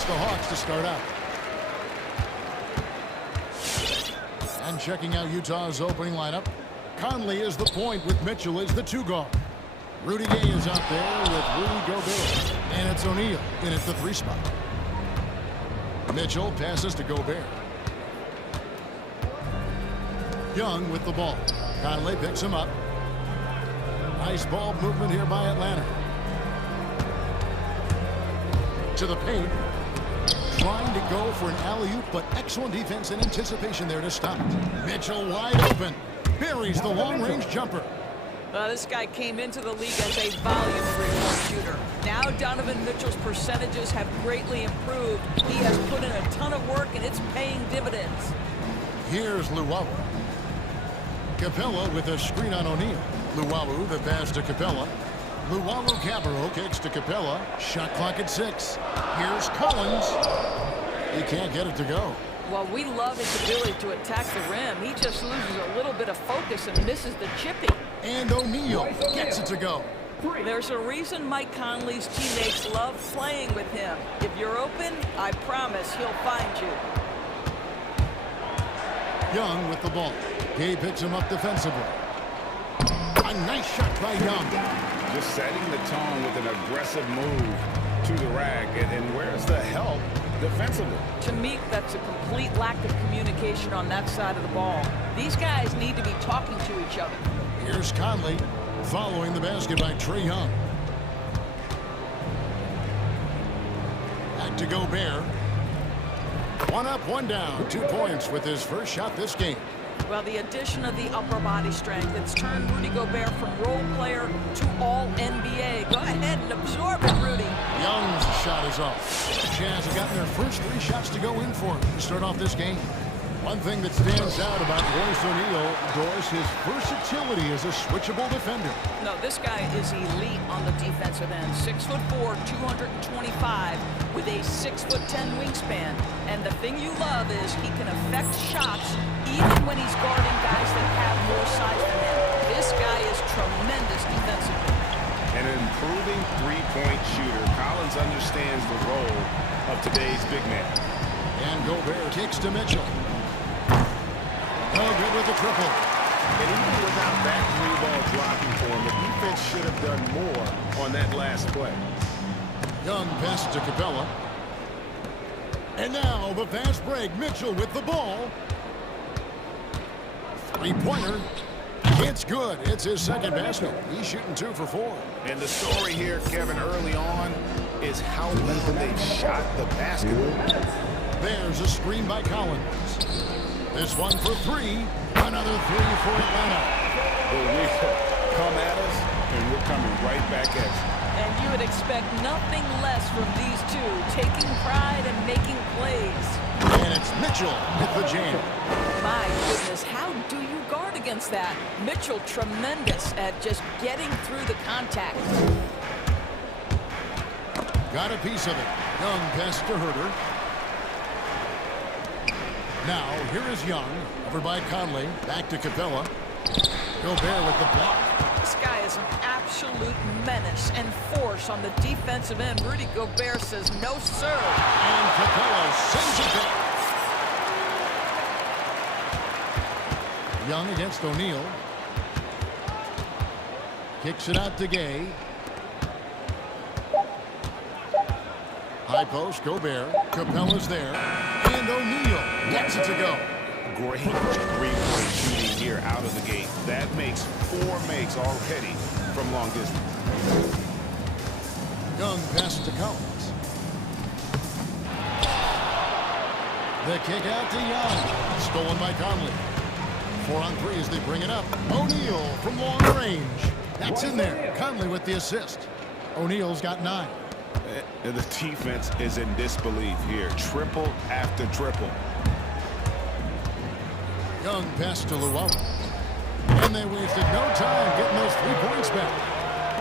against the Hawks to start out. And checking out Utah's opening lineup, Conley is the point with Mitchell as the two guard. Rudy Gay is out there with Rudy Gobert. And it's O'Neal in at the 3 spot. Mitchell passes to Gobert. Young with the ball. Conley picks him up. Nice ball movement here by Atlanta. To the paint. Trying to go for an alley-oop, but excellent defense and anticipation there to stop it. Mitchell wide open. Buries the long-range jumper. This guy came into the league as a volume three-point shooter. Now Donovan Mitchell's percentages have greatly improved. He has put in a ton of work, and it's paying dividends. Here's Luwawu. Capella with a screen on O'Neal. Luwawu, the pass to Capella. Luwawu-Cabarrot kicks to Capella. Shot clock at 6. Here's Collins. He can't get it to go. Well, we love his ability to attack the rim. He just loses a little bit of focus and misses the chipping. And O'Neal gets it to go. There's a reason Mike Conley's teammates love playing with him. If you're open, I promise he'll find you. Young with the ball. He picks him up defensively. A nice shot by Young. Just setting the tone with an aggressive move to the rack. And where's the help defensively? To me, that's a complete lack of communication on that side of the ball. These guys need to be talking to each other. Here's Conley following the basket by Trae Young. Back to Gobert. 1 up, 1 down. 2 points with his first shot this game. Well, the addition of the upper body strength, it's turned Rudy Gobert from role player to all-NBA. Go ahead and absorb it, Rudy. Young's shot is off. The Jazz have gotten their first 3 shots to go in for him to start off this game. One thing that stands out about Royce O'Neal, Doris, his versatility as a switchable defender. No, this guy is elite on the defensive end. 6'4", 225, with a 6'10" wingspan. And the thing you love is he can affect shots even when he's guarding guys that have more size than him. This guy is tremendous defensively. An improving three-point shooter. Collins understands the role of today's big man. And Gobert kicks to Mitchell. Oh, good with the triple. And even without that 3-ball dropping for him, the defense should have done more on that last play. Young pass to Capella. And now the fast break. Mitchell with the ball. 3-pointer. It's good. It's his second basket. He's shooting 2 for 4. And the story here, Kevin, early on is how well they shot the basketball. There's a screen by Collins. This one for 3. Another 3 for Atlanta. Well, we come at us, and we're coming right back at you. And you would expect nothing less from these two, taking pride and making plays. And it's Mitchell with the jam. My goodness, how do you guard against that? Mitchell tremendous at just getting through the contact. Got a piece of it. Young pass to Herter. Now, here is Young, over by Conley, back to Capella. Gobert with the block. This guy is an absolute menace and force on the defensive end. Rudy Gobert says no, sir. And Capella sends it back. Young against O'Neal. Kicks it out to Gay. High post, Gobert. Capella's there. And O'Neal gets it to go. Great three-point shooting here out of the gate. That makes 4 makes already from long distance. Young passes to Collins. The kick out to Young. Stolen by Conley. 4 on 3 as they bring it up. O'Neal from long range. That's in there. Conley with the assist. O'Neal's got 9. And the defense is in disbelief here. Triple after triple. Young pass to Luwawu. And they wasted no time getting those 3 points back.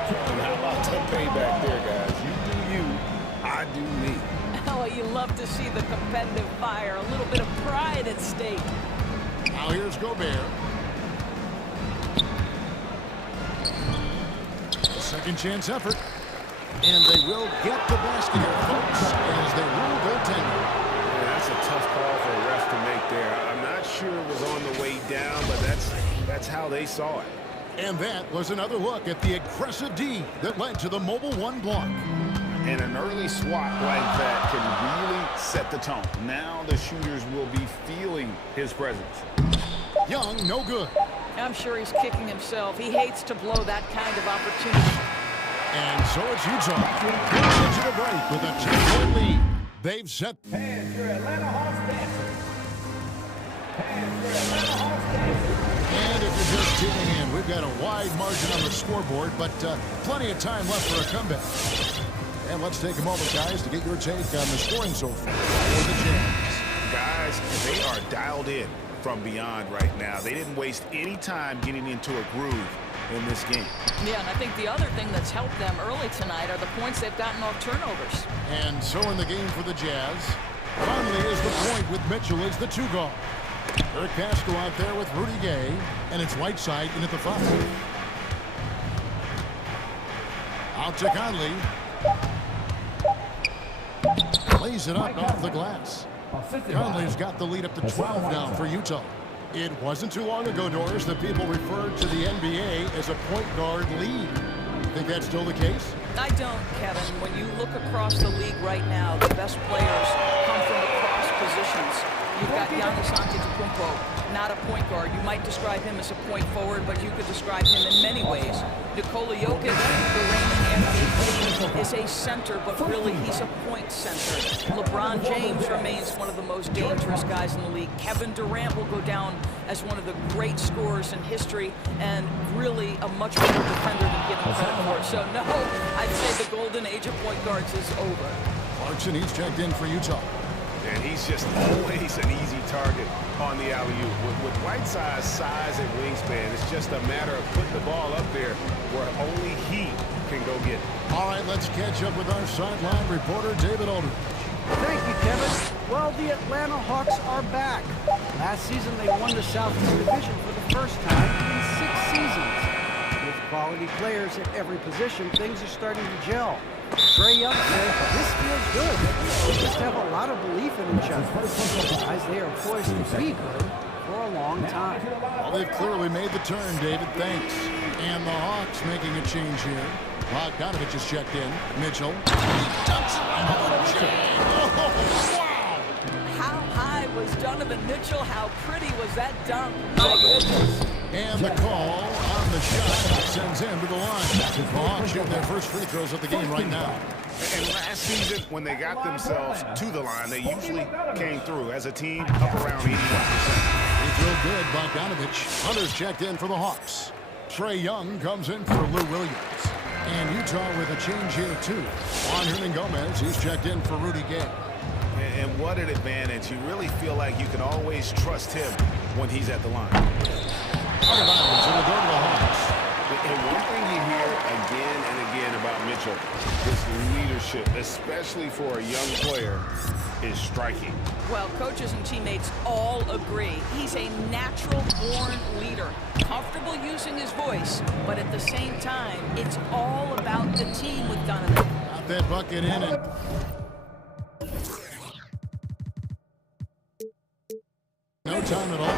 And how about the payback there, guys? You do you, I do me. Oh, you love to see the competitive fire. A little bit of pride at stake. Now here's Gobert. Second chance effort. And they will get the basket here, folks, as they rule their there. I'm not sure it was on the way down, but that's how they saw it. And that was another look at the aggressive D that led to the mobile one block. And an early swat like that can really set the tone. Now the shooters will be feeling his presence. Young, no good. I'm sure he's kicking himself. He hates to blow that kind of opportunity. And so it's Utah. Going into the break with a 10-point lead. They've set. Hands for Atlanta Hawks dancers. Hands for Atlanta Hawks dancers. And if you're just tuning in, we've got a wide margin on the scoreboard, but plenty of time left for a comeback. And let's take a moment, guys, to get your take on the scoring so far for the Jazz. Guys, they are dialed in from beyond right now. They didn't waste any time getting into a groove in this game. Yeah, and I think the other thing that's helped them early tonight are the points they've gotten off turnovers. And so in the game for the Jazz, Conley is the point with Mitchell as the two guard. Eric Pasco out there with Rudy Gay, and it's Whiteside in at the 5. Out to Conley. Lays it up off the glass. Conley's got the lead up to 12 now for Utah. It wasn't too long ago, Doris, that people referred to the NBA as a point guard league. Think that's still the case? I don't, Kevin. When you look across the league right now, the best players come from across positions. You've got Giannis Antetokounmpo, not a point guard. You might describe him as a point forward, but you could describe him in many ways. Nikola Jokic, the reigning MVP, is a center, but really he's a point center. LeBron James remains one of the most dangerous guys in the league. Kevin Durant will go down as one of the great scorers in history and really a much better defender than given credit for. So no, I'd say the golden age of point guards is over. Clarkson, he's checked in for Utah. And he's just always an easy target on the alley-oop. With Whiteside's size and wingspan, it's just a matter of putting the ball up there where only he can go get it. All right, let's catch up with our sideline reporter, David Aldridge. Thank you, Kevin. Well, the Atlanta Hawks are back. Last season, they won the Southeast Division for the first time in 6 seasons. With quality players at every position, things are starting to gel. Trae Young said, this feels good. They just have a lot of belief in each other. Guys, they are poised to be good for a long time. Well, they've clearly made the turn, David. Thanks. And the Hawks making a change here. Bogdanovich has checked in. Mitchell. He dumps it. Oh, wow! How high was Donovan Mitchell? How pretty was that dunk? My goodness. And the call on the shot sends him to the line. The Hawks shooting their first free throws of the game right now. And last season, when they got themselves to the line, they usually came through as a team up around 81%. Free throw good, Bogdanovich. Hunter's checked in for the Hawks. Trae Young comes in for Lou Williams. And Utah with a change here, too. Juan Hernangomez, he's checked in for Rudy Gay. And what an advantage. You really feel like you can always trust him when he's at the line. Out of bounds, and will go to the Hawks. And one thing you hear again and again about Mitchell, his leadership, especially for a young player, is striking. Well, coaches and teammates all agree. He's a natural-born leader, comfortable using his voice, but at the same time, it's all about the team with Donovan. Got that bucket in and... No time at all.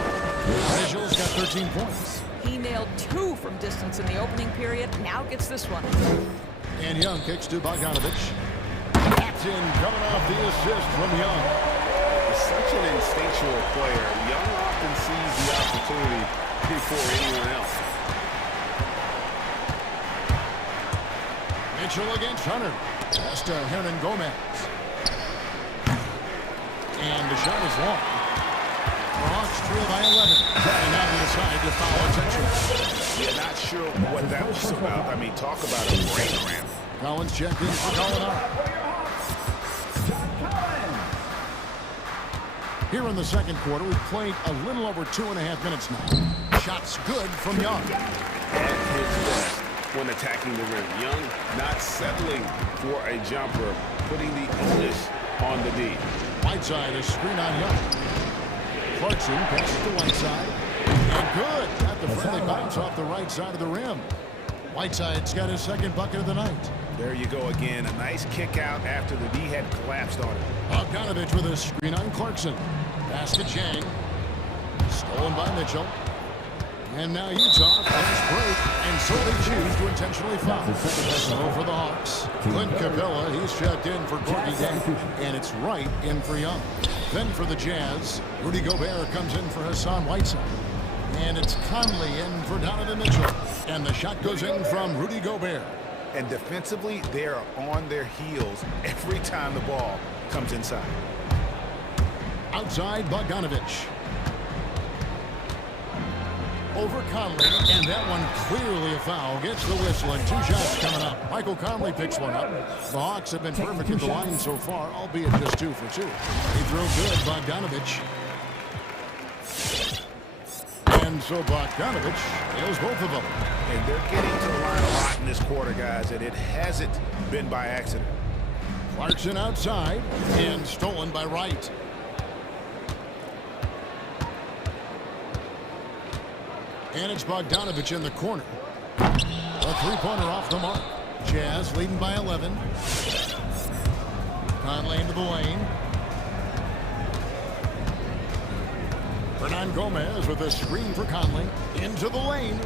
Mitchell's got 13 points. He nailed 2 from distance in the opening period, now gets this one. And Young kicks to Bogdanovich. Captain coming off the assist from Young. He's such an instinctual player. Young often sees the opportunity before anyone else. Mitchell against Hunter. Pass to Hernangomez. And the shot is long. The Hawks trail by 11. And now they decide to foul attention. Yeah, not sure what that was about. I mean, talk about a brain cramp. Collins checked in for Colorado. Here in the second quarter, we've played a little over 2.5 minutes now. Shots good from Young. At his best when attacking the rim. Young not settling for a jumper, putting the onus on the D. Whiteside, a screen on Young. Clarkson passes to Whiteside. And good. Got the friendly bounce off the right side of the rim. Whiteside's got his second bucket of the night. There you go again. A nice kick out after the D had collapsed on it. Bogdanovich with a screen on Clarkson. Pass to Chang. Stolen by Mitchell. And now Utah fast break, and so they choose to intentionally foul. So for the Hawks, Clint Capella, he's checked in for Corky Day, and it's Wright in for Young. Then for the Jazz, Rudy Gobert comes in for Hassan Whiteside. And it's Conley in for Donovan Mitchell. And the shot goes in from Rudy Gobert. And defensively, they are on their heels every time the ball comes inside. Outside, Bogdanovich. Over Conley, and that one clearly a foul. Gets the whistle, and 2 shots coming up. Michael Conley picks one up. The Hawks have been perfect at the line so far, albeit just 2 for 2. He threw good, Bogdanovich. And so Bogdanovich nails both of them. And they're getting to the line a lot in this quarter, guys, and it hasn't been by accident. Clarkson outside, and stolen by Wright. And it's Bogdanovich in the corner. A three-pointer off the mark. Jazz leading by 11. Conley into the lane. Hernan Gomez with a screen for Conley. Into the lane.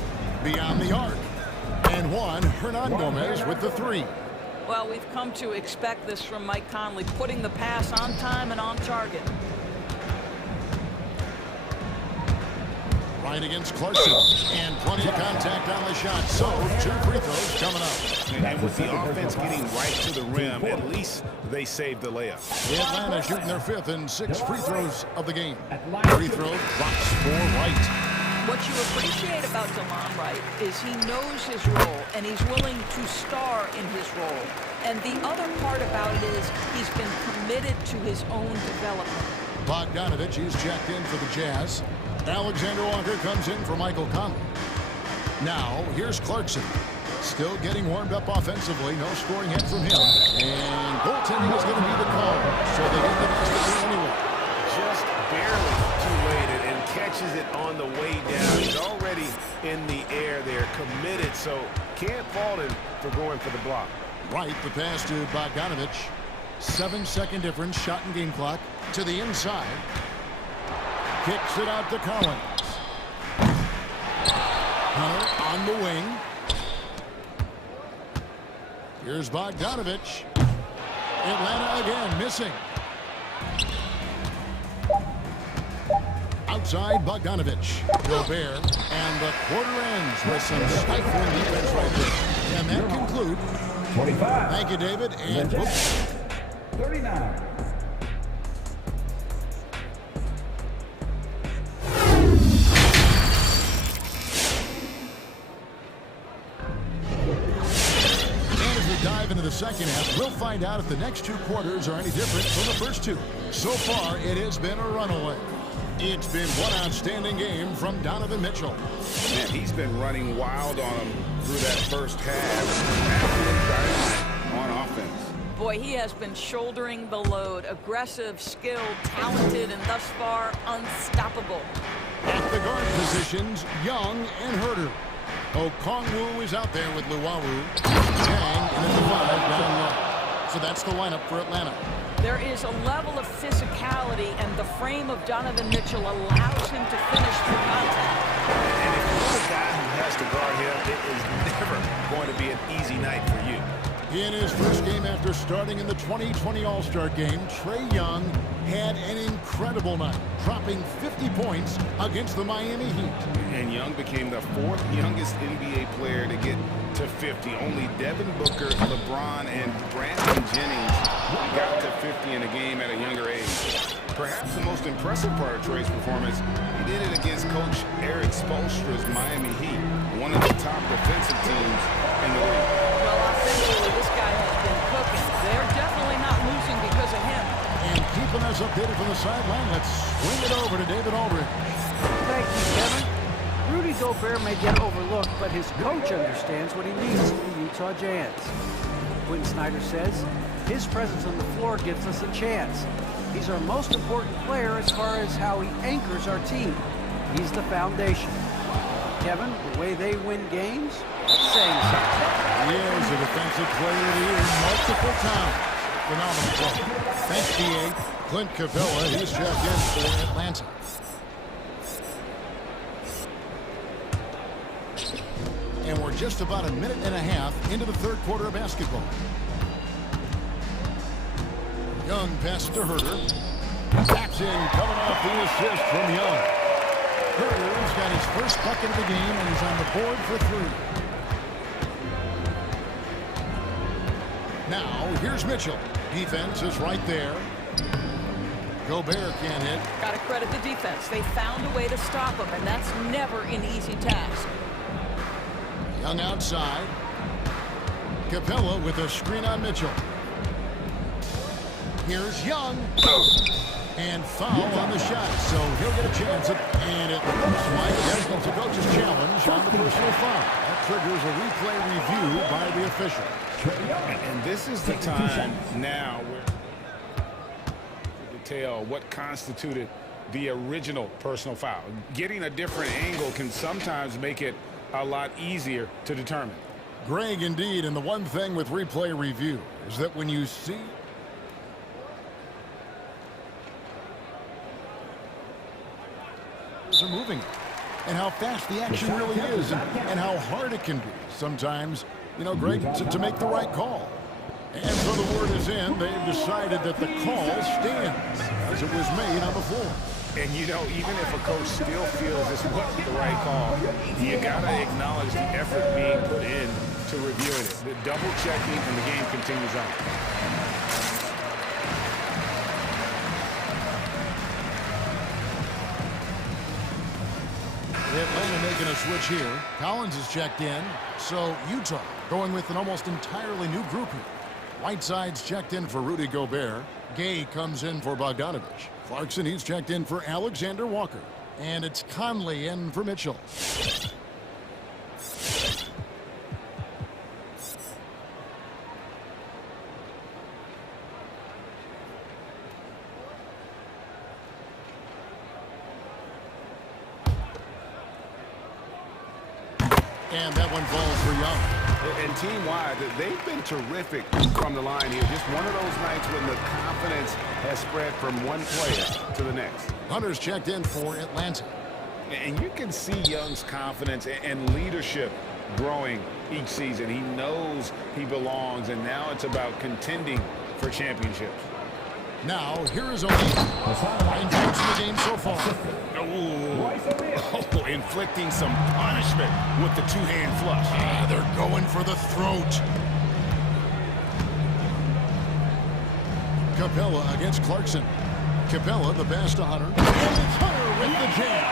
Beyond the arc. And one, Hernan Gomez with the 3. Well, we've come to expect this from Mike Conley, putting the pass on time and on target. Right against Clarkson, and plenty of contact on the shot. So 2 free throws coming up. And with the offense getting right to the rim, at least they saved the layup. The Atlanta shooting their 5th and 6th free throws of the game. Free throw drops for Wright. What you appreciate about DeLon Wright is he knows his role, and he's willing to star in his role. And the other part about it is he's been committed to his own development. Bogdanovich, he's checked in for the Jazz. Alexander Walker comes in for Michael Conley. Now, here's Clarkson. Still getting warmed up offensively. No scoring hit from him. And goaltending is going to be the call. So they get the basket anyway. Just barely too late and catches it on the way down. He's already in the air there, committed, so can't fault him for going for the block. Right, the pass to Bogdanovich. 7-second difference, shot and game clock. To the inside. Kicks it out to Collins. Hunter on the wing. Here's Bogdanovich. Atlanta again missing. Outside Bogdanovich. Gobert. And the quarter ends with some stifling defense right there. And that concludes. 25. Thank you, David. And 39. Dive into the second half. We'll find out if the next 2 quarters are any different from the first 2. So far, it has been a runaway. It's been one outstanding game from Donovan Mitchell. Man, he's been running wild on him through that first half. Absolute dynamite on offense. Boy, he has been shouldering the load. Aggressive, skilled, talented, and thus far unstoppable. At the guard positions, Young and Herter. Okongwu is out there with Luwawu. Chang in at the 5 down low. So that's the lineup for Atlanta. There is a level of physicality, and the frame of Donovan Mitchell allows him to finish through contact. And if you're the guy who has to guard him, it is never going to be an easy night for you. In his first game after starting in the 2020 All-Star Game, Trae Young had an incredible night, dropping 50 points against the Miami Heat. And Young became the 4th youngest NBA player to get to 50. Only Devin Booker, LeBron, and Brandon Jennings got to 50 in a game at a younger age. Perhaps the most impressive part of Trae's performance, he did it against Coach Eric Spoelstra's Miami Heat, one of the top defensive teams in the league. Well, offensively, this guy has been cooking. They're definitely not losing because of him. And keeping us updated from the sideline, let's swing it over to David Aldridge. Thank you, Kevin. Rudy Gobert may get overlooked, but his coach understands what he needs from the Utah Jazz. Quinn Snyder says, his presence on the floor gives us a chance. He's our most important player as far as how he anchors our team. He's the foundation. Kevin, the way they win games, that's saying something. He is a defensive player of the year multiple times. Phenomenal play. Thanks, D.A. Clint Capella, he's checked in for Atlanta. And we're just about a minute and a half into the third quarter of basketball. Young pass to Herter. Taps in, coming off the assist from Young. Herter's got his first bucket of the game, and he's on the board for three. Now, here's Mitchell. Defense is right there. Gobert can't hit. Got to credit the defense. They found a way to stop him, and that's never an easy task. Young outside. Capella with a screen on Mitchell. Here's Young. And foul on the shot, so he'll get a chance at, and it looks like that's a coach's challenge on the personal foul. That triggers a replay review by the official. And this is the time now where to detail what constituted the original personal foul. Getting a different angle can sometimes make it a lot easier to determine. Greg, indeed, and the one thing with replay review is that when you see are moving and how fast the action really is and how hard it can be sometimes, you know, Greg, to make the right call. And so the word is in. They've decided that the call stands as it was made on the floor. And, you know, even if a coach still feels this wasn't the right call, you got to acknowledge the effort being put in to reviewing it. The double checking, and the game continues on. Atlanta making a switch here. Collins is checked in. So Utah going with an almost entirely new group here. Whiteside's checked in for Rudy Gobert. Gay comes in for Bogdanovich. Clarkson, he's checked in for Alexander Walker. And it's Conley in for Mitchell. And that one falls for Young. And team-wide, they've been terrific from the line here. Just one of those nights when the confidence has spread from one player to the next. Hunter's checked in for Atlanta. And you can see Young's confidence and leadership growing each season. He knows he belongs, and now it's about contending for championships. Now, here is O'Neal. 9 points in the game so far. Oh, inflicting some punishment with the two-hand flush. They're going for the throat. Capella against Clarkson. Capella, the pass to Hunter. And it's Hunter with the jam.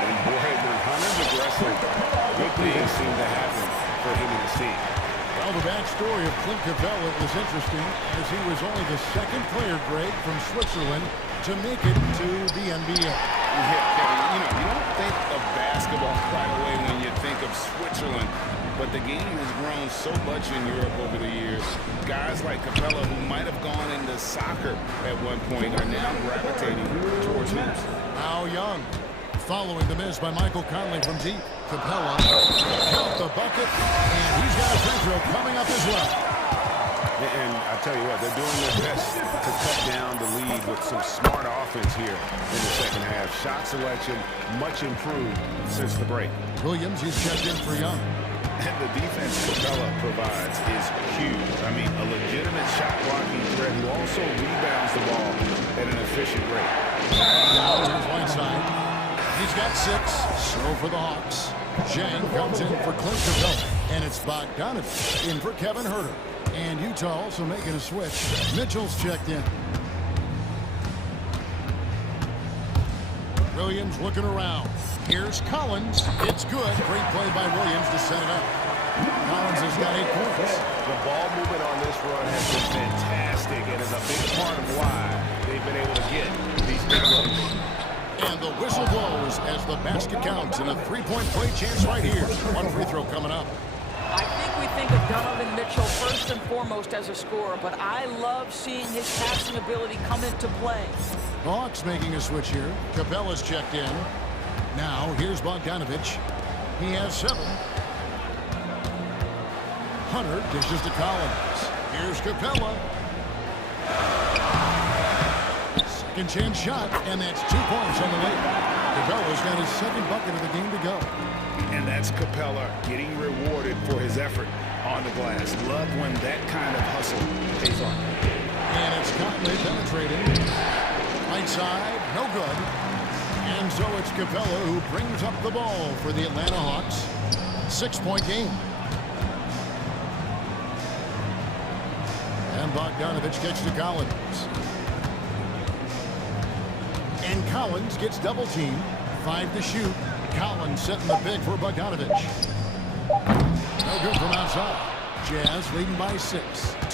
And boy, when Hunter's aggressive, good things seem to happen for him in the scene. Well, the backstory of Clint Capella is interesting, as he was only the second player, Greg, from Switzerland to make it to the NBA. Yeah, you know, you don't think of basketball right away when you think of Switzerland, but the game has grown so much in Europe over the years. Guys like Capella, who might have gone into soccer at one point, are now gravitating towards hoops. Now Young, following the miss by Michael Conley from deep. Capella, count the bucket, and he's got a free throw coming up as well. And I tell you what, they're doing their best to cut down the lead with some smart offense here in the second half. Shot selection much improved since the break. Williams, he's checked in for Young. And the defense Capella provides is huge. I mean, a legitimate shot blocking threat who also rebounds the ball at an efficient rate. Now here's Whiteside. He's got 6, so for the Hawks. Zhang comes in for Clint Capella, and it's Bogdanovich in for Kevin Herter. And Utah also making a switch. Mitchell's checked in. Williams looking around. Here's Collins. It's good. Great play by Williams to set it up. Collins has got 8 points. The ball movement on this run has been fantastic and is a big part of why they've been able to get these big runs. And the whistle blows as the basket counts, and a 3-point play chance right here. One free throw coming up. I think we think of Donovan Mitchell first and foremost as a scorer, but I love seeing his passing ability come into play. Hawks making a switch here. Capella's checked in. Now, here's Bogdanovich. He has 7. Hunter dishes to Collins. Here's Capella. Second chance shot, and that's 2 points on the way. Capella's got his second bucket of the game to go. And that's Capella getting rewarded for his effort on the glass. Love when that kind of hustle pays off. And it's Conley penetrating. Right side, no good. And so it's Capella who brings up the ball for the Atlanta Hawks. 6-point game. And Bogdanovich gets to Collins. And Collins gets double teamed. 5 to shoot. Collins setting the big for Bogdanovich. No good from outside. Jazz leading by 6.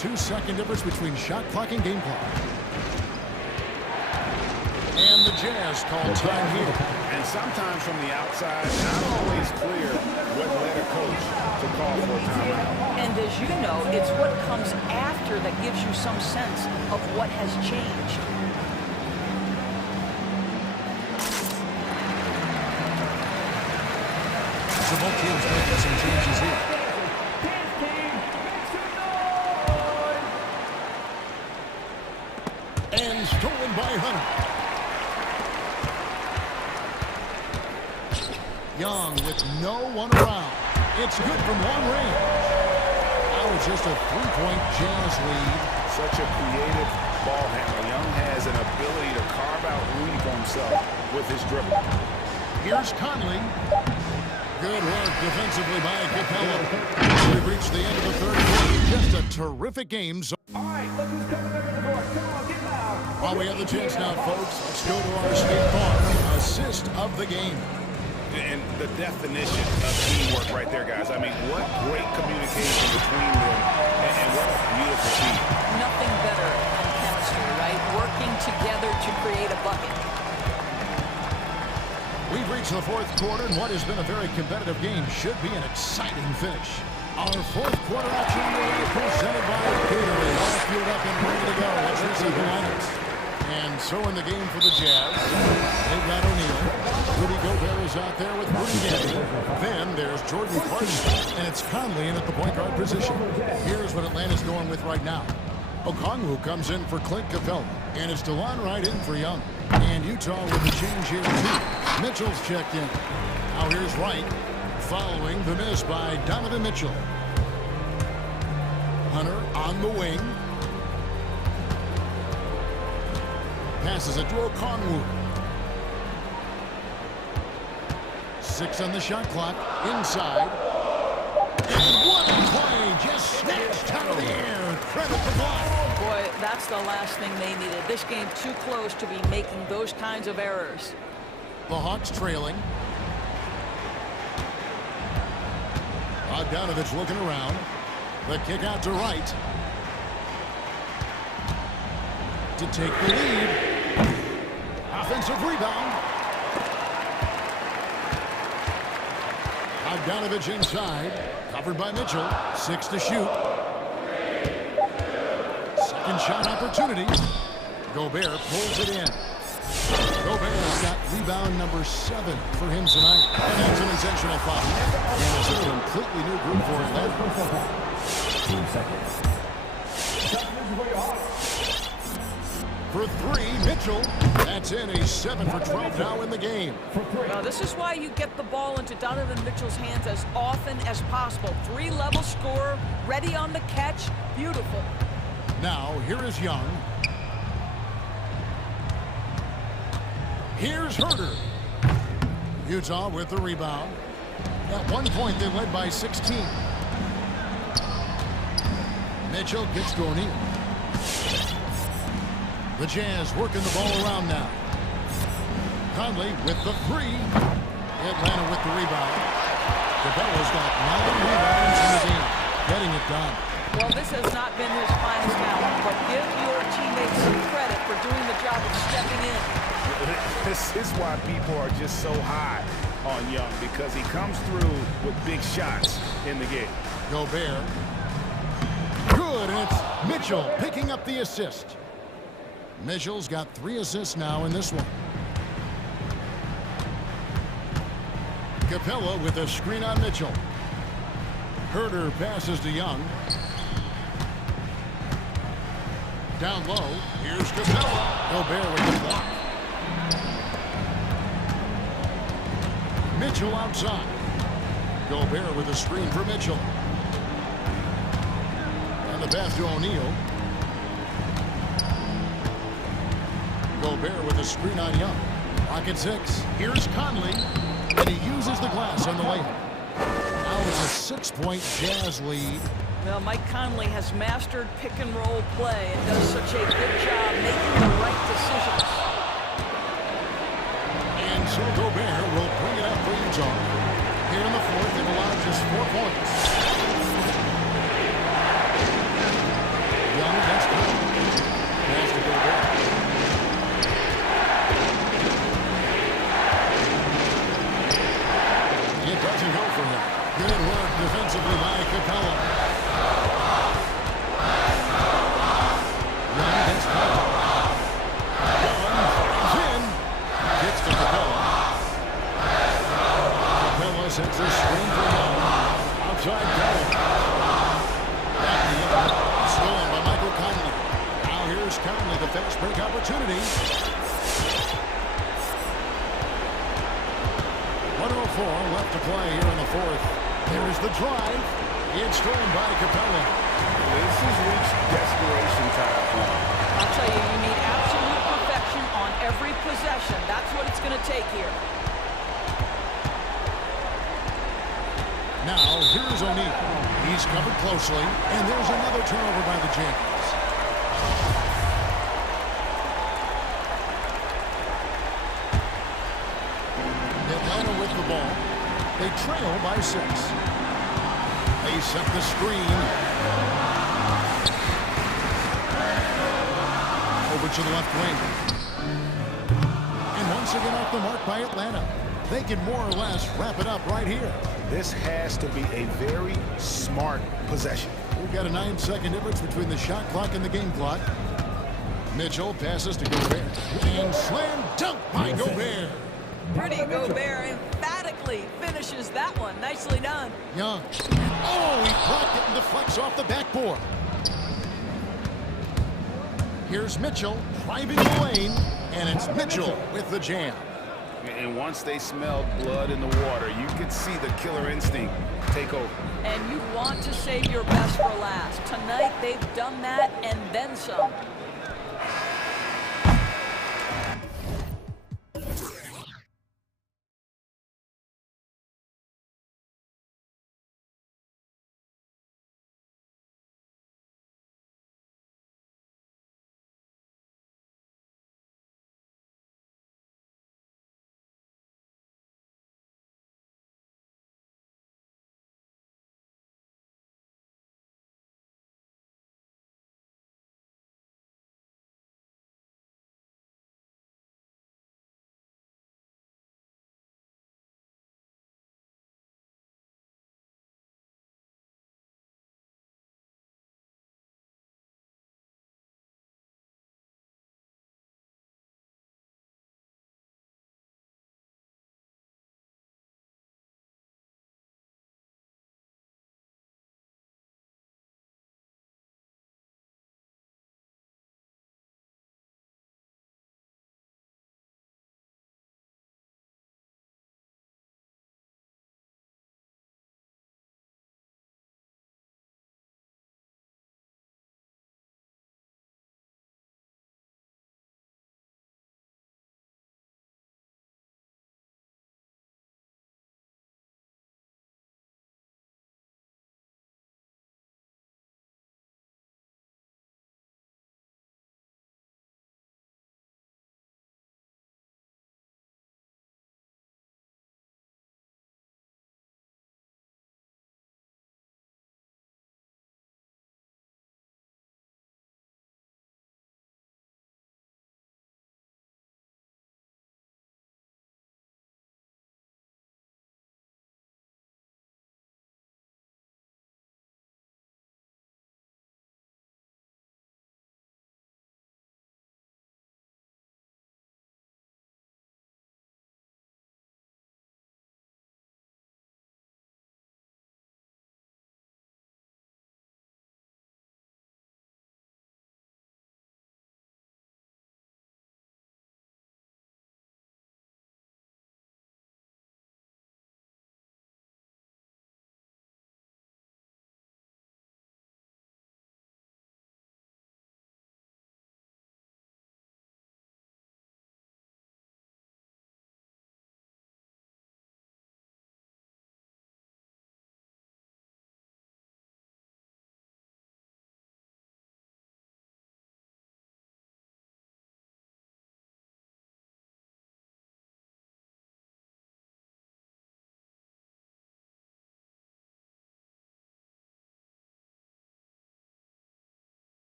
2-second difference between shot clock and game clock. And the Jazz call time here. And sometimes from the outside, not always clear what led a coach to call for a timeout. And as you know, it's what comes after that gives you some sense of what has changed. So both teams making some changes here. And stolen by Hunter. Young with no one around. It's good from long range. Now it's just a 3-point Jazz lead. Such a creative ball handler. Young has an ability to carve out room for himself with his dribble. Here's Conley. Good work defensively by Capella. We've reached the end of the third quarter. Just a terrific game. All right, look who's coming over the door. Come on, get loud. While we have the chance now, folks, let's go to our State Farm assist of the game. And the definition of teamwork right there, guys. I mean, what great communication between them, and what a beautiful team. Nothing better than chemistry, right? Working together to create a bucket. We've reached the fourth quarter, and what has been a very competitive game should be an exciting finish. Our fourth quarter action underway, presented by Gatorade. All fueled up and ready to go. Let's receive the lineups. And so in the game for the Jazz, they've got O'Neal. Rudy Gobert is out there with Rudy Gay. Then there's Jordan Clarkson, and it's Conley in at the point guard position. Here's what Atlanta's going with right now. Okongwu comes in for Clint Capella, and it's DeLon Wright in for Young. And Utah with a change here too. Mitchell's checked in. Now here's Wright, following the miss by Donovan Mitchell. Hunter on the wing. Passes it to Okongwu. 6 on the shot clock. Inside. And what a play! Just snatched out of the air. Credit the block. Boy, that's the last thing they needed. This game too close to be making those kinds of errors. The Hawks trailing. Bogdanovich looking around. The kick out to Wright. To take the lead. Offensive rebound. Bogdanovich inside. Covered by Mitchell. 6 to shoot. Second shot opportunity. Gobert pulls it in. Gobert's got rebound number 7 for him tonight. And that's an intentional foul. And it's a completely new group for Atlanta. 15 seconds. For 3, Mitchell. That's in. A 7 for 12 now in the game. Well, this is why you get the ball into Donovan Mitchell's hands as often as possible. 3-level scorer, ready on the catch. Beautiful. Now, here is Young. Here's Herter. Utah with the rebound. At one point, they led by 16. Mitchell gets to O'Neal. The Jazz working the ball around now. Conley with the 3. Atlanta with the rebound. Capella's got 9 rebounds in the game. Getting it done. Well, this has not been his finest talent, but give your teammates some credit for doing the job of stepping in. This is why people are just so high on Young, because he comes through with big shots in the game. Gobert. Good, and it's Mitchell picking up the assist. Mitchell's got 3 assists now in this one. Capella with a screen on Mitchell. Herter passes to Young. Down low. Here's Capella. Gobert with the block. Mitchell outside. Gobert with a screen for Mitchell. And the pass to O'Neal. Gobert with a screen on Young. Pocket 6. Here's Conley. And he uses the glass on the layup. Now it's a 6-point Jazz lead. Well, Mike Conley has mastered pick-and-roll play and does such a good job making the right decisions. And so Gobert will bring it up for Utah. Here in the fourth, they've allowed just 4 points. Young against Conley. Pass to Gobert. It doesn't go for him. Good work defensively by Capella. Young against Conley. Young drives in. Gets to Capella. Capella sets a screen for Young. Outside Capella. Back to Young. Stolen by Michael Conley. Now here's Conley, the fast break opportunity. 1:04 left to play here in the fourth. There is the drive. It's stolen by Capella. This has reached desperation time. I'll tell you, you need absolute perfection on every possession. That's what it's going to take here. Now, here's O'Neal. He's covered closely, and there's another turnover by the Jazz. Atlanta with the ball. They trail by 6. They set the screen. Over to the left wing. And once again off the mark by Atlanta. They can more or less wrap it up right here. This has to be a very smart possession. We've got a 9-second difference between the shot clock and the game clock. Mitchell passes to Gobert. And slam dunk by Gobert. Rudy Gobert emphatically finishes that one. Nicely done. Young. Oh, he blocked it and deflects off the backboard. Here's Mitchell driving the lane, and it's Mitchell with the jam. And once they smelled blood in the water, you could see the killer instinct take over. And you want to save your best for last. Tonight, they've done that and then some.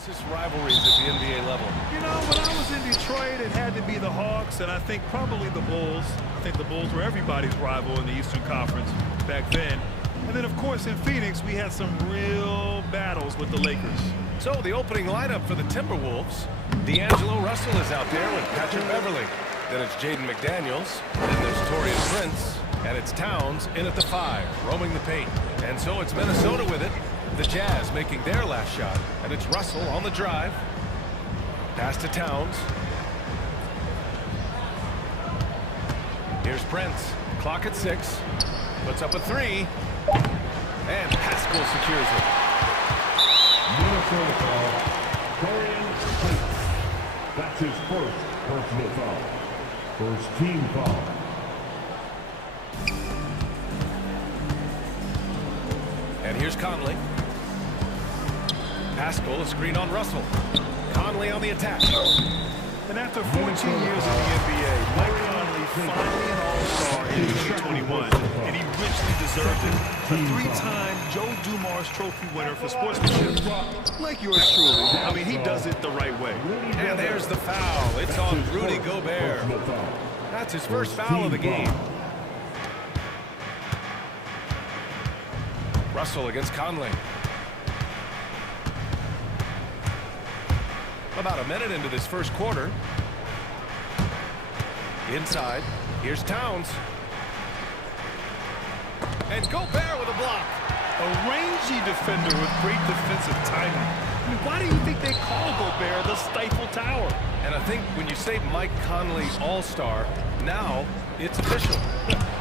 fiercest rivalries at the NBA level? You know, when I was in Detroit, it had to be the Hawks, and I think probably the Bulls. I think the Bulls were everybody's rival in the Eastern Conference back then. And then, of course, in Phoenix, we had some real battles with the Lakers. So the opening lineup for the Timberwolves. D'Angelo Russell is out there with Patrick Beverly. Then it's Jaden McDaniels. Then there's Torian Prince. And it's Towns in at the 5, roaming the paint. And so it's Minnesota with it. The Jazz making their last shot. And it's Russell on the drive. Pass to Towns. Here's Prince. Clock at 6. Puts up a 3. And Pascal secures it. Minnesota foul. Torian Prince. That's his first personal foul. First team foul. And here's Conley. Pascal, a screen on Russell. Conley on the attack. And after 14 years in the NBA, Mike Conley finally an All-Star in 2021, and he richly deserved it. A 3-time Joe Dumars Trophy winner for sportsmanship, like yours truly. I mean, he does it the right way. And there's the foul. It's on Rudy Gobert. That's his first foul of the game. Russell against Conley. About a minute into this first quarter. Inside, here's Towns. And Gobert with a block. A rangy defender with great defensive timing. I mean, why do you think they call Gobert the Stifle Tower? And I think when you say Mike Conley All-Star, now it's official.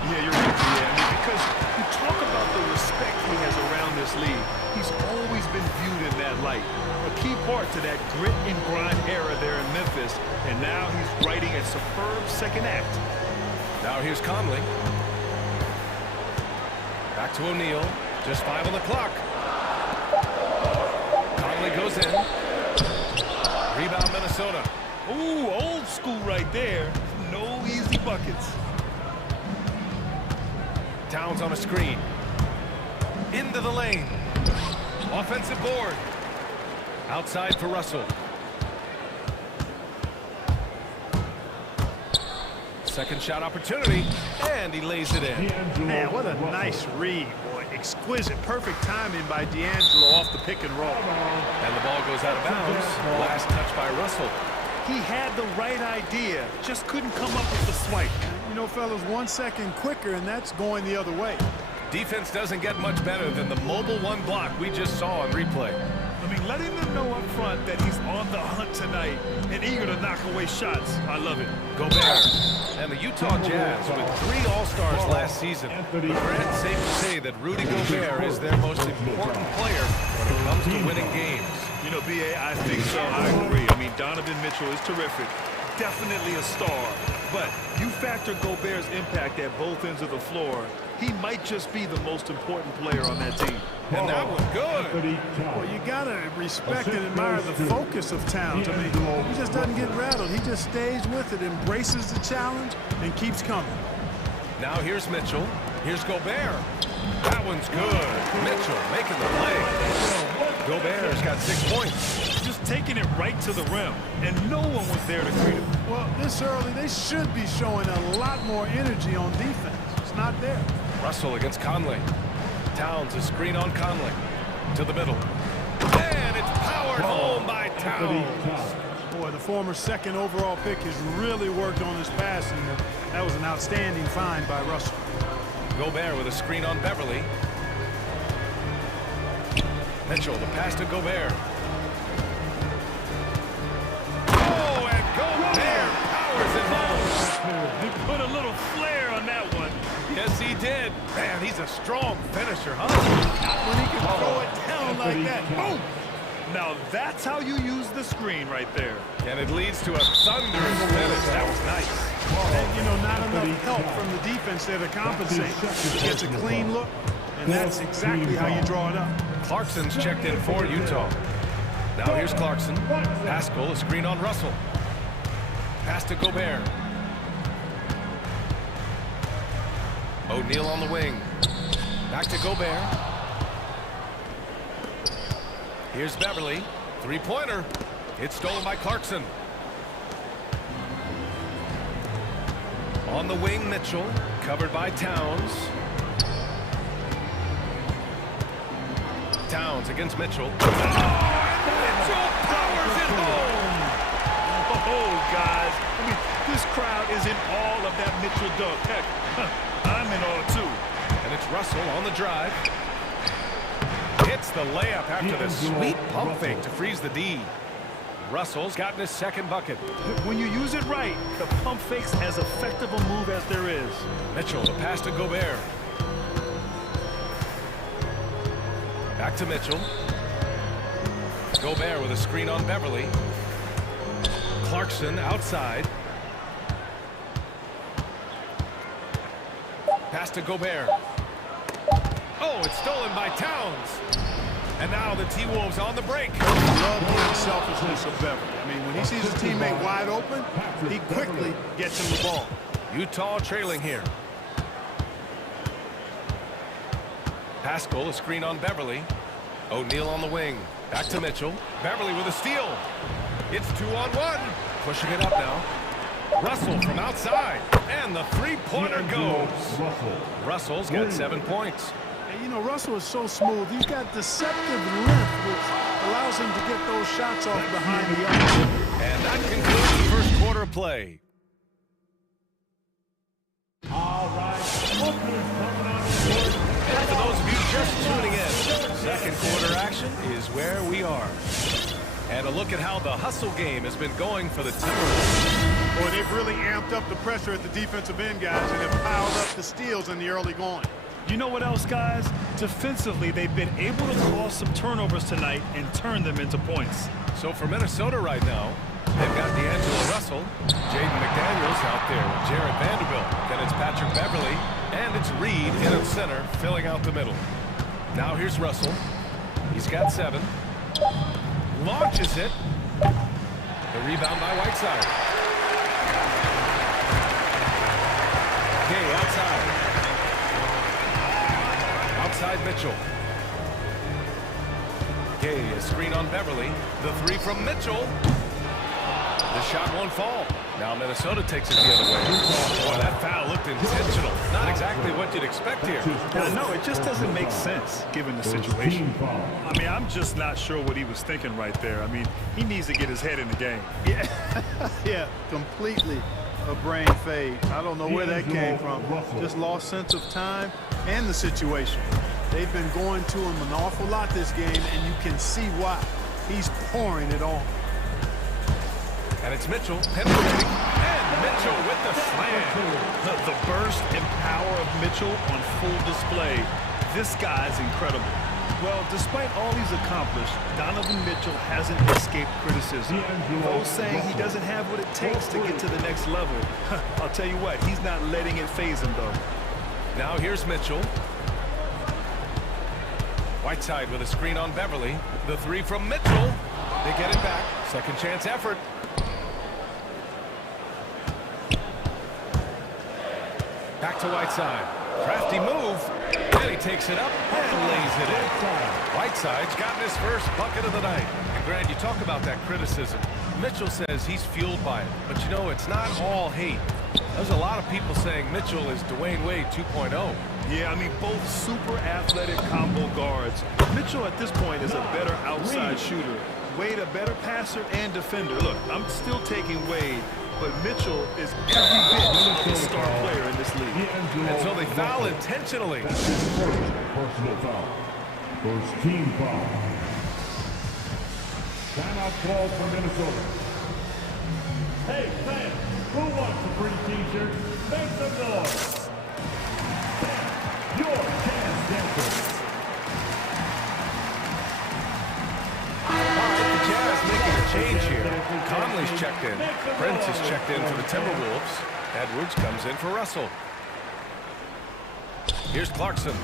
Yeah, you're right, yeah. I mean, because you talk about the respect he has around this league. He's always been viewed in that light. A key part to that grit and grind era there in Memphis, and now he's writing a superb second act. Now here's Conley. Back to O'Neal. Just 5 on the clock. Conley goes in. Rebound Minnesota. Ooh, old school right there. No easy buckets. Towns on a screen. Into the lane. Offensive board. Outside for Russell. Second shot opportunity, and he lays it in. Man, what a nice read, boy. Exquisite, perfect timing by D'Angelo off the pick and roll. And the ball goes out of bounds. Last touch by Russell. He had the right idea, just couldn't come up with the swipe. You know, fellas, 1 second quicker, and that's going the other way. Defense doesn't get much better than the mobile one block we just saw on replay. I mean, letting them know up front that he's on the hunt tonight and eager to knock away shots. I love it. Gobert. And the Utah Jazz with 3 All-Stars last season. But it's safe to say that Rudy Gobert is their most important player when it comes to winning games. You know, B.A., I think so. I agree. I mean, Donovan Mitchell is terrific. Definitely a star. But you factor Gobert's impact at both ends of the floor, he might just be the most important player on that team. And that was good. Well, you got to respect and admire the focus of Towns. I mean, he just doesn't get rattled. He just stays with it, embraces the challenge, and keeps coming. Now here's Mitchell. Here's Gobert. That one's good. Mitchell making the play. Gobert's got 6 points. Just taking it right to the rim, and no one was there to greet him. Well, this early, they should be showing a lot more energy on defense. It's not there. Russell against Conley. Towns, a screen on Conley. To the middle. And it's powered home by Towns. Boy, the former second overall pick has really worked on his passing. That was an outstanding find by Russell. Gobert with a screen on Beverly. Mitchell, the pass to Gobert. Oh, and Gobert powers it home. He put a little flair on that one. Yes, he did. Man, he's a strong finisher, huh? When he can throw it down like that. Boom! Now that's how you use the screen right there. And it leads to a thunderous finish. That was nice. And, you know, not enough help from the defense there to compensate. He gets a clean look, and that's exactly how you draw it up. Clarkson's checked in for Utah. Now here's Clarkson. Pascal, a screen on Russell. Pass to Gobert. O'Neal on the wing. Back to Gobert. Here's Beverly. Three-pointer. It's stolen by Clarkson. On the wing, Mitchell. Covered by Towns. Towns against Mitchell. Oh, Mitchell powers it home! Oh, guys. I mean, this crowd is in awe of that Mitchell dunk. Heck, I'm in awe, too. And it's Russell on the drive. Hits the layup after the sweet pump fake to freeze the D. Russell's gotten his second bucket. When you use it right, the pump fake's as effective a move as there is. Mitchell, the pass to Gobert. Back to Mitchell. Gobert with a screen on Beverly. Clarkson outside. Pass to Gobert. Oh, it's stolen by Towns. And now the T-Wolves on the break. Love the unselfishness of Beverly. I mean, when he sees his teammate wide open, he quickly gets him the ball. Utah trailing here. Pascal, a screen on Beverly. O'Neal on the wing. Back to Mitchell. Beverly with a steal. It's 2-on-1. Pushing it up now. Russell from outside. And the three-pointer goes. Russell's got 7 points. And, you know, Russell is so smooth. He's got deceptive length, which allows him to get those shots off behind the arc. And that concludes the first quarter of play. All right. And for those of you just tuning in, second quarter action is where we are. And a look at how the hustle game has been going for the Timberwolves. Boy, they've really amped up the pressure at the defensive end, guys, and have piled up the steals in the early going. You know what else, guys? Defensively, they've been able to cause some turnovers tonight and turn them into points. So for Minnesota right now, they've got D'Angelo Russell, Jaden McDaniels out there with Jared Vanderbilt. Then it's Patrick Beverly, and it's Reed in at center, filling out the middle. Now here's Russell. He's got 7. Launches it. The rebound by Whiteside. Gay outside. Outside Mitchell. Gay, a screen on Beverly. The three from Mitchell. The shot won't fall. Now Minnesota takes it the other way. Boy, that foul looked intentional. Not exactly what you'd expect here. No, it just doesn't make sense given the situation. I mean, I'm just not sure what he was thinking right there. I mean, he needs to get his head in the game. Yeah, yeah, completely a brain fade. I don't know where that came from. Just lost sense of time and the situation. They've been going to him an awful lot this game, and you can see why. He's pouring it on. And it's Mitchell penetrating, and Mitchell with the slam. The burst and power of Mitchell on full display. This guy's incredible. Well, despite all he's accomplished, Donovan Mitchell hasn't escaped criticism. Those saying he doesn't have what it takes to get to the next level. I'll tell you what, he's not letting it faze him, though. Now here's Mitchell. Whiteside with a screen on Beverly. The three from Mitchell. They get it back. Second chance effort. Back to Whiteside. Crafty move. And he takes it up and lays it in. Whiteside's gotten his first bucket of the night. And Grant, you talk about that criticism. Mitchell says he's fueled by it. But you know, it's not all hate. There's a lot of people saying Mitchell is Dwayne Wade 2.0. Yeah, I mean, both super athletic combo guards. Mitchell at this point is a better outside shooter. Wade a better passer and defender. Look, I'm still taking Wade, but Mitchell is every bit a star player in this league. And so they foul intentionally. That's his first personal foul. First team foul. Timeout call for Minnesota. Hey, fans, who wants a free t-shirt? Make some noise. Your chance dancer. The Jazz making a change here. Conley's checked in. Prince is checked in for the Timberwolves. Edwards comes in for Russell. Here's Clarkson.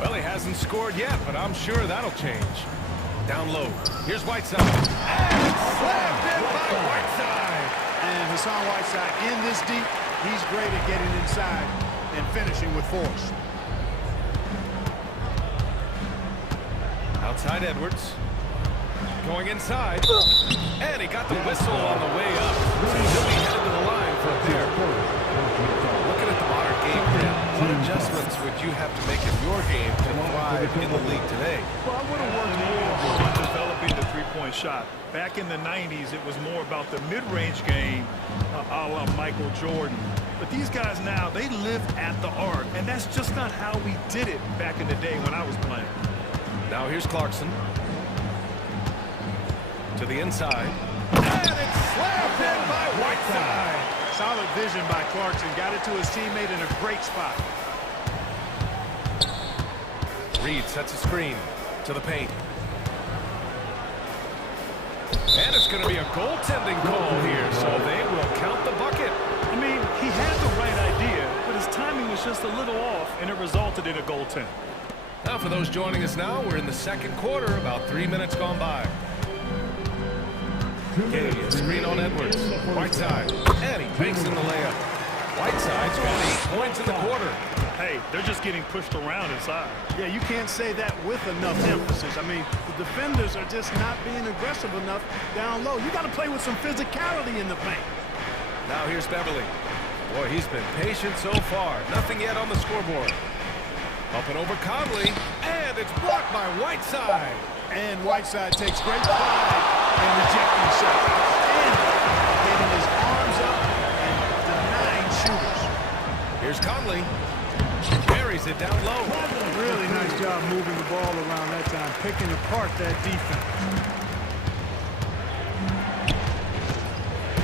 Well, he hasn't scored yet, but I'm sure that'll change. Down low. Here's Whiteside. And slammed in by Whiteside. And Hassan Whiteside in this deep, he's great at getting inside and finishing with force. Outside Edwards. Going inside. And he got the whistle on the way up. So he'll be headed to the line for a pair. Looking at the modern game, Grant, what adjustments would you have to make in your game to thrive in the league today? Well, I would have worked more on developing the three-point shot. Back in the 90s, it was more about the mid-range game, a la Michael Jordan. But these guys now, they live at the arc, and that's just not how we did it back in the day when I was playing. Now here's Clarkson. To the inside. And it's slammed in by Whiteside. Solid vision by Clarkson. Got it to his teammate in a great spot. Reed sets a screen to the paint. And it's going to be a goaltending call here, so they will count the bucket. I mean, he had the right idea, but his timing was just a little off, and it resulted in a goaltend. Now for those joining us now, we're in the second quarter, about 3 minutes gone by. Okay, a screen on Edwards. Whiteside. And he banks in the layup. Whiteside's got 8 points in the quarter. Hey, they're just getting pushed around inside. Yeah, you can't say that with enough emphasis. I mean, the defenders are just not being aggressive enough down low. You got to play with some physicality in the paint. Now here's Beverly. Boy, he's been patient so far. Nothing yet on the scoreboard. Up and over Conley. And it's blocked by Whiteside. And Whiteside takes great pride in rejecting shots. And getting his arms up and denying shooters. Here's Conley. Buries it down low. Really nice job moving the ball around that time, picking apart that defense.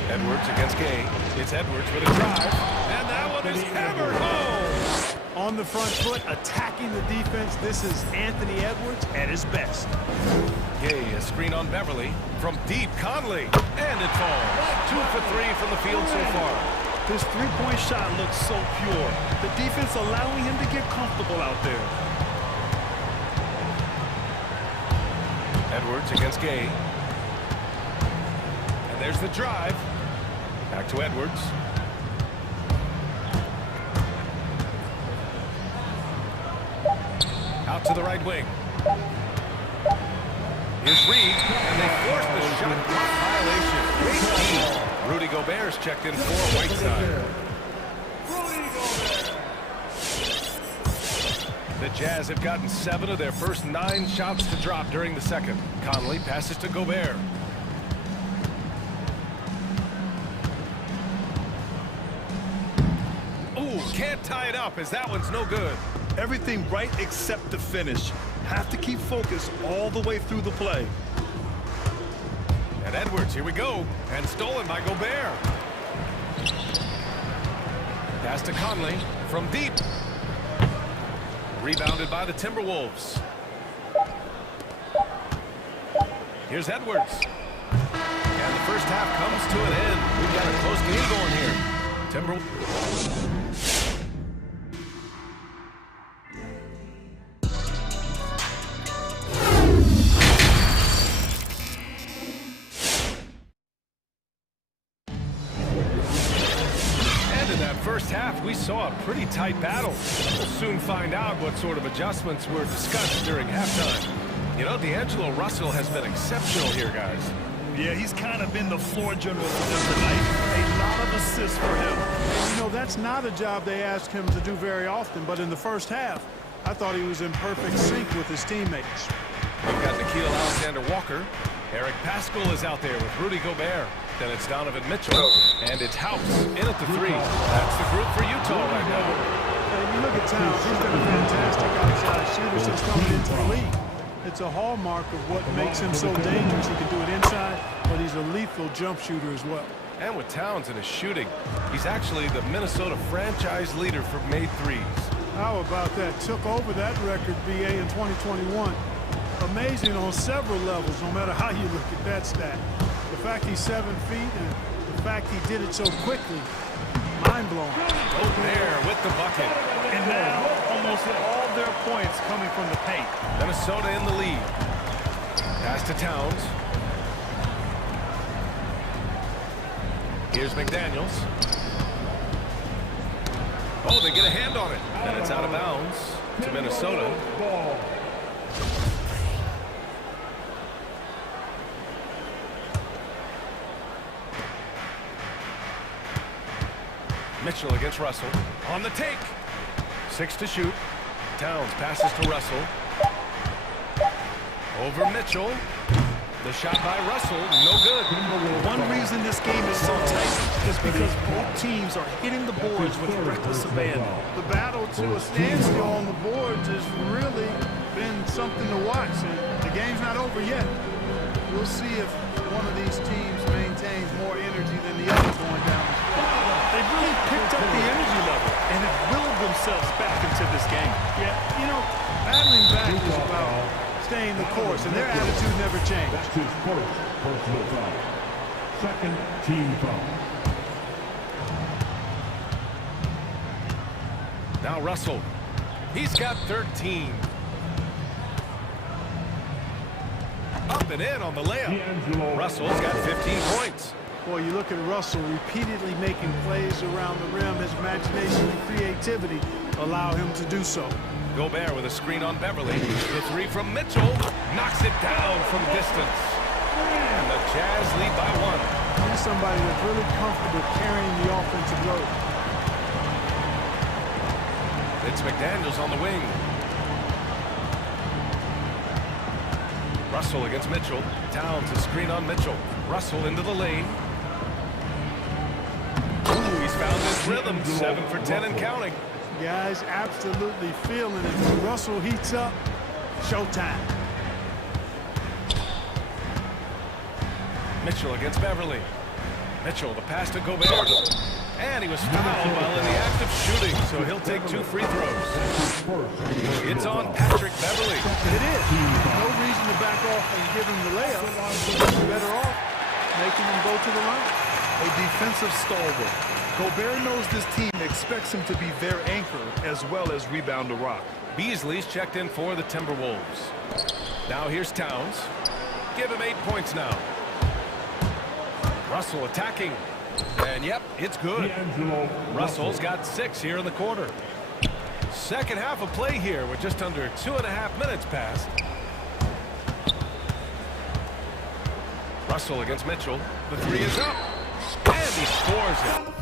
Edwards against Gay. It's Edwards with a drive. And that one is hammered home. On the front foot, attacking the defense. This is Anthony Edwards at his best. Gay, a screen on Beverly. From deep, Conley. And it falls. 2 for 3 from the field so far. His three-point shot looks so pure. The defense allowing him to get comfortable out there. Edwards against Gay. And there's the drive. Back to Edwards. Out to the right wing. Here's Reed, and they force the shot clock violation. Great team. Rudy Gobert's checked in for Whiteside. The Jazz have gotten 7 of their first 9 shots to drop during the second. Conley passes to Gobert. Ooh, can't tie it up as that one's no good. Everything right except the finish. Have to keep focused all the way through the play. And Edwards, here we go. And stolen by Gobert. Pass to Conley from deep. Rebounded by the Timberwolves. Here's Edwards. And the first half comes to an end. We've got a close game going here. Timberwolves. First half, we saw a pretty tight battle. We'll soon find out what sort of adjustments were discussed during halftime. You know, D'Angelo Russell has been exceptional here, guys. Yeah, he's kind of been the floor general for them tonight. A lot of assists for him. And, you know, that's not a job they ask him to do very often, but in the first half, I thought he was in perfect sync with his teammates. We've got Nickeil Alexander-Walker. Eric Paschall is out there with Rudy Gobert. Then it's Donovan Mitchell, and it's House in at the 3. That's the group for Utah right now. And you look at Towns, he's been a fantastic outside shooter since coming into the league. It's a hallmark of what makes him so dangerous. He can do it inside, but he's a lethal jump shooter as well. And with Towns in his shooting, he's actually the Minnesota franchise leader for made threes. How about that? Took over that record, BA, in 2021. Amazing on several levels, no matter how you look at that stat. The fact he's 7 feet and the fact he did it so quickly, mind-blowing. Gobert with the bucket. And now, almost all their points coming from the paint. Minnesota in the lead. Pass to Towns. Here's McDaniels. Oh, they get a hand on it. And it's out of bounds to Minnesota. Mitchell against Russell. On the take. 6 to shoot. Towns passes to Russell. Over Mitchell. The shot by Russell, no good. One reason this game is so tight is because both teams are hitting the boards with reckless abandon. The battle to a standstill on the boards has really been something to watch, and the game's not over yet. We'll see if one of these teams maintains more energy than the other going down. They've really picked up the energy level and have willed themselves back into this game. Yeah, you know, battling back is about staying the course, and their attitude never changed. That's his first personal foul. Second team foul. Now Russell. He's got 13. Up and in on the layup. Russell's got 15 points. Boy, you look at Russell repeatedly making plays around the rim. His imagination and creativity allow him to do so. Gobert with a screen on Beverly. The 3 from Mitchell. Knocks it down from distance. And the Jazz lead by 1. He's somebody that's really comfortable carrying the offensive load. It's McDaniels on the wing. Russell against Mitchell. Towns a screen on Mitchell. Russell into the lane. Ooh, he's found his rhythm. 7 for 10 and counting. Guys absolutely feeling it. When Russell heats up, showtime. Mitchell against Beverly. Mitchell, the pass to Gobert. And he was fouled while in the act of shooting, so he'll take 2 free throws. It's on Patrick Beverly. It is. No reason to back off and give him the layup. He's better off making him go to the line. A defensive stalwart. Gobert knows this team expects him to be their anchor as well as rebound the rock. Beasley's checked in for the Timberwolves. Now here's Towns. Give him 8 points now. Russell attacking. And yep, it's good. Russell's got 6 here in the quarter. Second half of play here with just under 2.5 minutes passed. Russell against Mitchell. The 3 is up. And he scores it.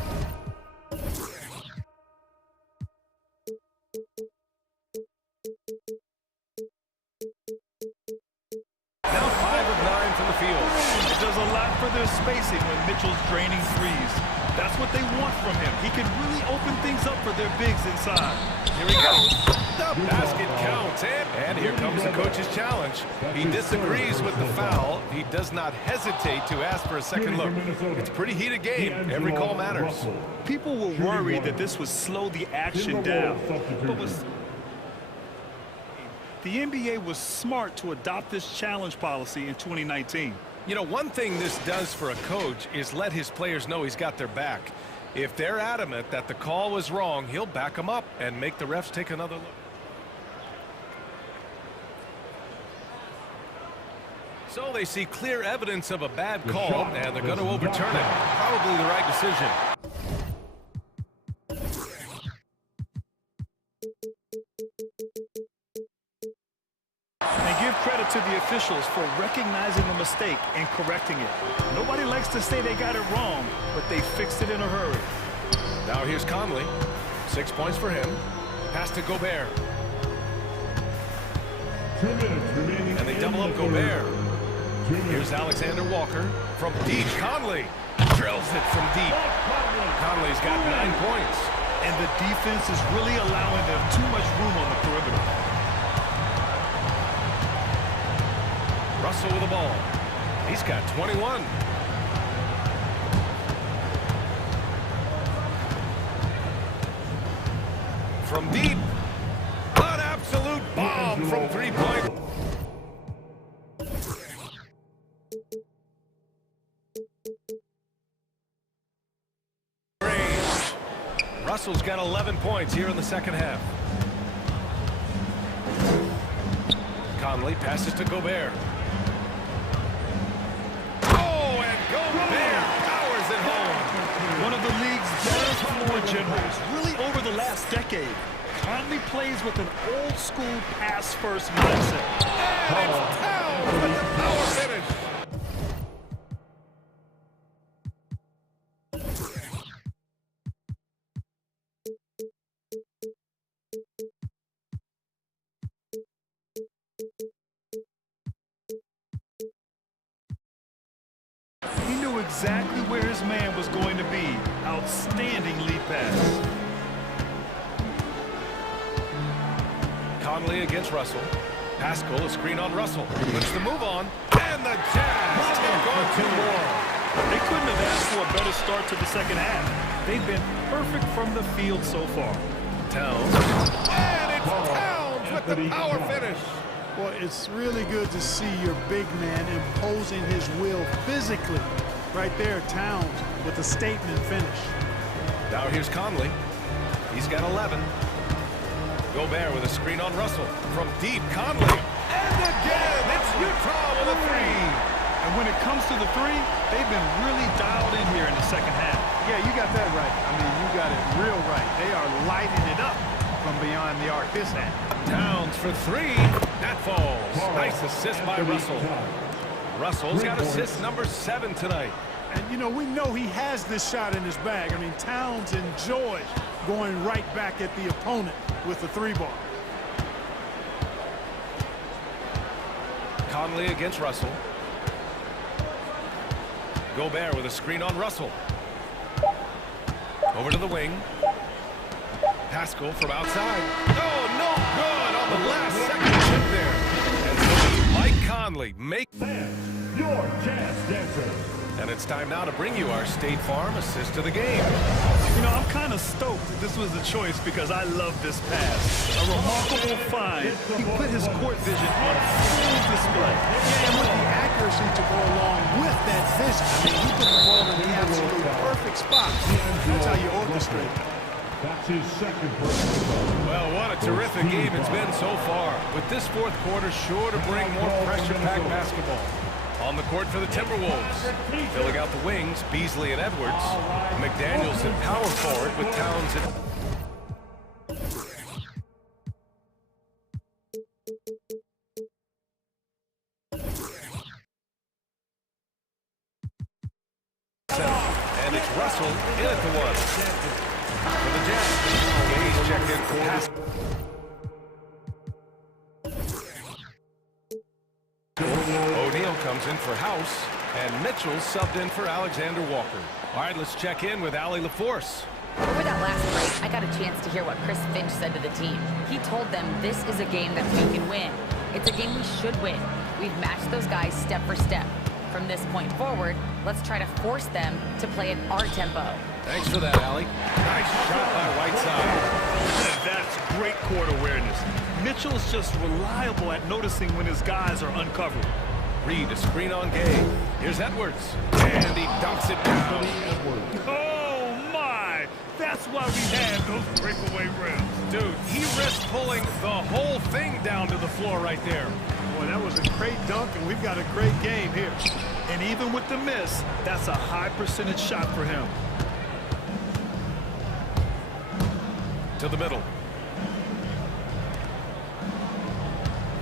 Now 5 of 9 from the field. It does a lot for their spacing when Mitchell's draining threes. That's what they want from him. He can really open things up for their bigs inside. Here he goes. The basket counts. And here comes the coach's challenge. He disagrees with the foul. He does not hesitate to ask for a second look. It's a pretty heated game. Every call matters. People were worried that this would slow the action down. But the NBA was smart to adopt this challenge policy in 2019. You know, one thing this does for a coach is let his players know he's got their back. If they're adamant that the call was wrong, he'll back them up and make the refs take another look. So they see clear evidence of a bad call, and they're going to overturn it. Probably the right decision. And give credit to the officials for recognizing the mistake and correcting it. Nobody likes to say they got it wrong, but they fixed it in a hurry. Now here's Conley. 6 points for him. Pass to Gobert. 2 minutes remaining. And they double up Gobert. Here's Alexander Walker from deep. Conley drills it from deep. Conley's got 9 points. And the defense is really allowing them too much room on the perimeter. Russell with the ball. He's got 21. From deep. An absolute bomb from 3-point. Range. Russell's got 11 points here in the second half. Conley passes to Gobert. Gobert powers it home. One of the league's best floor generals, really over the last decade. Conley plays with an old-school pass-first mindset. And it's down for the power finish. exactly where his man was going to be. Outstanding lead pass. Conley against Russell. Pascal, a screen on Russell. Puts the move on. And the Jazz take on 2 more. They couldn't have asked for a better start to the second half. They've been perfect from the field so far. Towns. And it's Towns with the power finish. Well, it's really good to see your big man imposing his will physically. Right there, Towns with a statement finish. Now here's Conley. He's got 11. Gobert with a screen on Russell. From deep, Conley. And again, it's Utah with a 3. And when it comes to the 3, they've been really dialed in here in the second half. Yeah, you got that right. I mean, you got it real right. They are lighting it up from beyond the arc this half. Towns for 3. That falls. Nice assist by Russell. Russell's got assist number 7 tonight. And, you know, we know he has this shot in his bag. I mean, Towns enjoys going right back at the opponent with the 3-ball. Conley against Russell. Gobert with a screen on Russell. Over to the wing. Pascal from outside. Oh, no good on the last second chip there. And so Mike Conley make... Your Jazz Dancer. And it's time now to bring you our State Farm assist of the game. You know, I'm kind of stoked that this was the choice because I love this pass. A remarkable find. He put his court vision on full display. Yeah, and with the accuracy to go along with that vision. I mean, he put the ball in the absolute perfect spot. That's how you orchestrate it. That's his second personal. Well, what a terrific game it's been so far. With this fourth quarter sure to bring more pressure-packed basketball. On the court for the Timberwolves. Filling out the wings, Beasley and Edwards. McDaniels in power forward with Towns and... And it's Russell in at the 1. For the Jazz. Gage checked in for pass. O'Neal comes in for House, and Mitchell subbed in for Alexander Walker. All right, let's check in with Allie LaForce. Over that last break, I got a chance to hear what Chris Finch said to the team. He told them this is a game that we can win. It's a game we should win. We've matched those guys step for step. From this point forward, let's try to force them to play at our tempo. Thanks for that, Allie. Nice shot by Whiteside. That's great court awareness. Mitchell's just reliable at noticing when his guys are uncovered. Reed, a screen on Gay. Here's Edwards. And he dunks it down. Oh, my! That's why we had those breakaway rims. Dude, he risked pulling the whole thing down to the floor right there. Boy, that was a great dunk, and we've got a great game here. And even with the miss, that's a high percentage shot for him. To the middle.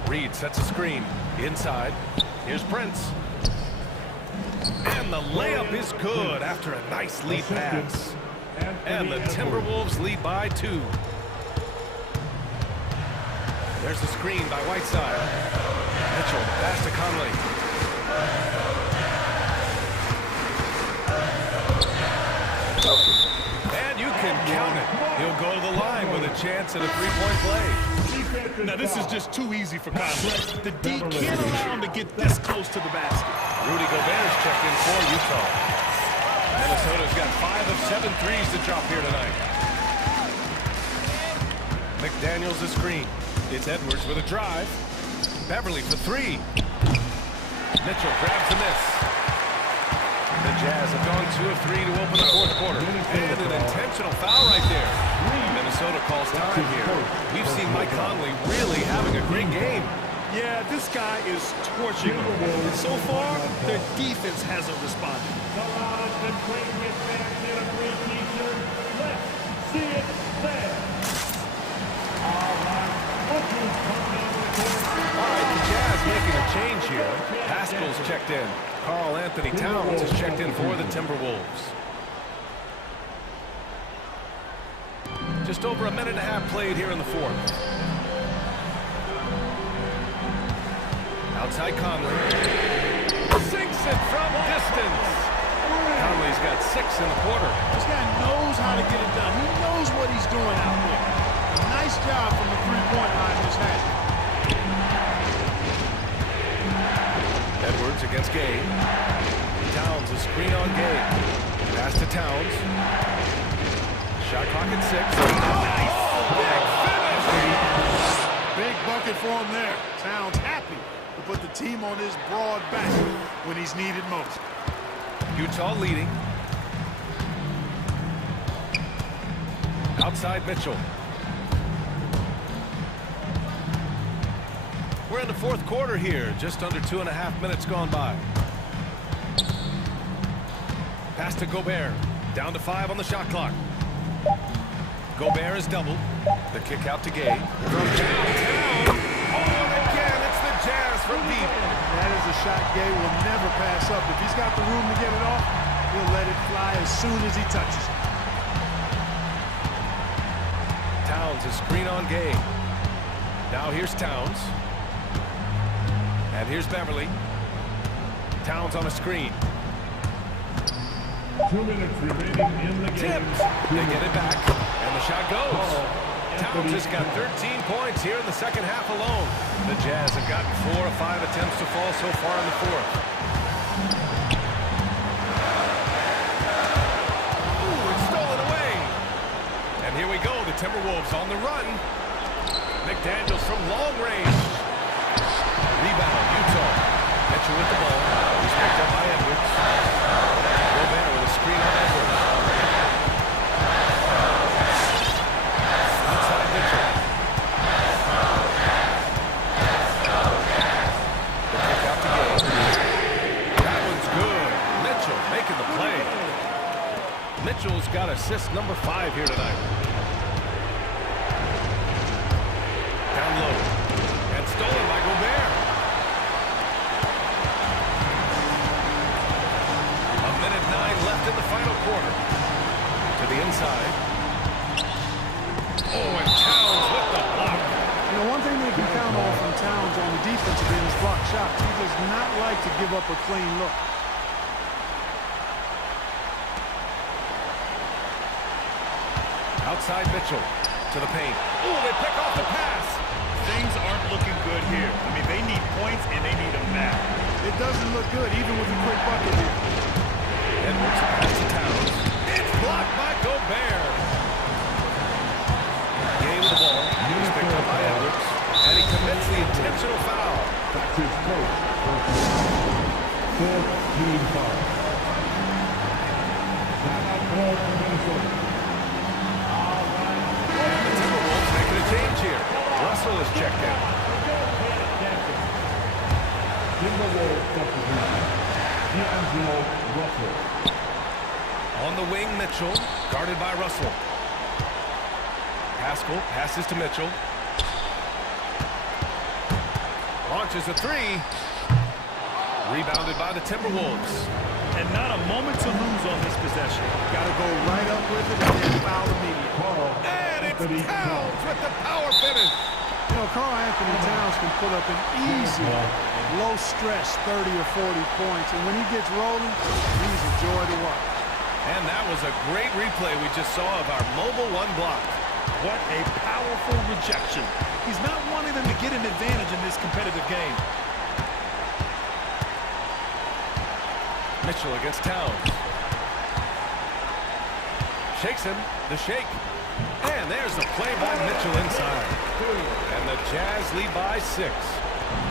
Reed sets a screen. Inside. Here's Prince. And the layup is good after a nice lead pass. And the Timberwolves lead by 2. There's the screen by Whiteside. Mitchell, pass to Conley. And you can count it. He'll go to the line with a chance at a 3-point play. Now, this is just too easy for Conley. The D can't allow him to get this close to the basket. Rudy Gobert's checked in for Utah. Minnesota's got 5 of 7 threes to drop here tonight. McDaniels a screen. It's Edwards with a drive. Beverly for 3. Mitchell grabs the miss. The Jazz have gone 2 of 3 to open the fourth quarter. And an intentional foul right there. Minnesota calls time here. We've seen Mike Conley really having a great game. Yeah, this guy is torching them. And so far, their defense hasn't responded. Let's see it there. All right, the Jazz making a change here. Pascal's checked in. Karl Anthony Towns is checked in for the Timberwolves. Just over a minute and a half played here in the fourth. Outside Conley. Sinks it from distance. he's got 6 in the quarter. This guy knows how to get it done. He knows what he's doing out there. Nice job from the three-point line this half. Edwards against Gay. Towns, a screen on Gay. Pass to Towns. Shot clock at 6. Nice. Big finish. Big bucket for him there. Towns happy to put the team on his broad back when he's needed most. Utah leading. Outside Mitchell. We're in the fourth quarter here. Just under 2.5 minutes gone by. Pass to Gobert. Down to 5 on the shot clock. Gobert is doubled. The kick out to Gay. From downtown. Oh, and again, it's the Jazz from deep. That is a shot Gay will never pass up. If he's got the room to get it off, he'll let it fly as soon as he touches it. Towns, a screen on Gay. Now here's Towns. And here's Beverly. Towns on a screen. 2 minutes remaining in the game. Tipped. They get it back. And the shot goes. Towns has got 13 points here in the second half alone. The Jazz have gotten 4 of 5 attempts to fall so far in the fourth. Ooh, it's stolen away. And here we go. The Timberwolves on the run. McDaniels from long range. Rebound, Utah. Mitchell with the ball. He's picked up by Edwards. Gobert with a screen on Edwards. Outside Mitchell. The kick out to Gay. That one's good. Mitchell making the play. Mitchell's got assist number 5 here tonight. Down low. And stolen by Gobert. A minute 9 left in the final quarter. To the inside. Oh, and Towns with the block. You know, one thing they can count on from Towns on the defensive end is block shots. He does not like to give up a clean look. Outside Mitchell to the paint. Oh, they pick off the pass. Things aren't looking good here. I mean, they need points and they need them now. It doesn't look good, even with a quick bucket here. Edwards pass to Towns. It's blocked by Gobert. Gay with the ball. He was picked up by Edwards. And he commits the intentional foul. That's his coach. 4-team foul. Timeout call for Minnesota. And the Timberwolves making a change here. Russell is checked in. Timberwolves substitution. D'Angelo Russell. On the wing, Mitchell, guarded by Russell. Pascal passes to Mitchell. Launches a 3. Rebounded by the Timberwolves. And not a moment to lose on this possession. Got to go right up with it and then foul immediately. And it's Towns with the power finish. You know, Karl Anthony Towns can put up an easy, low-stress 30 or 40 points. And when he gets rolling, he's a joy to watch. And that was a great replay we just saw of our mobile 1 block. What a powerful rejection. He's not wanting them to get an advantage in this competitive game. Mitchell against Towns. Shakes him. The shake. And there's the play by Mitchell inside. And the Jazz lead by 6.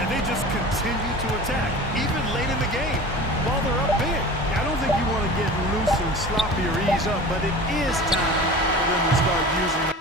And they just continue to attack, even late in the game, while they're up big. I don't think you want to get loose and sloppy or ease up, but it is time for them to start using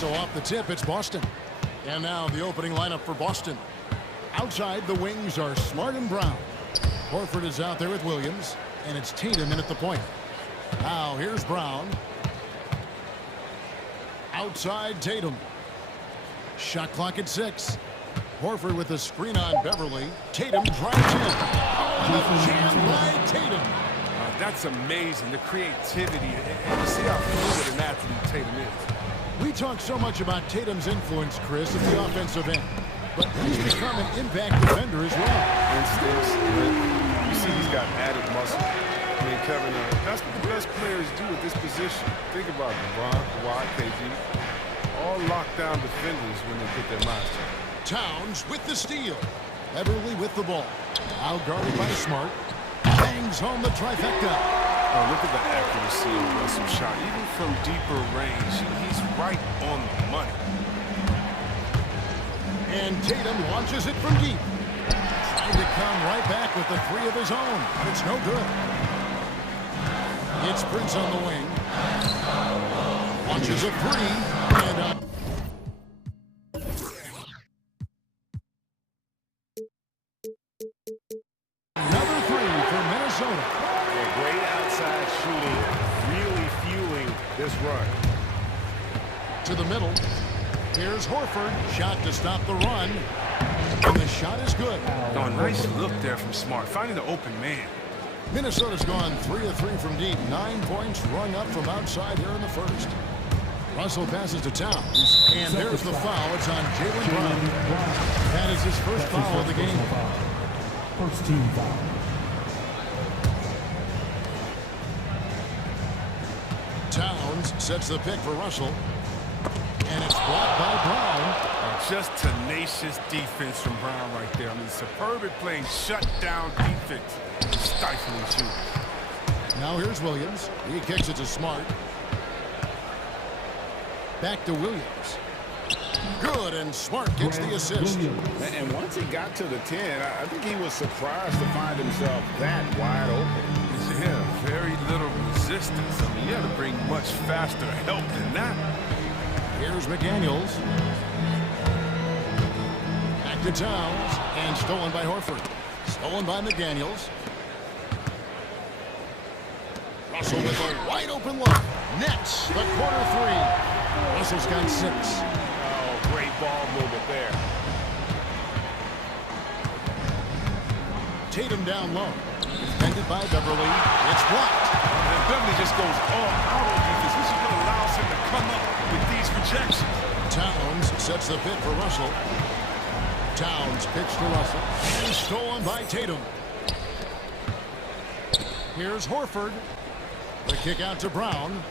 So off the tip, it's Boston. And now the opening lineup for Boston. Outside, the wings are Smart and Brown. Horford is out there with Williams, and it's Tatum in at the point. Now here's Brown. Outside, Tatum. Shot clock at 6. Horford with a screen on Beverly. Tatum drives in. Oh, and a jam by Tatum. That's amazing, the creativity, and you see how fluid an athlete Tatum is. We talk so much about Tatum's influence, Chris, at the offensive end. But he's become an impact defender as well. Instincts, you see he's got added muscle. I mean, Kevin, that's what the best players do at this position. Think about LeBron, Kawhi, KG. All lockdown defenders when they put their minds to it. Towns with the steal. Beverly with the ball. Now guarded by Smart. Bangs home the trifecta. Oh, look at the accuracy of Russell's shot. Even from deeper range, he's right on the money. And Tatum launches it from deep. Trying to come right back with the 3 of his own, but it's no good. It's Prince on the wing. Launches a 3, and another 3 for Minnesota. Yeah, great outside shooting, really fueling this run. To the middle. Here's Horford. Shot to stop the run. And the shot is good. Oh, nice look there from Smart, finding the open man. Minnesota's gone 3 of 3 from deep. 9 points rung up from outside here in the first. Russell passes to Towns. And there's the foul. It's on Jaylen Brown. That is his first foul of the game. First team foul. Towns sets the pick for Russell. And it's blocked by Brown. Just tenacious defense from Brown right there. I mean, superb at playing shutdown defense. Stifling shooting. Now here's Williams. He kicks it to Smart. Back to Williams. Good, and Smart gets the assist. And once he got to the 10, I think he was surprised to find himself that wide open. Yeah, very little resistance. I mean, you had to bring much faster help than that. Here's McDaniels. Back to Towns, and stolen by Horford. Stolen by McDaniels. Russell with a wide open look. Nets the corner 3. Russell's got 6. Oh, great ball movement there. Tatum down low. Defended by Beverly. It's blocked. And Beverly just goes all out on defense. This is what allows him to come up with these projections. Towns sets the pick for Russell. Towns pitch to Russell. And stolen by Tatum. Here's Horford. The kick out to Brown.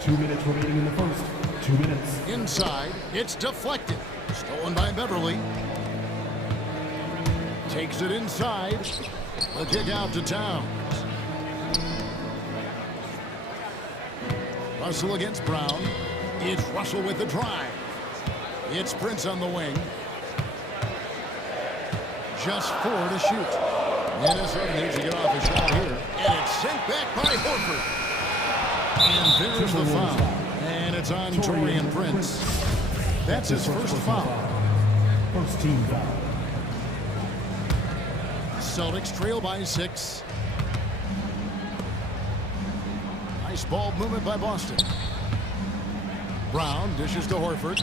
2 minutes remaining in the first. 2 minutes. Inside. It's deflected. Stolen by Beverly. Takes it inside. The kick out to Towns. Russell against Brown. It's Russell with the drive. It's Prince on the wing. Just 4 to shoot. Minnesota needs to get off a shot here. And it's sent back by Horford. And there's the foul. And it's on Taurean Prince. That's his first foul. First team foul. Celtics trail by 6. Nice ball movement by Boston. Brown dishes to Horford.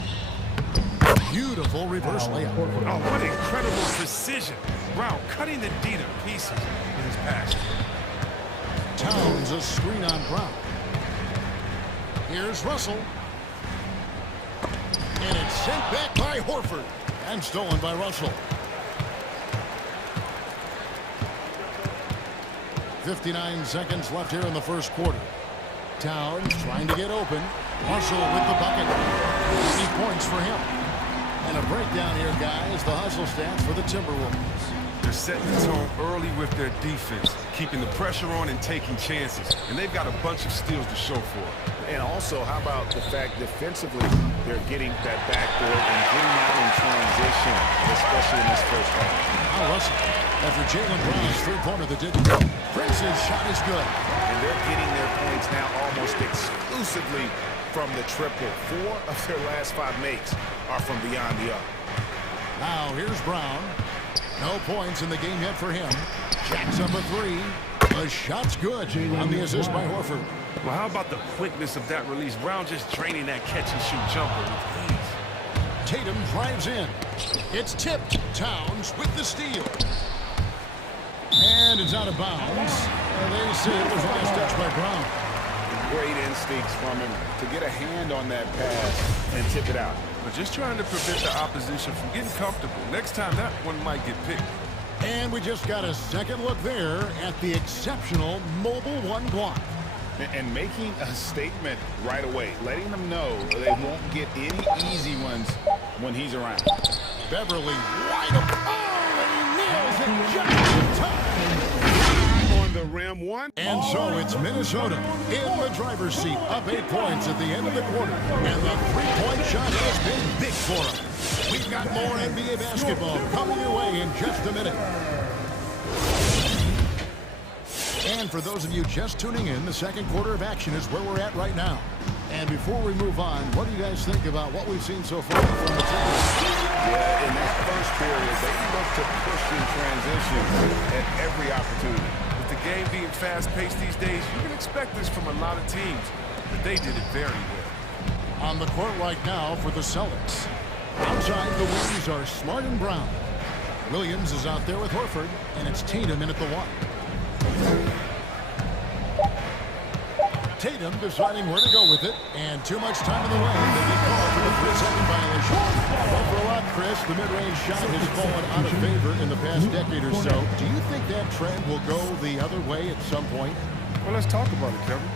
Beautiful reverse layup. Oh, what incredible precision. Brown cutting the D to pieces with his pass. Towns a screen on Brown. Here's Russell. And it's sent back by Horford. And stolen by Russell. 59 seconds left here in the first quarter. Towns trying to get open. Russell with the bucket. 50 points for him. And a breakdown here, guys. The hustle stats for the Timberwolves. They're setting the tone early with their defense, keeping the pressure on and taking chances. And they've got a bunch of steals to show for it. And also, how about the fact defensively, they're getting that backboard and getting out in transition, especially in this first half. Now Russell, after Jaylen Brown's three-pointer that didn't go. Prince's shot is good. And they're getting their points now almost exclusively exclusively from the triple. 4 of their last 5 makes are from beyond the arc. Now here's Brown. No points in the game yet for him. Jacks up a 3. The shot's good on the assist by Horford. Well, how about the quickness of that release? Brown just draining that catch-and-shoot jumper with ease. Tatum drives in. It's tipped. Towns with the steal. And it's out of bounds. They say it was last touched by Brown. Great instincts from him to get a hand on that pass and tip it out. But just trying to prevent the opposition from getting comfortable. Next time, that one might get picked. And we just got a second look there at the exceptional mobile 1 block. And making a statement right away, letting them know they won't get any easy ones when he's around. Beverly wide open. Oh, and he nails it just in time. On the rim, 1. And so it's Minnesota in the driver's seat, up 8 points at the end of the quarter. And the 3-point shot has been big for them. We've got more NBA basketball coming your way in just a minute. And for those of you just tuning in, the second quarter of action is where we're at right now. And before we move on, what do you guys think about what we've seen so far from the team? Yeah, in that first period, they look to push in transition at every opportunity. With the game being fast-paced these days, you can expect this from a lot of teams, but they did it very well. On the court right now for the Celtics. Outside, the wings are Smart and Brown. Williams is out there with Horford, and it's Tatum in at the 1. Tatum deciding where to go with it, and too much time in the lane. They get called for the 3-second violation. Well, for a lot, Chris, the mid-range shot has fallen out of favor in the past decade or so. Do you think that trend will go the other way at some point? Well, let's talk about it, Kevin.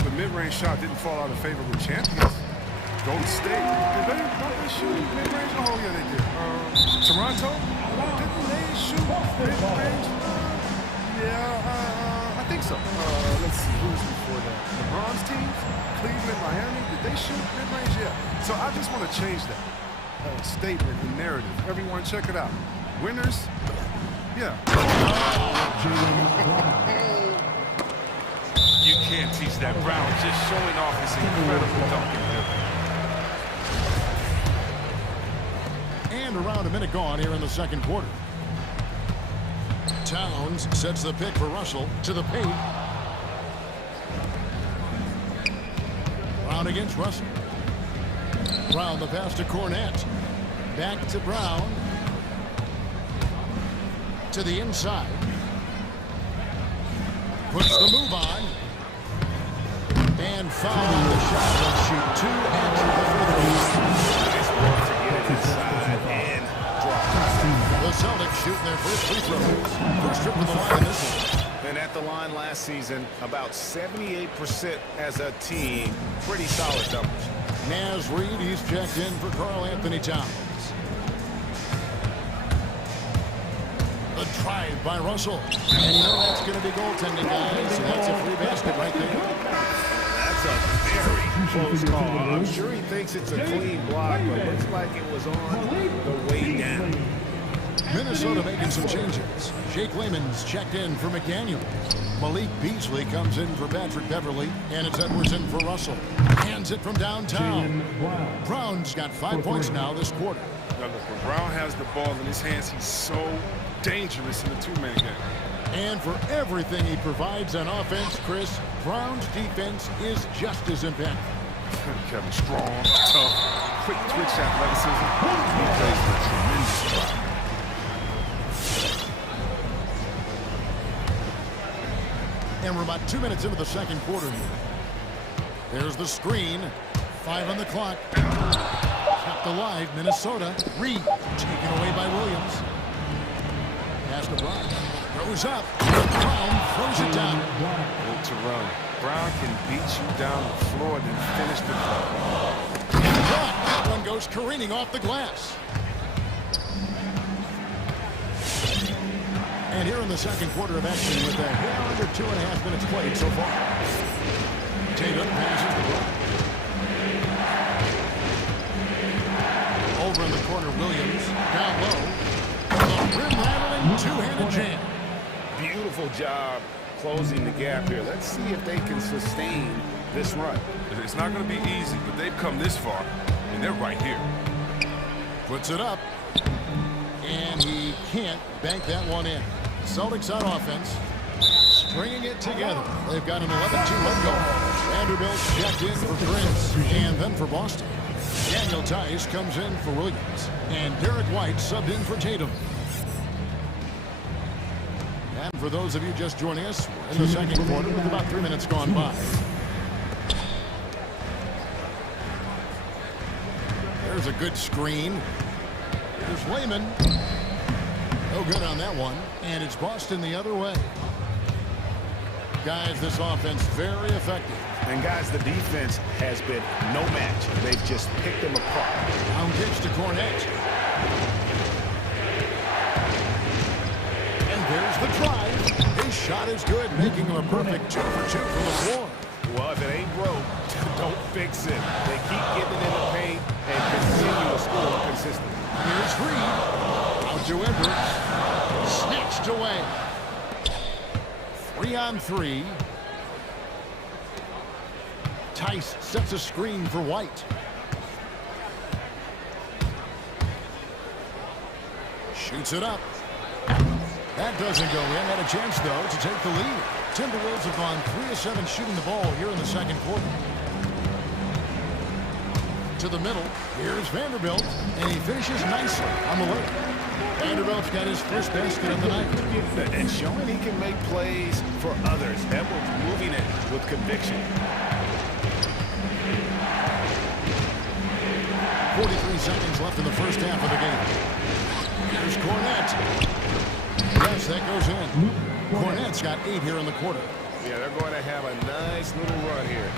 The mid-range shot didn't fall out of favor with champions. Golden State, don't they shoot mid-range? Oh, yeah, they did. Toronto, didn't they shoot mid-range? Yeah, I think so. Let's see, who's before that? LeBron's teams, Cleveland, Miami, did they shoot mid-range? Yeah. So I just want to change that statement and narrative. Everyone, check it out. Winners, yeah. You can't teach that. Brown just showing off his incredible dunking ability. And around a minute gone here in the second quarter. Towns sets the pick for Russell to the paint. Brown against Russell. Brown the pass to Cornette. Back to Brown. To the inside. Puts the move on. And foul on the shot. Will shoot 2 after the free throw. Nice work to get it inside and drop. The Celtics shooting their first free throws. First trip to the line in this one. And at the line last season, about 78% as a team. Pretty solid numbers. Naz Reid, he's checked in for Karl Anthony Towns. The drive by Russell. And you know that's going to be goaltending, guys. And that's a free basket right there. That's a very close call. I'm sure he thinks it's a clean block, but looks like it was on the way down. Minnesota making some changes. Jake Layman's checked in for McDaniel. Malik Beasley comes in for Patrick Beverly, and it's Edwards in for Russell. Hands it from downtown. Brown's got 5 points now this quarter. Now look, when Brown has the ball in his hands, he's so dangerous in the two-man game. And for everything he provides on offense, Chris, Brown's defense is just as impactful. Kevin, strong, tough, quick twitch athleticism. He plays with tremendous pride. And we're about 2 minutes into the second quarter here. There's the screen. 5 on the clock. Kept alive, Minnesota. Reed taken away by Williams. Pass to Brown. Goes up. Brown throws it down. Good to run. Brown can beat you down the floor, then finish the play. That one goes careening off the glass. And here in the second quarter of action with a hair under 2.5 minutes played so far. Tatum passes the ball. Over in the corner, Williams. Down low. The rim-rattling two-handed jam. Beautiful job closing the gap here. Let's see if they can sustain this run. It's not going to be easy, but they've come this far, and they're right here. Puts it up. And he can't bank that one in. Celtics on offense. Stringing it together. They've got an 11-2 run goal. Vanderbilt's checked in for Prince. And then for Boston. Daniel Tice comes in for Williams. And Derek White subbed in for Tatum. And for those of you just joining us, we're in the second quarter with about 3 minutes gone by. There's a good screen. There's Layman. No good on that one. And it's Boston the other way. Guys, this offense very effective. And guys, the defense has been no match. They've just picked them apart. Down pitch to Cornette. And there's the drive. His shot is good, making him a perfect 2 for 2 from the floor. Well, if it ain't broke, don't fix it. They keep getting it in the paint and continue to score consistently. Here's Reed. Out to Edwards. Snatched away. 3-on-3. Tice sets a screen for White. Shoots it up. That doesn't go in. Had a chance, though, to take the lead. Timberwolves have gone 3 of 7 shooting the ball here in the second quarter. To the middle. Here's Vanderbilt, and he finishes nicely on the layup. Vanderbilt's got his first basket of the night. And showing he can make plays for others. Edwards moving it with conviction. 43 seconds left in the first half of the game. Here's Cornette. Yes, that goes in. Cornette's got 8 here in the quarter. Yeah, they're going to have a nice little run here.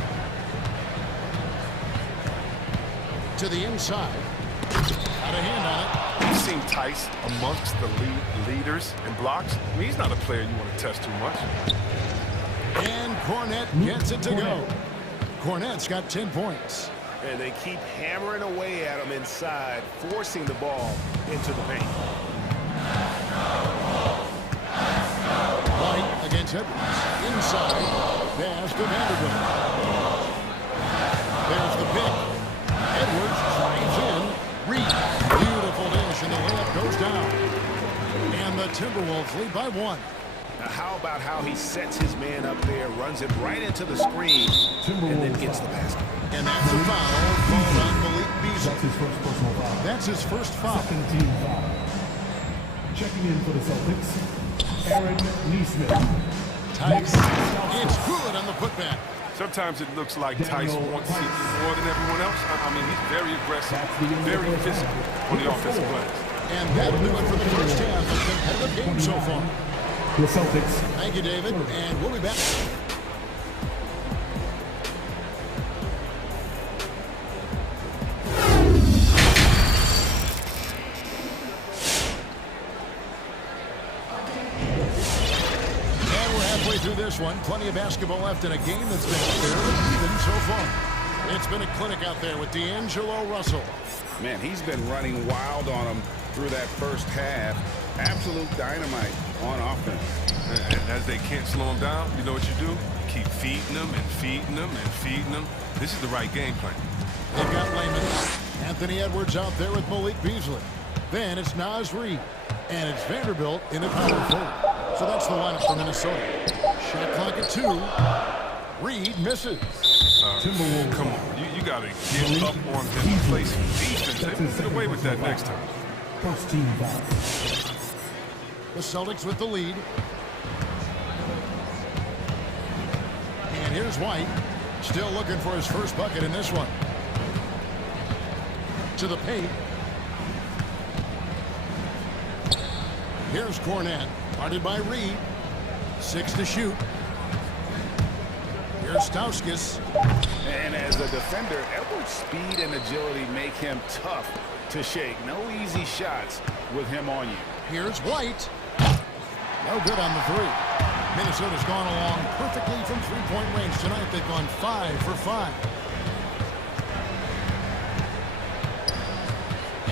To the inside. Got a hand on it. You've seen Tice amongst the leaders in blocks. I mean, he's not a player you want to test too much. And Cornette gets it to go. Cornette's got 10 points. And they keep hammering away at him inside, forcing the ball into the paint. White against Edwards. Inside. Pass to Vanderbilt. There's the pick. Edwards drives in. Reed. Beautiful dish, and the layup goes down. And the Timberwolves lead by 1. Now, how about how he sets his man up there, runs it right into the screen, and then gets the basket. And that's a foul called on Malik Beasley. That's his first personal foul. That's his first foul. Second team foul. Checking in for the Celtics, Aaron Neesmith. Tice. It's good on the putback. Sometimes it looks like Tice wants it more than everyone else. I mean, he's very aggressive, very physical on the offensive glass. And that'll do it for the first half of the competitive game so far. The Celtics. Thank you, David, and we'll be back. Through this one, plenty of basketball left in a game that's been fairly even so far. It's been a clinic out there with D'Angelo Russell. Man, he's been running wild on them through that first half. Absolute dynamite on offense. And as they can't slow him down, you know what you do? Keep feeding them and feeding them and feeding them. This is the right game plan. They've got Layman. Anthony Edwards out there with Malik Beasley. Then it's Naz Reid. And it's Vanderbilt in a power forward. So that's the lineup for Minnesota. Shot clock at 2. Reed misses. Come on, you got to get up on him and play some defense. They won't get away with that next time. First team foul. The Celtics with the lead. And here's White. Still looking for his first bucket in this one. To the paint. Here's Cornette. Guarded by Reed. 6 to shoot. Here's Stauskas. And as a defender, Edwards' speed and agility make him tough to shake. No easy shots with him on you. Here's White. No good on the 3. Minnesota's gone along perfectly from three-point range tonight. They've gone 5 for 5.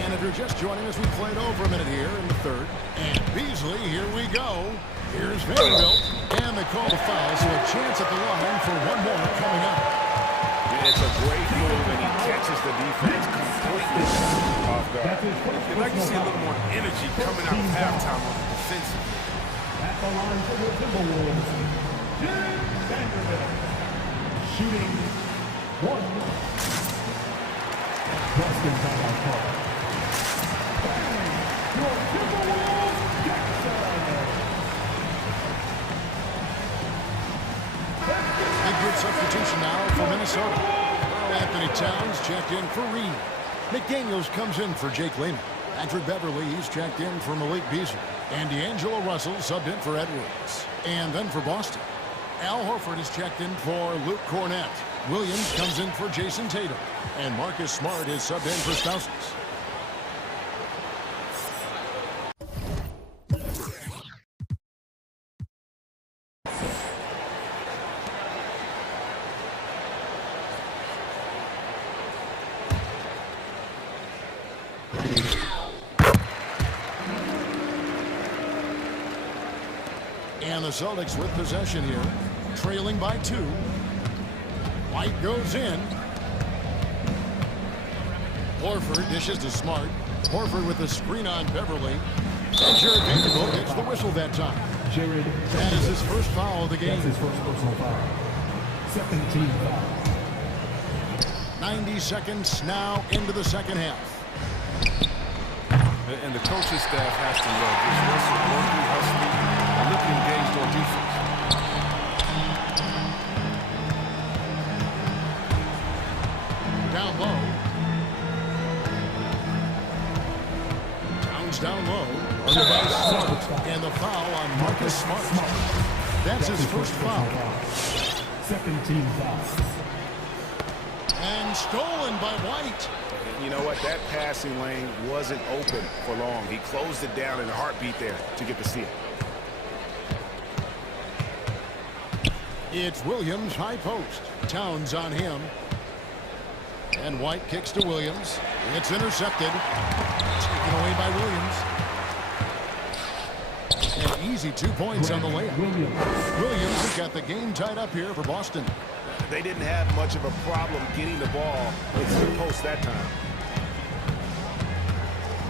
And if you're just joining us, we played over a minute here in the third. And Beasley, here we go. Here's Vanderbilt. And they call the foul, so a chance at the line for one more coming up. It's a great move, and he catches the defense completely off guard. I'd like to see a little more energy coming out of halftime on the defensive. At the line for the Timberwolves, Jared Vanderbilt. Shooting 1. Boston timeout call. Your Timberwolves get started. A good substitution now for Minnesota. Anthony Towns checked in for Reed. McDaniels comes in for Jake Lehman. Patrick Beverly, he's checked in for Malik Beasley. And D'Angelo Russell subbed in for Edwards. And then for Boston, Al Horford is checked in for Luke Cornett. Williams comes in for Jason Tatum. And Marcus Smart is subbed in for Stauskas. And the Celtics with possession here, trailing by 2. White goes in. Horford dishes to Smart. Horford with the screen on Beverly. And Jared Vanderbilt gets the whistle that time. That is his first foul of the game. That's his first personal foul. Second team foul. 90 seconds now into the second half. And the coaching staff has to love this. Russell working, hustling, and looking engaged on defense. Down low. Towns down low. Under by Smart. And the foul on Marcus Smart. That's his first foul. Second team foul. And stolen by White. You know what? That passing lane wasn't open for long. He closed it down in a heartbeat there to get the steal. It's Williams, high post. Towns on him. And White kicks to Williams. It's intercepted. Taken away by Williams. An easy 2 points on the layup. Williams has got the game tied up here for Boston. They didn't have much of a problem getting the ball into the post that time.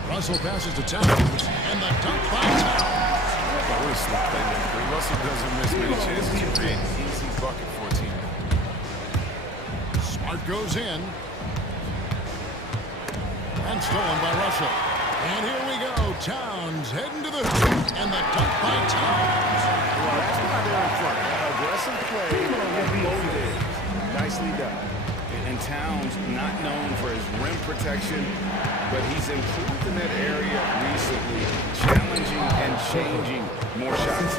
Russell passes to Towns. And the dunk by Towns. Russell doesn't miss many chances to create an easy bucket for a team. Smart goes in. And stolen by Russell. And here we go. Towns heading to the hoop. And the dunk by Towns. Well, that's why they're in front. Aggressive play and loaded. Nicely done. And Towns not known for his rim protection, but he's improved in that area recently, challenging and changing more shots.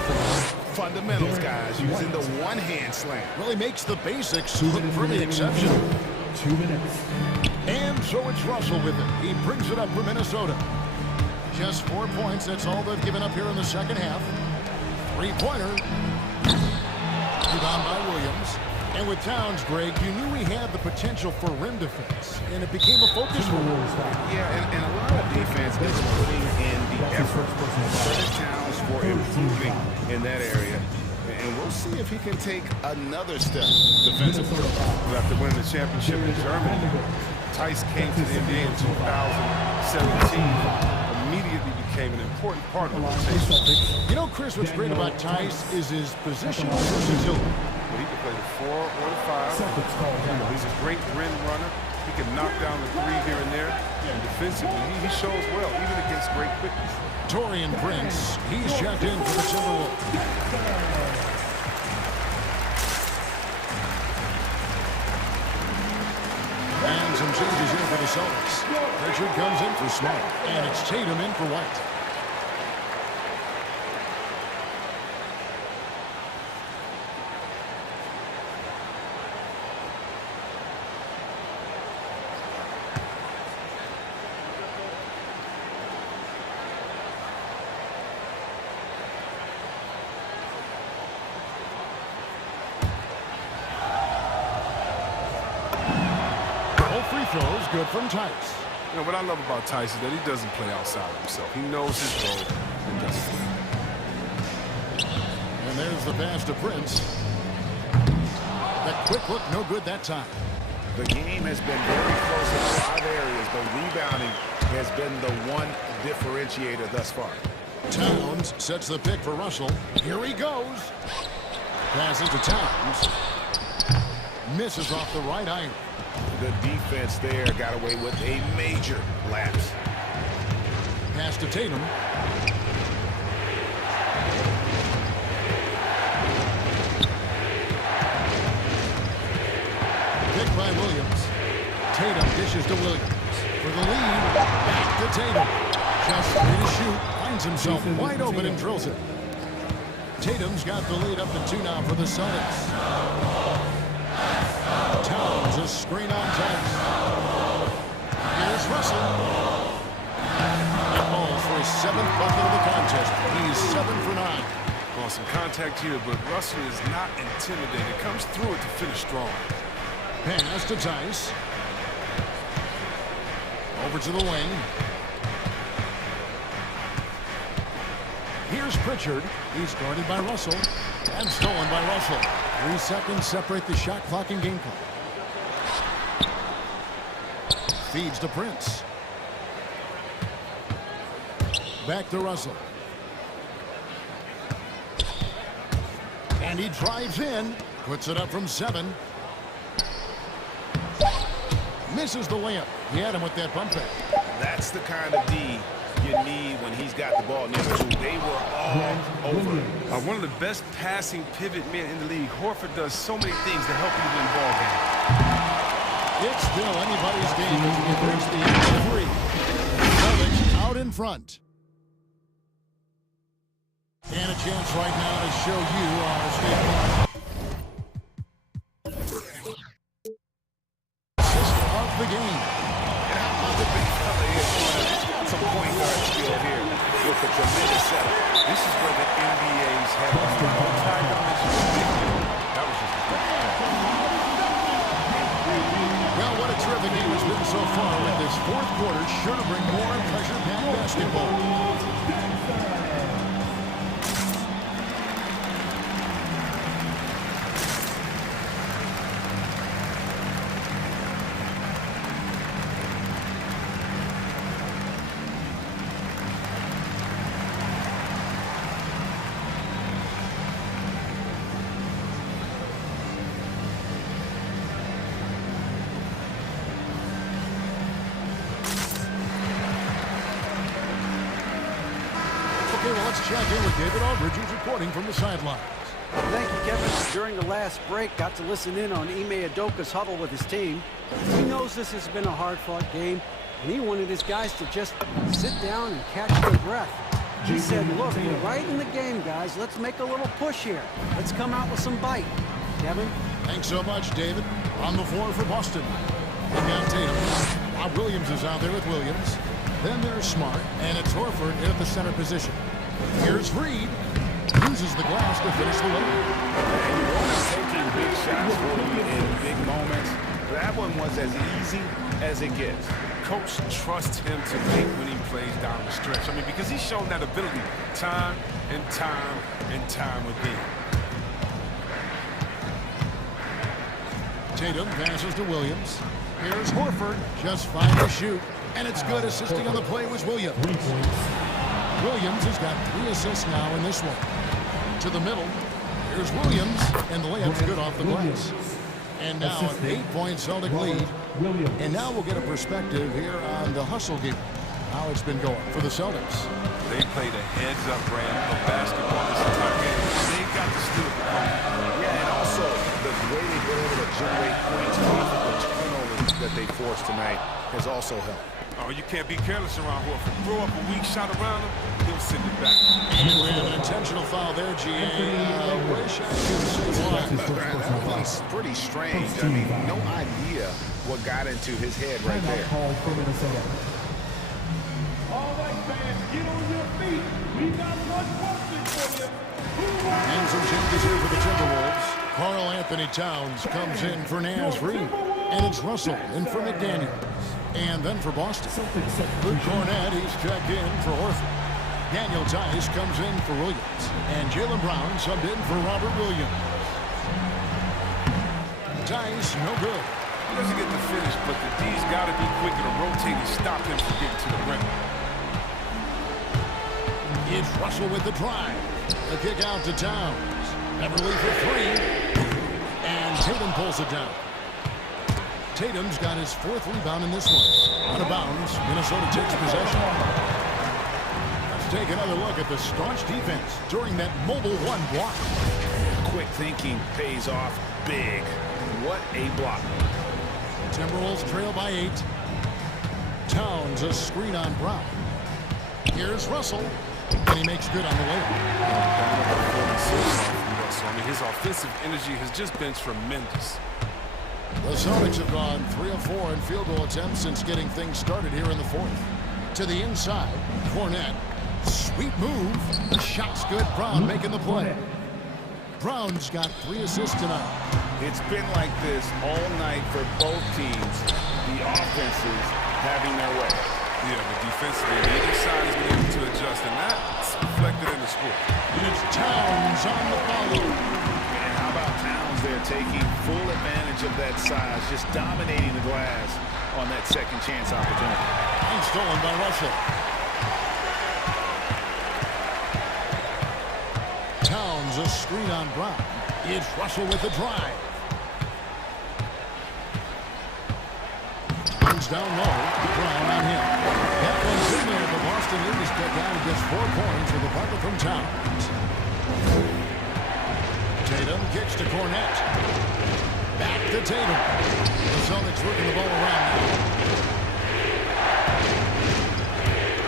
Fundamentals, guys, using the one-hand slam. Well, he makes the basics look pretty exceptional. 2 minutes. And so it's Russell with it. He brings it up for Minnesota. Just 4 points. That's all they've given up here in the second half. Three-pointer. Rebound by Williams. And with Towns, Greg, you knew he had the potential for rim defense, and it became a focus for him. Yeah, and a lot of defense is putting in the effort. Credit Towns for improving in that area. And we'll see if he can take another step defensively. After winning the championship in Germany, Tice came to the NBA in 2017. Immediately became an important part of the rotation. You know, Chris, what's great about Tice is his positional versatility. But he can play the 4 or the 5. He's a great rim runner. He can knock down the 3 here and there. And defensively, he shows well, even against great quickness. Taurean Prince, he's checked in for the Timberwolves. And some changes in for the Celtics. Richard comes in for Smart, and it's Tatum in for White. Free throws good from Tice. You know, what I love about Tice is that he doesn't play outside of himself. He knows his role and does it. And there's the pass to Prince. That quick look, no good that time. The game has been very close in a lot of areas, but rebounding has been the one differentiator thus far. Towns sets the pick for Russell. Here he goes. Passes to Towns. Misses off the right iron. The defense there got away with a major lapse. Pass to Tatum. Pick by Williams. Tatum dishes to Williams. For the lead, back to Tatum. Just free to shoot. Finds himself wide open and drills it. Tatum's got the lead up to 2 now for the Celtics. Towns a screen on Tice. Here's Russell. That falls for his 7th bucket of the contest. He's 7 for 9. Well, some contact here, but Russell is not intimidated. Comes through it to finish strong. Pass to Tice. Over to the wing. Here's Pritchard. He's guarded by Russell. And stolen by Russell. 3 seconds separate the shot clock and game clock. Feeds to Prince. Back to Russell. And he drives in. Puts it up from 7. Misses the layup. He had him with that bump back. That's the kind of D you need when he's got the ball next to you. They were all over. One of the best passing pivot men in the league. Horford does so many things to help you win ball games. It's still anybody's game as we reach the end of 3. Celtics out in front. And a chance right now to show you our state of the game. And how about the big fella here? Some point guard skill here with a tremendous setup. This is where the NBA's head on the multi-dimensional. That was just Well, what a terrific game it's been so far with this 4th quarter. Sure to bring more pressure-packed basketball. Okay, well, let's check in with David Aldridge, who's reporting from the sidelines. Thank you, Kevin. During the last break, got to listen in on Ime Udoka's huddle with his team. He knows this has been a hard-fought game, and he wanted his guys to just sit down and catch their breath. He said, look, we're right in the game, guys. Let's make a little push here. Let's come out with some bite. Kevin? Thanks so much, David. On the floor for Boston. They got Tatum. Now Williams is out there with Williams. Then there's Smart, and it's Horford at the center position. Here's Reed. Uses the glass to finish the lead. And you're only taking big shots for you in big moments. That one was as easy as it gets. Coach trusts him to make winning plays down the stretch. I mean, because he's shown that ability time and time and time again. Tatum passes to Williams. Here's Horford. Just 5 to shoot. And it's good. Assisting on the play was Williams. Williams has got 3 assists now in this one. To the middle. Here's Williams. And the layup's good off the glass. And now an 8-point Celtic lead. And now we'll get a perspective here on the hustle game. How it's been going for the Celtics. They played a heads-up brand of basketball this entire game. They got to steal the ball. Yeah, and also the way they were able to generate points off of the turnovers that they forced tonight has also helped. Oh, you can't be careless around Horford. Throw up a weak shot around him, he'll send it back. And we have an intentional foul there, GA. Wish I could say why. That one's pretty strange. I mean, no idea what got into his head right there. All right, fans, get on your feet. We got one question for you. And some changes here for the Timberwolves. Karl Anthony Towns comes in for Naz Reid. And it's Russell in for McDaniel. And then for Boston, Luke Cornett, he's checked in for Horford. Daniel Tice comes in for Williams. And Jaylen Brown subbed in for Robert Williams. Tice, no good. doesn't get the finish, but the D's got to be quicker to rotate and stop him from getting to the rim. It's Russell with the drive. The kick out to Towns. Beverly for three. And Tatum pulls it down. Tatum's got his fourth rebound in this one. Out of bounds, Minnesota takes possession. Let's take another look at the staunch defense during that mobile one block. Quick thinking pays off big. What a block. Timberwolves trail by 8. Towns a screen on Brown. Here's Russell, and he makes good on the layup. I mean, his offensive energy has just been tremendous. The Celtics have gone 3 of 4 in field goal attempts since getting things started here in the fourth. To the inside, Fournette. Sweet move. The shot's good. Brown making the play. Brown's got 3 assists tonight. It's been like this all night for both teams. The offenses having their way. Yeah, but defensively, neither side has been able to adjust, and that's reflected in the score. It's Towns on the follow. And how about Towns there taking full advantage of that size, just dominating the glass on that second chance opportunity. And stolen by Russell. Towns a screen on Brown. It's Russell with the drive. Towns down low. Brown on him. That one's in there. The Boston lead is cut down to just 4 points with a bucket from Towns. Tatum kicks to Cornette. Back to Tatum. The Celtics working the ball around now.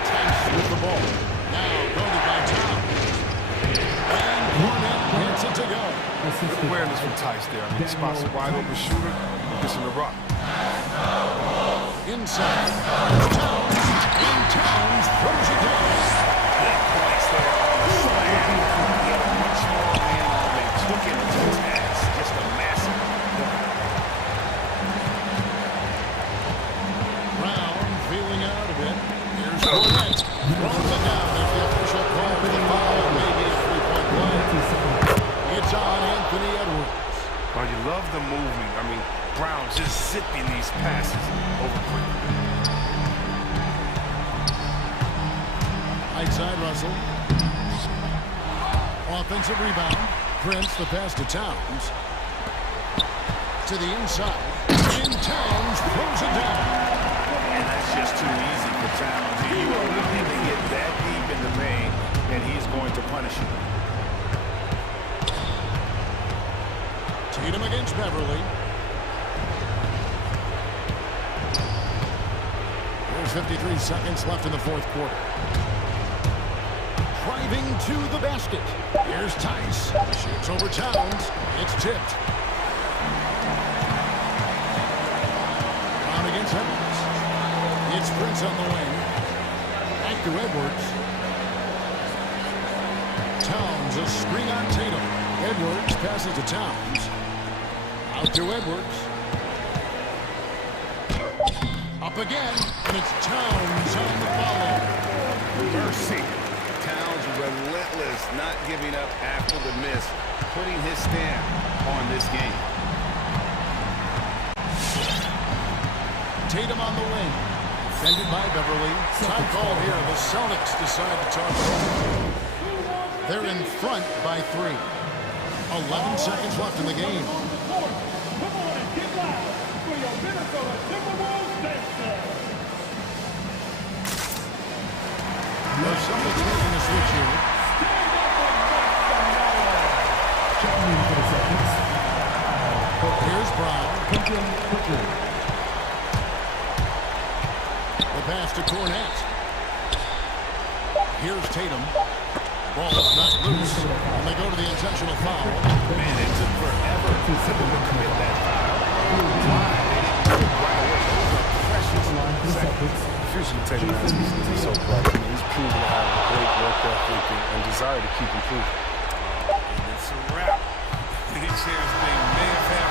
Tice with the ball. Now guarded by Towns. And Cornette gets it to go. Good awareness from Tice there. I mean, spots a wide open shooter, gets him the rock. Inside. Towns. And Towns throws it down. Big points there on the slam. He had a much smaller man on him. Took him to task. Just a massive point. Brown feeling out a bit. Here's Cornette. Throws it down. There's the official call for the foul. Maybe a 3-point play. It's on Anthony Edwards. Well, you love the movement. I mean, Brown just zipping these passes over quickly. Right side, Russell. Offensive rebound. Prince, the pass to Towns. To the inside. And Towns throws it down. And that's just too easy for Towns. You allow him to get that deep in the paint, and he's going to punish you. Tatum against Beverly. There's 53 seconds left in the fourth quarter. Driving to the basket. Here's Tice. Shoots over Towns. It's tipped. Brown against Edwards. It's Prince on the wing. Back to Edwards. Towns a screen on Tatum. Edwards passes to Towns. Out to Edwards. Up again, and it's Towns on the follow. Mercy. Towns relentless, not giving up after the miss, putting his stamp on this game. Tatum on the wing. Defended by Beverly. Time call here. The Celtics decide to talk it over. They're in front by 3. 11 seconds left in the game. Come on and get loud for your Minnesota Timberwolves nation. The Celtics making a switch here. Here's Brown. The pass to Cornette. Here's Tatum. Ball is not loose. And they go to the intentional foul. Man, it took forever for them to commit that foul. Why? They didn't do it right away. Those are precious seconds. Usually Tatum is so bright. I mean, he's proven to have a great work ethic and desire to keep improving. And it's a wrap. These shares being made for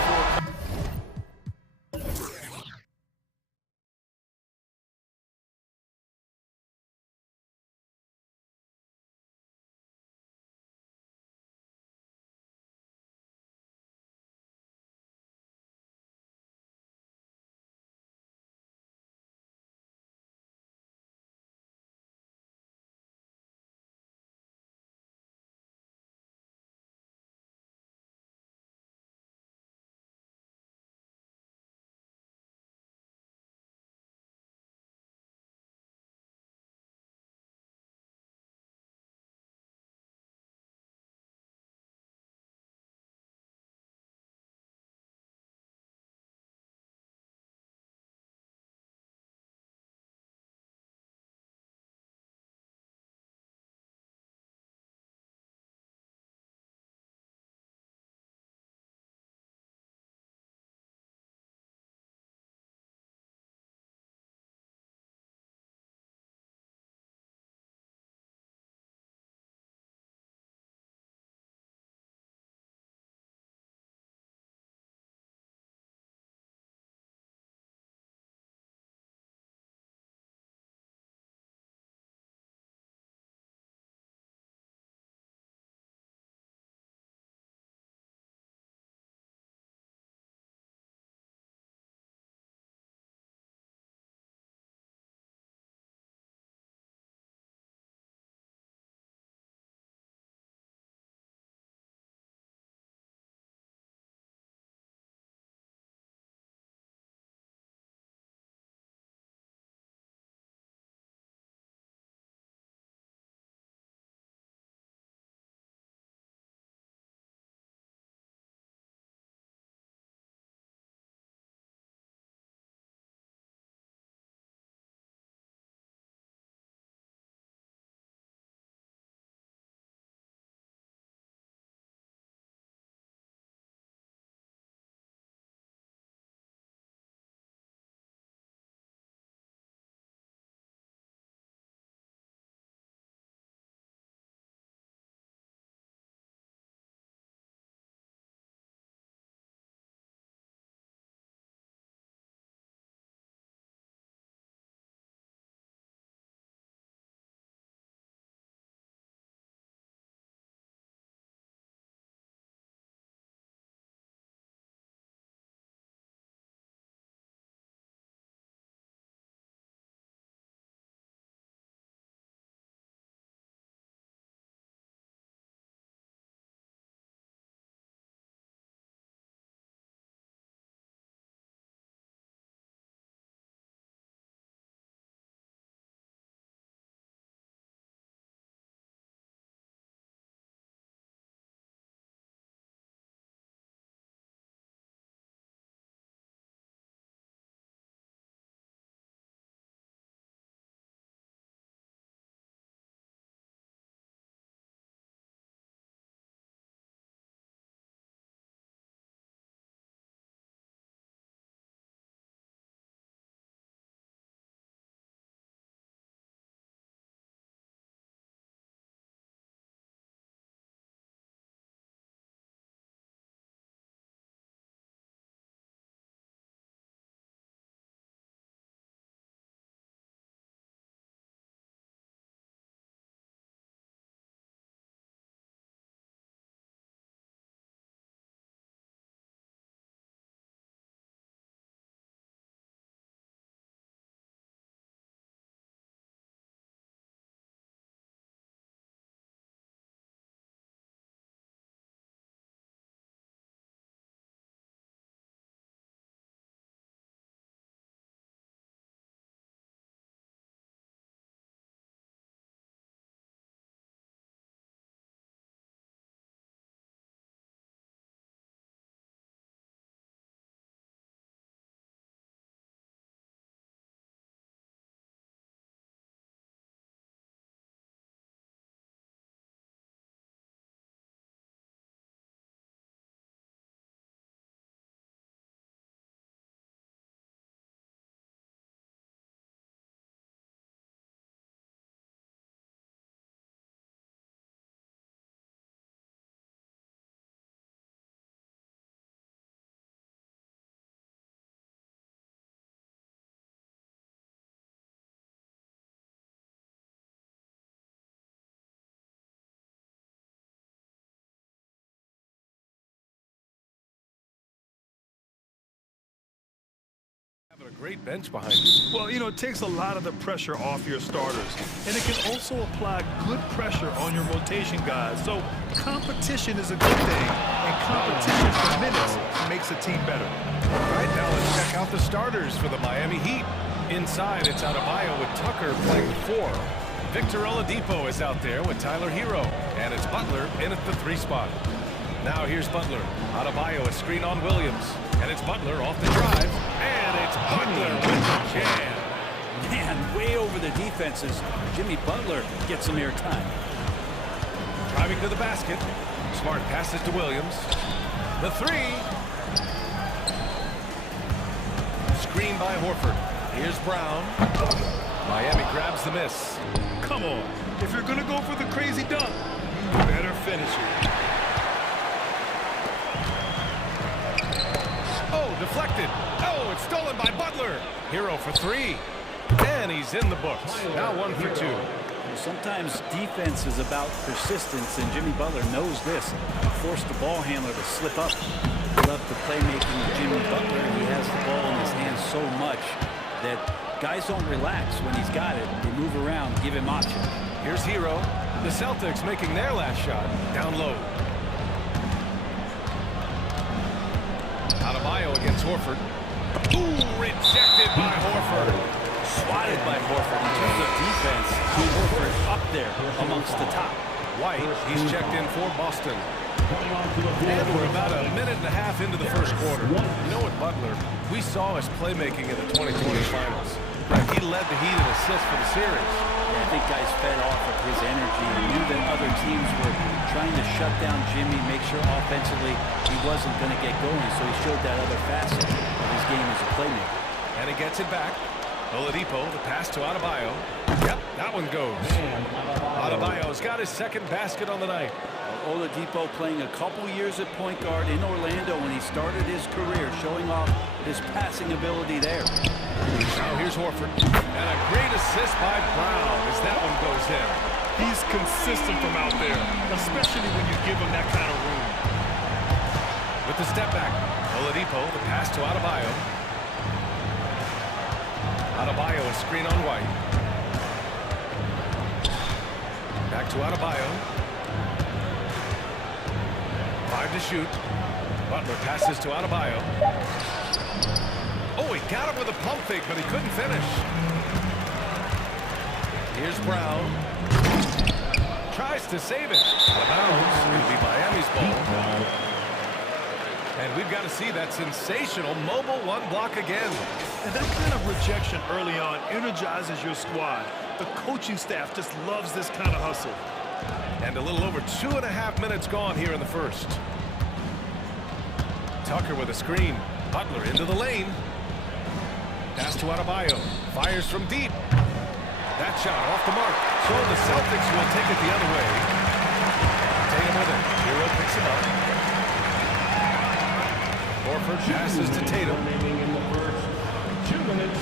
Great bench behind you. Well, you know, it takes a lot of the pressure off your starters. And it can also apply good pressure on your rotation guys. So competition is a good thing. And competition for minutes makes a team better. All right, now let's check out the starters for the Miami Heat. Inside, it's Adebayo with Tucker playing the 4. Victor Oladipo is out there with Tyler Hero. And it's Butler in at the 3 spot. Now here's Butler. Adebayo, a screen on Williams. And it's Butler off the drive. And it's Butler with the jam. Man, way over the defenses. Jimmy Butler gets some airtime. Driving to the basket. Smart passes to Williams. The 3. Screen by Horford. Here's Brown. Miami grabs the miss. Come on. If you're going to go for the crazy dunk, you better finish it. Oh, deflected. Oh, it's stolen by Butler. Hero for 3. And he's in the books. Now 1 for 2. Sometimes defense is about persistence, and Jimmy Butler knows this. Forced the ball handler to slip up. Love the playmaking of Jimmy Butler. He has the ball in his hands so much that guys don't relax when he's got it. They move around, give him options. Here's Hero. The Celtics making their last shot. Down low. Adebayo against Horford. Ooh, rejected by Horford. Swatted by Horford. In terms of defense, Horford up there amongst the top. White, he's checked in for Boston. And we're about a minute and a half into the first quarter. You know what, Butler? We saw his playmaking in the 2020 finals. He led the Heat in assists for the series. Yeah, I think guys fed off of his energy and knew that other teams were trying to shut down Jimmy, make sure offensively he wasn't going to get going, so he showed that other facet of his game as a playmaker. And he gets it back. Oladipo, the pass to Adebayo. Yep, that one goes. Adebayo's got his second basket on the night. Oladipo playing a couple years at point guard in Orlando when he started his career, showing off his passing ability there. Now here's Horford. And a great assist by Brown as that one goes in. He's consistent from out there, especially when you give him that kind of room. With the step back, Oladipo, the pass to Adebayo. Adebayo, a screen on White. Back to Adebayo. 5 to shoot. Butler passes to Adebayo. Oh, he got him with a pump fake, but he couldn't finish. Here's Brown. Tries to save it. Out of bounds. It'll be Miami's ball. And we've got to see that sensational mobile 1 block again. And that kind of rejection early on energizes your squad. The coaching staff just loves this kind of hustle. And a little over 2.5 minutes gone here in the first. Tucker with a screen. Butler into the lane. Pass to Adebayo. Fires from deep. That shot off the mark. So the Celtics will take it the other way. Tatum with it. Hero picks him up. Horford passes to Tatum. In the first 2 minutes.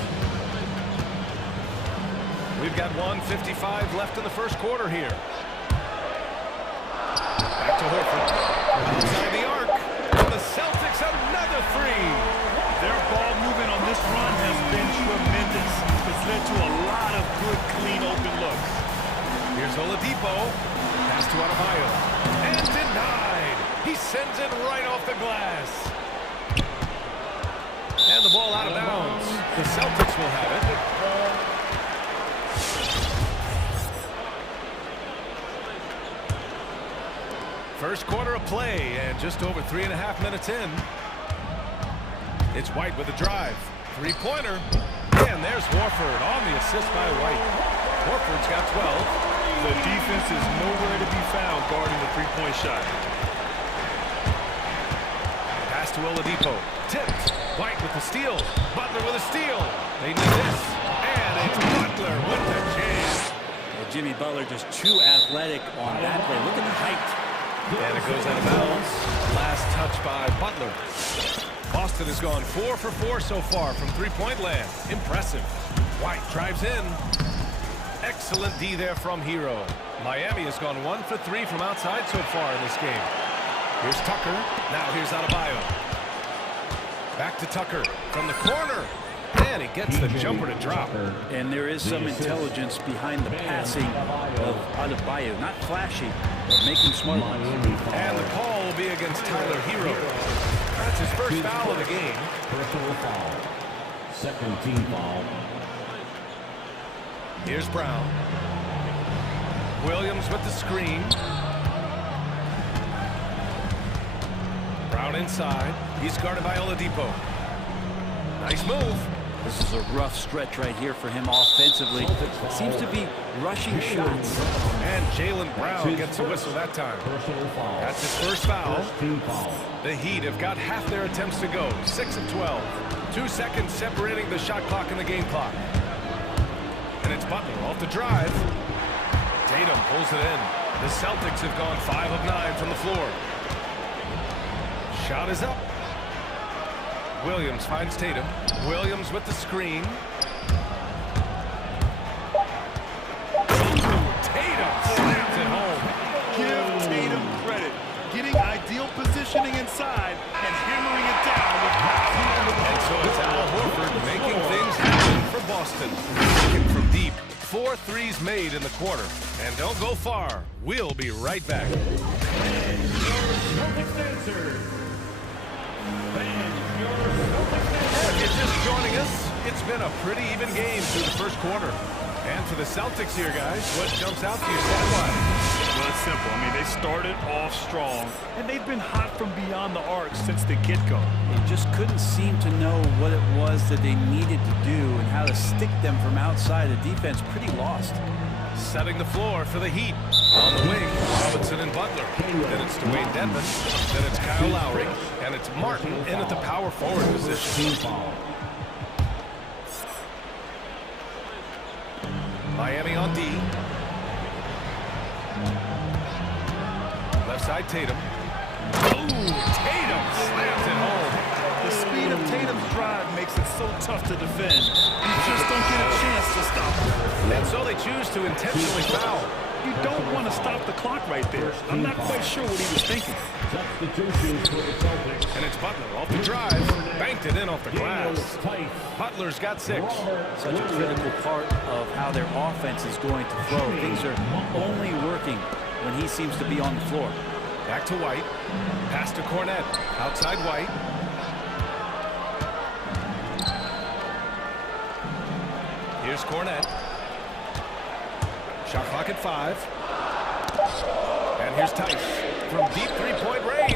We've got 1:55 left in the first quarter here. Back to Horford. Outside the arc. And the Celtics another 3. Their ball movement on this run has been tremendous. It's led to a lot of good, clean, open looks. Here's Oladipo. Pass to Adebayo. And denied. He sends it right off the glass. And the ball out of bounds. The Celtics will have it. First quarter of play, and just over 3.5 minutes in. It's White with a drive. 3-pointer. And there's Horford on the assist by White. Horford's got 12. The defense is nowhere to be found guarding the 3-point shot. Pass to Oladipo. Tipped. White with the steal. Butler with a steal. They need this. And it's Butler with the jam. Well, Jimmy Butler just too athletic on that play. Look at the height. And it goes out of bounds. Last touch by Butler. Boston has gone 4 for 4 so far from 3-point land. Impressive. White drives in. Excellent D there from Hero. Miami has gone 1 for 3 from outside so far in this game. Here's Tucker. Now here's Adebayo. Back to Tucker from the corner. And he gets the jumper to drop. And there is some intelligence behind the passing of Adebayo. Not flashy, but making smart ones. And the call will be against Tyler Hero. That's his first foul of the game. Personal foul. Second team foul. Here's Brown. Williams with the screen. Brown inside. He's guarded by Oladipo. Nice move. This is a rough stretch right here for him offensively. Seems to be rushing shots. And Jaylen Brown gets a whistle that time. That's his first foul. The Heat have got half their attempts to go. 6 of 12. 2 seconds separating the shot clock and the game clock. And it's Butler off the drive. Tatum pulls it in. The Celtics have gone 5 of 9 from the floor. Shot is up. Williams finds Tatum. Williams with the screen. Tatum slams it home. Give Tatum credit. Getting ideal positioning inside and hammering it down with And so it's Al Horford making things happen for Boston. Looking from deep. 4 threes made in the quarter. And don't go far. We'll be right back. If you're just joining us, it's been a pretty even game through the first quarter. And for the Celtics here, guys, what jumps out to you stat-wise? Well, it's simple. I mean, they started off strong, and they've been hot from beyond the arc since the get-go. They just couldn't seem to know what it was that they needed to do and how to stick them from outside. The defense pretty lost. Setting the floor for the Heat. On the wing, Robinson and Butler. Then it's Dwayne Dedmon. Then it's Kyle Lowry. And it's Martin in at the power forward position. Miami on D. Left side, Tatum. Ooh, Tatum slams it home. The speed of Tatum's drive makes it so tough to defend. You just don't get a chance to stop him. And so they choose to intentionally foul. You don't want to stop the clock right there. I'm not quite sure what he was thinking. And it's Butler off the drive. Banked it in off the glass. Butler's got 6. Such a critical part of how their offense is going to flow. Things are only working when he seems to be on the floor. Back to White. Pass to Cornette. Outside White. Here's Cornette. Shot clock at 5. And here's Tice from deep three-point range.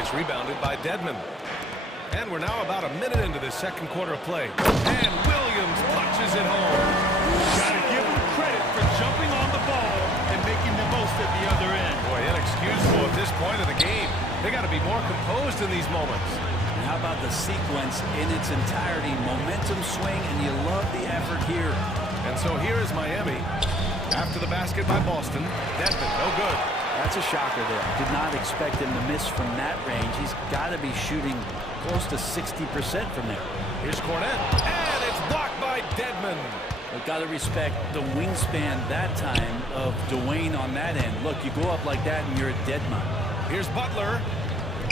It's rebounded by Dedmon. And we're now about a minute into the second quarter of play. And Williams punches it home. Gotta give him credit for jumping on the ball and making the most at the other end. Boy, inexcusable at this point of the game. They got to be more composed in these moments. And how about the sequence in its entirety? Momentum swing, and you love the effort here. And so here is Miami. After the basket by Boston. Dedmon, no good. That's a shocker there. Did not expect him to miss from that range. He's got to be shooting close to 60% from there. Here's Cornette. And it's blocked by Dedmon. But got to respect the wingspan that time of Dwayne on that end. Look, you go up like that and you're a dead man. Here's Butler.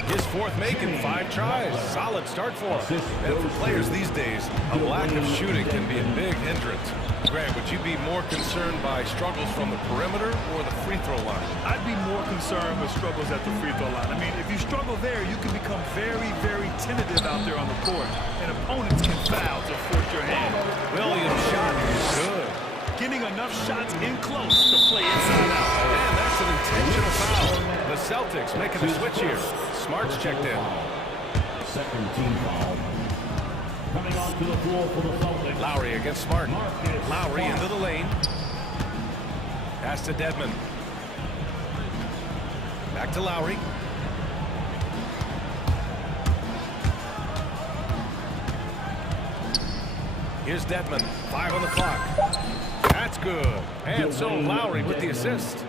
His 4th make in 5 tries. Solid start for him. And for players these days, a lack of shooting can be a big hindrance. Grant, would you be more concerned by struggles from the perimeter or the free throw line? I'd be more concerned with struggles at the free throw line. I mean, if you struggle there, you can become very, very tentative out there on the court. And opponents can foul to force your hand. Williams' shot is good. Getting enough shots in close to play inside out. And that's an intentional foul. The Celtics making the switch here. Smart's checked in. Second team foul. Coming onto the floor for the Celtics. Lowry against Smart. Lowry into the lane. Pass to Dedmon. Back to Lowry. Here's Dedmon. 5 on the clock. That's good. And so Lowry with the assist.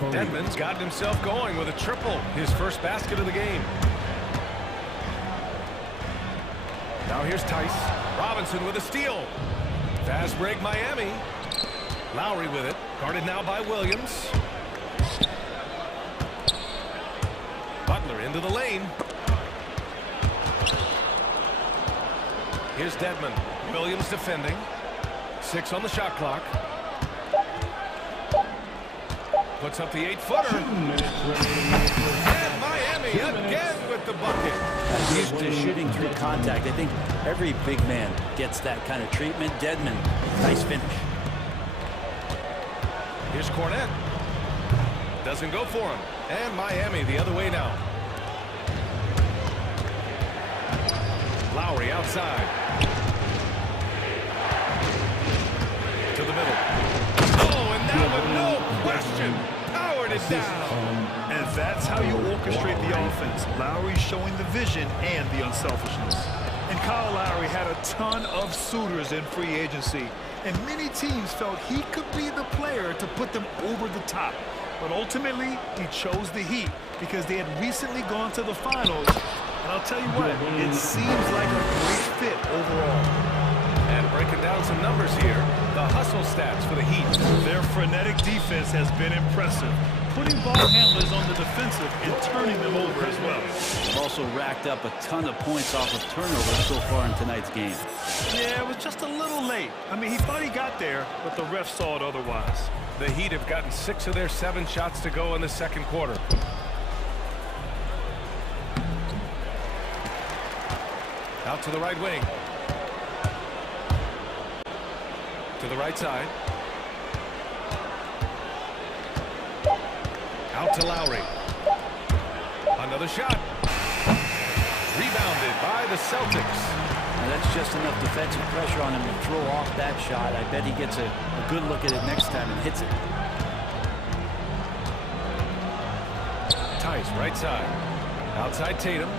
Dedmon's gotten himself going with a triple. His first basket of the game. Now here's Tice. Robinson with a steal. Fast break Miami. Lowry with it. Guarded now by Williams. Butler into the lane. Here's Dedmon. Williams defending. 6 on the shot clock. Puts up the 8-footer. And Miami again with the bucket. Used to shooting through contact. I think every big man gets that kind of treatment. Dedmon, nice finish. Here's Cornette. Doesn't go for him. And Miami the other way now. Lowry outside. To the middle. Oh, and that one, no question, powered it down. And that's how you orchestrate the offense. Lowry showing the vision and the unselfishness. And Kyle Lowry had a ton of suitors in free agency, and many teams felt he could be the player to put them over the top. But ultimately, he chose the Heat because they had recently gone to the finals. And I'll tell you what, it seems like a great fit overall. And breaking down some numbers here, the hustle stats for the Heat. Their frenetic defense has been impressive, putting ball handlers on the defensive and turning them over as well. They've also racked up a ton of points off of turnovers so far in tonight's game. Yeah, it was just a little late. I mean, he thought he got there, but the ref saw it otherwise. The Heat have gotten 6 of their 7 shots to go in the second quarter. Out to the right wing. To the right side. Out to Lowry. Another shot. Rebounded by the Celtics. Now that's just enough defensive pressure on him to throw off that shot. I bet he gets a good look at it next time and hits it. Tice, right side. Outside Tatum.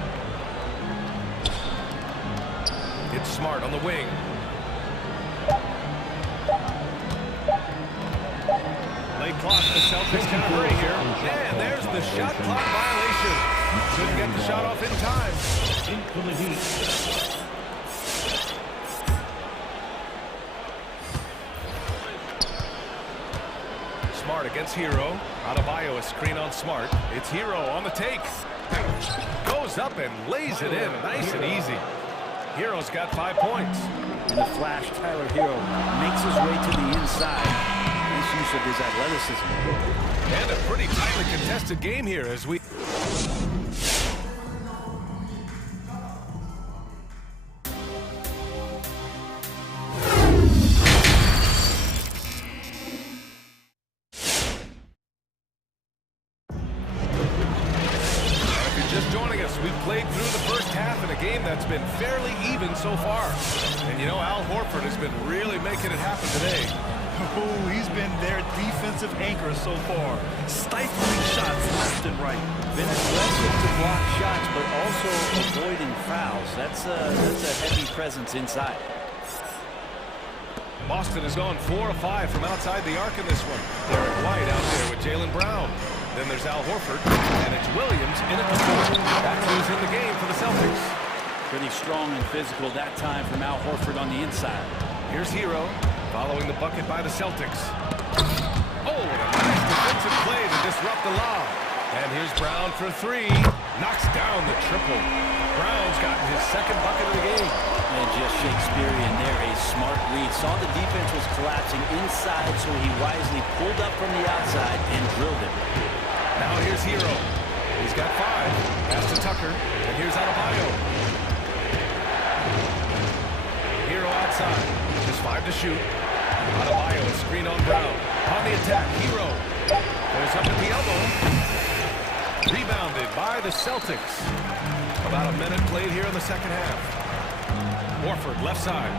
It's Smart on the wing. Late clock, the Celtics can hurry here. And there's the shot clock violation. Couldn't get the shot off in time. For the Heat. Smart against Hero. Adebayo, a screen on Smart. It's Hero on the take. Goes up and lays it in. Nice and easy. Hero's got 5 points. In the flash, Tyler Hero makes his way to the inside. Nice use of his athleticism. And a pretty tightly contested game here as we... That's been fairly even so far. And you know, Al Horford has been really making it happen today. Oh, he's been their defensive anchor so far. Stifling shots left and right. Been aggressive to block shots, but also avoiding fouls. That's a heavy presence inside. Boston has gone 4 of 5 from outside the arc in this one. Derek White out there with Jaylen Brown. Then there's Al Horford, and it's Williams in at the 4. That's who's in the game for the Celtics. Pretty strong and physical that time from Al Horford on the inside. Here's Hero, following the bucket by the Celtics. Oh, what a nice defensive play to disrupt the lob. And here's Brown for 3. Knocks down the triple. Brown's gotten his second bucket of the game. And just Shakespearean there, a smart read. Saw the defense was collapsing inside, so he wisely pulled up from the outside and drilled it. Now here's Hero. He's got 5. Pass to Tucker. And here's Adebayo. Hero outside. Just 5 to shoot. Adebayo, a screen on Brown. On the attack, Hero. Goes up at the elbow. Rebounded by the Celtics. About a minute played here in the second half. Horford, left side.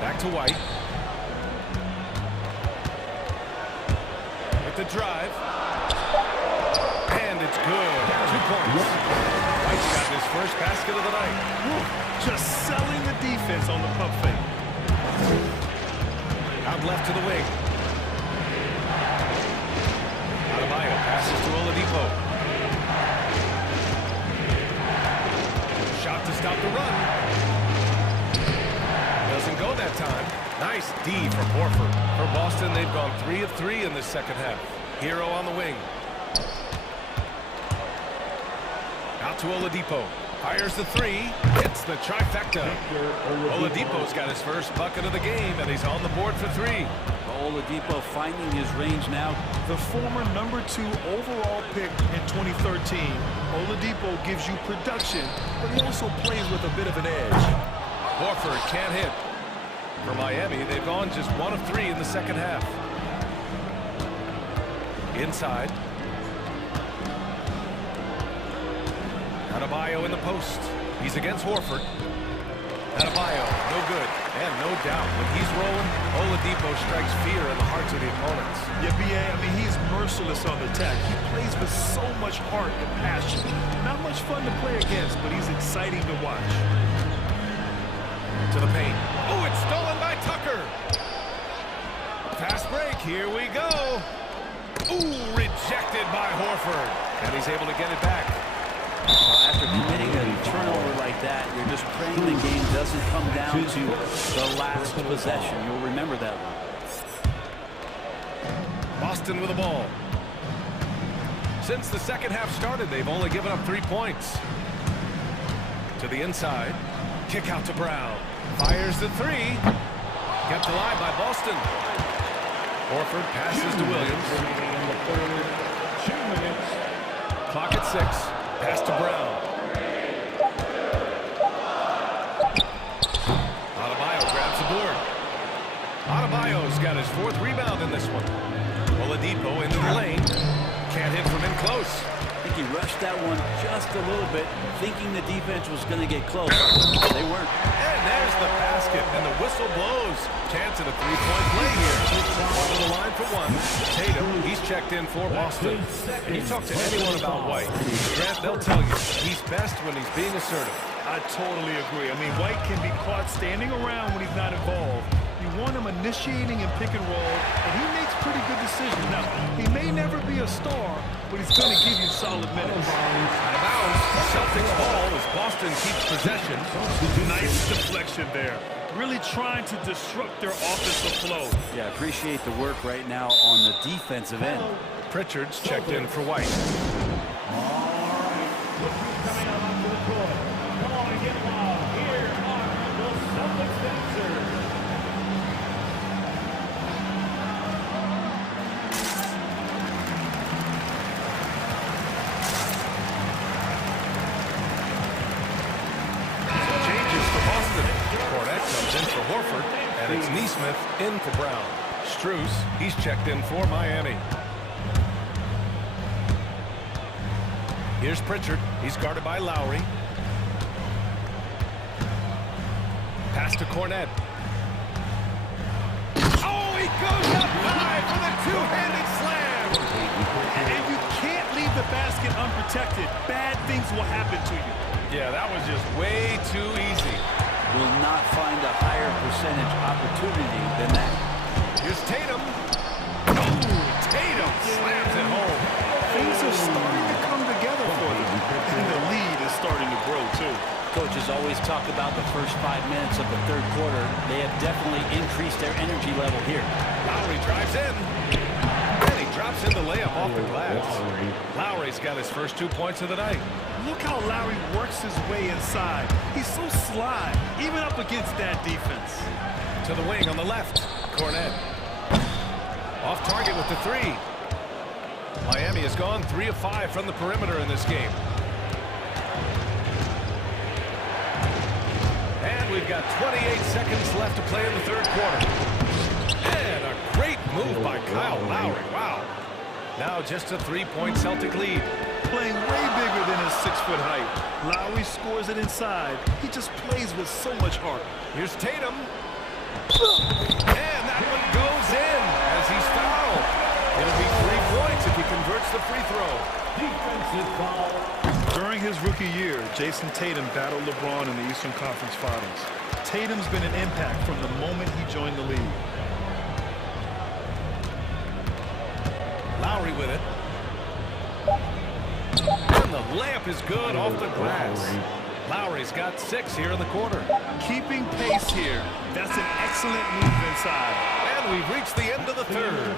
Back to White. With the drive. And it's good. 2 points. White's got his first basket of the night. Just selling the defense on the pump fake. Out left to the wing. Adebayo passes to Oladipo. Shot to stop the run. Doesn't go that time. Nice D from Horford. For Boston, they've gone 3 of 3 in this second half. Hero on the wing. to Oladipo. Fires the three. Hits the trifecta. Oladipo's got his first bucket of the game, and he's on the board for three. Oladipo finding his range now. The former #2 overall pick in 2013, Oladipo gives you production, but he also plays with a bit of an edge. Horford can't hit. For Miami, they've gone just 1 of 3 in the second half. Inside. Adebayo in the post. He's against Horford. Adebayo, no good. And no doubt, when he's rolling, Oladipo strikes fear in the hearts of the opponents. Yeah, B.A., I mean, he's merciless on the attack. He plays with so much heart and passion. Not much fun to play against, but he's exciting to watch. To the paint. Oh, it's stolen by Tucker. Fast break, here we go. Ooh, rejected by Horford. And he's able to get it back. After committing a turnover like that, you're just praying the game doesn't come down to the last possession. You'll remember that one. Boston with the ball. Since the second half started, they've only given up 3 points. To the inside. Kick out to Brown. Fires the three. Kept alive by Boston. Horford passes to Williams. 2 minutes. Clock at 6. Pass to Brown. Adebayo grabs the board. Adebayo's got his 4th rebound in this one. Oladipo into the lane. Can't hit from in close. I think he rushed that one just a little bit, thinking the defense was going to get close. They weren't. And there's the basket, and the whistle blows. Chance at a 3-point play here. Over the line for one. Tatum, he's checked in for Boston. And you talk to anyone about White, Grant, they'll tell you he's best when he's being assertive. I totally agree. I mean, White can be caught standing around when he's not involved. You want him initiating and pick and roll, and he makes pretty good decisions. Now, he may never be a star, but he's going to give you solid minutes. Out of bounds, Celtics ball as Boston keeps possession. Nice deflection there. Really trying to disrupt their offensive flow. Yeah, appreciate the work right now on the defensive end. Pritchard's checked in for White. Coming out onto the court. Come on and get loud. Here are the Celtics dancers. In for Horford, and it's Nesmith in for Brown. Strus, he's checked in for Miami. Here's Pritchard. He's guarded by Lowry. Pass to Cornette. Oh, he goes up high for the two-handed slam. And you can't leave the basket unprotected. Bad things will happen to you. Yeah, that was just way too easy. Will not find a higher percentage opportunity than that. Here's Tatum. Oh, Tatum slams it home. Things are starting to come together for them. And the lead is starting to grow, too. Coaches always talk about the first 5 minutes of the third quarter. They have definitely increased their energy level here. Lowry drives in. And he drops in the layup off the glass. Lowry's got his first 2 points of the night. Look how Lowry works his way inside. He's so sly, even up against that defense. To the wing on the left. Cornette. Off target with the three. Miami has gone 3 of 5 from the perimeter in this game. And we've got 28 seconds left to play in the third quarter. And a great move by Kyle Lowry. Wow. Now just a 3-point Celtic lead. Playing way bigger than his 6-foot height. Lowry scores it inside. He just plays with so much heart. Here's Tatum. And that one goes in as he's fouled. It'll be 3 points if he converts the free throw. Defensive foul. During his rookie year, Jason Tatum battled LeBron in the Eastern Conference Finals. Tatum's been an impact from the moment he joined the league. Lowry with it. And the layup is good off the glass. Lowry's got 6 here in the quarter. Keeping pace here. That's an excellent move inside. And we've reached the end of the third.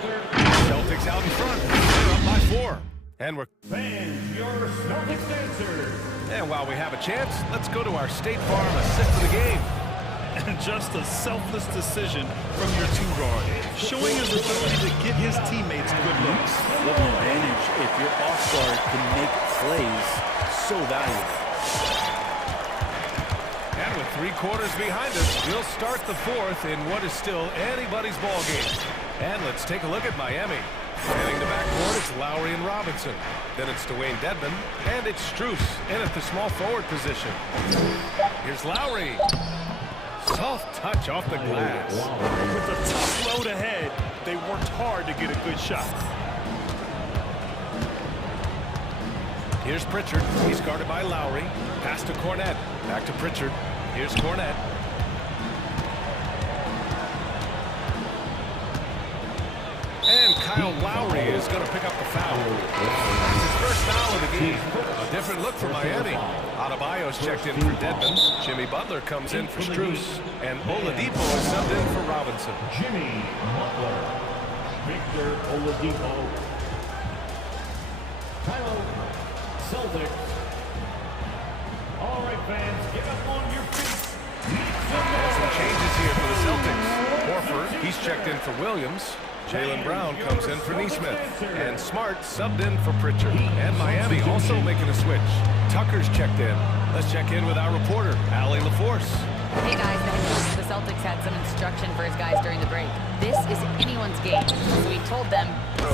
Celtics out in front. They're up by 4. And we're... Fans, your Celtics answer. And while we have a chance, let's go to our State Farm assist of the game. And just a selfless decision from your two-guard, showing his ability to get his teammates good looks. What an advantage if your off-guard can make plays so valuable. And with 3 quarters behind us, we'll start the 4th in what is still anybody's ball game. And let's take a look at Miami. Heading the backcourt, it's Lowry and Robinson. Then it's Dwayne Dedmon, and it's Strus in at the small forward position. Here's Lowry. Soft touch off the glass. With a tough load ahead, they worked hard to get a good shot. Here's Pritchard. He's guarded by Lowry. Pass to Cornette. Back to Pritchard. Here's Cornette. And Kyle Lowry is going to pick up the foul. That's his first foul of the game. A different look for Miami. Adebayo's checked in for Dedmon. Jimmy Butler comes in for Strus. And Oladipo is subbed in for Robinson. Jimmy Butler. Victor Oladipo. Kyle, Celtics. All right, fans, get up on your feet. And some changes here for the Celtics. Horford, he's checked in for Williams. Jaylen Brown comes in for Nesmith. And Smart subbed in for Pritchard. And Miami also making a switch. Tucker's checked in. Let's check in with our reporter, Allie LaForce. Hey guys, the head coach of the Celtics had some instruction for his guys during the break. This is anyone's game, so he told them,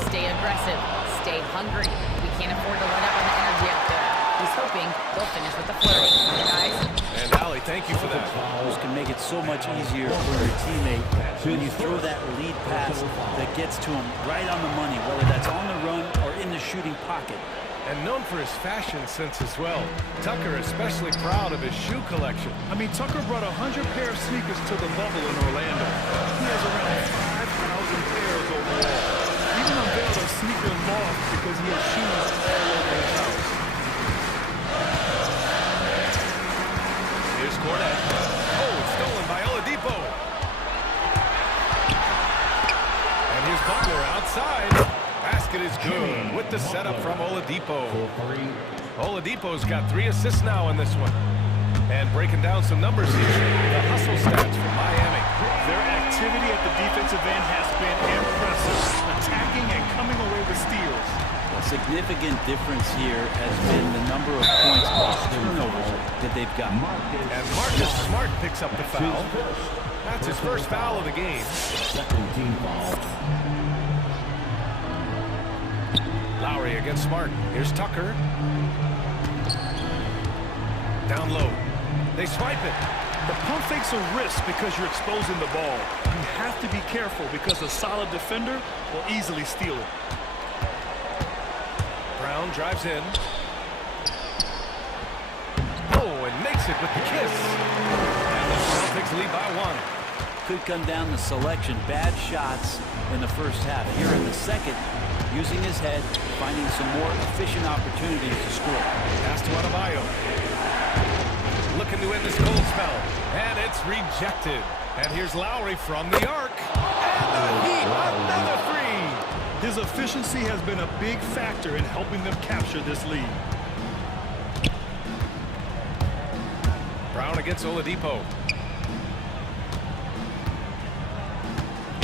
stay aggressive, stay hungry. We can't afford to let up on the energy out there. He's hoping they'll finish with the flurry. Guys? And Allie, thank you for that. This can make it so much easier for your teammate when you throw that lead pass that gets to him right on the money, whether that's on the run or in the shooting pocket. And known for his fashion sense as well. Tucker especially proud of his shoe collection. I mean, Tucker brought 100 pair of sneakers to the bubble in Orlando. He has around 5,000 pairs overall. Even unveiled a sneaker loft because he has shoes all over his house. Here's Cornette. Oh, stolen by Oladipo. And here's Butler outside. Basket is good with the setup from Oladipo. Oladipo's got 3 assists now in this one. And breaking down some numbers here, the hustle stats for Miami. Their activity at the defensive end has been impressive, attacking and coming away with steals. A significant difference here has been the number of points off turnovers that they've got. And Marcus Smart picks up the foul. That's his first foul of the game. Second team foul. Lowry against Smart. Here's Tucker. Down low. They swipe it. The pump fake's a risk because you're exposing the ball. You have to be careful because a solid defender will easily steal it. Brown drives in. Oh, and makes it with the kiss. And the Celtics lead by 1. Could come down to selection. Bad shots in the first half. Here in the second, using his head, finding some more efficient opportunities to score. Pass to Adebayo. Looking to end this cold spell. And it's rejected. And here's Lowry from the arc. And the Heat, another 3. His efficiency has been a big factor in helping them capture this lead. Brown against Oladipo.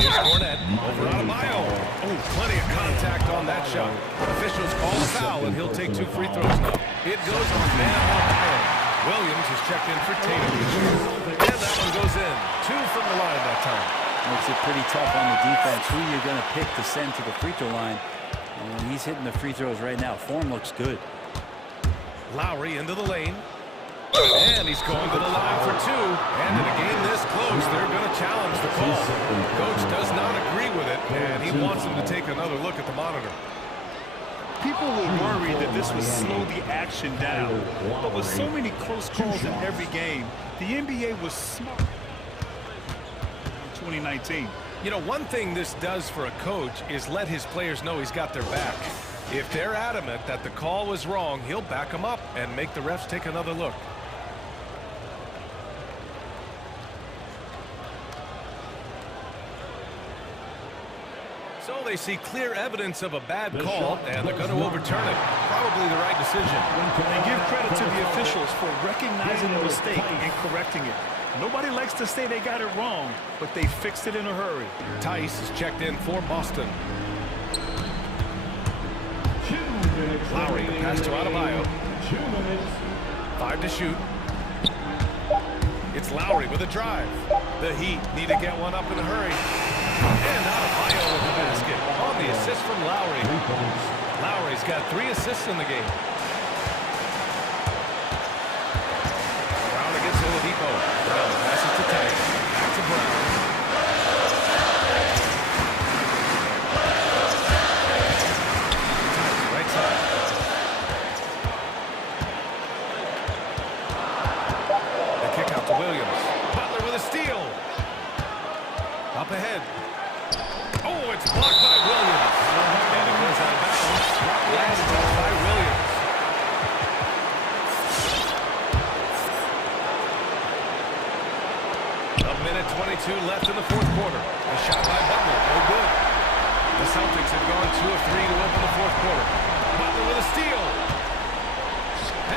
Here's Cornette over Adebayo. Oh, plenty of contact on that shot. Officials call a foul, and he'll take 2 free throws now. It goes on man Adebayo. Williams is checked in for Tatum. And that one goes in. 2 from the line that time. Makes it pretty tough on the defense. Who you're going to pick to send to the free throw line. And he's hitting the free throws right now. Form looks good. Lowry into the lane. And he's going to the line for 2. And in a game this close, they're going to challenge the call. Coach does not agree with it, and he wants him to take another look at the monitor. People were worried that this would slow the action down. But with so many close calls in every game, the NBA was smart. 2019. You know, one thing this does for a coach is let his players know he's got their back. If they're adamant that the call was wrong, he'll back them up and make the refs take another look. So they see clear evidence of a bad call, and they're going to overturn it. Probably the right decision. They give credit to the officials for recognizing the mistake and correcting it. Nobody likes to say they got it wrong, but they fixed it in a hurry. Tice is checked in for Boston. Lowry, pass to Adebayo. 5 to shoot. It's Lowry with a drive. The Heat need to get one up in a hurry. And Adebayo with the basket. On the assist from Lowry. Lowry's got 3 assists in the game. Brown against Oladipo. Brown passes to Tice. Back to Brown. Tice, right side. The kick out to Williams. Butler with a steal. Up ahead. Oh, it's blocked by Williams. And it goes out of bounds. Last blocked by Williams. A minute 22 left in the fourth quarter. A shot by Butler, no good. The Celtics have gone 2 of 3 to open the fourth quarter. Butler with a steal.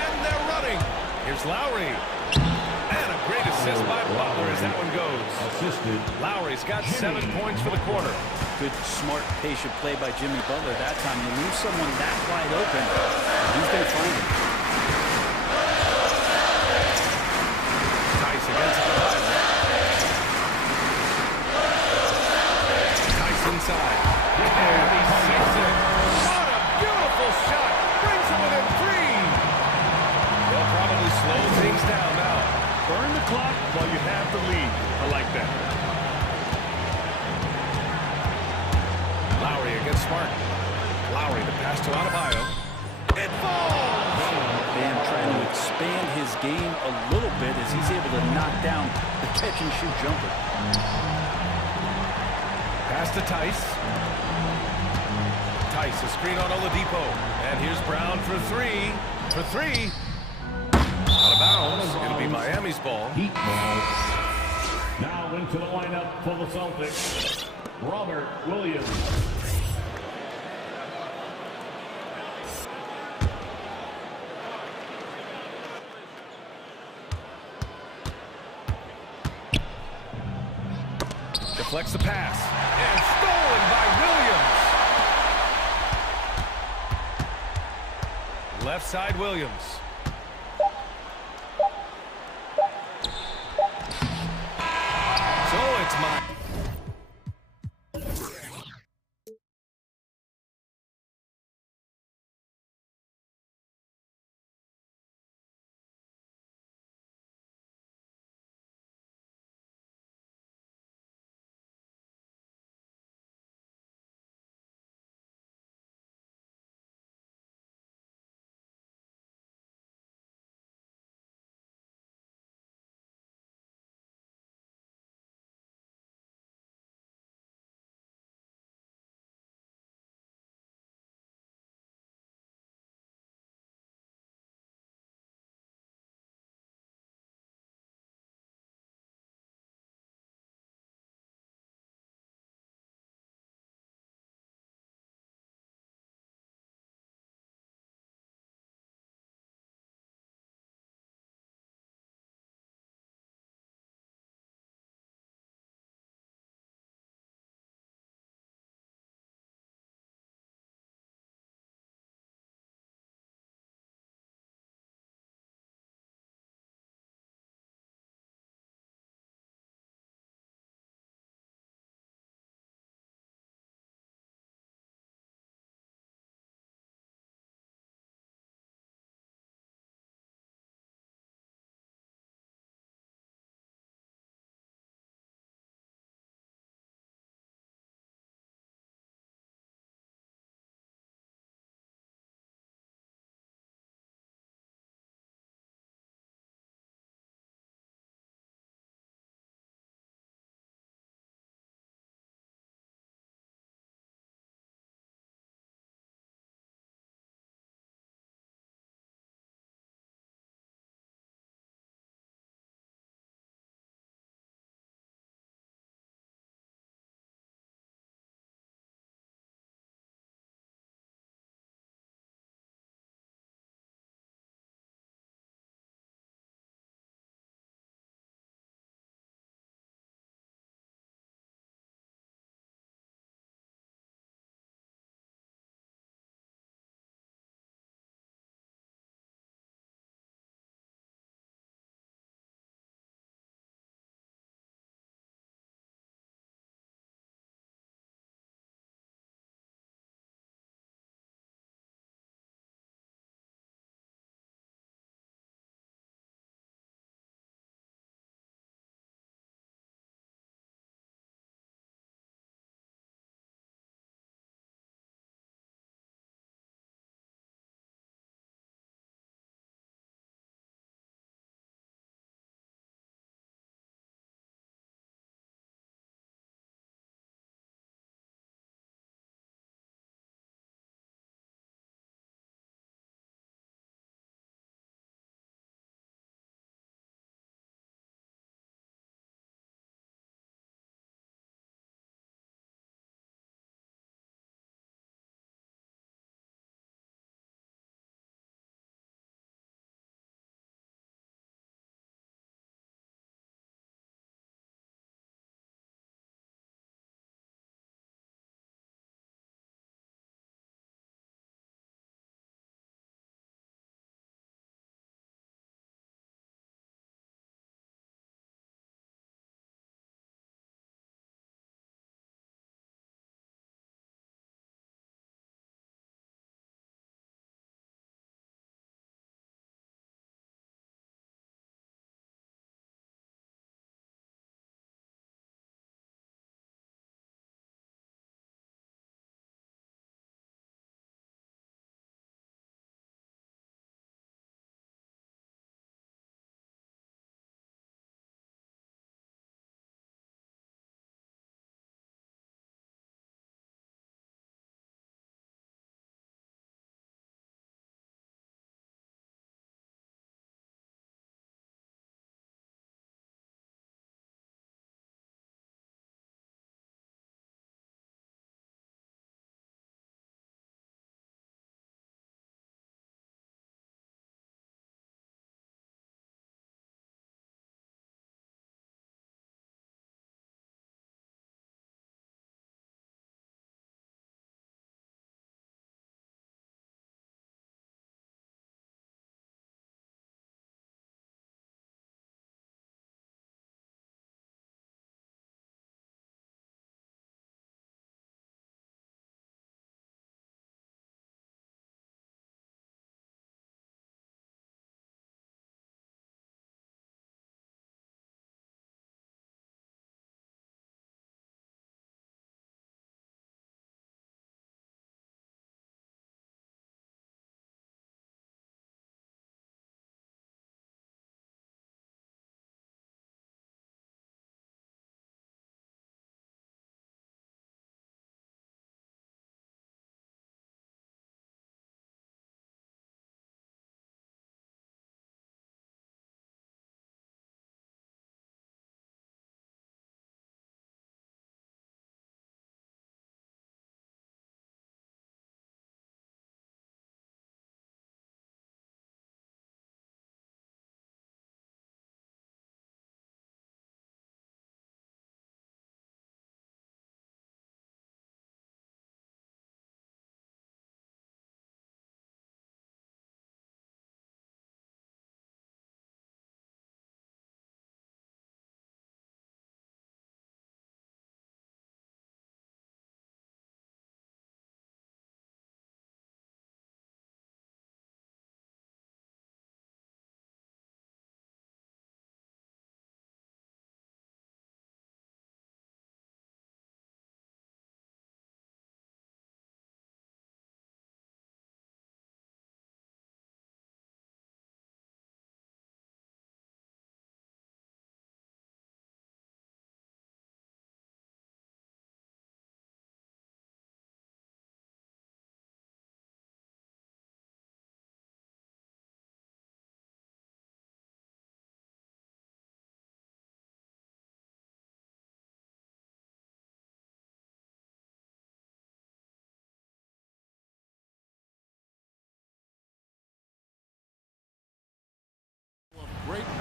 And they're running. Here's Lowry. And a great assist by Butler as that one goes. Lowry's got 7 points for the quarter. Good, smart, patient play by Jimmy Butler. That time you leave someone that wide open, he's going to find it. Tice against the line. Tice inside. And he sinks it. What a beautiful shot. Brings him within 3. They'll probably slow things down now. Burn the clock while you have the lead. I like that. Lowry against Smart. Lowry, the pass to Adebayo. It falls! Bam trying to expand his game a little bit as he's able to knock down the catch-and-shoot jumper. Pass to Tice. Tice, a screen on Oladipo. And here's Brown for 3. For 3. Out of bounds. It'll be Miami's ball. Heat ball. Now into the lineup for the Celtics, Robert Williams. Deflects the pass. And stolen by Williams. Left side Williams. So it's mine.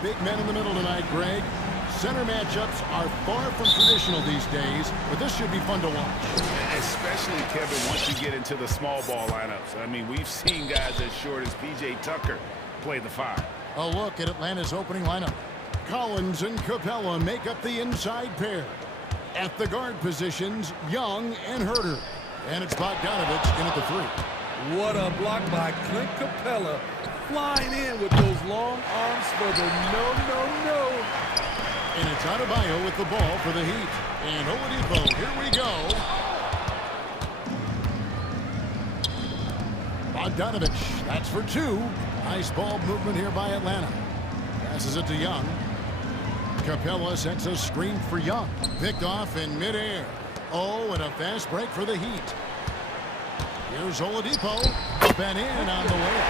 big men in the middle tonight, Greg. Center matchups are far from traditional these days, but this should be fun to watch. Especially, Kevin, once you get into the small ball lineups. I mean, we've seen guys as short as P.J. Tucker play the 5. A look at Atlanta's opening lineup. Collins and Capella make up the inside pair. At the guard positions, Young and Herter. And it's Bogdanovich in at the 3. What a block by Clint Capella, flying in with those long arms for the no. And it's Adebayo with the ball for the Heat. And Oladipo, here we go. Bogdanovich, that's for 2. Nice ball movement here by Atlanta. Passes it to Young. Capella sets a screen for Young. Picked off in midair. Oh, and a fast break for the Heat. Here's Oladipo. Up and in on the way.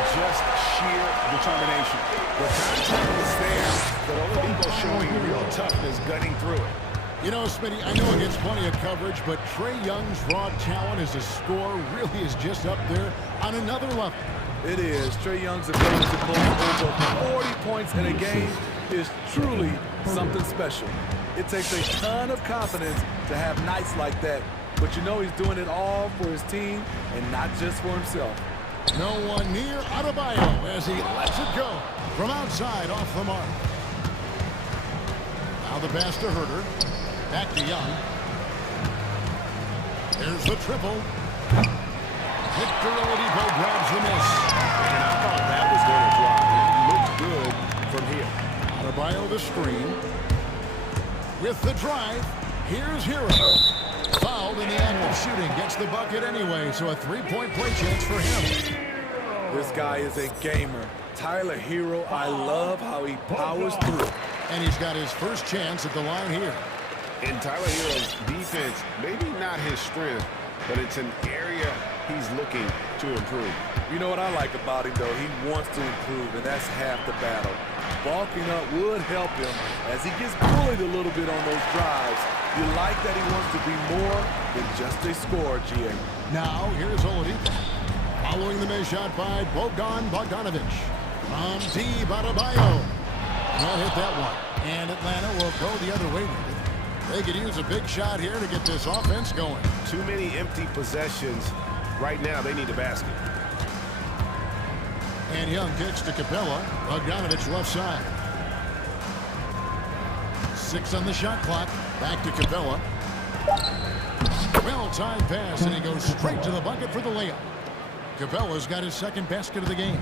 Just sheer determination. The contact was there, but Oladipo showing real toughness gutting through it. You know, Smitty, I know it gets plenty of coverage, but Trae Young's raw talent as a scorer really is just up there on another level. It is. Trae Young's ability to post over 40 points in a game is truly something special. It takes a ton of confidence to have nights like that, but you know he's doing it all for his team and not just for himself. No one near Adebayo as he lets it go from outside off the mark. Now the pass to Herter. Back to Young. There's the triple. Victor Oladipo grabs the miss. And I thought that was going to drop. It looked good from here. Adebayo the screen. With the drive, here's Hero. Fouled in the act of shooting. Gets the bucket anyway, so a 3-point play chance for him. This guy is a gamer. Tyler Hero, I love how he powers through. And he's got his first chance at the line here. In Tyler Hero's defense, maybe not his strength, but it's an area he's looking to improve. You know what I like about him, though? He wants to improve, and that's half the battle. Balking up would help him as he gets bullied a little bit on those drives. You like that he wants to be more than just a scorer, GA. Now, here's Oladipo. Following the miss shot by Bogdanovich. From deep, Adebayo. Well, hit that one. And Atlanta will go the other way with it. They could use a big shot here to get this offense going. Too many empty possessions. Right now, they need a basket. And Young kicks to Capella. Bogdanovich left side. 6 on the shot clock. Back to Capella. Well-timed pass, and he goes straight to the bucket for the layup. Capella's got his second basket of the game.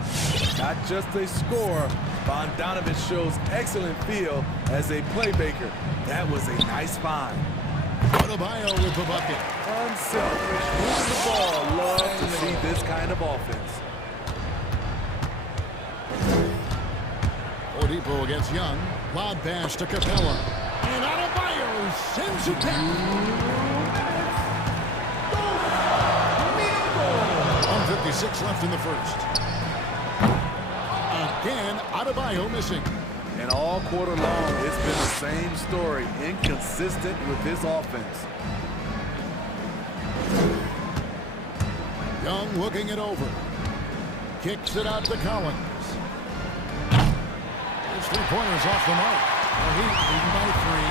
Not just a scorer, Bogdanovich shows excellent feel as a playmaker. That was a nice find. Adebayo with the bucket. Unselfish, moving the ball. Love to see this kind of offense. Oladipo against Young. Lob pass to Capella. And Adebayo sends it back. 1:56 left in the first. Again, Adebayo missing. And all quarter long, it's been the same story. Inconsistent with his offense. Young looking it over. Kicks it out to Collins. His 3-pointers off the mark. The Heat leading by 3.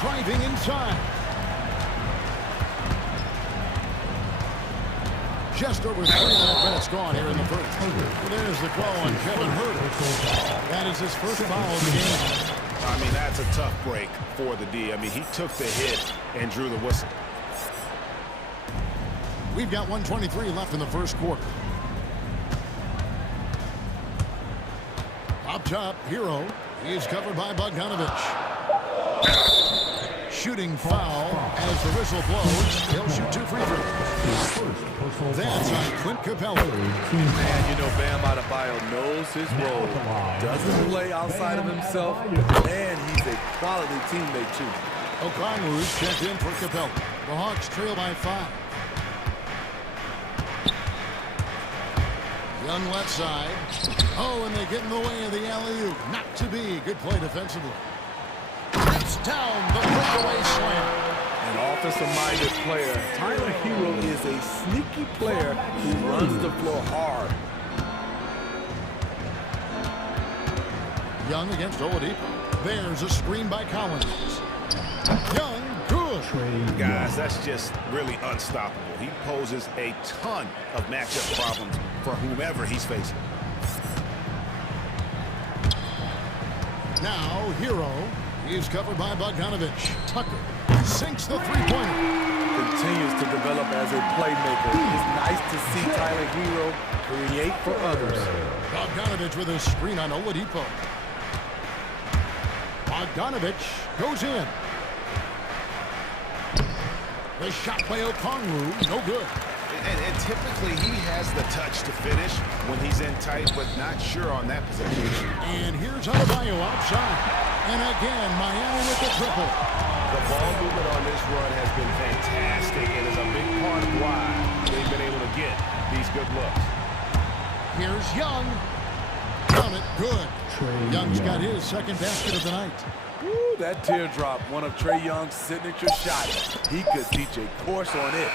Driving inside. Just over 3.5 minutes gone here in the first. And there's the call on Kevin Herter. That is his first foul of the game. I mean, that's a tough break for the D. I mean, he took the hit and drew the whistle. We've got 1:23 left in the first quarter. Up top, Hero. He is covered by Bogdanovich. Shooting foul as the whistle blows. He'll shoot 2 free throws. That's on Clint Capella. Man, you know Bam Adebayo knows his role. Doesn't play outside of himself. And he's a quality teammate, too. Okongwu's checked in for Capella. The Hawks trail by 5. Young left side. Oh, and they get in the way of the alley-oop. Not to be. Good play defensively. Rips down the breakaway slam. An offensive-minded player. Tyler Hero is a sneaky player who runs the floor hard. Young against Oladipo. There's a screen by Collins. Young, good. Guys, that's just really unstoppable. He poses a ton of matchup problems for whomever he's facing. Now, Hero. He's covered by Bogdanovich. Tucker sinks the three-pointer. Continues to develop as a playmaker. It's nice to see Tyler Hero create for others. Bogdanovich with a screen on Oladipo. Bogdanovich goes in. The shot by Okongwu, no good. And typically he has the touch to finish when he's in tight, but not sure on that possession. And here's Adebayo outside. And again, Miami with the triple. The ball movement on this run has been fantastic and is a big part of why they've been able to get these good looks. Here's Young. Count it, good. Young's got his second basket of the night. Woo, that teardrop, one of Trae Young's signature shots. He could teach a course on it.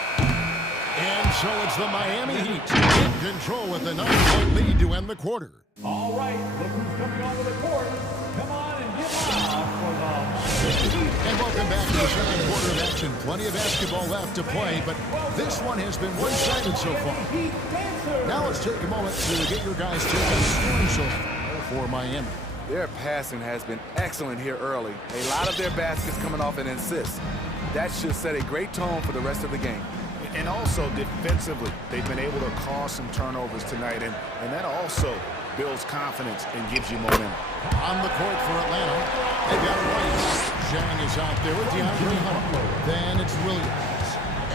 And so it's the Miami Heat in control with a 9-point lead to end the quarter. All right, look who's coming onto the court. Come on and get loud for the Heat. And welcome back to the second quarter of action. Plenty of basketball left to play, but this one has been one-sided so far. Now let's take a moment to get your guys' take on scoring so far for Miami. Their passing has been excellent here early. A lot of their baskets coming off an assist. That should set a great tone for the rest of the game. And also defensively, they've been able to cause some turnovers tonight, and that also builds confidence and gives you momentum. On the court for Atlanta, they got it right. Zhang is out there with DeAndre Hunter. Then it's Williams.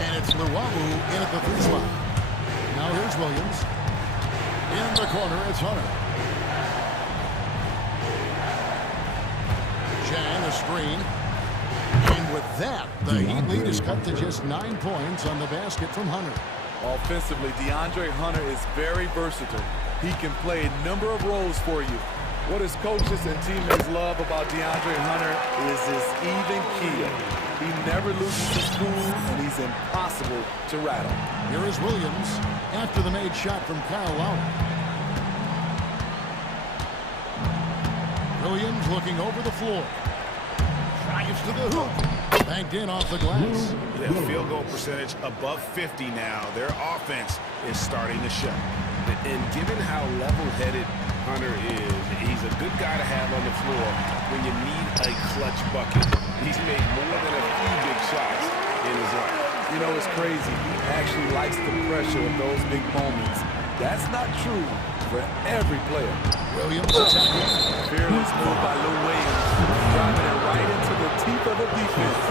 And it's Luwawu in at the three spot. Now here's Williams. In the corner, it's Hunter. Zhang, a screen. And with that, the Heat lead is cut to just 9 points on the basket from Hunter. Offensively, DeAndre Hunter is very versatile. He can play a number of roles for you. What his coaches and teammates love about DeAndre Hunter is his even keel. He never loses his cool, and he's impossible to rattle. Here is Williams after the made shot from Kyle Lowry. Williams looking over the floor. Drives to the hoop. Banked in off the glass. Yeah, field goal percentage above 50 now. Their offense is starting to show. And given how level-headed Hunter is, he's a good guy to have on the floor when you need a clutch bucket. He's made more than a few big shots in his life. You know, it's crazy. He actually likes the pressure of those big moments. That's not true for every player. Williams attacking. Fearless move by Lou Williams. Driving it right into the teeth of the defense.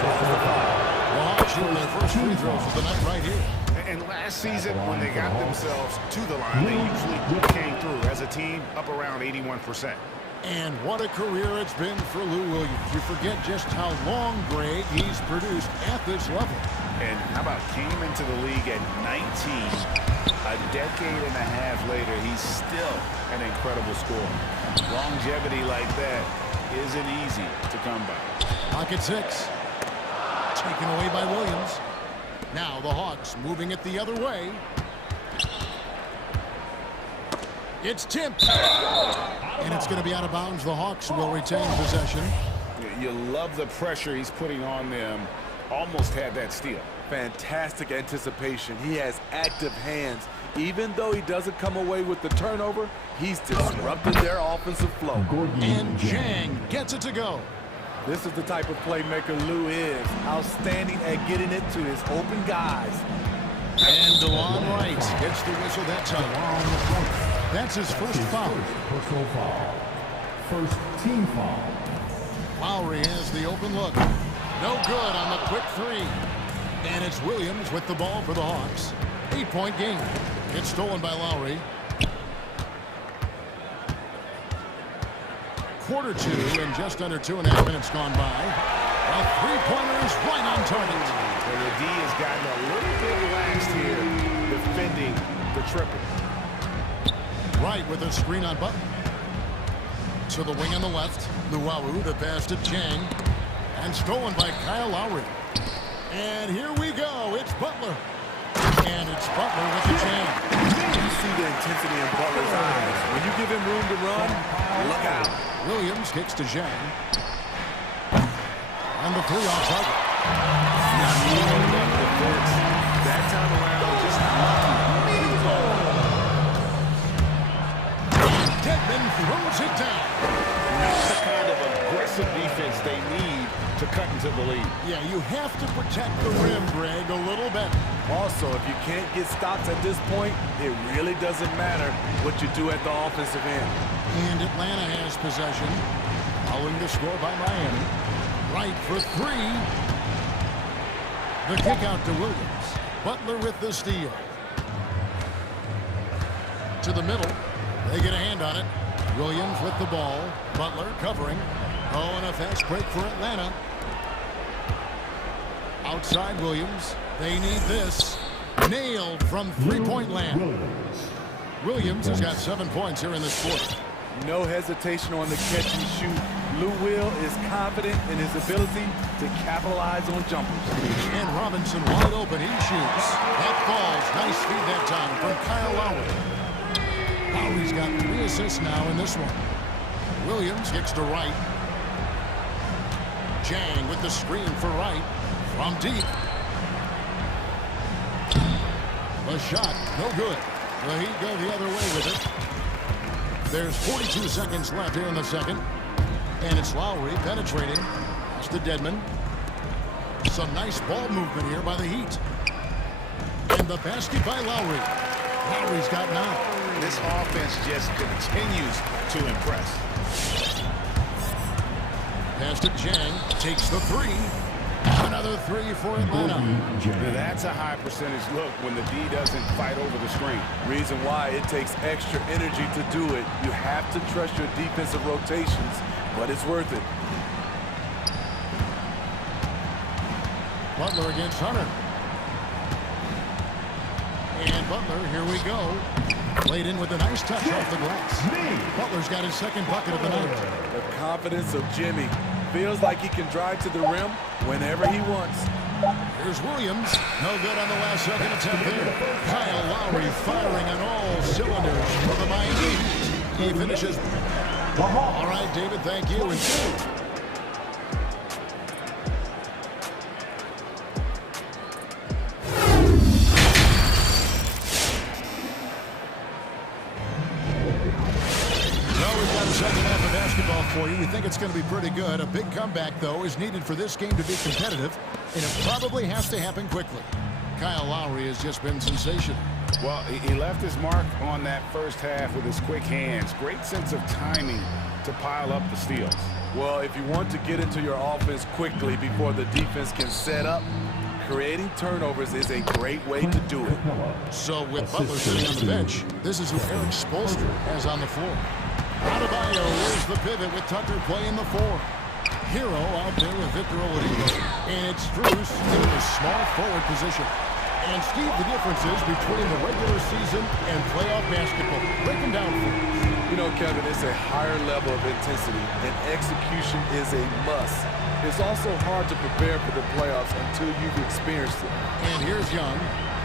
That's the foul. The Hawks shooting their first free throws of the night right here. And last season, when they got themselves to the line, they usually came through as a team up around 81%. And what a career it's been for Lou Williams. You forget just how long, Greg, he's produced at this level. And how about came into the league at 19. A decade and a half later, he's still an incredible scorer. Longevity like that isn't easy to come by. Pocket six. Taken away by Williams. Now the Hawks moving it the other way. It's tipped. And it's going to be out of bounds. The Hawks will retain possession. You love the pressure he's putting on them. Almost had that steal. Fantastic anticipation. He has active hands. Even though he doesn't come away with the turnover, he's disrupted their offensive flow. And Zhang gets it to go. This is the type of playmaker Lou is. Outstanding at getting it to his open guys. And DeLon Wright gets the whistle that time. That's his first foul. Personal foul. First team foul. Lowry has the open look. No good on the quick three. And it's Williams with the ball for the Hawks. 8-point game. It's stolen by Lowry. Quarter two and just under 2.5 minutes gone by. A three-pointer is right on target. And the D has gotten a little bit relaxed here defending the triple. Right with a screen on Button. To the wing on the left. Luwawu, the pass to Zhang. And stolen by Kyle Lowry. And here we go. It's Butler. And it's Butler with the jam. You see the intensity in Butler's eyes. When you give him room to run, look out. Williams kicks to Zhang. And the three off target. Not nearly enough defense. That time around, just Deadman throws it down. not the kind of aggressive defense they need to cut into the lead. Yeah, you have to protect the rim, Greg, a little bit. Also, if you can't get stops at this point, it really doesn't matter what you do at the offensive end. And Atlanta has possession. Following the score by Miami. Right for three. The kick out to Williams. Butler with the steal. To the middle. They get a hand on it. Williams with the ball. Butler covering. Oh, and a fast break for Atlanta. Outside Williams. They need this. Nailed from three-point land. Williams has got 7 points here in this quarter. No hesitation on the catch and shoot. Lou Will is confident in his ability to capitalize on jumpers. And Robinson wide open. He shoots. That falls. Nice feed that time from Kyle Lowry. Lowry's got 3 assists now in this one. Williams kicks to right. Zhang with the screen for right. From deep. The shot, no good. The Heat go the other way with it. There's 42 seconds left here in the second. And it's Lowry penetrating. It's to Deadman. Some nice ball movement here by the Heat. And the basket by Lowry. Lowry's got 9. This offense just continues to impress. Pass to Zhang. Takes the three. Another three for Atlanta. That's a high percentage look when the D doesn't fight over the screen. Reason why it takes extra energy to do it. You have to trust your defensive rotations, but it's worth it. Butler against Hunter. And Butler, here we go. Played in with a nice touch off the glass. Butler's got his second bucket of the night. The confidence of Jimmy. Feels like he can drive to the rim whenever he wants. Here's Williams. No good on the last second attempt there. Kyle Lowry firing on all cylinders for the Miami Heat. He finishes. All right, David, thank you. And for you. We think it's going to be pretty good. A big comeback, though, is needed for this game to be competitive, and it probably has to happen quickly. Kyle Lowry has just been sensational. Well, he left his mark on that first half with his quick hands. Great sense of timing to pile up the steals. Well, if you want to get into your offense quickly before the defense can set up, creating turnovers is a great way to do it. So with Butler sitting on the bench, this is who Eric Spoelstra has on the floor. Adebayo is the pivot with Tucker playing the 4. Hero out there with Victor Oladipo. And it's Strus in the small forward position. And Steve, the differences between the regular season and playoff basketball. Break them down for us. You know, Kevin, it's a higher level of intensity, and execution is a must. It's also hard to prepare for the playoffs until you've experienced it. And here's Young.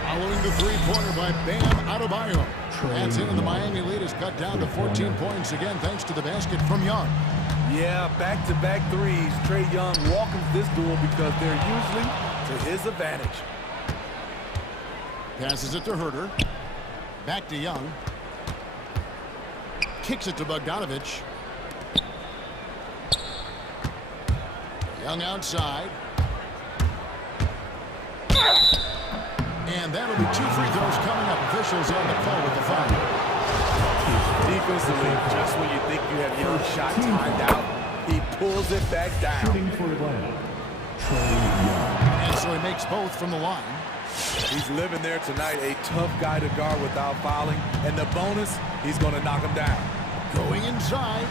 Following the three-pointer by Bam Adebayo. That's it, and the Miami lead is cut down to 14 points again thanks to the basket from Young. Yeah, back-to-back threes. Trae Young welcomes this duel because they're usually to his advantage. Passes it to Herter. Back to Young. Kicks it to Bogdanovich. Young outside. And that'll be 2 free throws coming up. Officials on the call with the foul. Defensively, just when you think you have your shot timed out, he pulls it back down. And so he makes both from the line. He's living there tonight, a tough guy to guard without fouling. And the bonus, he's going to knock him down. Going inside.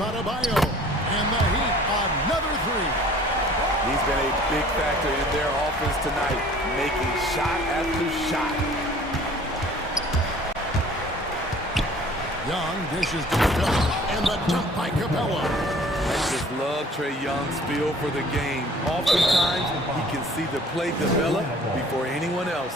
Adebayo. And the Heat, another three. He's been a big factor in their offense tonight, making shot after shot. Young dishes to Capella, and the dunk by Capella. I just love Trae Young's feel for the game. Oftentimes, he can see the play develop before anyone else.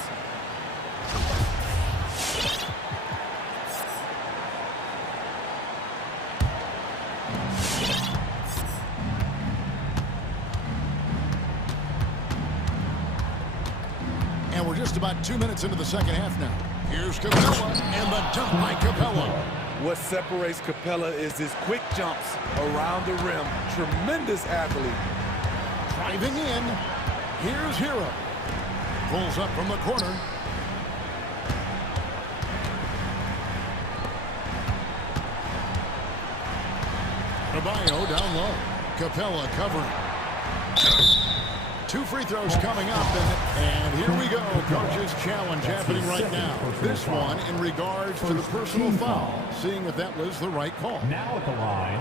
just about 2 minutes into the second half now. Here's Capella, and the dunk by Capella. What separates Capella is his quick jumps around the rim. Tremendous athlete. Driving in. Here's Hero. Pulls up from the corner. Adebayo down low. Capella covering. 2 free throws coming up, and here we go. Coach's challenge happening right now. This one in regards to the personal foul, seeing if that was the right call. Now at the line,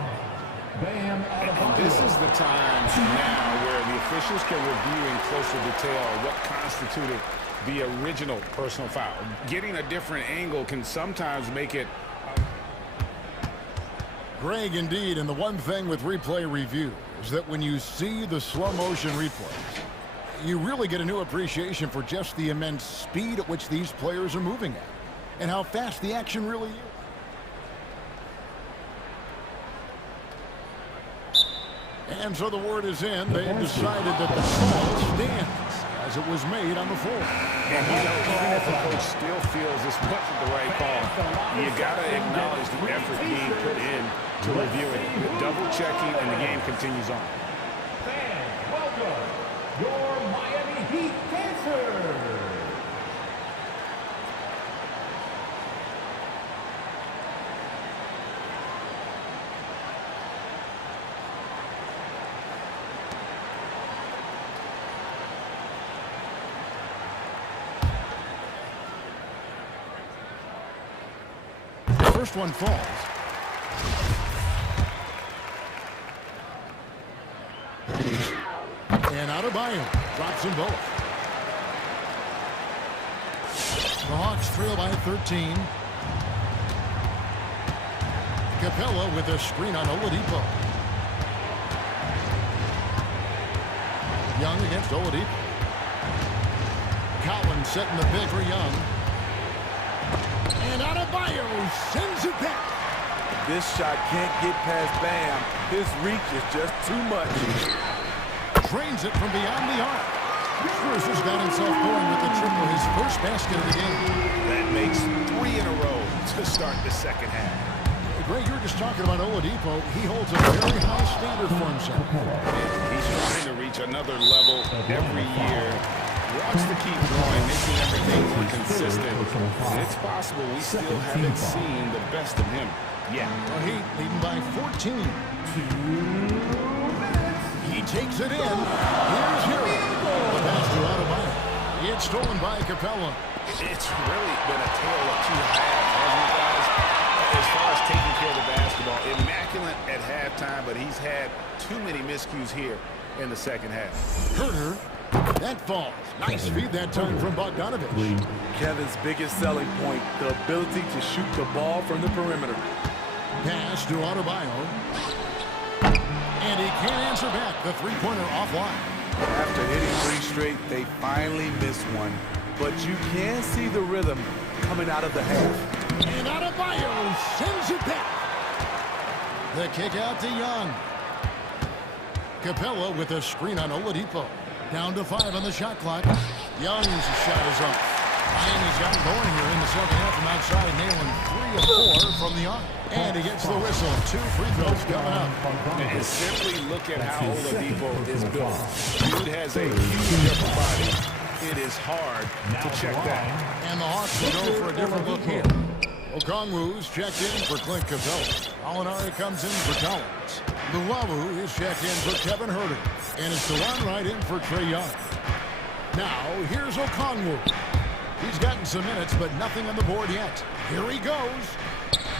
Bam Adebayo. This is the time now where the officials can review in closer detail what constituted the original personal foul. Getting a different angle can sometimes make it. Greg, indeed, and the one thing with replay review is that when you see the slow motion replays, you really get a new appreciation for just the immense speed at which these players are moving at and how fast the action really is. And so the word is in. They have decided that the call stands as it was made on the floor. And even if the coach still feels this wasn't the right call, you got to acknowledge the effort being put in to reviewing it. The double checking, and the game continues on. Fans, welcome your Miami Heat dancers. First one falls. And Adebayo drops them both. The Hawks trail by 13. Capella with a screen on Oladipo. Young against Oladipo. Collins setting the pick for Young. And Adebayo sends it back. This shot can't get past Bam. His reach is just too much. Trains it from beyond the arc. Cruz has got himself going with the triple, his first basket of the game. That makes 3 in a row to start the second half. Greg, you were just talking about Oladipo. He holds a very high standard for himself. He's trying to reach another level every year. Wants to keep going, making everything more consistent. And it's possible we still haven't seen the best of him yet. The Heat leading by 14. He takes it in. Here's Hero. The pass to Adebayo. It's stolen by Capella. It's really been a tale of 2 halves, hasn't it, guys? As far as taking care of the basketball, immaculate at halftime, but he's had too many miscues here in the second half. Herter. That falls. Nice feed that time from Bogdanovich. Kevin's biggest selling point, the ability to shoot the ball from the perimeter. Pass to Adebayo. And he can't answer back. The three-pointer offline. After hitting 3 straight, they finally missed one. But you can see the rhythm coming out of the half. And Adebayo sends it back. The kick out to Young. Capella with a screen on Oladipo. Down to 5 on the shot clock. Young's shot is up. Miami's got it going here in the second half from outside, nailing 3 of 4 from the arc. And he gets the whistle. 2 free throws coming up. And simply look at how Oladipo is built. Dude has a huge upper body. It is hard to check that. And the Hawks will go for a different look here. Okongwu's checked in for Clint Capella. Alinari comes in for Collins. Luwawu is checked in for Kevin Herter. And it's DeLon right in for Trae Young. Now, here's Okongwu. He's gotten some minutes, but nothing on the board yet. Here he goes.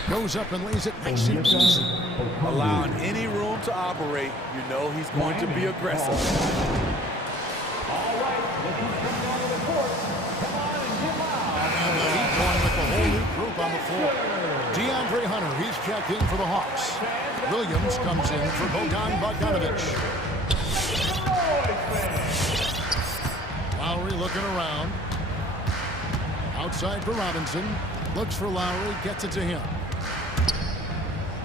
Goes up and lays it nice and easy. Allowing any room to operate, you know he's going to be aggressive. All right, let's bring on to the court. Come on and get loud. And the Heat going with the whole new group on the floor. DeAndre Hunter, he's checked in for the Hawks. Williams comes in for Bogdanovich. Lowry looking around. Outside for Robinson. Looks for Lowry, gets it to him.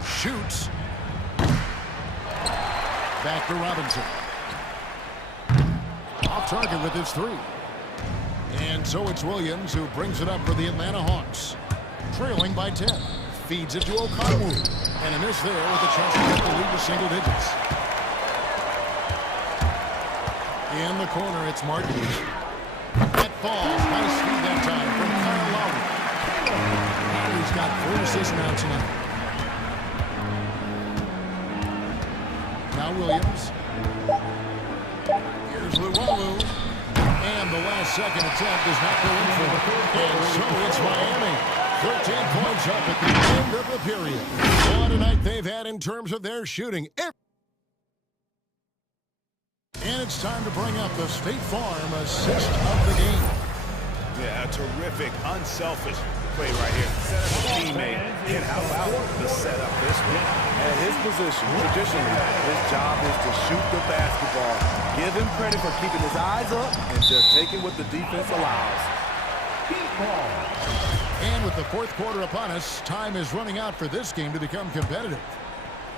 Shoots. Back to Robinson. Off target with his 3. And so it's Williams who brings it up for the Atlanta Hawks. Trailing by 10. Feeds it to Okongwu. And a miss there with a chance to get the lead to single digits. In the corner, it's Martin. That falls. Nice feed that time from Kyle Lowry. He's got 4 assists now tonight. Now Williams. Here's Luwawu. And the last second attempt does not go in for it. And so it's Miami. 13 points up at the end of the period. What a night they've had in terms of their shooting. And it's time to bring up the State Farm assist of the game. Yeah, a terrific, unselfish play right here. Set up a teammate. And how about the setup this one? At his position, traditionally, his job is to shoot the basketball. Give him credit for keeping his eyes up and just taking what the defense allows. And with the fourth quarter upon us, time is running out for this game to become competitive.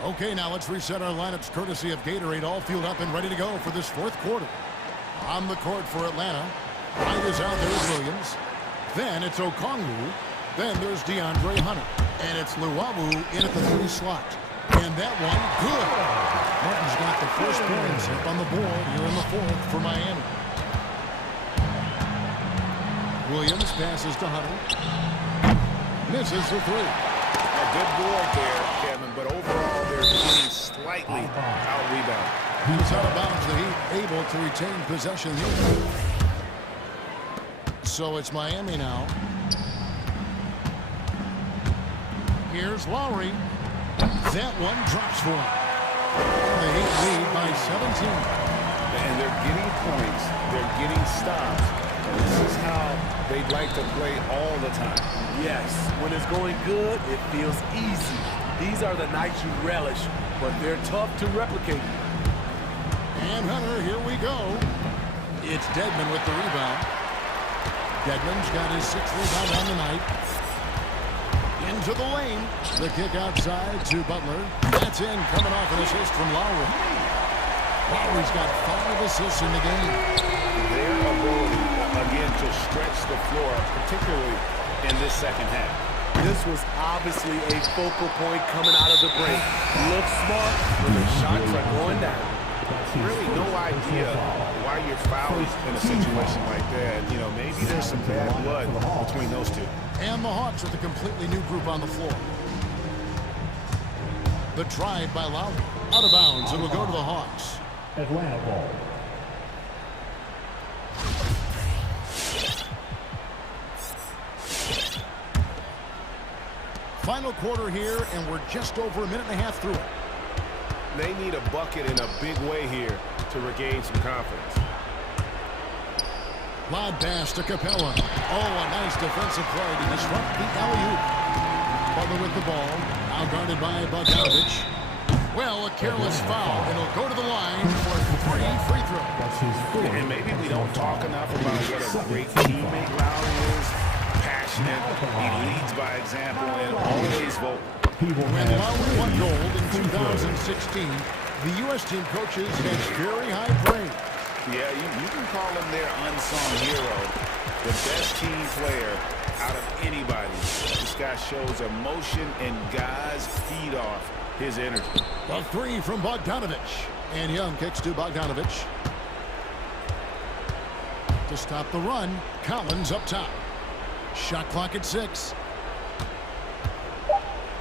Okay, now let's reset our lineups courtesy of Gatorade, all fueled up and ready to go for this fourth quarter. On the court for Atlanta, White is out there with Williams. Then it's Okongwu. Then there's DeAndre Hunter. And it's Luwawu in at the 3 slot. And that one, good. Martin's got the first points up on the board here in the fourth for Miami. Williams passes to Hunter. Misses the 3. A good board there, Kevin, but overall they're getting slightly out-rebounded. He's out of bounds. The Heat able to retain possession here. So it's Miami now. Here's Lowry. That one drops for him. The Heat lead by 17. And they're getting points. They're getting stops. And this is how they'd like to play all the time. Yes, when it's going good, it feels easy. These are the nights you relish, but they're tough to replicate. And Hunter, here we go. It's Dedmon with the rebound. Dedmon's got his 6th rebound on the night. Into the lane. The kick outside to Butler. That's in, coming off an assist from Lowry. Lowry's got 5 assists in the game. Their ability, again, to stretch the floor, particularly in this second half. This was obviously a focal point coming out of the break. Look smart when the shots are going down. Really no idea why you're fouling in a situation like that. You know, maybe there's some bad blood between those two. And the Hawks with a completely new group on the floor. The drive by Lowry. Out of bounds. It will go to the Hawks. Atlanta ball. Final quarter here, and we're just over a minute and a half through it. They need a bucket in a big way here to regain some confidence. Loud pass to Capella. Oh, a nice defensive play to disrupt the alley-oop. Butler with the ball. Now guarded by Bogdanovich. Well, a careless foul, and he'll go to the line for 3 free throws. And maybe we don't talk enough about what a great teammate Lowry is. Passionate. He leads by example and always vocal. When Lowry won gold in 2016, the U.S. team coaches had very high praise. Yeah, you can call him their unsung hero. The best team player out of anybody. This guy shows emotion, and guys feed off his energy. A 3 from Bogdanovich. And Young kicks to Bogdanovich. To stop the run, Collins up top. Shot clock at 6.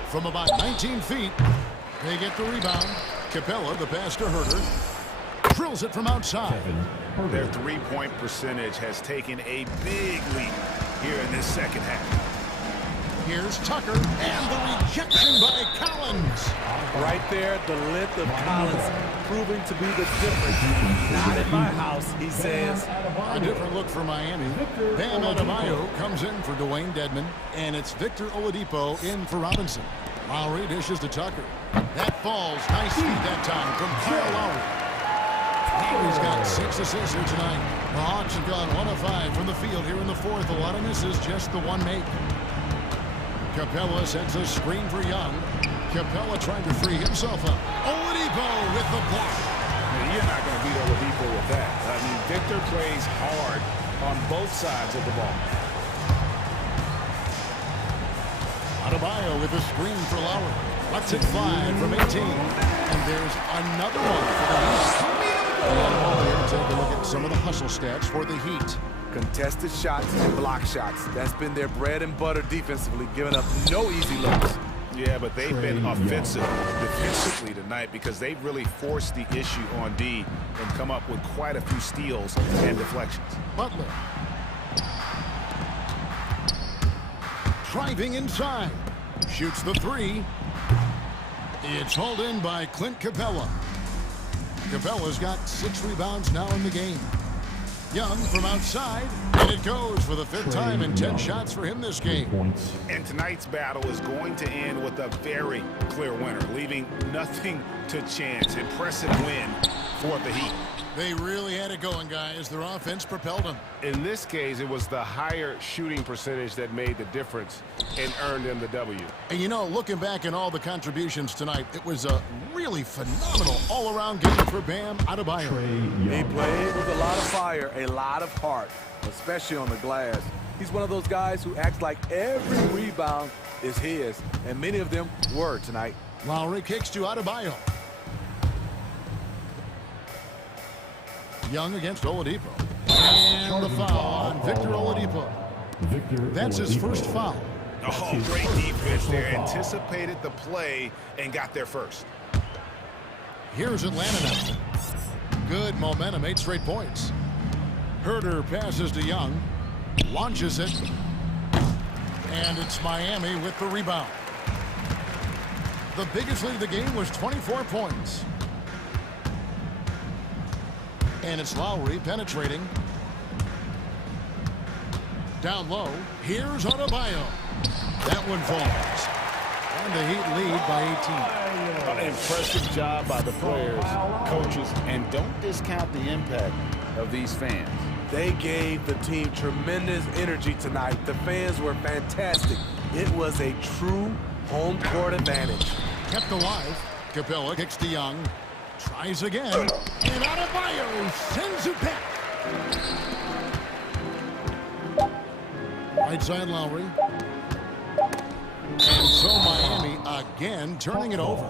From about 19 feet, they get the rebound. Capella, the pass to Herter. Drills it from outside. Their three-point percentage has taken a big leap here in this second half. Here's Tucker, and the rejection by Collins. Right there, the length of Collins proving to be the difference. Not in my house, he says. A different look for Miami. Bam Adebayo comes in for Dwayne Dedmon, and it's Victor Oladipo in for Robinson. Lowry dishes to Tucker. That falls. Nice feed that time from Kyle Lowry. Lowry's got 6 assists here tonight. The Hawks have gone 1 of 5 from the field here in the fourth. A lot of misses, just the one make. Capella sends a screen for Young. Capella trying to free himself up. Oladipo with the block. You're not going to beat Oladipo with that. I mean, Victor plays hard on both sides of the ball. Adebayo with a screen for Lowry. Lets it fly from 18. And there's another one for the Heat. And here, take a look at some of the hustle stats for the Heat. Contested shots and block shots. That's been their bread and butter defensively, giving up no easy looks. Yeah, but they've been offensive defensively tonight because they've really forced the issue on D and come up with quite a few steals and deflections. Butler. Driving inside. Shoots the three. It's hauled in by Clint Capella. Capella's got 6 rebounds now in the game. Young from outside, and it goes for the 5th time in 10 shots for him this game. And tonight's battle is going to end with a very clear winner, leaving nothing to chance. Impressive win for the Heat. They really had it going, guys. Their offense propelled them. In this case, it was the higher shooting percentage that made the difference and earned them the W. And you know, looking back at all the contributions tonight, it was a really phenomenal all-around game for Bam Adebayo. He played with a lot of fire, a lot of heart, especially on the glass. He's one of those guys who acts like every rebound is his, and many of them were tonight. Lowry kicks to Adebayo. Young against Oladipo. And the foul on Victor Oladipo. That's his first foul. Oh, great defense there. Anticipated the play and got there first. Here's Atlanta now. Good momentum, 8 straight points. Herter passes to Young. Launches it. And it's Miami with the rebound. The biggest lead of the game was 24 points. And it's Lowry penetrating. Down low. Here's Adebayo. That one falls. And the Heat lead by 18. An impressive job by the players, coaches, and don't discount the impact of these fans. They gave the team tremendous energy tonight. The fans were fantastic. It was a true home court advantage. Kept alive. Capella kicks to Young. Tries again. And Adebayo sends it back. Right side Lowry. And so Miami again turning it over.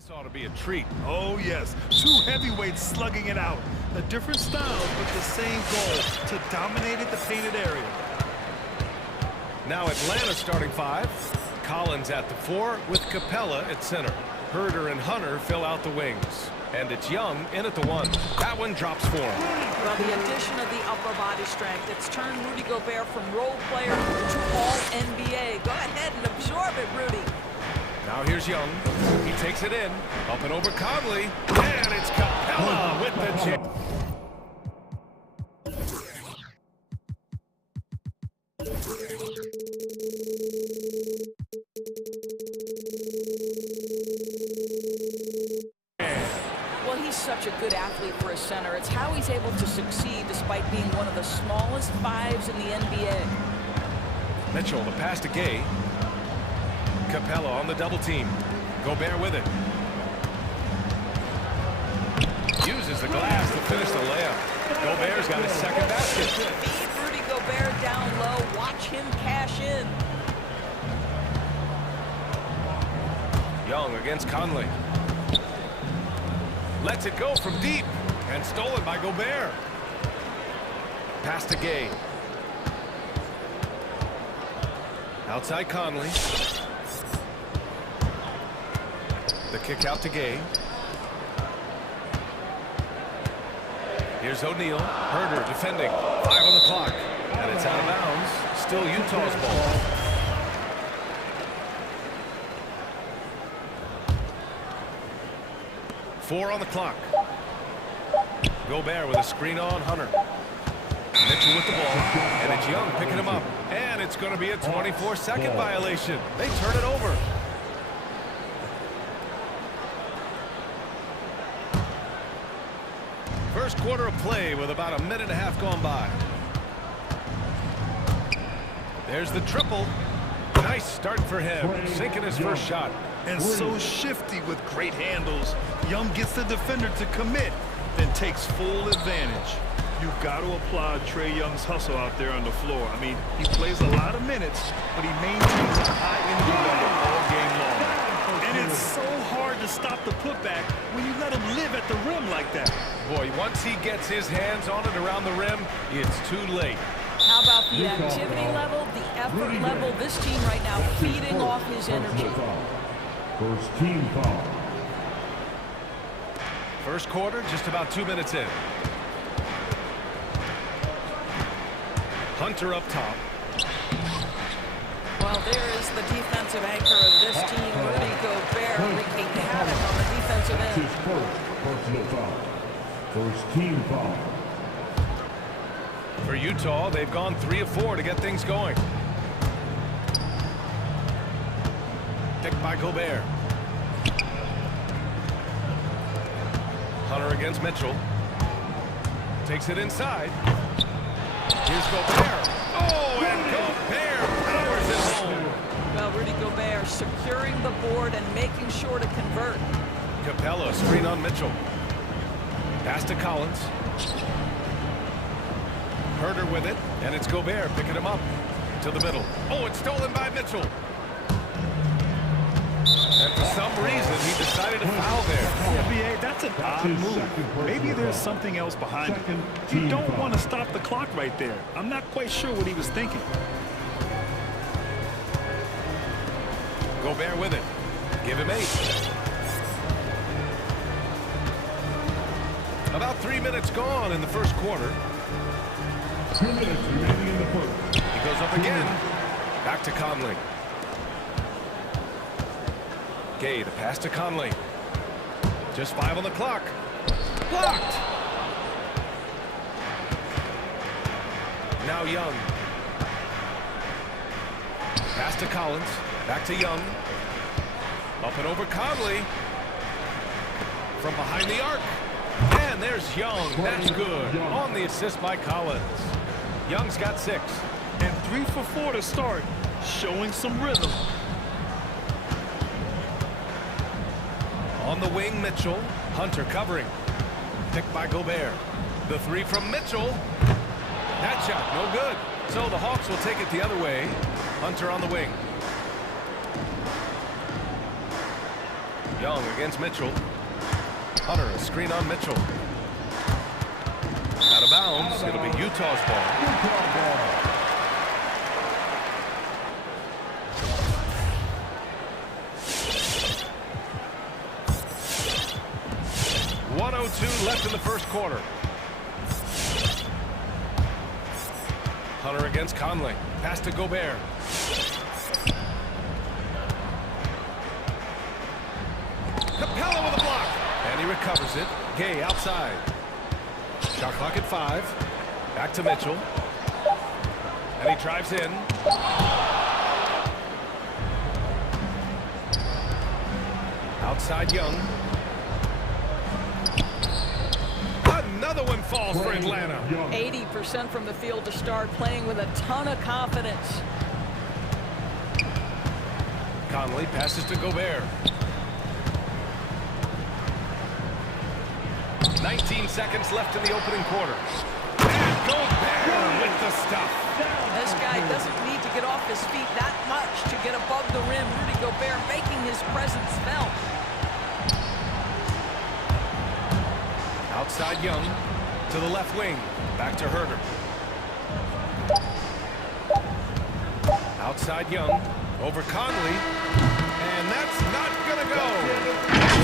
This ought to be a treat. Oh, yes. Two heavyweights slugging it out. A different style, but the same goal, to dominate the painted area. Now Atlanta starting five. Collins at the 4 with Capella at center. Herder and Hunter fill out the wings. And it's Young in at the 1. That one drops for him. Well, the addition of the upper body strength, it's turned Rudy Gobert from role player to all-NBA. Go ahead and absorb it, Rudy. Now here's Young. He takes it in. Up and over Conley. And it's Capella with the jam. Well, he's such a good athlete for a center. It's how he's able to succeed despite being one of the smallest fives in the NBA. Mitchell, the pass to Gay. Capella on the double team. Gobert with it. Uses the glass to finish the layup. Gobert's got his second basket. Feed Rudy Gobert down low. Watch him cash in. Young against Conley. Lets it go from deep. And stolen by Gobert. Pass to Gay. Outside Conley. The kick out to Gay. Here's O'Neal. Herder defending. 5 on the clock. And it's out of bounds. Still Utah's ball. Four on the clock. Gobert with a screen on Hunter. Mitchell with the ball. And it's Young picking him up. And it's going to be a 24-second violation. They turn it over. First quarter of play with about a minute and a half gone by. There's the triple. Nice start for him. Sinking his first shot. And so shifty with great handles. Young gets the defender to commit, then takes full advantage. You've got to applaud Trae Young's hustle out there on the floor. I mean, he plays a lot of minutes, but he maintains a high energy level all game long. And it's so hard to stop the putback when you let him live at the rim like that. Boy, once he gets his hands on it around the rim, it's too late. How about the activity level, the effort level? This team right now feeding off his energy. First team foul. First quarter, just about 2 minutes in. Hunter up top. Well, there is the defensive anchor of this team, Rudy Gobert, wreaking havoc on the defensive end. His first personal foul. First team foul. For Utah, they've gone 3 of 4 to get things going. Picked by Gobert. Hunter against Mitchell. Takes it inside. Here's Gobert. Oh, and Gobert powers it home. Well, Rudy Gobert securing the board and making sure to convert. Capella screen on Mitchell. Pass to Collins. Herder with it, and it's Gobert picking him up to the middle. Oh, it's stolen by Mitchell. And for some reason, he decided to foul there. Yeah, B.A., that's an odd move. Maybe there's something else behind it. You don't want to stop the clock right there. I'm not quite sure what he was thinking. Gobert with it. Give him 8. About 3 minutes gone in the first quarter. 2 minutes remaining in the first. He goes up again. Back to Conley. Gay, the pass to Conley. Just 5 on the clock. Blocked! Now Young. Pass to Collins. Back to Young. Up and over Conley. From behind the arc. And there's Young. That's good. On the assist by Collins. Young's got 6. And 3 for 4 to start. Showing some rhythm. On the wing, Mitchell. Hunter covering. Picked by Gobert. The 3 from Mitchell. That shot, no good. So the Hawks will take it the other way. Hunter on the wing. Young against Mitchell. Hunter, a screen on Mitchell. Out of bounds. It'll be Utah's ball. Utah ball. 1:02 left in the first quarter. Hunter against Conley. Pass to Gobert. Capella with a block. And he recovers it. Gay outside. Shot clock at 5. Back to Mitchell. And he drives in. Outside Young. Another one falls for Atlanta. 80% from the field to start, playing with a ton of confidence. Conley passes to Gobert. 19 seconds left in the opening quarter. And Gobert with the stuff. This guy doesn't need to get off his feet that much to get above the rim. Rudy Gobert making his presence felt. Outside Young to the left wing. Back to Herter. Outside Young over Conley. And that's not going to go.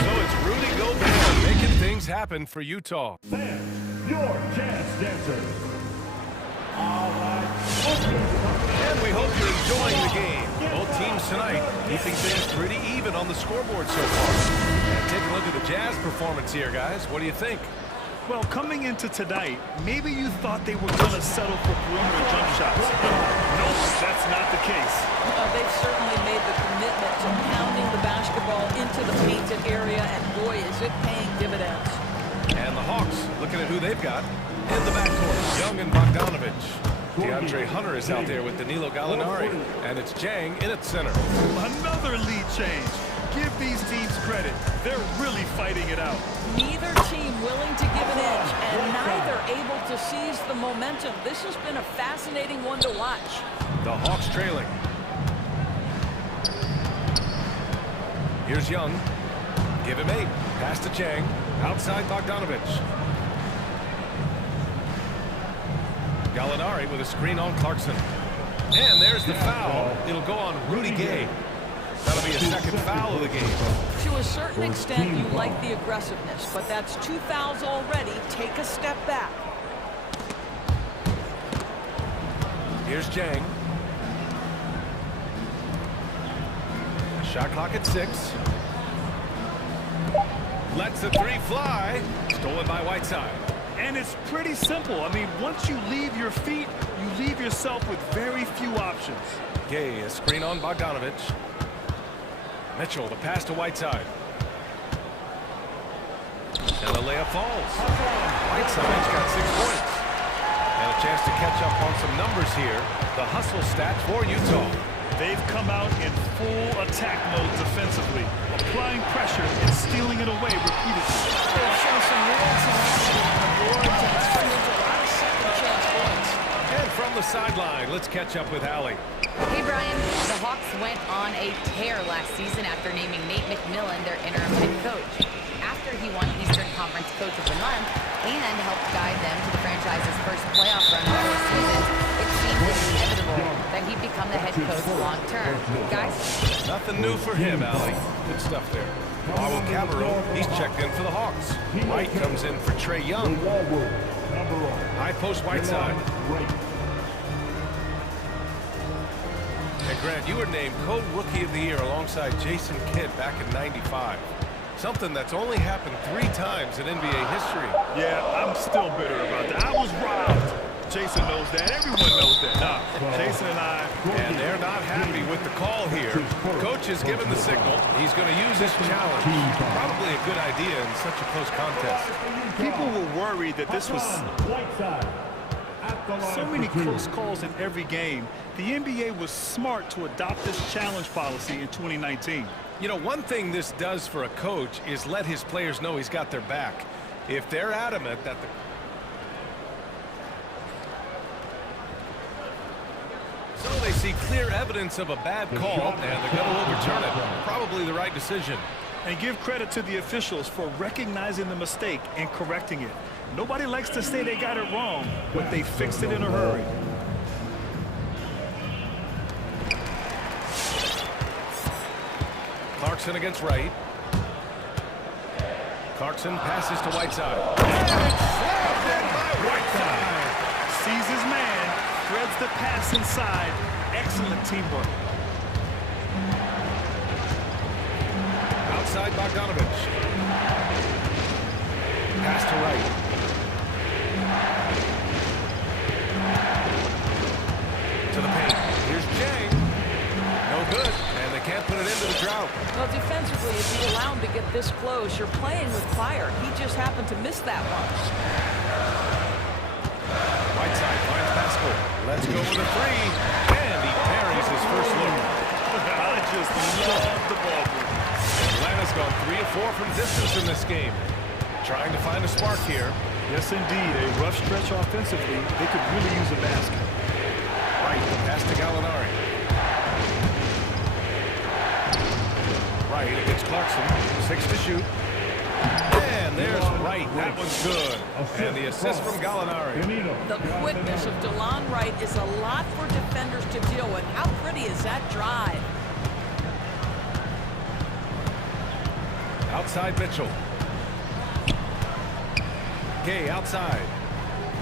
So it's Rudy Gobert making things happen for Utah. Sam, your jazz dancer. All right. And we hope you're enjoying the game. Both teams tonight keeping things pretty even on the scoreboard so far. And take a look at the Jazz performance here, guys. What do you think? Well, coming into tonight, maybe you thought they were going to settle for perimeter jump shots. No, that's not the case. They've certainly made the commitment to pounding the basketball into the painted area, and boy, is it paying dividends. And the Hawks looking at who they've got in the backcourt. Young and Bogdanovich. DeAndre Hunter is out there with Danilo Gallinari, and it's Jang in at center. Another lead change. Give these teams credit. They're really fighting it out. Neither team willing to give an inch, and neither able to seize the momentum. This has been a fascinating one to watch. The Hawks trailing. Here's Young. Give him 8. Pass to Jang. Outside Bogdanovich. Gallinari with a screen on Clarkson. And there's the foul. It'll go on Rudy Gay. That'll be a second foul of the game. To a certain extent, you like the aggressiveness, but that's 2 fouls already. Take a step back. Here's Jang. Shot clock at 6. Lets the 3 fly. Stolen by Whiteside. And it's pretty simple. I mean, once you leave your feet, you leave yourself with very few options. Gay, a screen on Bogdanovich. Mitchell, the pass to Whiteside. And the layup falls. Whiteside's got 6 points. And a chance to catch up on some numbers here. The hustle stats for Utah. They've come out in full attack mode defensively, applying pressure and stealing it away repeatedly. They've shown some real tenacity on the boards, and it's turned into a lot of second-chance points. And from the sideline, let's catch up with Allie. Hey, Brian. The Hawks went on a tear last season after naming Nate McMillan their interim head coach. After he won Eastern Conference Coach of the Month and helped guide them to the franchise's first playoff run in 4 seasons, it seemed inevitable that he'd become the head coach long-term. Guys? Nothing new for him, Allie. Good stuff there. Waddle Cabarro, he's checked in for the Hawks. White comes in for Trae Young. High post Whiteside. And Grant, you were named co-rookie of the year alongside Jason Kidd back in '95. Something that's only happened 3 times in NBA history. Yeah, I'm still bitter about that. I was robbed. Jason knows that. Everyone knows that. Nah, Jason and I. And they're not happy with the call here. Coach has given the signal. He's going to use this challenge. Probably a good idea in such a close contest. People were worried that this was so many close calls in every game. The NBA was smart to adopt this challenge policy in 2019. You know, one thing this does for a coach is let his players know he's got their back. If they're adamant that the... So they see clear evidence of a bad call, and they're going to overturn it. Probably the right decision. And give credit to the officials for recognizing the mistake and correcting it. Nobody likes to say they got it wrong, but they fixed it in a hurry. Clarkson against Wright. Clarkson passes to Whiteside. Whiteside sees his man, threads the pass inside. Excellent teamwork. Outside Bogdanovich. Pass to Wright. To the paint. Here's Jang. No good. And they can't put it into the drought. Well, defensively, if you allow him to get this close, you're playing with fire. He just happened to miss that one. Whiteside finds Pascal. Let's go with a three. And he parries his first look. I just love the ball movement. Atlanta's gone 3 of 4 from distance in this game. Trying to find a spark here. Yes, indeed. A rough stretch offensively. They could really use a basket. Wright, pass to Gallinari. Wright against Clarkson. 6 to shoot. And there's Wright. That one's good. And the assist from Gallinari. The quickness of DeLon Wright is a lot for defenders to deal with. How pretty is that drive? Outside Mitchell. Gay outside.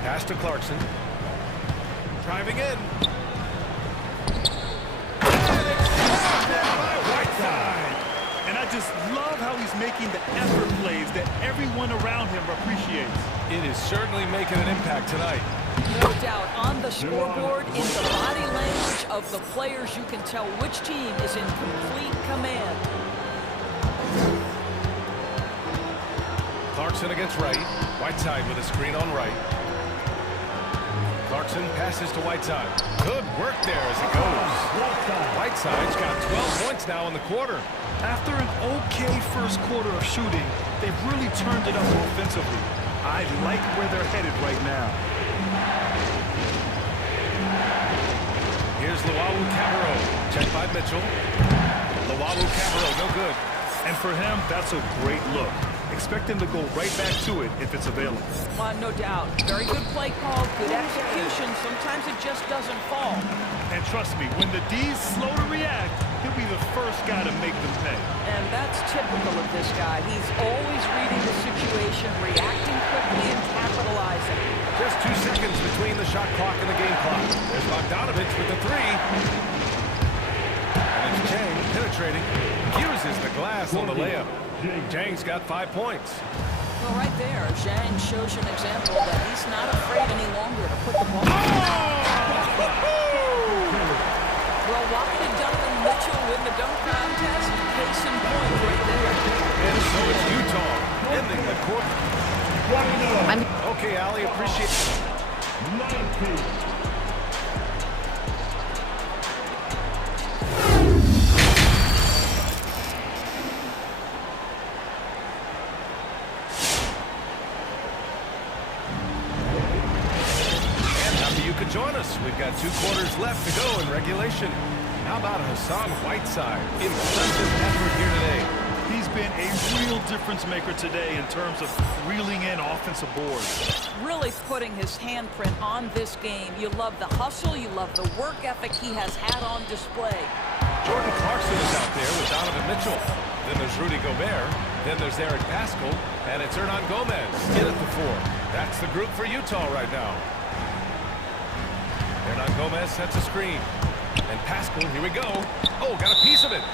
Pass to Clarkson. Driving in. Whiteside. And I just love how he's making the effort plays that everyone around him appreciates. It is certainly making an impact tonight. No doubt. On the scoreboard, in the body language of the players, you can tell which team is in complete command. Clarkson against Wright. Whiteside with a screen on Wright. Clarkson passes to Whiteside. Good work there as he goes. Whiteside's got 12 points now in the quarter. After an okay first quarter of shooting, they've really turned it up offensively. I like where they're headed right now. Here's Luwawu-Cabarrot. Checked by Mitchell. Luwawu-Cabarrot, no good. And for him, that's a great look. Expect him to go right back to it if it's available. No doubt. Very good play call, good execution. Sometimes it just doesn't fall. And trust me, when the D's slow to react, he'll be the first guy to make them pay. And that's typical of this guy. He's always reading the situation, reacting quickly, and capitalizing. Just 2 seconds between the shot clock and the game clock. There's Bogdanovich with the three. And it's Jang penetrating. Uses the glass on the layup. Jang's got 5 points. Well, right there, Zhang shows you an example that he's not afraid any longer to put the ball. Well, what would Donovan Mitchell win the dunk contest? Case in point right there. And so it's Utah ending the quarter. Okay, Allie, appreciate it. 19. Join us. We've got 2 quarters left to go in regulation. How about Hassan Whiteside? Impressive effort here today. He's been a real difference maker today in terms of reeling in offensive boards. Really putting his handprint on this game. You love the hustle, you love the work ethic he has had on display. Jordan Clarkson is out there with Donovan Mitchell. Then there's Rudy Gobert. Then there's Eric Pascal. And it's Hernan Gomez in at the 4. That's the group for Utah right now. Hernan Gomez sets a screen. And Pascal, here we go. Oh, got a piece of it.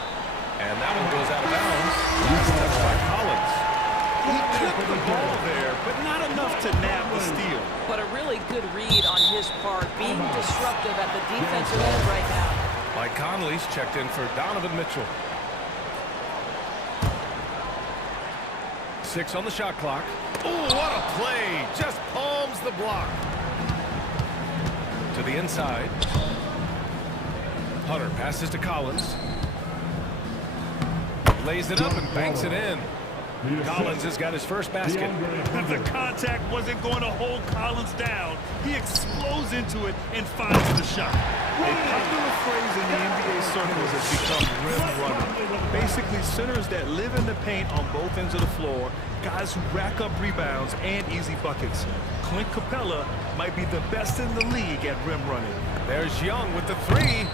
And that one goes out of bounds. Last touch by Collins. He clipped the ball there, but not enough to nab the steal. But a really good read on his part, being disruptive at the defensive end right now. Mike Conley's checked in for Donovan Mitchell. 6 on the shot clock. Oh, what a play. Just palms the block. To the inside. Hunter passes to Collins. Lays it up and banks it in. Collins has got his first basket. The contact wasn't going to hold Collins down. He explodes into it and finds the shot. A popular phrase in the NBA circles has become rim running. Basically Basically, centers that live in the paint on both ends of the floor, guys who rack up rebounds and easy buckets. Clint Capella might be the best in the league at rim running. There's Young with the three.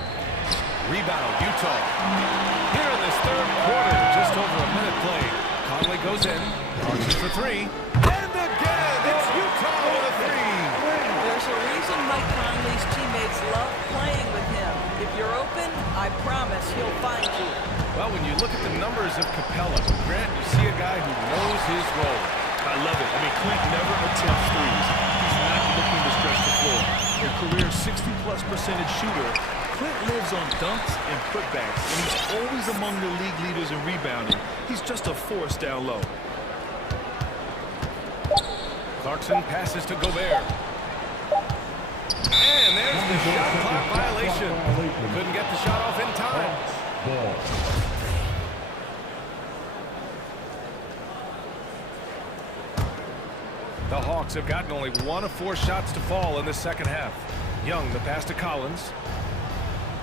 Rebound, Utah. Here in this third quarter, just over a minute played. Conley goes in, launches for three. And again, it's Utah with a three. There's a reason Mike Conley's teammates love playing with him. If you're open, I promise he'll find you. Well, when you look at the numbers of Capella, Grant, you see a guy who knows his role. I love it. I mean, Clint never attempts threes. He's not looking to stretch the floor. A career 60+% shooter, Clint lives on dunks and putbacks, and he's always among the league leaders in rebounding. He's just a force down low. Clarkson passes to Gobert. And there's the shot clock violation. Couldn't get the shot off in time. The Hawks have gotten only 1 of 4 shots to fall in the second half. Young, the pass to Collins.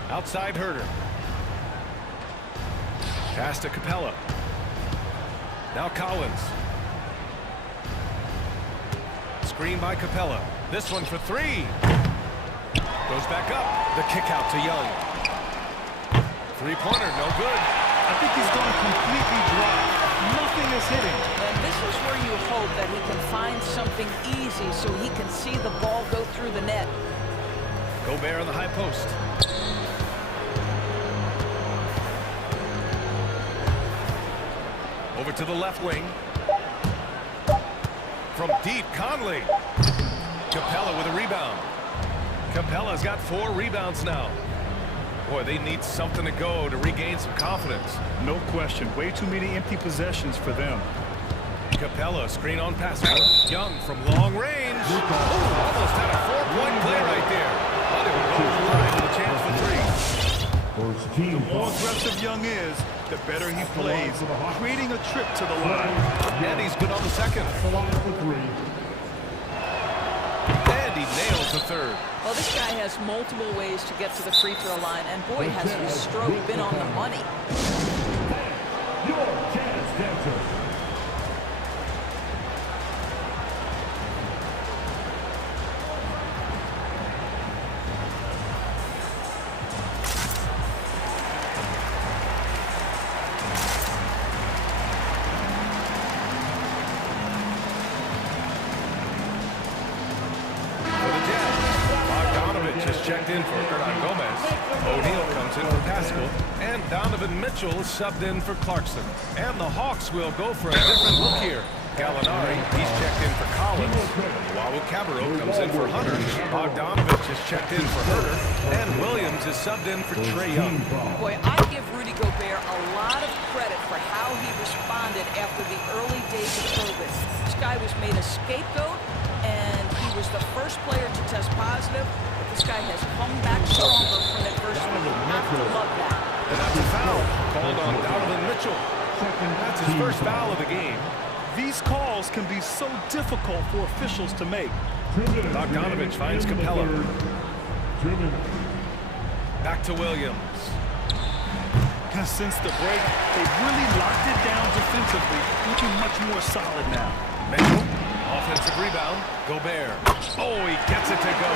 Outside Herter. Pass to Capella. Now Collins. Screen by Capella. This one for three. Goes back up. The kick out to Young. Three-pointer, no good. I think he's gone completely dry. Nothing is hitting. And this is where you hope that he can find something easy so he can see the ball go through the net. Gobert on the high post. Over to the left wing. From deep, Conley. Capella with a rebound. Capella's got 4 rebounds now. Boy, they need something to go to regain some confidence. No question. Way too many empty possessions for them. Capella, screen on pass. Young from long range. Ooh, almost had a 4-point play right there. But it would go to the line with a chance for 3. The more aggressive Young is, the better he plays, creating a trip to the line. And he's good on the second. And he nails the third. Well, this guy has multiple ways to get to the free throw line, and boy, has his stroke been on the money. Your chance dancer. Checked in for Hernan Gomez. O'Neal comes in for Pascal. And Donovan Mitchell is subbed in for Clarkson. And the Hawks will go for a different look here. Gallinari, he's checked in for Collins. Wawu Cabarro comes in for Hunter. Bogdanovich is checked in for Herter. And Williams is subbed in for Trae Young. Boy, I give Rudy Gobert a lot of credit for how he responded after the early days of COVID. This guy was made a scapegoat, and he was the first player to test positive. This guy has come back stronger from adversity. You have to love that. And that's a foul called on Donovan Mitchell. That's his first foul of the game. These calls can be so difficult for officials to make. Bogdanovich finds Capella. Back to Williams. And since the break, they've really locked it down defensively, looking much more solid now. Mitchell. Offensive rebound. Gobert. Oh, he gets it to go.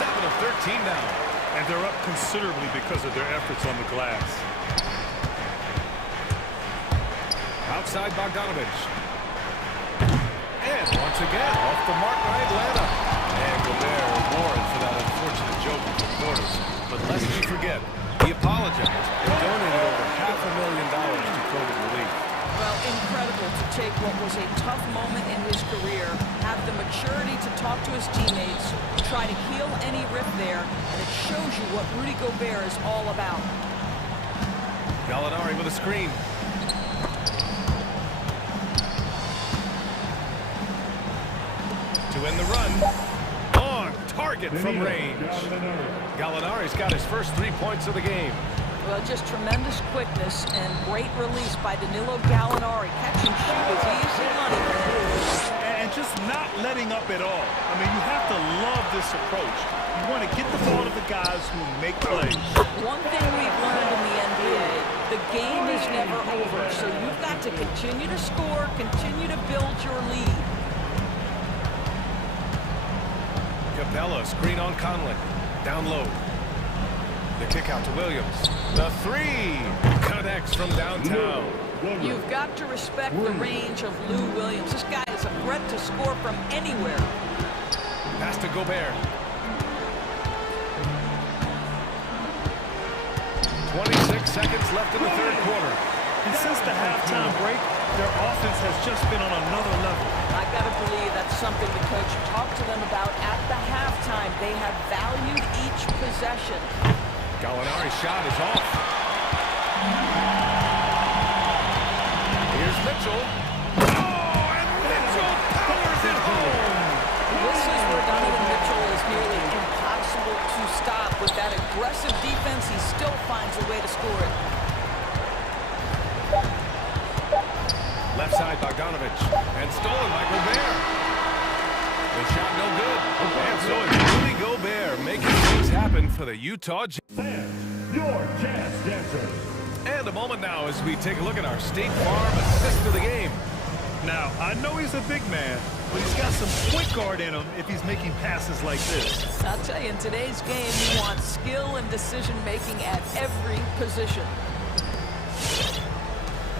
7 of 13 now. And they're up considerably because of their efforts on the glass. Outside Bogdanovich. And once again, off the mark by Atlanta. And Gobert warned for that unfortunate joke with reporters. But lest we forget, he apologized and donated over $500,000 to COVID relief. Well, incredible to take what was a tough moment in his career, have the maturity to talk to his teammates, try to heal any rift there, and it shows you what Rudy Gobert is all about. Gallinari with a screen. To end the run. On target from range. Gallinari's got his first 3 points of the game. Well, just tremendous quickness and great release by Danilo Gallinari. Catch and shoot is easy money for him. And just not letting up at all. I mean, you have to love this approach. You want to get the ball to the guys who make plays. One thing we've learned in the NBA, the the game is never over, so you've got to continue to score, continue to build your lead. Capella, screen on Conley. Down low. The kick out to Williams. The three connects from downtown. You've got to respect the range of Lou Williams. This guy is a threat to score from anywhere. Pass to Gobert. 26 seconds left in the third quarter. And since the halftime break, their offense has just been on another level. I gotta believe that's something the coach talked to them about at the halftime. They have valued each possession. Gallinari's shot is off. Here's Mitchell. Oh, and Mitchell powers it home. This is where Donovan Mitchell is nearly impossible to stop. With that aggressive defense, he still finds a way to score it. Left side, Bogdanovich. And stolen by Gobert. The shot no good. And so it's Rudy Gobert making things happen for the Utah Jazz. Your Jazz Dancers. And a moment now as we take a look at our State Farm assist of the game. Now, I know he's a big man, but he's got some point guard in him if he's making passes like this. I'll tell you, in today's game, you want skill and decision-making at every position.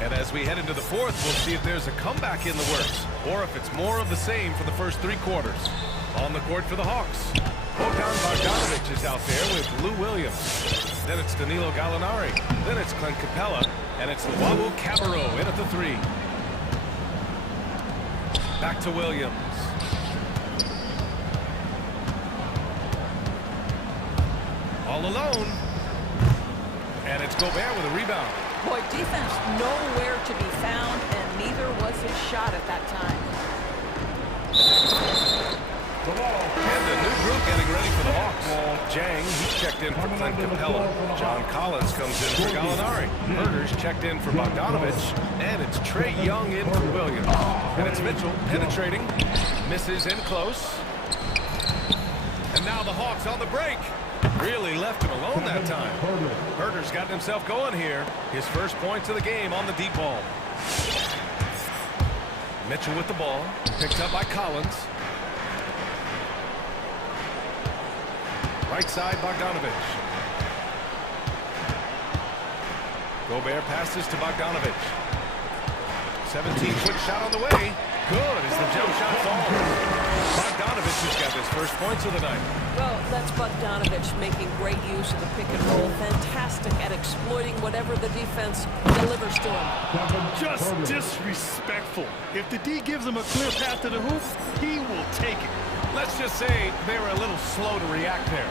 And as we head into the fourth, we'll see if there's a comeback in the works, or if it's more of the same for the first three quarters. On the court for the Hawks, Bogdanovich is out there with Lou Williams. Then it's Danilo Gallinari. Then it's Clint Capella. And it's Luau Cabarrot in at the three. Back to Williams. All alone. And it's Gobert with a rebound. Boy, defense nowhere to be found, and neither was his shot at that time. And the new group getting ready for the Hawks. Jang, he's checked in for Clint Capella. John Collins comes in for Gallinari. Herder's checked in for Bogdanovich. And it's Trae Young in for Williams. And it's Mitchell penetrating. Misses in close. And now the Hawks on the break. Really left him alone that time. Herder's gotten himself going here. His first points of the game on the deep ball. Mitchell with the ball. Picked up by Collins. Right side, Bogdanovich. Gobert passes to Bogdanovich. 17-foot shot on the way. Good as the jump shot falls. Bogdanovich has got his first points of the night. Well, that's Bogdanovich making great use of the pick and roll. Fantastic at exploiting whatever the defense delivers to him. Just disrespectful. If the D gives him a clear path to the hoop, he will take it. Let's just say they were a little slow to react there.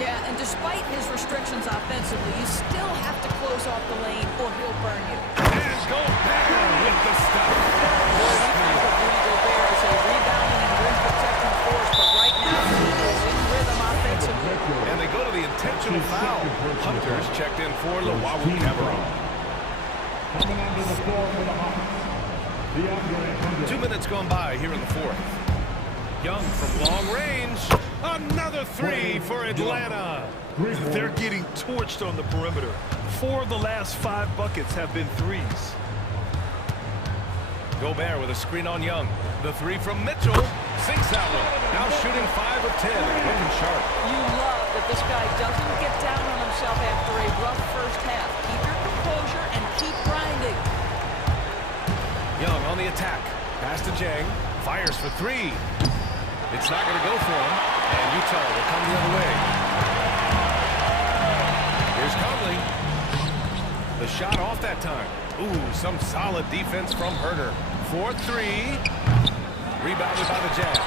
Yeah, and despite his restrictions offensively, you still have to close off the lane or he'll burn you. And Gobert with the stop. Rudy Gobert is a rebounding and rim protecting force, but right now he is in rhythm offensively. And they go to the intentional foul. Hunter's checked in for Luau Cabarrot. Coming onto the floor for the Hawks. 2 minutes gone by here in the fourth. Young from long range. Another three for Atlanta. They're getting torched on the perimeter. 4 of the last 5 buckets have been threes. Gobert with a screen on Young. The three from Mitchell. Sinks that one. Now shooting 5 of 10 and looking sharp. You love that this guy doesn't get down on himself after a rough first half. Keep your composure and keep grinding. Young on the attack. Pass to Jang. Fires for 3. It's not going to go for him. And Utah will come the other way. Here's Conley. The shot off that time. Ooh, some solid defense from Herder. 4-3. Rebounded by the Jazz.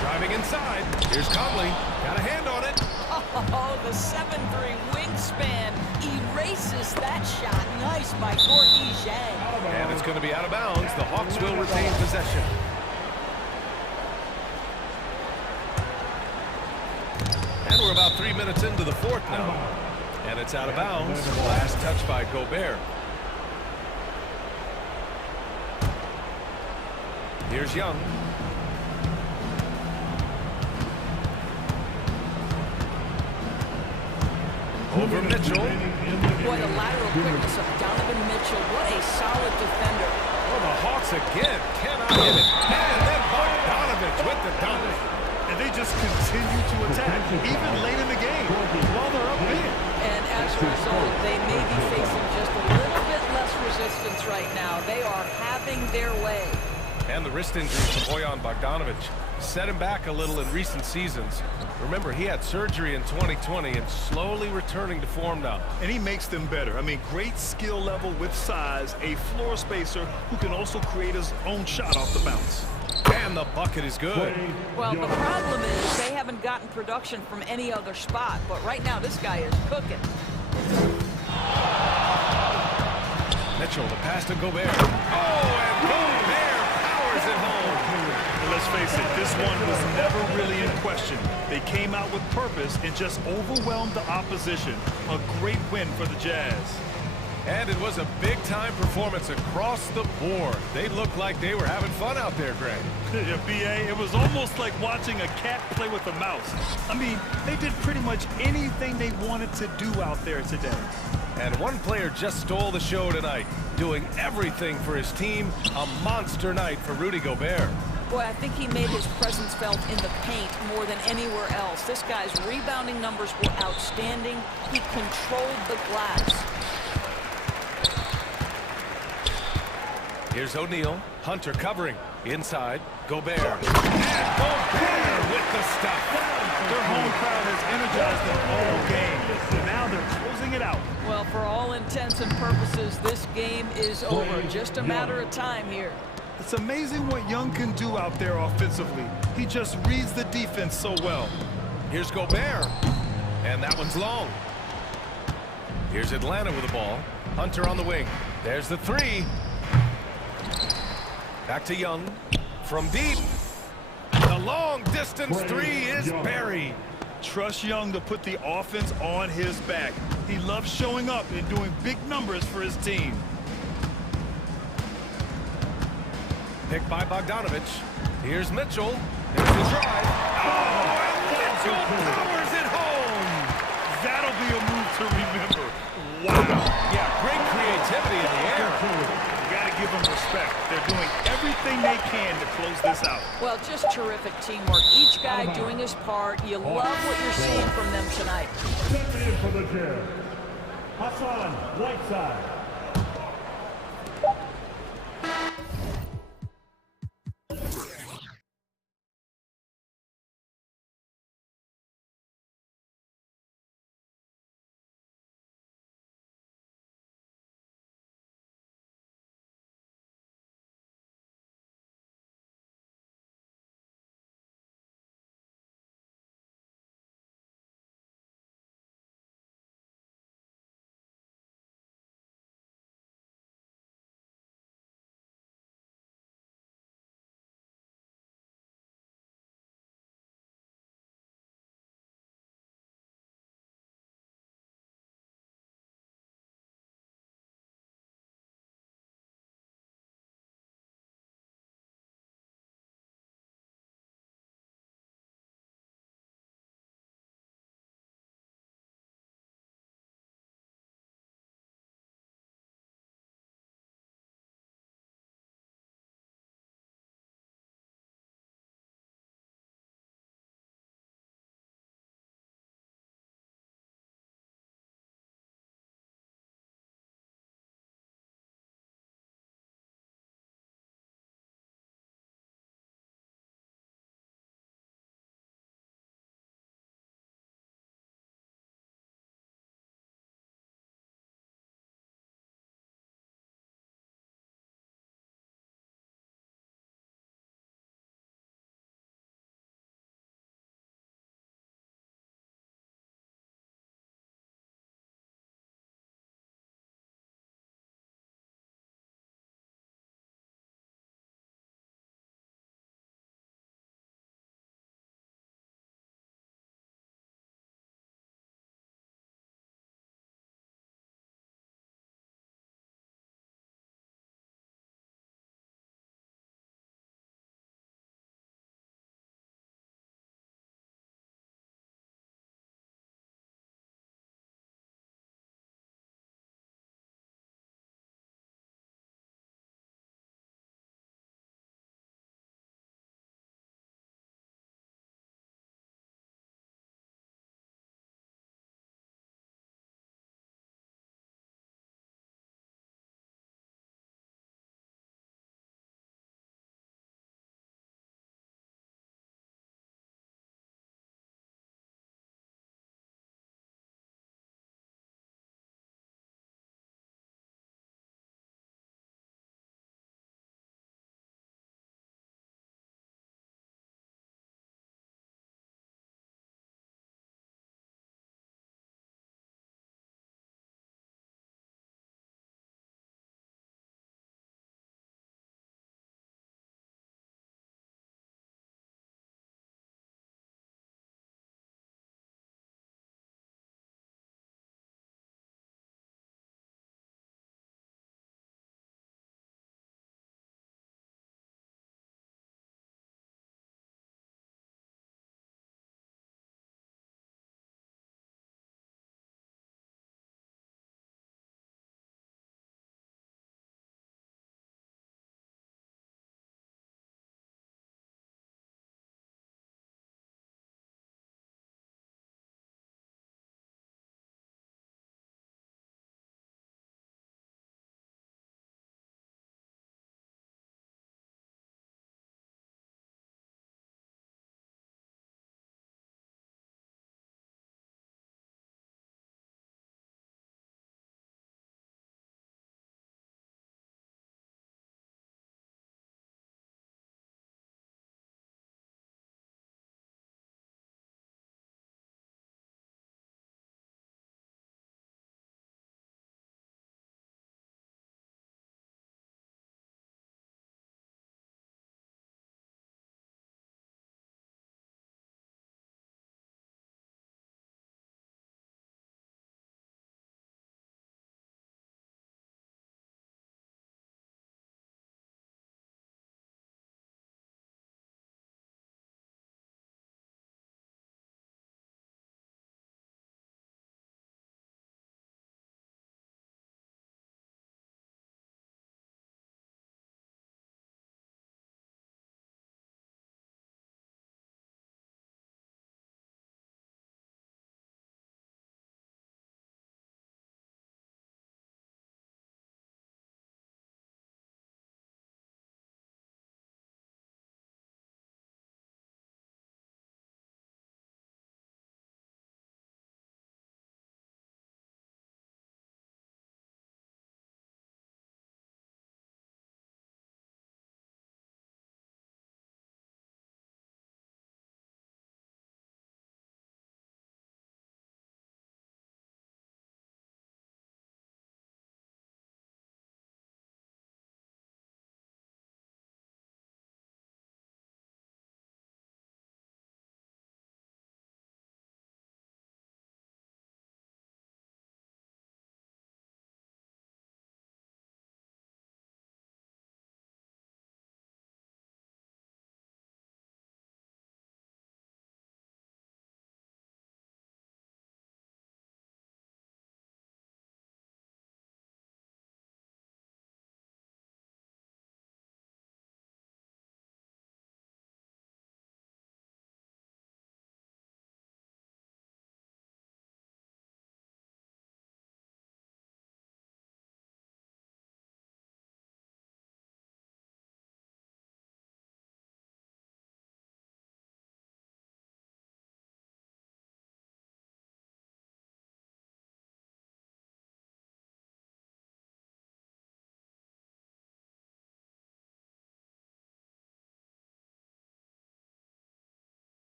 Driving inside. Here's Conley. Got a hand on it. Oh, the 7'3" wingspan erases that shot. Nice by Gorgie Zhang. And it's going to be out of bounds. The Hawks will retain possession. And we're about 3 minutes into the fourth now. And it's out of bounds. Last touch by Gobert. Here's Young. Over Mitchell. Boy, the lateral quickness of Donovan Mitchell. What a solid defender. Oh, the Hawks again cannot hit it. And then Bogdanovich with the dunk. And they just continue to attack, even late in the game, while they're up big. And as a result, they may be facing just a little bit less resistance right now. They are having their way. And the wrist injury for Bojan Bogdanovich set him back a little in recent seasons. Remember, he had surgery in 2020 and slowly returning to form now. And he makes them better. I mean, great skill level with size, a floor spacer who can also create his own shot off the bounce. And the bucket is good. Well, the problem is they haven't gotten production from any other spot, but right now this guy is cooking. Mitchell, the pass to Gobert. Oh, and Gobert powers it home. And let's face it, this one was never really in question. They came out with purpose and just overwhelmed the opposition. A great win for the Jazz. And it was a big-time performance across the board. They looked like they were having fun out there, Greg. Yeah, B.A., it was almost like watching a cat play with a mouse. I mean, they did pretty much anything they wanted to do out there today. And one player just stole the show tonight, doing everything for his team. A monster night for Rudy Gobert. Boy, I think he made his presence felt in the paint more than anywhere else. This guy's rebounding numbers were outstanding. He controlled the glass. Here's O'Neal. Hunter covering. Inside. Gobert. And Gobert with the stuff. Their home crowd has energized them all game. And now they're closing it out. Well, for all intents and purposes, this game is over. Just a matter of time here. It's amazing what Young can do out there offensively. He just reads the defense so well. Here's Gobert. And that one's long. Here's Atlanta with the ball. Hunter on the wing. There's the three. Back to Young. From deep. The long-distance three is buried. Trust Young to put the offense on his back. He loves showing up and doing big numbers for his team. Picked by Bogdanovich. Here's Mitchell. There's the drive. Oh, and Mitchell powers it home. That'll be a move to remember. Wow. Yeah, great creativity in the air. You got to give them respect. They're doing everything they can to close this out. Well, just terrific teamwork. Each guy doing his part. You love what you're seeing from them tonight. Stepping in for the Jazz, Hassan Whiteside.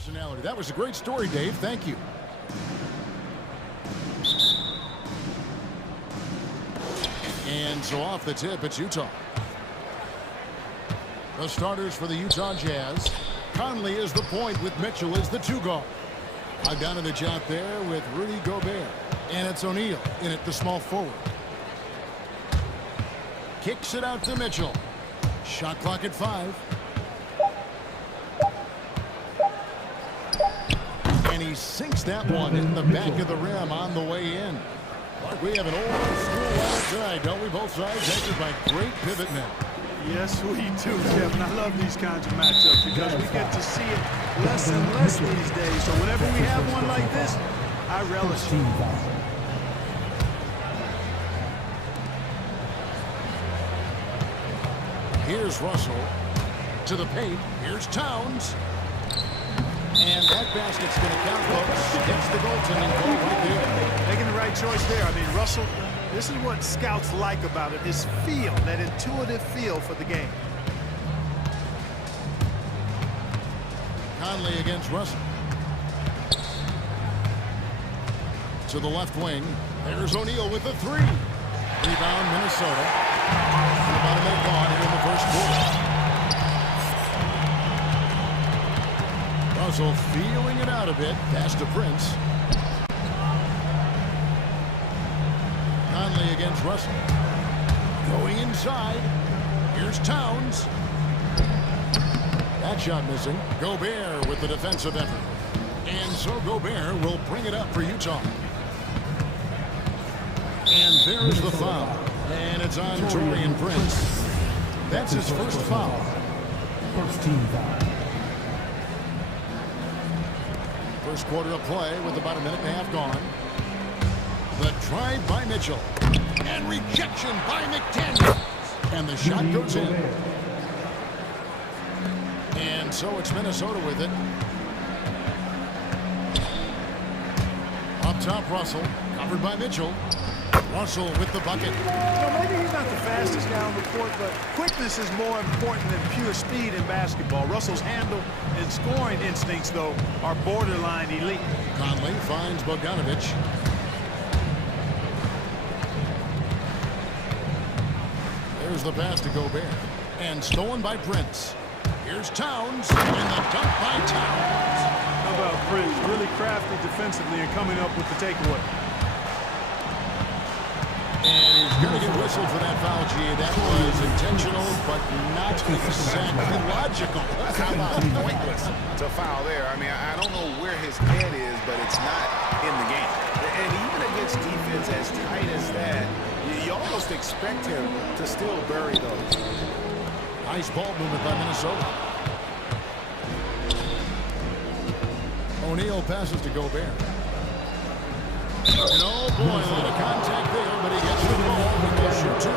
Personality. That was a great story, Dave. Thank you. And so off the tip, it's Utah. The starters for the Utah Jazz. Conley is the point with Mitchell as the 2-guard. Bogdanovich out there with Rudy Gobert. And it's O'Neal in at the small forward. Kicks it out to Mitchell. Shot clock at 5. And he sinks that one in the back of the rim on the way in. We have an old school lineup tonight, don't we? Both sides anchored by great pivot men. Yes, we do, Kevin. I love these kinds of matchups because we get to see it less and less these days. So whenever we have one like this, I relish it. Here's Russell to the paint. Here's Towns. And that basket's going to count, folks. Gets the goaltending goal right there. Making the right choice there. I mean, Russell, this is what scouts like about it, his feel, that intuitive feel for the game. Conley against Russell. To the left wing. There's O'Neal with the 3. Rebound, Minnesota. And about a minute gone here in the first quarter. Russell feeling it out a bit. Pass to Prince. Conley against Russell. Going inside. Here's Towns. That shot missing. Gobert with the defensive effort. And so Gobert will bring it up for Utah. And there's the foul. And it's on Taurean Prince. That's his first foul. First team foul. First quarter of play with about a minute and a half gone. The drive by Mitchell. And rejection by McDaniel. And the shot goes in. And so it's Minnesota with it. Up top, Russell. Covered by Mitchell. Russell with the bucket. You know, maybe he's not the fastest guy on the court, but quickness is more important than pure speed in basketball. Russell's handle and scoring instincts, though, are borderline elite. Conley finds Bogdanovich. There's the pass to Gobert. And stolen by Prince. Here's Towns. And the dunk by Towns. How about Prince? Really crafty defensively and coming up with the takeaway. And he's going to get whistled for that foul, G. That was intentional, but not exactly logical. How about pointless to foul there? I mean, I don't know where his head is, but it's not in the game. And even against defense as tight as that, you almost expect him to still bury those. Nice ball movement by Minnesota. O'Neal passes to Gobert. And oh boy, a little contact there, but he gets the ball and will shoot 2.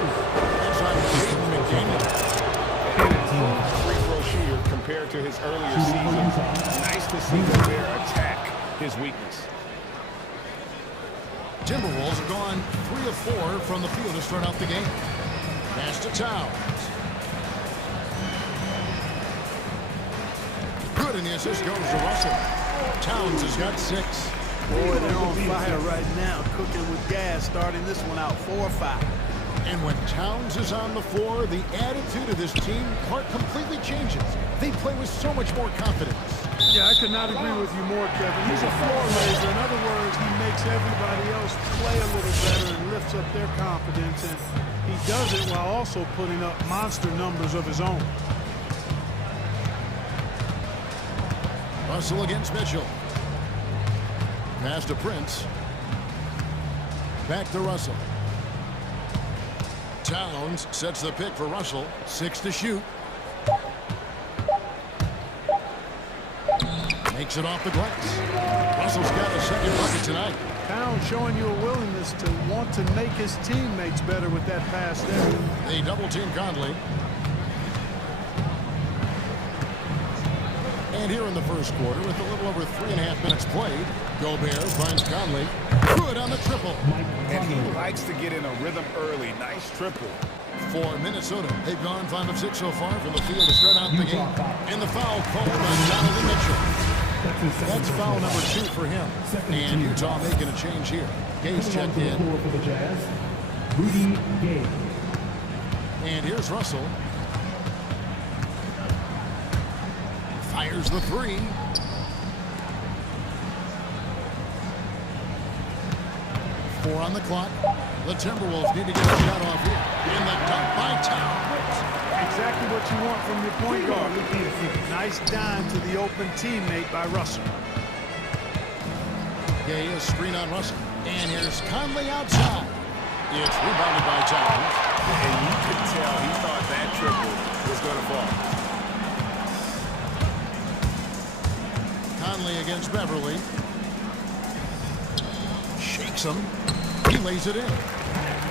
Inside Jaden McDaniel. Free throw shooter compared to his earlier season. Nice to see Gobert attack his weakness. Timberwolves have gone 3 of 4 from the field to start out the game. Pass to Towns. Good, and the assist goes to Russell. Towns has got 6. Boy, they're on fire right now, cooking with gas, starting this one out 4-5. And when Towns is on the floor, the attitude of this team completely changes. They play with so much more confidence. Yeah, I could not agree with you more, Kevin. He's a floor raiser. In other words, he makes everybody else play a little better and lifts up their confidence. And he does it while also putting up monster numbers of his own. Russell against Mitchell. Pass to Prince. Back to Russell. Towns sets the pick for Russell. 6 to shoot. Makes it off the glass. Russell's got a second bucket tonight. Towns showing you a willingness to want to make his teammates better with that pass there. They double team Conley. And here in the first quarter, with a little over 3.5 minutes played, Gobert finds Conley. Good on the triple. And he likes to get in a rhythm early. Nice triple. For Minnesota, they've gone 5 of 6 so far from the field to start out the game. And the foul called by Donovan Mitchell. That's foul number 2 for him. And Utah making a change here. Gay's checked in. For the Jazz, Rudy Gay. And here's Russell. Fires the 3. Four on the clock. The Timberwolves need to get a shot off here. And the dunk by Towns. Exactly what you want from your point guard. Nice dime to the open teammate by Russell. Gay is screen on Russell. And here's Conley outside. It's rebounded by Towns. And you could tell he thought that triple was going to fall. Conley against Beverly. Shakes him. He lays it in.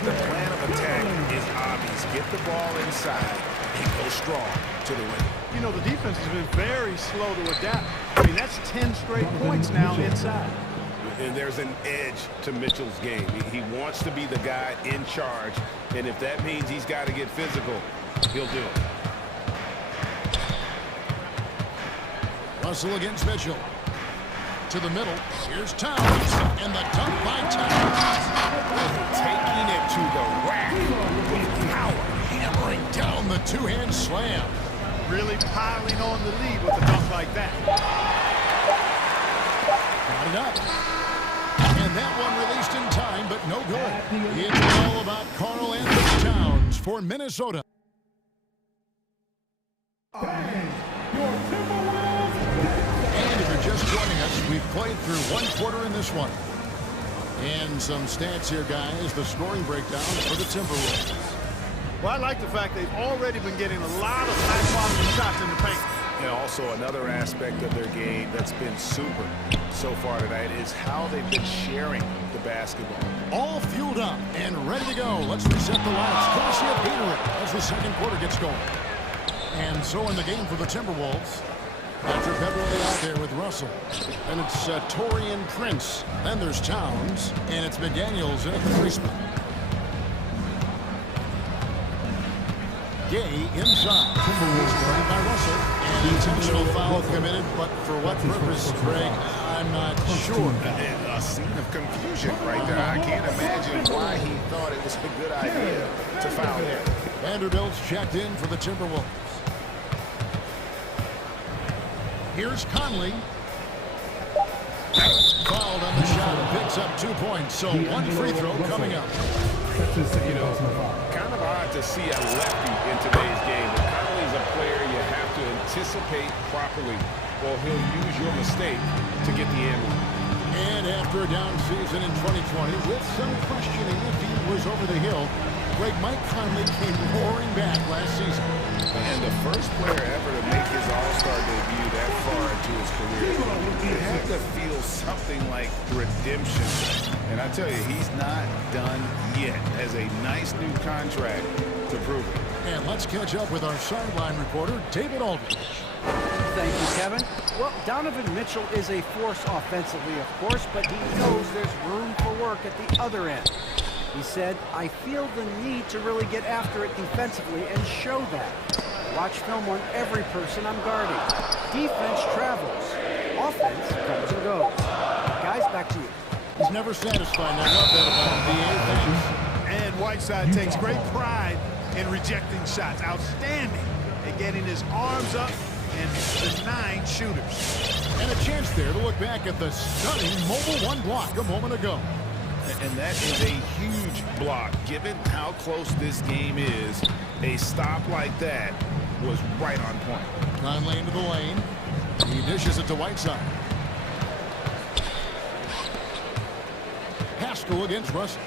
The plan of attack is obvious. Get the ball inside and go strong to the rim. You know, the defense has been very slow to adapt. I mean, that's 10 straight points now inside. And there's an edge to Mitchell's game. He wants to be the guy in charge, and if that means he's got to get physical, he'll do it. Russell against Mitchell. To the middle. Here's Towns. And the dunk by Towns. Taking it to the rack with power. Hammering down the two-hand slam. Really piling on the lead with a dunk like that. Got it up. And that one released in time, but no good. It's all about Karl Anthony Towns for Minnesota. And if you're just joining us, we've played through one quarter in this one. And some stats here, guys. The scoring breakdown for the Timberwolves. Well, I like the fact they've already been getting a lot of high-quality shots in the paint. And also another aspect of their game that's been super so far tonight is how they've been sharing the basketball. All fueled up and ready to go. Let's reset the lights. Courtesy of Gatorade as the second quarter gets going. And so in the game for the Timberwolves, after Beverly out there with Russell, and it's Taurean Prince. Then there's Towns, and it's McDaniels in at the 3 spot. Gay inside. Timberwolves guarded by Russell. And intentional foul committed, but for what purpose, Greg? I'm not sure. A scene of confusion right there. I can't imagine why he thought it was a good idea to foul there. Vanderbilt's checked in for the Timberwolves. Here's Conley. Fouled on the shot and picks up 2 points. So one free throw coming up. You know, kind of odd to see a lefty in today's game. But Conley's a player you have to anticipate properly, or he'll use your mistake to get the end. And after a down season in 2020, with some questioning if he was over the hill, Mike Conley came roaring back last season. And the first player ever to make his All-Star debut that far into his career, you have to feel something like redemption. And I tell you, he's not done yet. Has a nice new contract to prove it. And let's catch up with our sideline reporter, David Aldridge. Thank you, Kevin. Well, Donovan Mitchell is a force offensively, of course, but he knows there's room for work at the other end. He said, I feel the need to really get after it defensively and show that. Watch film on every person I'm guarding. Defense travels. Offense comes and goes. Guys, back to you. He's never satisfied. I love that about him. And Whiteside takes great pride in rejecting shots. Outstanding at getting his arms up and denying shooters. And a chance there to look back at the stunning mobile one block a moment ago. And that is a huge block. Given how close this game is, a stop like that was right on point. Conley into the lane. He dishes it to Whiteside. Haskell against Russell.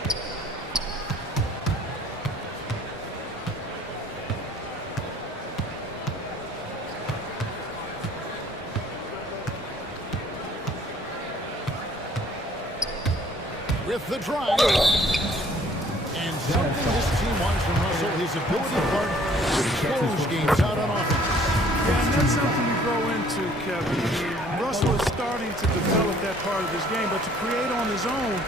With the drive. And something this team wants from Russell, his ability to close games out on offense. Yeah, and that's something you grow into, Kevin. I mean, Russell is starting to develop that part of his game, but to create on his own,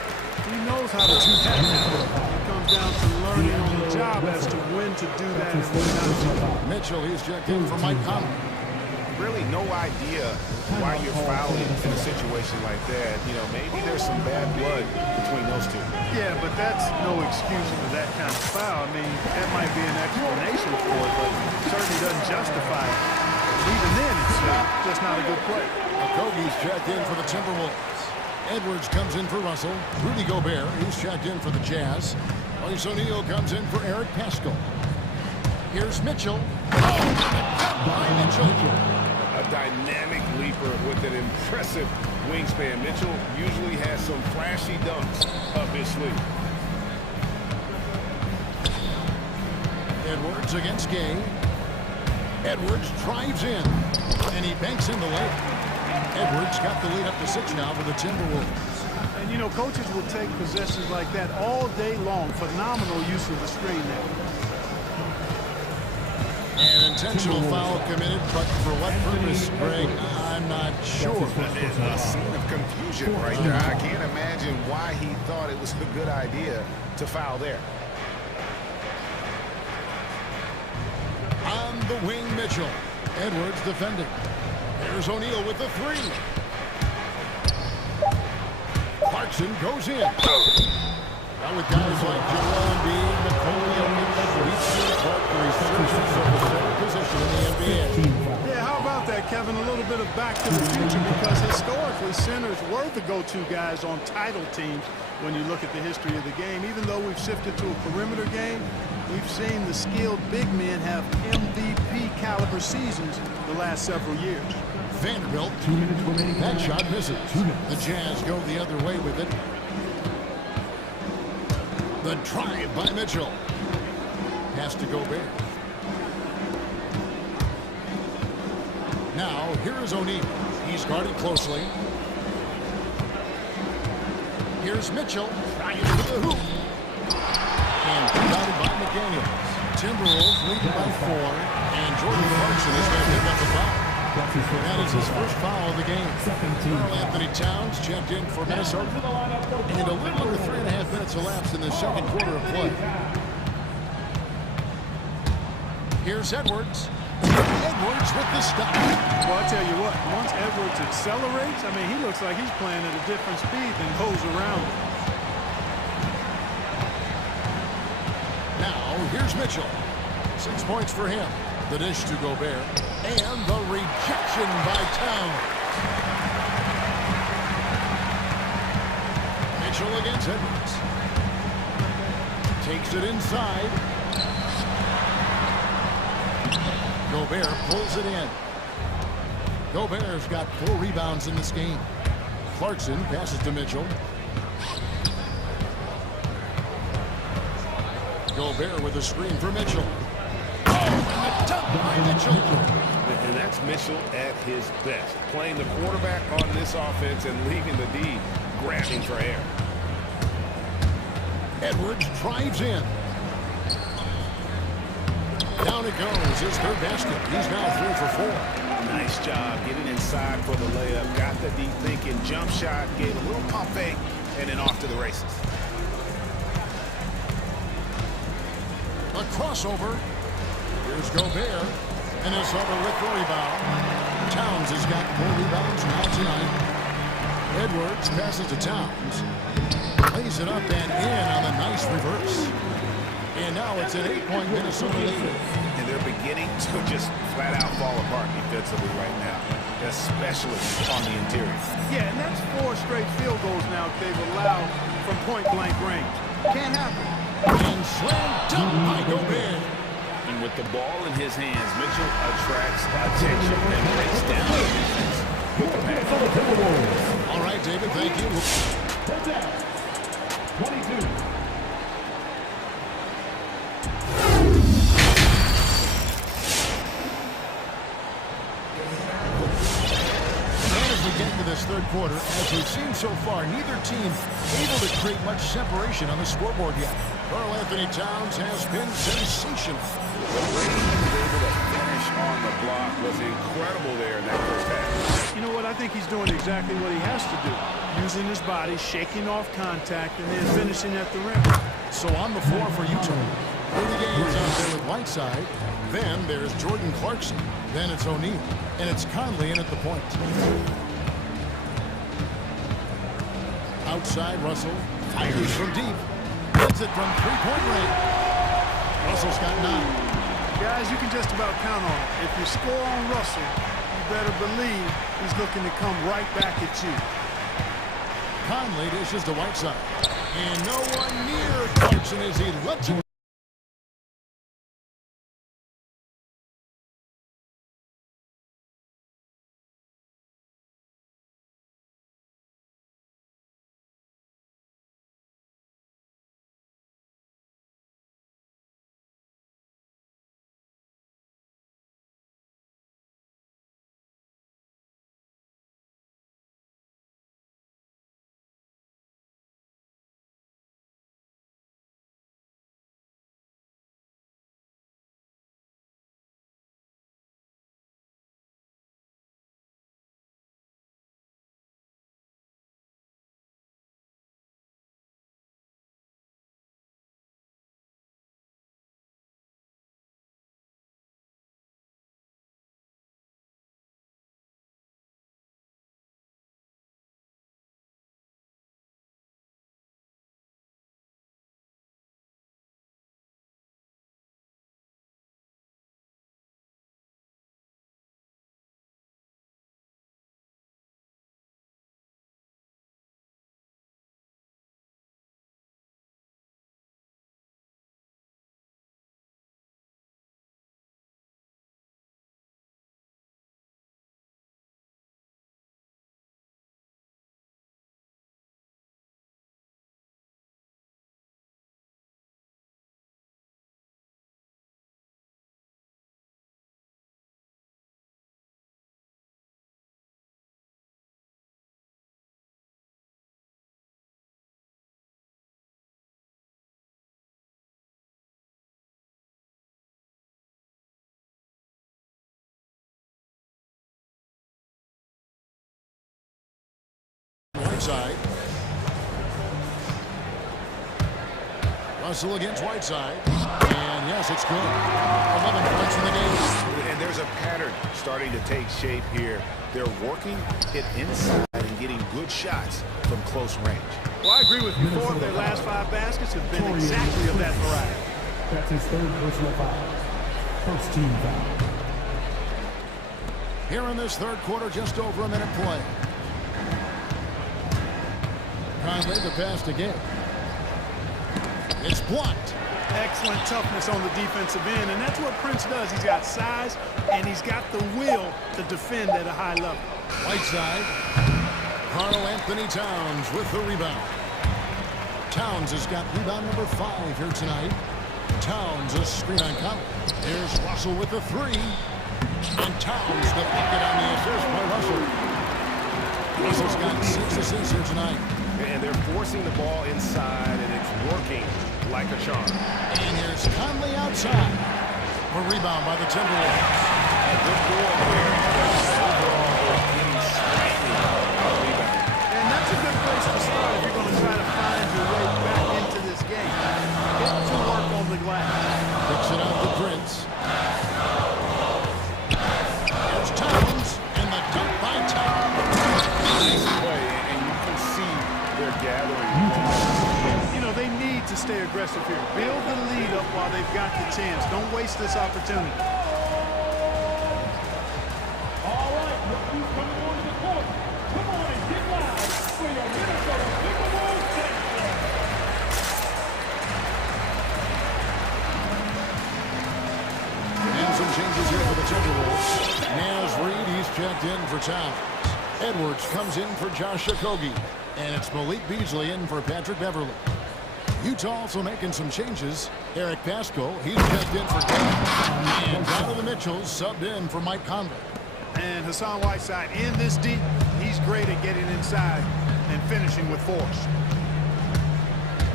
he knows how to do that. It comes down to learning on the job as to when to do that and when not to. Mitchell, he's checked in for Mike Conley. really no idea why you're fouling in a situation like that. You know, maybe there's some bad blood between those two. Yeah, but that's no excuse for that kind of foul. I mean, that might be an explanation for it, but it certainly doesn't justify it. Even then, it's just not a good play. Kobe's checked in for the Timberwolves. Edwards comes in for Russell. Rudy Gobert, he's checked in for the Jazz. Royce O'Neal comes in for Eric Paschall. Here's Mitchell. By Mitchell. A dynamic leaper with an impressive wingspan. Mitchell usually has some flashy dunks up his sleeve. Edwards against Gay. Edwards drives in, and he banks in the layup. Edwards got the lead up to 6 now for the Timberwolves. And, you know, coaches will take possessions like that all day long. Phenomenal use of the screen there. An intentional foul committed, but for what purpose, Greg, I'm not sure. A scene of confusion right there. I can't imagine why he thought it was a good idea to foul there. On the wing, Mitchell. Edwards defending. There's O'Neal with the 3. Clarkson goes in. Now with guys like Joel Embiid, Nikola Jokic, we've seen Clark the resurgence of the center position in the NBA. Yeah, how about that, Kevin? A little bit of back to the future, because historically centers were the go-to guys on title teams when you look at the history of the game. Even though we've shifted to a perimeter game, we've seen the skilled big men have MVP caliber seasons the last several years. Vanderbilt, that shot misses. The Jazz go the other way with it. The drive by Mitchell. Has to go Gobert. Now, here is O'Neal. He's guarded closely. Here's Mitchell. Trying to the hoop. And guarded by McDaniels. Timberwolves leading by 4. And Jordan Clarkson is going to pick up the foul. That is his first foul of the game. Karl Anthony Towns checked in for Minnesota. And a little under 3.5 minutes elapsed in the second quarter of play. Here's Edwards. Edwards with the stop. Well, I'll tell you what, once Edwards accelerates, I mean, he looks like he's playing at a different speed than goes around him. Now, here's Mitchell. 6 points for him. The dish to Gobert. And the rejection by Towns. Mitchell against Edwards. Takes it inside. Gobert pulls it in. Gobert's got 4 rebounds in this game. Clarkson passes to Mitchell. Gobert with a screen for Mitchell. By Mitchell. And that's Mitchell at his best. Playing the quarterback on this offense and leaving the D grabbing for air. Edwards drives in. Down it goes. His third basket. He's now 3 for 4. Nice job getting inside for the layup. Got the D thinking. Jump shot. Gave a little pump fake. And then off to the races. A crossover. Here's Gobert, and it's over with the rebound. Towns has got 4 rebounds now tonight. Edwards passes to Towns. Lays it up and in on the nice reverse. And now it's an 8-point Minnesota lead. And they're beginning to just flat out fall apart defensively right now, especially on the interior. Yeah, and that's 4 straight field goals now they've allowed from point-blank range. Can't happen. And slam dunk by Gobert. And with the ball in his hands, Mitchell attracts attention and breaks down the defense with the pass. All right, David, thank you. 22. Get into this third quarter, as we've seen so far, neither team able to create much separation on the scoreboard yet. Karl Anthony Towns has been sensational. The way he was able to finish on the block was incredible there in that first half. You know what? I think he's doing exactly what he has to do. Using his body, shaking off contact, and then finishing at the rim. So on the floor for Utah, Rudy Gay's out there with Whiteside. Then there's Jordan Clarkson. Then it's O'Neal. And it's Conley in at the point. Outside, Russell fires from deep. Hits it from three-point range. Russell's got 9. Guys, you can just about count on it. If you score on Russell, you better believe he's looking to come right back at you. Conley dishes to Whiteside. And no one near Clarkson as he lets it. Whiteside. Russell against Whiteside. And yes, it's good. 11 points in the game. And there's a pattern starting to take shape here. They're working it inside and getting good shots from close range. Well, I agree with you. 4 of their last 5 baskets have been exactly of that variety. That's his third personal foul. First team foul. Here in this third quarter, just over a minute play. Conley the pass to Gay. It's blocked. Excellent toughness on the defensive end, and that's what Prince does. He's got size, and he's got the will to defend at a high level. Whiteside. Carl Anthony Towns with the rebound. Towns has got rebound number 5 here tonight. Towns a screen on Conley. There's Russell with the 3. And Towns the bucket on the assist by Russell. Russell's got 6 assists here tonight. And they're forcing the ball inside, and it's working like a charm. And here's Conley outside. A rebound by the Timberwolves. A good ball here. Overall, getting slightly rebound. And that's a good place to start if you're going to try to find your way back into this game. Get to work on the glass. Picks it out to Prince. Here's Towns, and the dunk by Towns. Nice play, and you can see they're gathering. You know, they need to stay aggressive here. Build the lead up while they've got the chance. Don't waste this opportunity. All right, you coming on to the court. Come on and get loud for your Minnesota Timberwolves section. And some changes here for the Timberwolves. Naz Reid, he's checked in for Towns. Edwards comes in for Josh Okogie. And it's Malik Beasley in for Patrick Beverly. Utah also making some changes. Eric Pasco, he's checked in for Gay. And Donovan Mitchell subbed in for Mike Conley. And Hassan Whiteside in this deep. He's great at getting inside and finishing with force.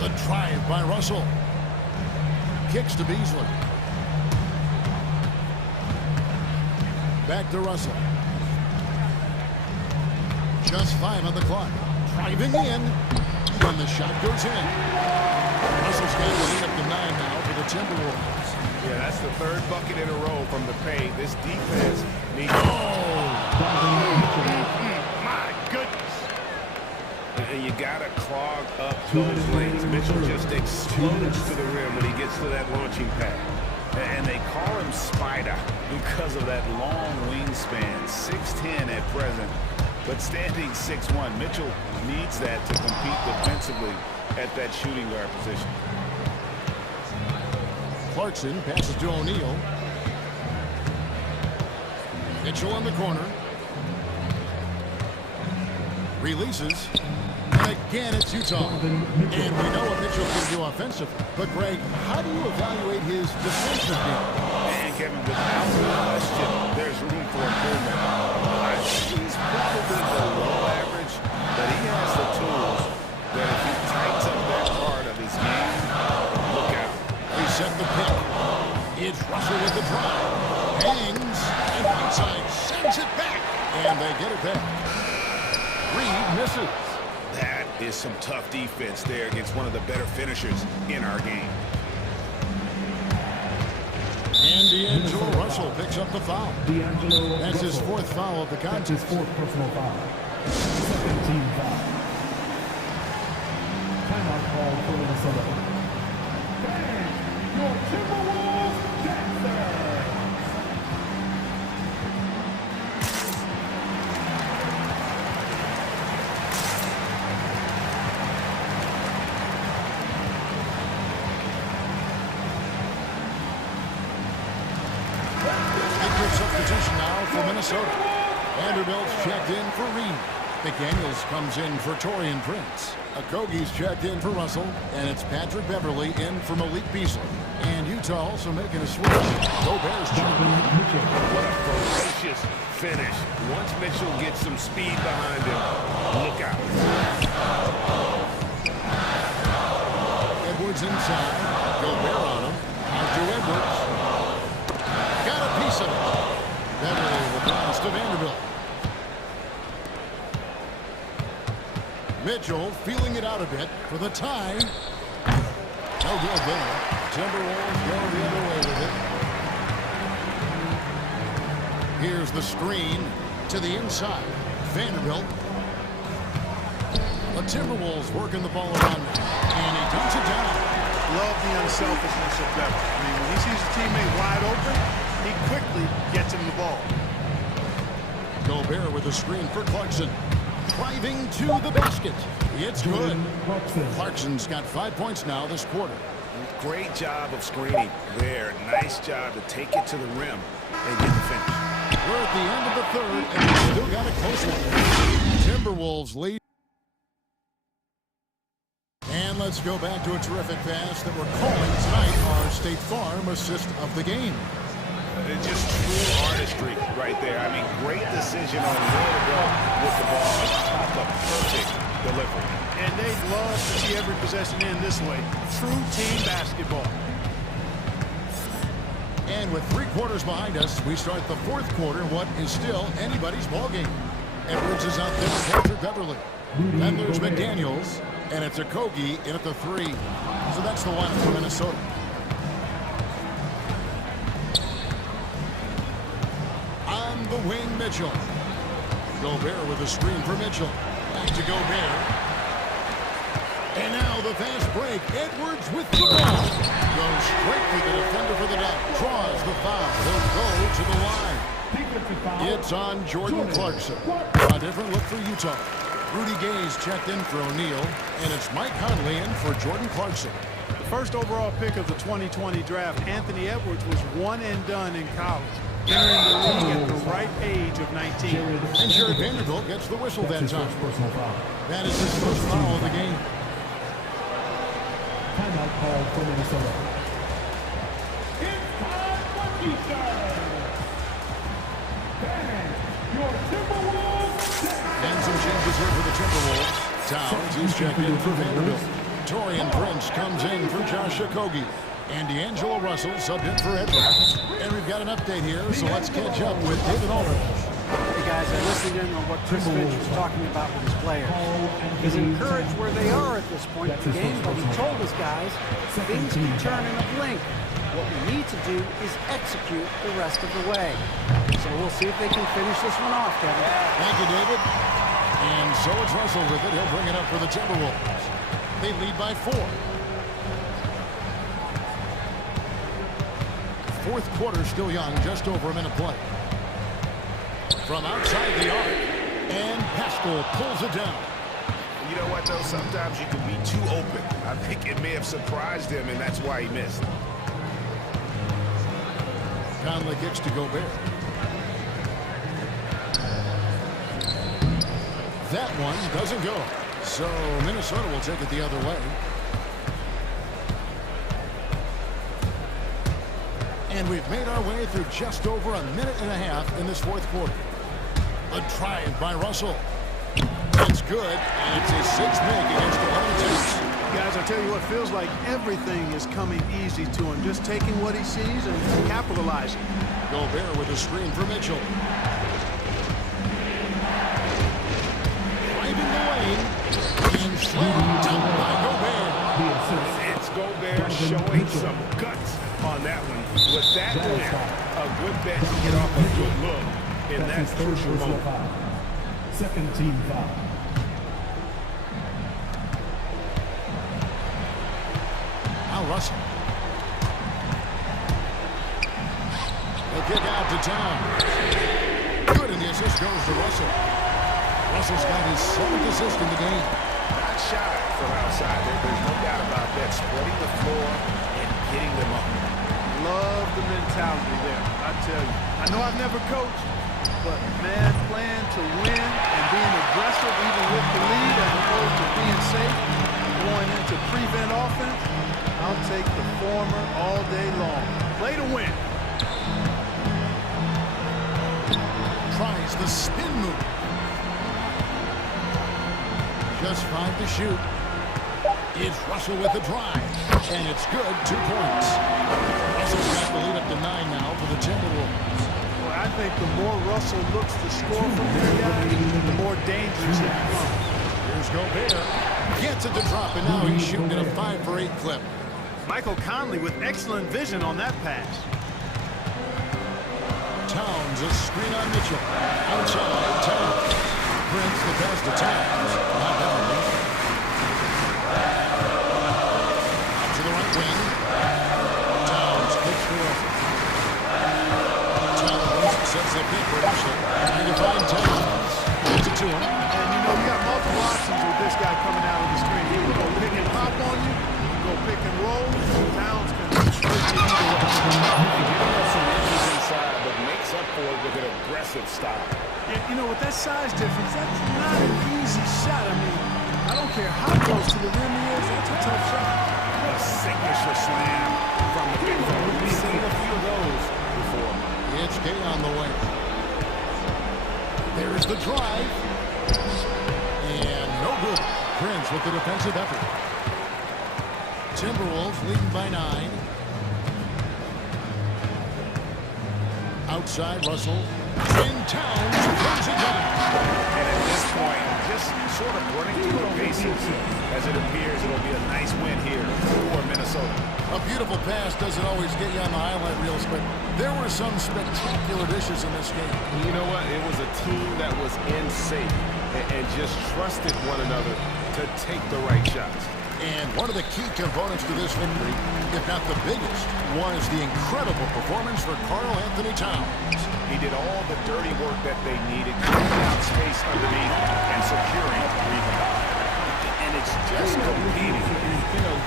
The drive by Russell. Kicks to Beasley. Back to Russell. Just 5 on the clock. Driving in. And the shot goes in. Russell's got to lead up to 9 now for the the Timberwolves. Yeah, that's the third bucket in a row from the paint. This defense needs... My goodness. And you got to clog up those lanes. Mitchell just explodes to the rim when he gets to that launching pad. And they call him Spider because of that long wingspan, 6'10" at present, but standing 6'1". Mitchell needs that to compete defensively at that shooting guard position. Clarkson passes to O'Neal. Mitchell in the corner. Releases. And again, it's Utah. And we know what Mitchell can do offensively. But, Greg, how do you evaluate his defensive game? And, Kevin, without question, there's room for improvement. He's probably below average, but he has the tools that if he tightens up that part of his game, look out. They set the pick. It's Russell with the drive. Hangs. And outside sends it back. And they get it back. Reed misses. That is some tough defense there against one of the better finishers in our game. And D'Angelo Russell picks up the foul. That's his fourth foul of the contest. His fourth personal foul. Second team foul. Timeout called for Minnesota. Bang! Your Timberwolves Dancers! Substitution now for Minnesota. Vanderbilt's checked in for Reed. McDaniels comes in for Taurean Prince. Okogie's checked in for Russell. And it's Patrick Beverly in for Malik Beasley. And Utah also making a switch. Gobert's checked in. What a ferocious finish. Once Mitchell gets some speed behind him, look out. Edwards inside. Gobert on him. Out to Edwards. Got a piece of it. Beverly will pass to Vanderbilt. Mitchell feeling it out a bit for the tie. No good there. Timberwolves go the other way with it. Here's the screen to the inside. Vanderbilt. The Timberwolves working the ball around now. And he dumps it down. Love the unselfishness of Beverly. I mean, when he sees a teammate wide open, he quickly gets him the ball. Gobert with a screen for Clarkson. Driving to the basket. It's good. Clarkson's got 5 points now this quarter. Great job of screening there. Nice job to take it to the rim and get the finish. We're at the end of the third, and we still got a close one. Timberwolves lead. And let's go back to a terrific pass that we're calling tonight our State Farm assist of the game. It's just true artistry right there. I mean, great decision on where to go with the ball. The perfect delivery. And they'd love to see every possession end this way. True team basketball. And with 3 quarters behind us, we start the fourth quarter, what is still anybody's ballgame. Edwards is out there with Patrick Beverly. Then there's McDaniels, and it's Okogie in at the 3. So that's the one for Minnesota. On the wing, Mitchell. Gobert with a screen for Mitchell. Back to Gobert. And now the fast break. Edwards with the ball. Goes straight to the defender for the dunk. Draws the foul. He'll go to the line. It's on Jordan Clarkson. A different look for Utah. Rudy Gay's checked in for O'Neal. And it's Mike Conley in for Jordan Clarkson. The first overall pick of the 2020 draft, Anthony Edwards, was one and done in college, entering the league at the right age of 19. And Jared Vanderbilt gets the whistle that time. That is his first foul of the game. Timeout called for Minnesota. It's time for defense. Bang! Your Timberwolves. And some changes here for the Timberwolves. Towns, who's checked in for Vanderbilt. Taurean Prince comes in for Josh Okogie. And D'Angelo Russell subbed in for Edwards. And we've got an update here, so let's catch up with David Aldridge. guys, I listened in on what Chris Finch was talking about with his players. He's encouraged where they are at this point in the game, but he told his guys things can turn in a blink. What we need to do is execute the rest of the way. So we'll see if they can finish this one off, Kevin. Thank you, David. And so it's Russell with it. He'll bring it up for the Timberwolves. They lead by 4. Fourth quarter still young, just over a minute play. From outside the arc, and Pascal pulls it down. You know what, though? Sometimes you can be too open. I think it may have surprised him, and that's why he missed. Conley kicks to Gobert. That one doesn't go. So Minnesota will take it the other way. And we've made our way through just over a minute and a half in this fourth quarter. A drive by Russell. It's good, and it's his 6th make against the Hornets. Guys, I tell you what, feels like everything is coming easy to him. Just taking what he sees and capitalizing. Gobert with a screen for Mitchell. Driving the lane, and slammed down by Gobert. It's Gobert showing some guts on that one. With that win, a good bet to get off a good look in that crucial moment. Second team foul. Now Russell. The kick out to Town. Good, and the assist goes to Russell. Russell's got his 7th assist in the game. Not shy from outside. There's no doubt about that. Spreading the floor and getting them up. Love the mentality there, I tell you. I know I've never coached, but man, playing to win and being aggressive even with the lead as opposed to being safe, going into prevent offense, I'll take the former all day long. Play to win. Tries the spin move. Just 5 to shoot. It's Russell with the drive, and it's good. 2 points. Russell's got the lead up to 9 now for the Timberwolves. Well, I think the more Russell looks to score from here, guys, the more dangerous it becomes. Here's Gobert. Gets it to drop, and now he's shooting at a 5 for 8 clip. Michael Conley with excellent vision on that pass. Towns, a screen on Mitchell. Outside, Towns. Prince the pass to Towns. Not that one. Out to the right wing. Towns kicks for Russell. Towns sets the pick for Russell. Trying to find Towns. Gives it to him. And you know, you got multiple options with this guy coming out of the screen. He can go pick and pop on you. He can go pick and roll. Towns can hurt you either way. Inside, but makes up for it with an aggressive style. Yeah, you know, with that size difference, that's not an easy shot. I mean, I don't care how close to the rim he is, that's a tough shot. A signature slam from the big man. We've seen a few of those before. It's K on the way. There's the drive. And no good. Prince with the defensive effort. Timberwolves leading by 9. Outside Russell. In Towns throws it down. And at this point, just sort of running through the bases. As it appears, it'll be a nice win here for Minnesota. A beautiful pass doesn't always get you on the highlight reels, but there were some spectacular dishes in this game. You know what? It was a team that was in sync and just trusted one another to take the right shots. And one of the key components to this victory, if not the biggest, was the incredible performance for Karl Anthony Towns. He did all the dirty work that they needed, cutting out space underneath and securing the rebound. And it's just competing,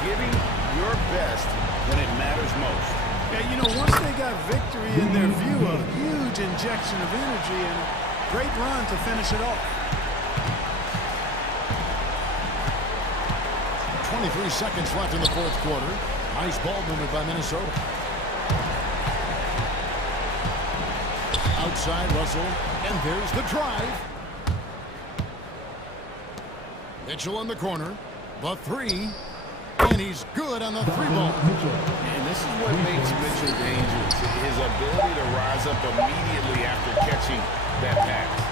giving your best when it matters most. Yeah, you know, once they got victory in their view, a huge injection of energy and a great run to finish it off. 23 seconds left in the fourth quarter. Nice ball movement by Minnesota. Outside Russell, and there's the drive. Mitchell in the corner, the 3, and he's good on the 3-ball. And this is what makes Mitchell dangerous. His ability to rise up immediately after catching that pass.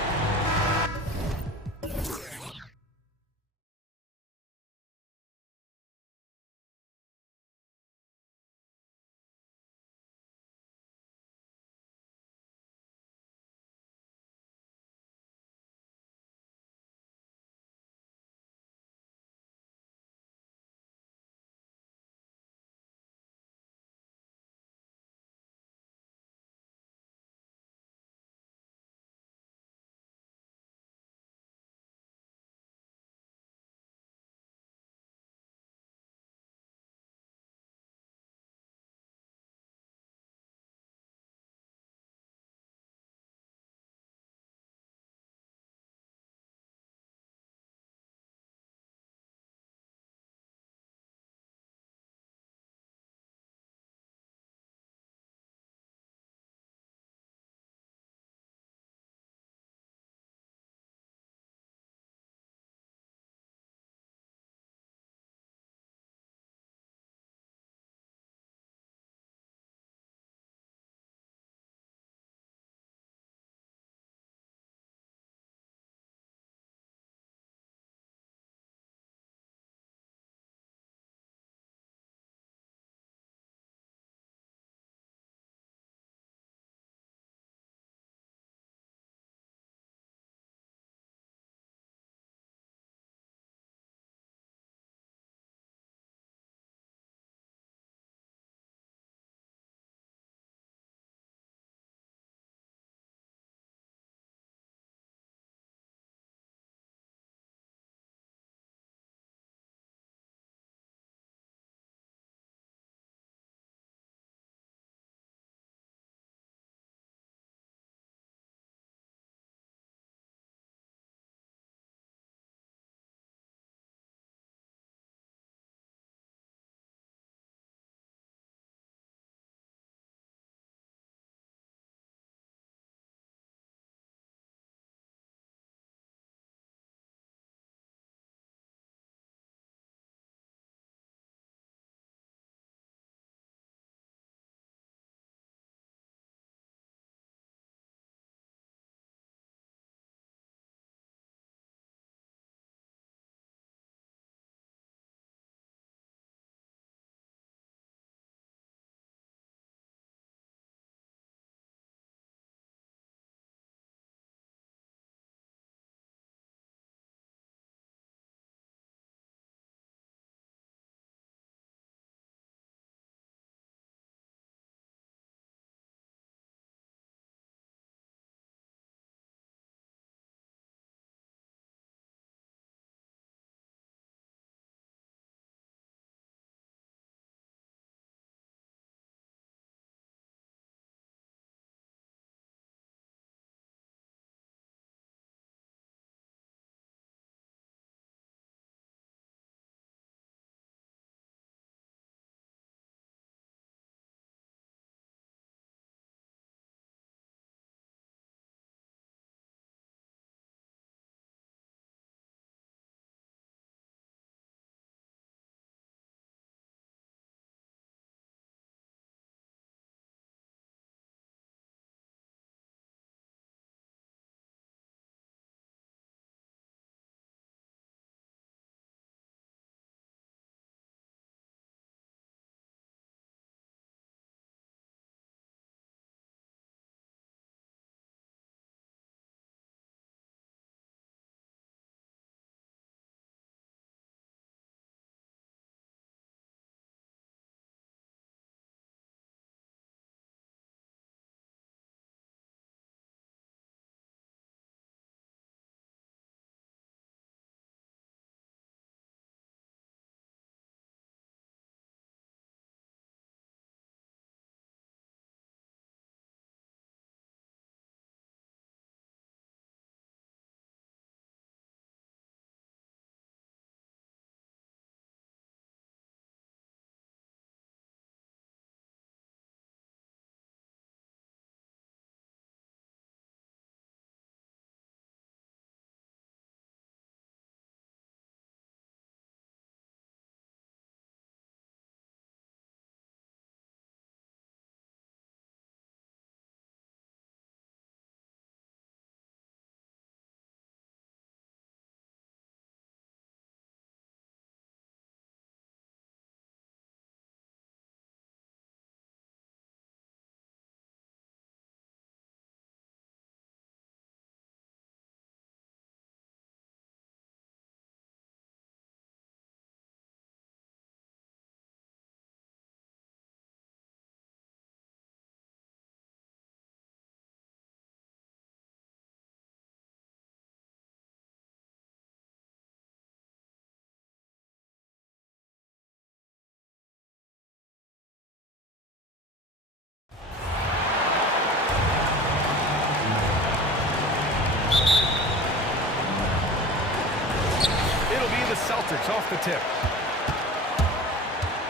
tip.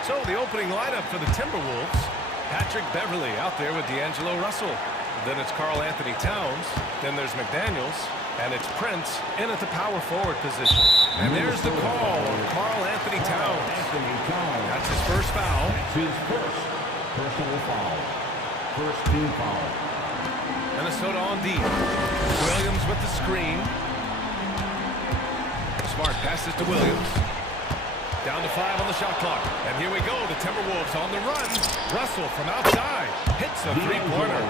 So the opening lineup for the Timberwolves. Patrick Beverly out there with D'Angelo Russell. Then it's Karl Anthony Towns. Then there's McDaniels. And it's Prince in at the power forward position. And there's the call on Karl Anthony Towns. That's his first foul. His first personal foul. First team foul. Minnesota on deep. Williams with the screen. Smart passes to Williams. Down to 5 on the shot clock. And here we go. The Timberwolves on the run. Russell from outside. Hits a three-pointer.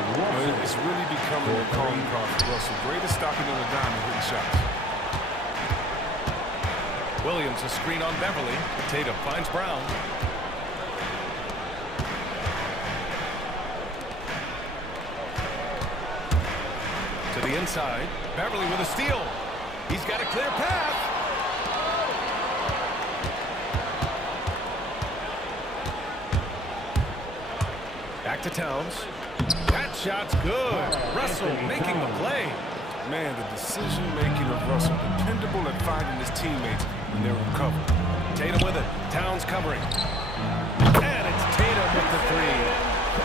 It's really becoming a calling card for Russell. Greatest stocking on the diamond hitting shots. Williams a screen on Beverly. Tatum finds Brown. To the inside. Beverly with a steal. He's got a clear path. Back to Towns. That shot's good. Russell making the play. Man, the decision-making of Russell, dependable at finding his teammates when they're in cover. Tatum with it. Towns covering. And it's Tatum with the three.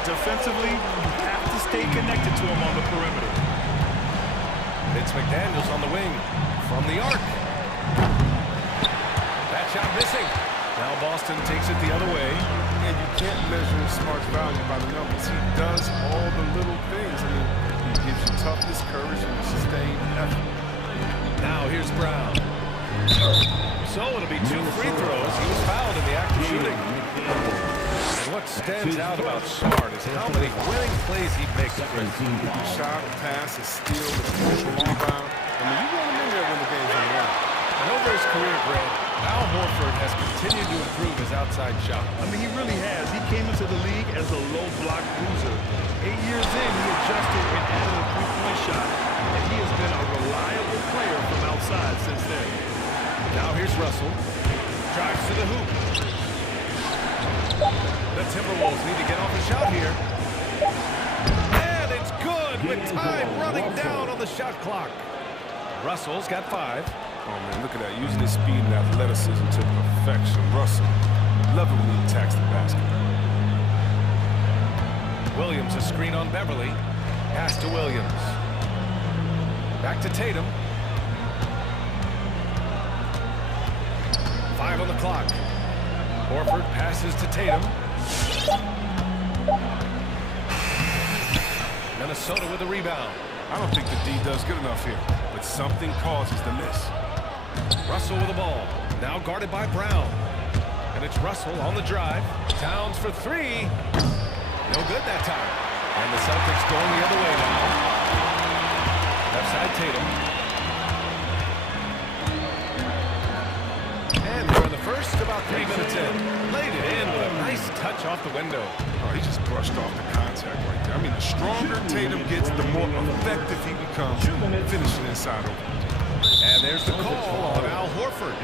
Defensively, you have to stay connected to him on the perimeter. It's McDaniels on the wing. From the arc. That shot missing. Now Boston takes it the other way. And you can't measure Smart's value by the numbers. He does all the little things. I mean, he gives you toughness, courage, and a sustained effort. Now here's Brown. So it'll be 2 free throws. He was fouled in the act of shooting. And what stands out about Smart is how many winning plays he makes. Shot, pass, a steal, a crucial rebound. I mean, you want him in there when the game's on the line. And over his career, Grant, Al Horford has continued to improve his outside shot. I mean, he really has. He came into the league as a low block bruiser. 8 years in, he adjusted and added a three-point shot. And he has been a reliable player from outside since then. Now here's Russell. Drives to the hoop. The Timberwolves need to get off a shot here. And it's good with time running down on the shot clock. Russell's got 5. Oh, man, look at that. Using his speed and athleticism to perfection. Russell, love it when he attacks the basket. Williams a screen on Beverly. Pass to Williams. Back to Tatum. 5 on the clock. Horford passes to Tatum. Minnesota with the rebound. I don't think the D does good enough here, but something causes the miss. Russell with the ball. Now guarded by Brown. And it's Russell on the drive. Towns for 3. No good that time. And the Celtics going the other way now. Left side Tatum. And we're in the first, about 3 minutes in. Laid it in with a nice touch off the window. Oh, he just brushed off the contact right there. I mean, the stronger Tatum gets, the more effective he becomes finishing inside over. And there's the call on Al Horford.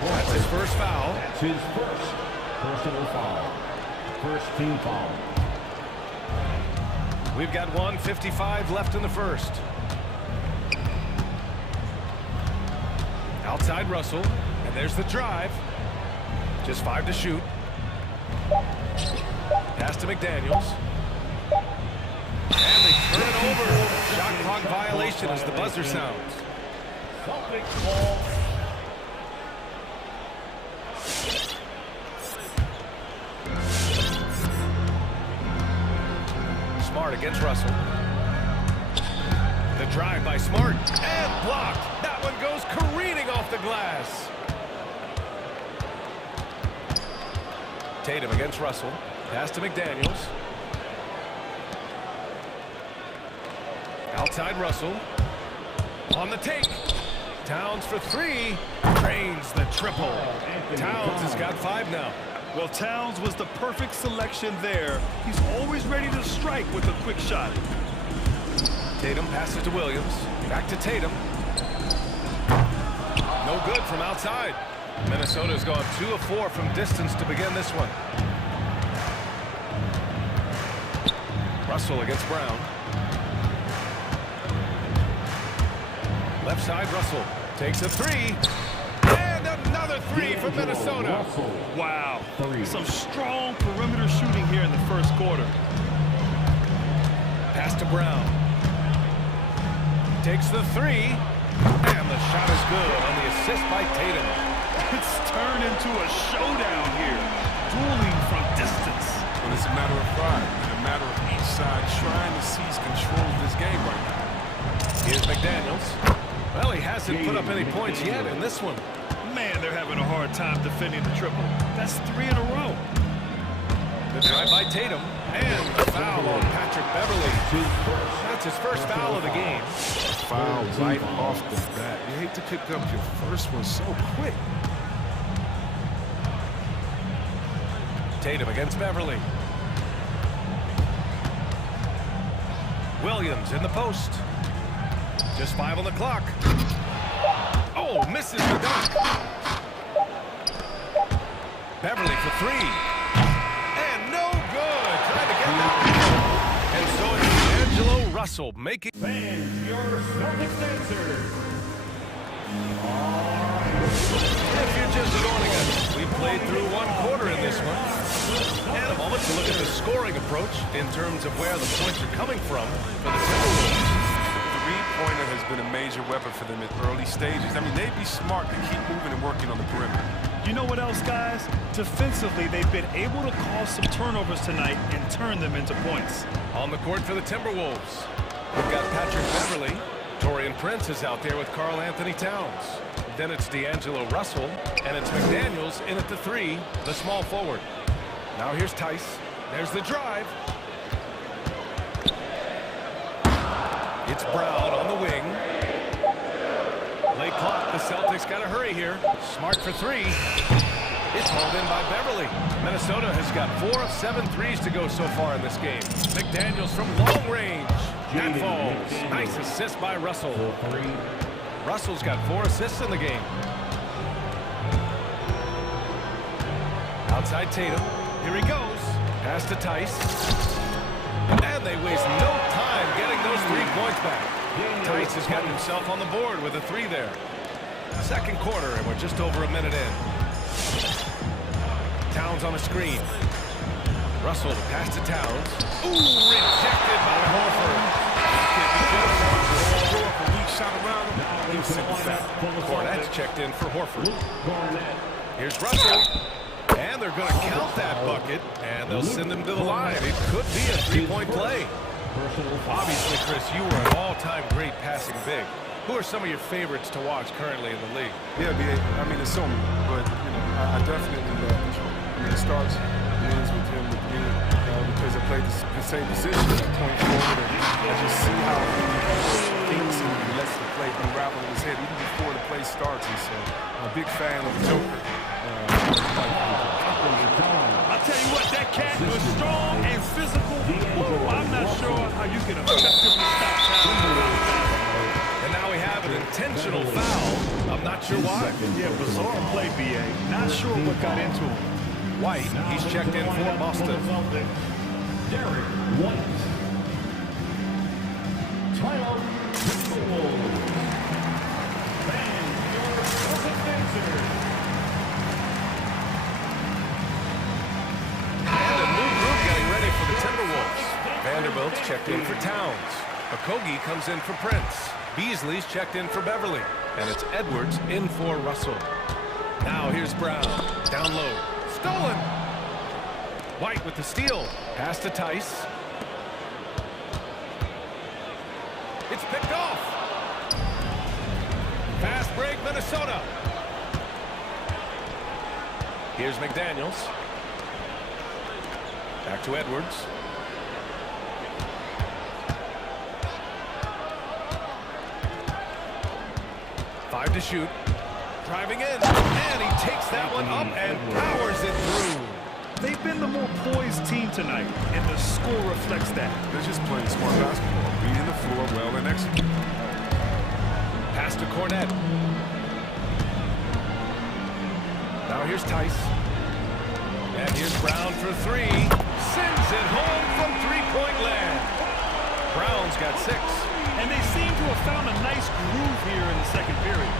That's his first foul. That's his first personal foul. First team foul. We've got 1:55 left in the first. Outside Russell. And there's the drive. Just 5 to shoot. Pass to McDaniels. And they turn it over. Shot clock violation as the buzzer sounds. Smart against Russell. The drive by Smart. And blocked. That one goes careening off the glass. Tatum against Russell. Pass to McDaniels. Outside Russell. On the take. Towns for 3. Drains the triple. Towns has got 5 now. Well, Towns was the perfect selection there. He's always ready to strike with a quick shot. Tatum passes to Williams. Back to Tatum. No good from outside. Minnesota's gone 2 of 4 from distance to begin this one. Russell against Brown. Left side, Russell takes a 3. And another three from Minnesota. Wow, some strong perimeter shooting here in the first quarter. Pass to Brown. Takes the three, and the shot is good on the assist by Tatum. It's turned into a showdown here, dueling from distance. But it's a matter of pride and a matter of each side trying to seize control of this game right now. Here's McDaniels. Well, he hasn't put up any points yet in this one. Man, they're having a hard time defending the triple. That's 3 in a row. The drive by Tatum, and the foul on Patrick Beverly. That's his first foul of the game. Foul right off the bat. You hate to pick up your first one so quick. Tatum against Beverly. Williams in the post. Just 5 on the clock. Oh, misses the dunk. Beverly for 3. And no good. Trying to get that one. And so it's D'Angelo Russell making... And your Celtics answer. If you're just joining us, we played through 1 quarter in this one. And a moment to look at the scoring approach in terms of where the points are coming from for the Timberwolves. Three-pointer has been a major weapon for them at early stages. I mean, they'd be smart to keep moving and working on the perimeter. You know what else, guys? Defensively, they've been able to cause some turnovers tonight and turn them into points. On the court for the Timberwolves, we've got Patrick Beverly. Torian Prince is out there with Karl Anthony Towns. Then it's D'Angelo Russell, and it's McDaniels in at the 3, the small forward. Now here's Tice. There's the drive. It's Brown on the wing. Late clock, the Celtics got to hurry here. Smart for 3. It's hauled in by Beverly. Minnesota has got 4 of 7 threes to go so far in this game. McDaniels from long range. That falls. Nice assist by Russell. Russell's got 4 assists in the game. Outside Tatum. Here he goes. Pass to Tice. And they waste no time getting those 3 points back. Tice has gotten himself on the board with a 3 there. Second quarter, and we're just over a minute in. Towns on a screen. Russell to pass to Towns. Ooh, rejected by Horford. Shot around him. He was sitting back. Cornette's checked in for Horford. Here's Russell. And they're going to count that bucket, and they'll send him to the line. It could be a 3-point play. Obviously, Chris, you were an all-time great passing big. Who are some of your favorites to watch currently in the league? Yeah, I mean, it's so many, but, you know, I definitely love him. I mean, it starts and ends with him with me because I played the same position at point forward, and I just see how he thinks and he lets the play unravel in his head even before the play starts. And so I'm a big fan of the Joker. I'll tell you what, that cat was strong and physical. Ooh, I'm not sure how you can effectively stop Towns. And now we have an intentional foul. I'm not sure why. Yeah, bizarre play, B.A. Not sure what got into him. White, he's checked in for Boston. Derek White. Tyler Timberwolves. And your Celtics answer. And a new group getting ready for the Timberwolves. Vanderbilt's checked in for Towns. Okogie comes in for Prince. Beasley's checked in for Beverly. And it's Edwards in for Russell. Now here's Brown. Down low. Stolen. White with the steal. Pass to Tice. It's picked off. Fast break, Minnesota. Here's McDaniels. Back to Edwards. Five to shoot. Driving in. And he takes that one up and powers it through. They've been the more poised team tonight, and the score reflects that. They're just playing smart basketball, reading the floor well and executing. Pass to Cornette. Now here's Tice. And here's Brown for 3. Sends it home from three-point land. Brown's got 6. And they seem to have found a nice groove here in the second period.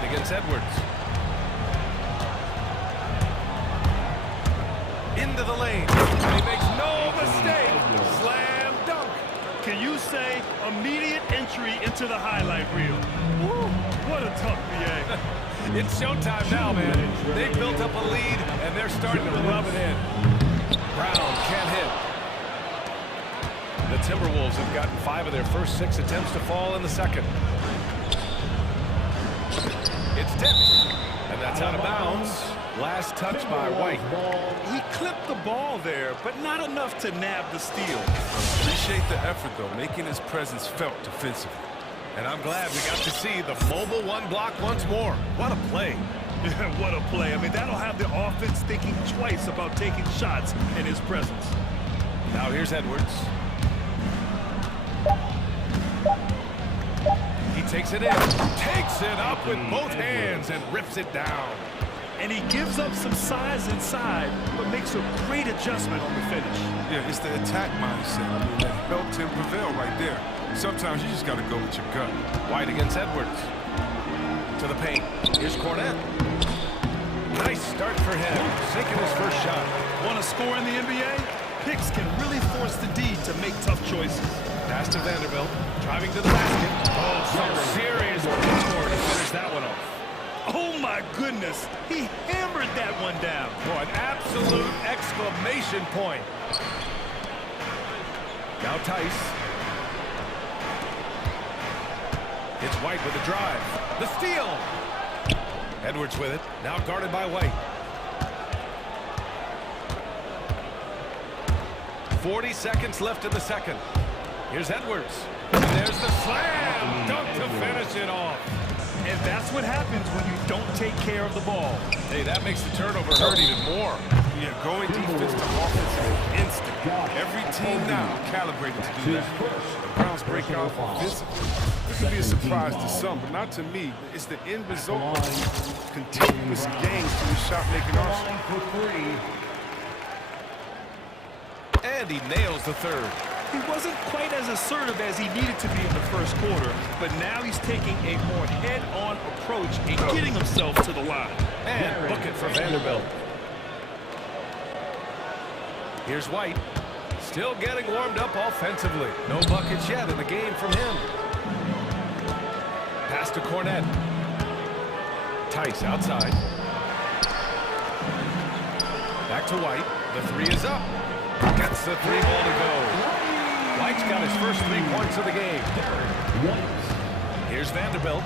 White against Edwards. Into the lane. And he makes no mistake. Slam dunk. Can you say immediate entry into the highlight reel? Woo, what a tough BA. It's showtime now, man. They've built up a lead, and they're starting to rub it in. Brown can't hit. The Timberwolves have gotten 5 of their first 6 attempts to fall in the second. It's tipped, and that's out of bounds. Last touch by White. He clipped the ball there, but not enough to nab the steal. Appreciate the effort, though, making his presence felt defensively. And I'm glad we got to see the mobile one block once more. What a play. What a play. I mean, that'll have the offense thinking twice about taking shots in his presence. Now here's Edwards. He takes it in, takes it up with both hands and rips it down. And he gives up some size inside, but makes a great adjustment on the finish. Yeah, it's the attack mindset. I mean, that helped him prevail right there. Sometimes you just got to go with your gut. White against Edwards. To the paint. Here's Cornette. Nice start for him. Sinking his first shot. Want to score in the NBA? Picks can really force the D to make tough choices. Pass to Vanderbilt. Driving to the basket. Oh, some serious power to finish that one off. Oh my goodness, he hammered that one down. Oh, an absolute exclamation point. Now Tice. It's White with the drive. The steal. Edwards with it. Now guarded by White. 40 seconds left in the second. Here's Edwards. And there's the slam dunk to finish it off. And that's what happens when you don't take care of the ball. Hey, that makes the turnover hurt even more. Yeah, going defense to offense is instant. Every team now calibrated to do that. The Browns break out offensively. This could be a surprise to some, but not to me. It's the end result of continuous gains to his shot-making arsenal. And he nails the third. He wasn't quite as assertive as he needed to be in the first quarter, but now he's taking a more head-on approach and getting himself to the line. And book it for Vanderbilt. Here's White. Still getting warmed up offensively. No buckets yet in the game from him. Pass to Cornette. Tice outside. Back to White. The three is up. Gets the 3 ball to go. White's got his first 3 points of the game. Here's Vanderbilt.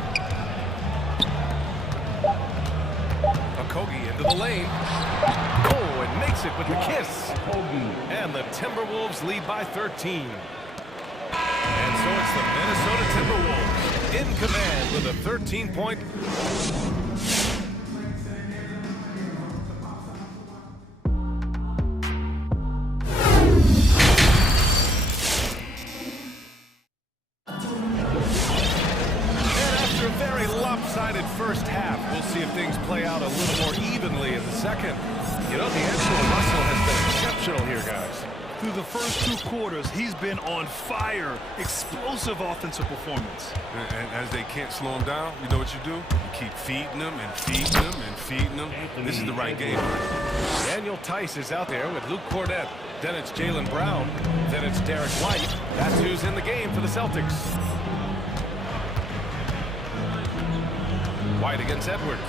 Okogie into the lane. Oh, and makes it with the kiss. And the Timberwolves lead by 13. And so it's the Minnesota Timberwolves in command with a 13-point. First half. We'll see if things play out a little more evenly in the second. You know, D'Angelo Russell has been exceptional here, guys. Through the first 2 quarters, he's been on fire. Explosive offensive performance. And as they can't slow him down, you know what you do? You keep feeding them and feeding them and feeding them. This is the right game. Daniel Tice is out there with Luke Cornette. Then it's Jaylen Brown. Then it's Derek White. That's who's in the game for the Celtics. White against Edwards.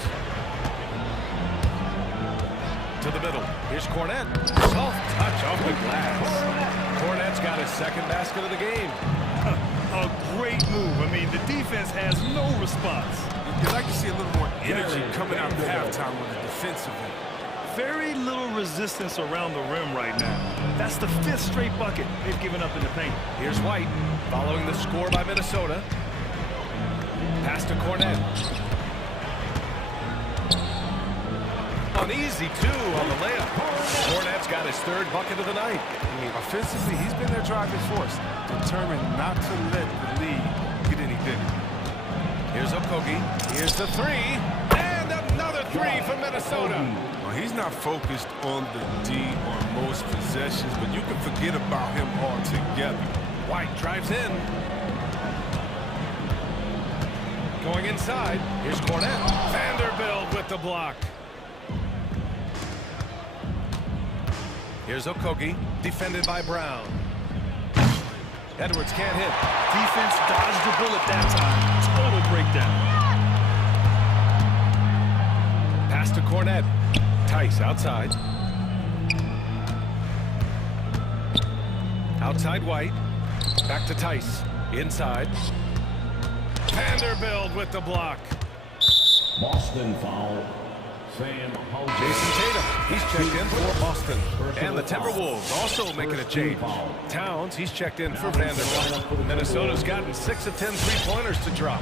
To the middle. Here's Cornette. Soft touch off the glass. Cornette's got his second basket of the game. A great move. I mean, the defense has no response. You'd like to see a little more energy coming out of halftime with the defensive end. Very little resistance around the rim right now. That's the 5th straight bucket they've given up in the paint. Here's White following the score by Minnesota. Pass to Cornette. An easy 2 on the layup. Cornette's got his 3rd bucket of the night. I mean, offensively, he's been their driving force, determined not to let the lead get any bigger. Here's Okogie. Here's the 3. And another 3 for Minnesota. Well, he's not focused on the D on most possessions, but you can forget about him altogether. White drives in. Going inside. Here's Cornette. Vanderbilt with the block. Here's Okogie, defended by Brown. Edwards can't hit. Defense dodged the bullet that time. Total breakdown. Pass to Cornette. Tice outside. Outside White. Back to Tice. Inside. Vanderbilt with the block. Boston foul. Jason Tatum, he's checked in for Boston. And the Timberwolves also making a change. Towns, he's checked in for Vanderbilt. Minnesota's gotten 6 of 10 three-pointers to drop.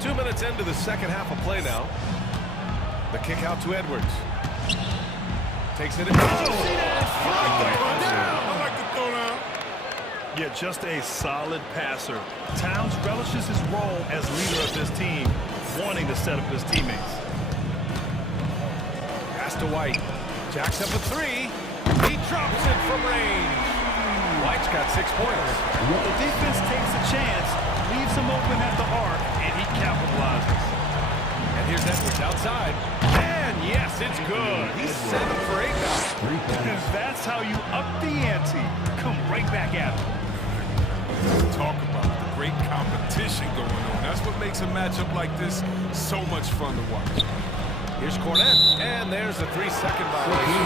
2 minutes into the second half of play now. The kick out to Edwards. Takes it in. Yeah, just a solid passer. Towns relishes his role as leader of this team, wanting to set up his teammates. Pass to White. Jacks up a three. He drops it from range. White's got 6 points. The defense takes a chance, leaves him open at the arc, and he capitalizes. And here's Edwards outside. And yes, it's good. He's 7 for 8 now. And that's how you up the ante. Come right back at him. Talk about the great competition going on. That's what makes a matchup like this so much fun to watch. Here's Cornette, and there's a 3-second violation.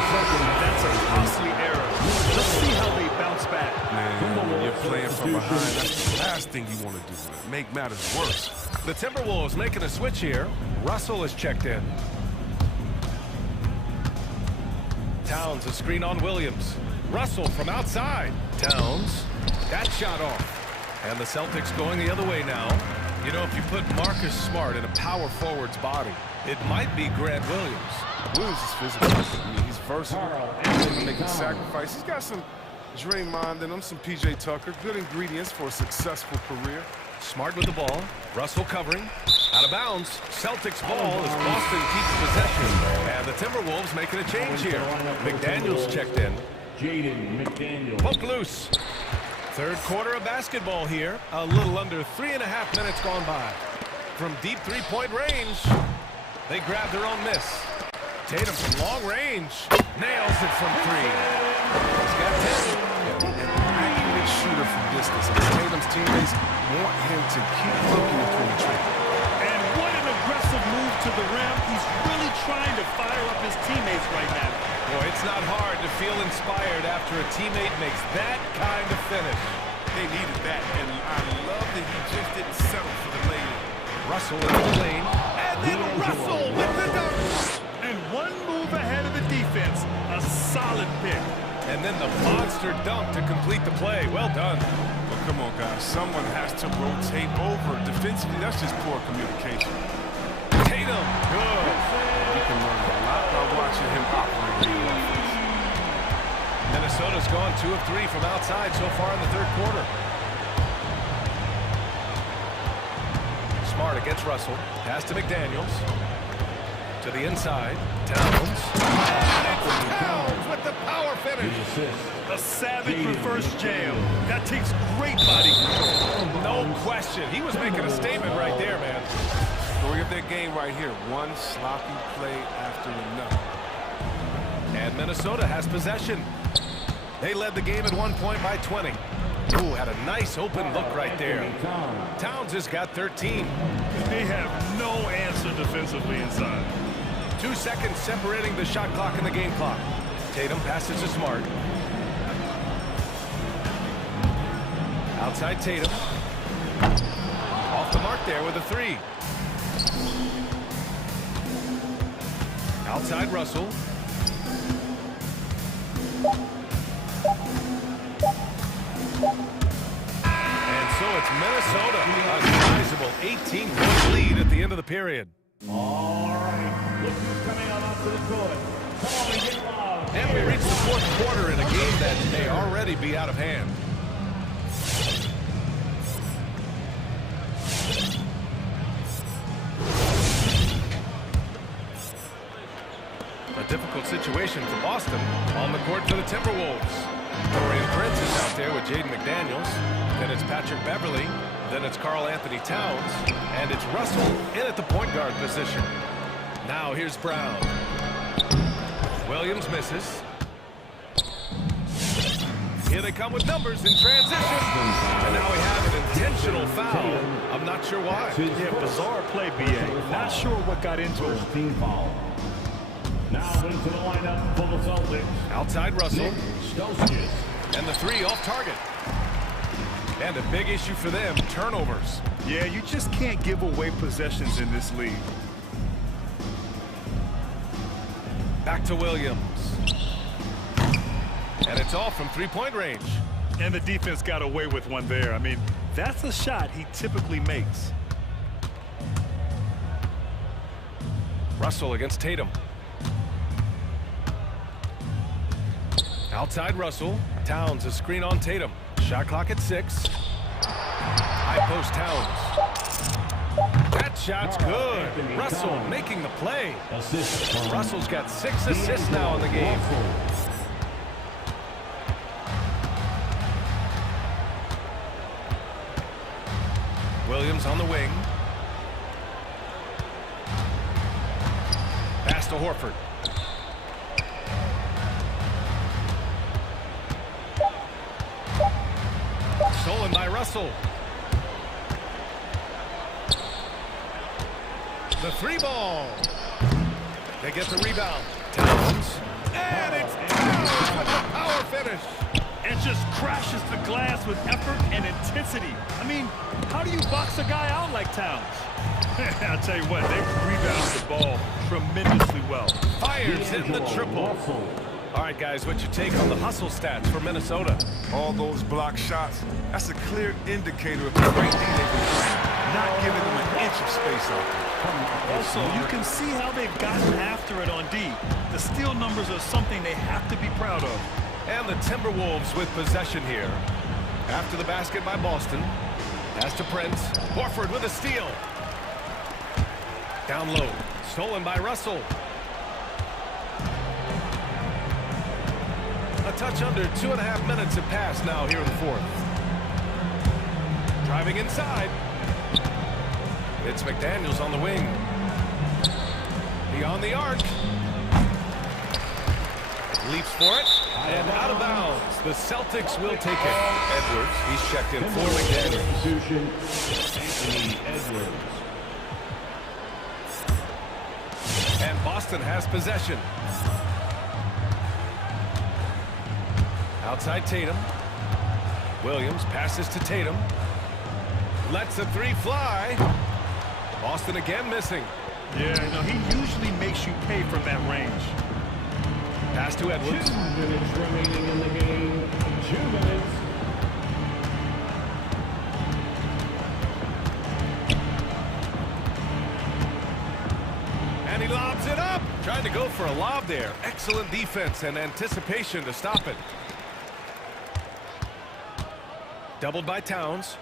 That's a costly error. Let's see how they bounce back. Man, when you're playing from behind, that's the last thing you want to do. Make matters worse. The Timberwolves making a switch here. Russell is checked in. Towns a screen on Williams. Russell from outside. Towns. That shot off. And the Celtics going the other way now. You know, if you put Marcus Smart in a power forward's body, it might be Grant Williams. Williams is physical. I mean, he's versatile. He's making sacrifices. He's got some Draymond in him, some PJ Tucker. Good ingredients for a successful career. Smart with the ball. Russell covering. Out of bounds. Celtics ball as Boston keeps possession. And the Timberwolves making a change here. McDaniels checked in. Jaden McDaniels. Poke loose. Third quarter of basketball here. A little under 3.5 minutes gone by. From deep three-point range, they grab their own miss. Tatum from long range nails it from 3. He's got 10. An accurate shooter from distance. And Tatum's teammates want him to keep looking at penetration. And what an aggressive move to the rim. He's really trying to fire up his teammates right now. Boy, it's not hard to feel inspired after a teammate makes that kind of finish. They needed that, and I love that he just didn't settle for the lane. Russell in the lane, and then Russell with the dunk. And one move ahead of the defense. A solid pick. And then the monster dunk to complete the play. Well done. Well, come on, guys. Someone has to rotate over. Defensively, that's just poor communication. Tatum, good. You can learn a lot by watching him operate in the offense. Minnesota's gone 2 of 3 from outside so far in the third quarter. Smart against Russell. Pass to McDaniels. To the inside. Towns. And it's Towns with the power finish. A savage reverse jam. That takes great body control. No question. He was making a statement right there, man. Story of their game right here. One sloppy play after another. And Minnesota has possession. They led the game at one point by 20. Ooh, had a nice open look right there. Towns has got 13. They have no answer defensively inside. 2 seconds separating the shot clock and the game clock. Tatum passes to Smart. Outside Tatum. Off the mark there with a 3. Outside Russell. And so it's Minnesota, a sizable 18-point lead at the end of the period. All right, look who's coming on onto the court. Come on and get loud. And we reach the fourth quarter in a game that may already be out of hand. A difficult situation for Boston on the court for the Timberwolves. Torian Prince is out there with Jaden McDaniels. Then it's Patrick Beverly. Then it's Karl Anthony Towns. And it's Russell in at the point guard position. Now here's Brown. Williams misses. Here they come with numbers in transition. And now we have an intentional foul. I'm not sure why. Yeah, bizarre play, BA. Not sure what got into it. Team foul. Now into the lineup for the Celtics. Outside Russell. Stosic. And the three off target. And a big issue for them, turnovers. Yeah, you just can't give away possessions in this league. Back to Williams. And it's off from three-point range. And the defense got away with one there. I mean, that's a shot he typically makes. Russell against Tatum. Outside Russell. Towns a screen on Tatum. Shot clock at 6. High post Towns. That shot's good. Russell making the play. Russell's got 6 assists now in the game. Williams on the wing. Pass to Horford. Stolen by Russell. The three ball. They get the rebound. Towns. And it's Towns with the power finish. And just crashes the glass with effort and intensity. I mean, how do you box a guy out like Towns? I'll tell you what, they rebounded the ball tremendously well. Fires in the triple. All right, guys, what's your take on the hustle stats for Minnesota? All those block shots, that's a clear indicator of the great thing they've been doing. Not giving them an inch of space out there. Also, you can see how they've gotten after it on D. The steal numbers are something they have to be proud of. And the Timberwolves with possession here. After the basket by Boston. Pass to Prince. Horford with a steal. Down low. Stolen by Russell. A touch under 2.5 minutes have passed now here in the fourth. Driving inside. It's McDaniels on the wing. Beyond the arc. Leaps for it. And out of bounds. The Celtics will take it. Edwards, he's checked in for McDaniels. Anthony Edwards. And Boston has possession. Outside Tatum. Williams passes to Tatum. Lets the three fly. Boston again missing. Yeah, no, he usually makes you pay from that range. Pass to Edwards. 2 minutes remaining in the game. 2 minutes. And he lobs it up. Trying to go for a lob there. Excellent defense and anticipation to stop it. Doubled by Towns.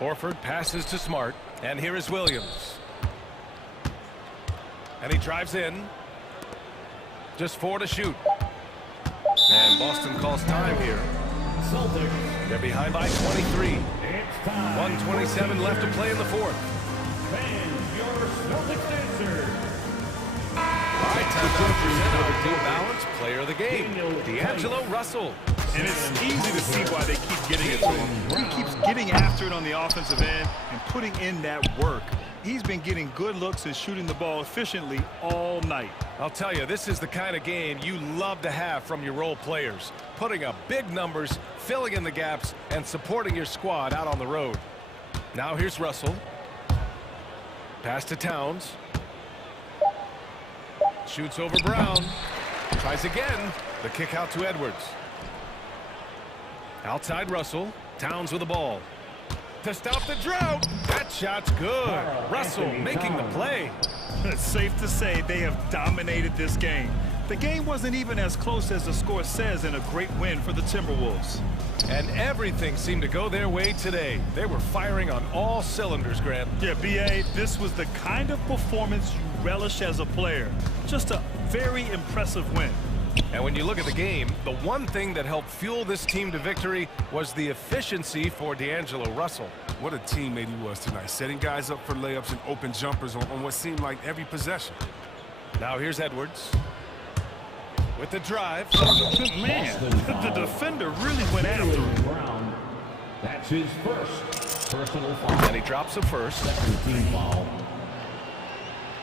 Horford passes to Smart. And here is Williams. And he drives in. Just 4 to shoot. And Boston calls time here. Celtics. They're behind by 23. It's time. 1:27 left to play in the fourth. Fans, your Celtics answer. All right, time to present our team balance player of the game, D'Angelo Russell. And it's easy to see why they keep getting it to him. He keeps getting after it on the offensive end and putting in that work. He's been getting good looks and shooting the ball efficiently all night. I'll tell you, this is the kind of game you love to have from your role players. Putting up big numbers, filling in the gaps, and supporting your squad out on the road. Now here's Russell. Pass to Towns. Shoots over Brown. Tries again. The kick out to Edwards. Outside Russell. Towns with the ball. To stop the drought. That shot's good. Russell making the play. It's safe to say they have dominated this game. The game wasn't even as close as the score says in a great win for the Timberwolves. And everything seemed to go their way today. They were firing on all cylinders, Grant. Yeah, B.A., this was the kind of performance you relish as a player. Just a very impressive win. And when you look at the game, the one thing that helped fuel this team to victory was the efficiency for D'Angelo Russell. What a teammate he was tonight, setting guys up for layups and open jumpers on what seemed like every possession. Now here's Edwards with the drive. Man, the defender really went after him. That's his first personal foul. And he drops the first. Second team foul.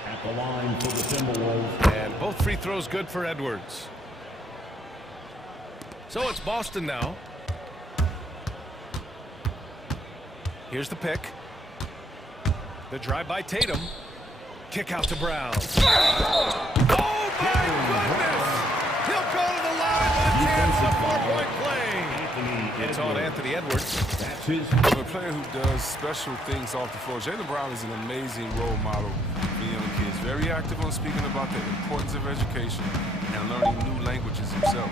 At the line for the Timberwolves. And both free throws good for Edwards. So it's Boston now. Here's the pick. The drive by Tatum. Kick out to Brown. Oh, my goodness! He'll go to the line with a chance for a 4-point play. It's on Anthony Edwards. That's his. For a player who does special things off the floor, Jaylen Brown is an amazing role model for young kids. Very active on speaking about the importance of education and learning new languages himself.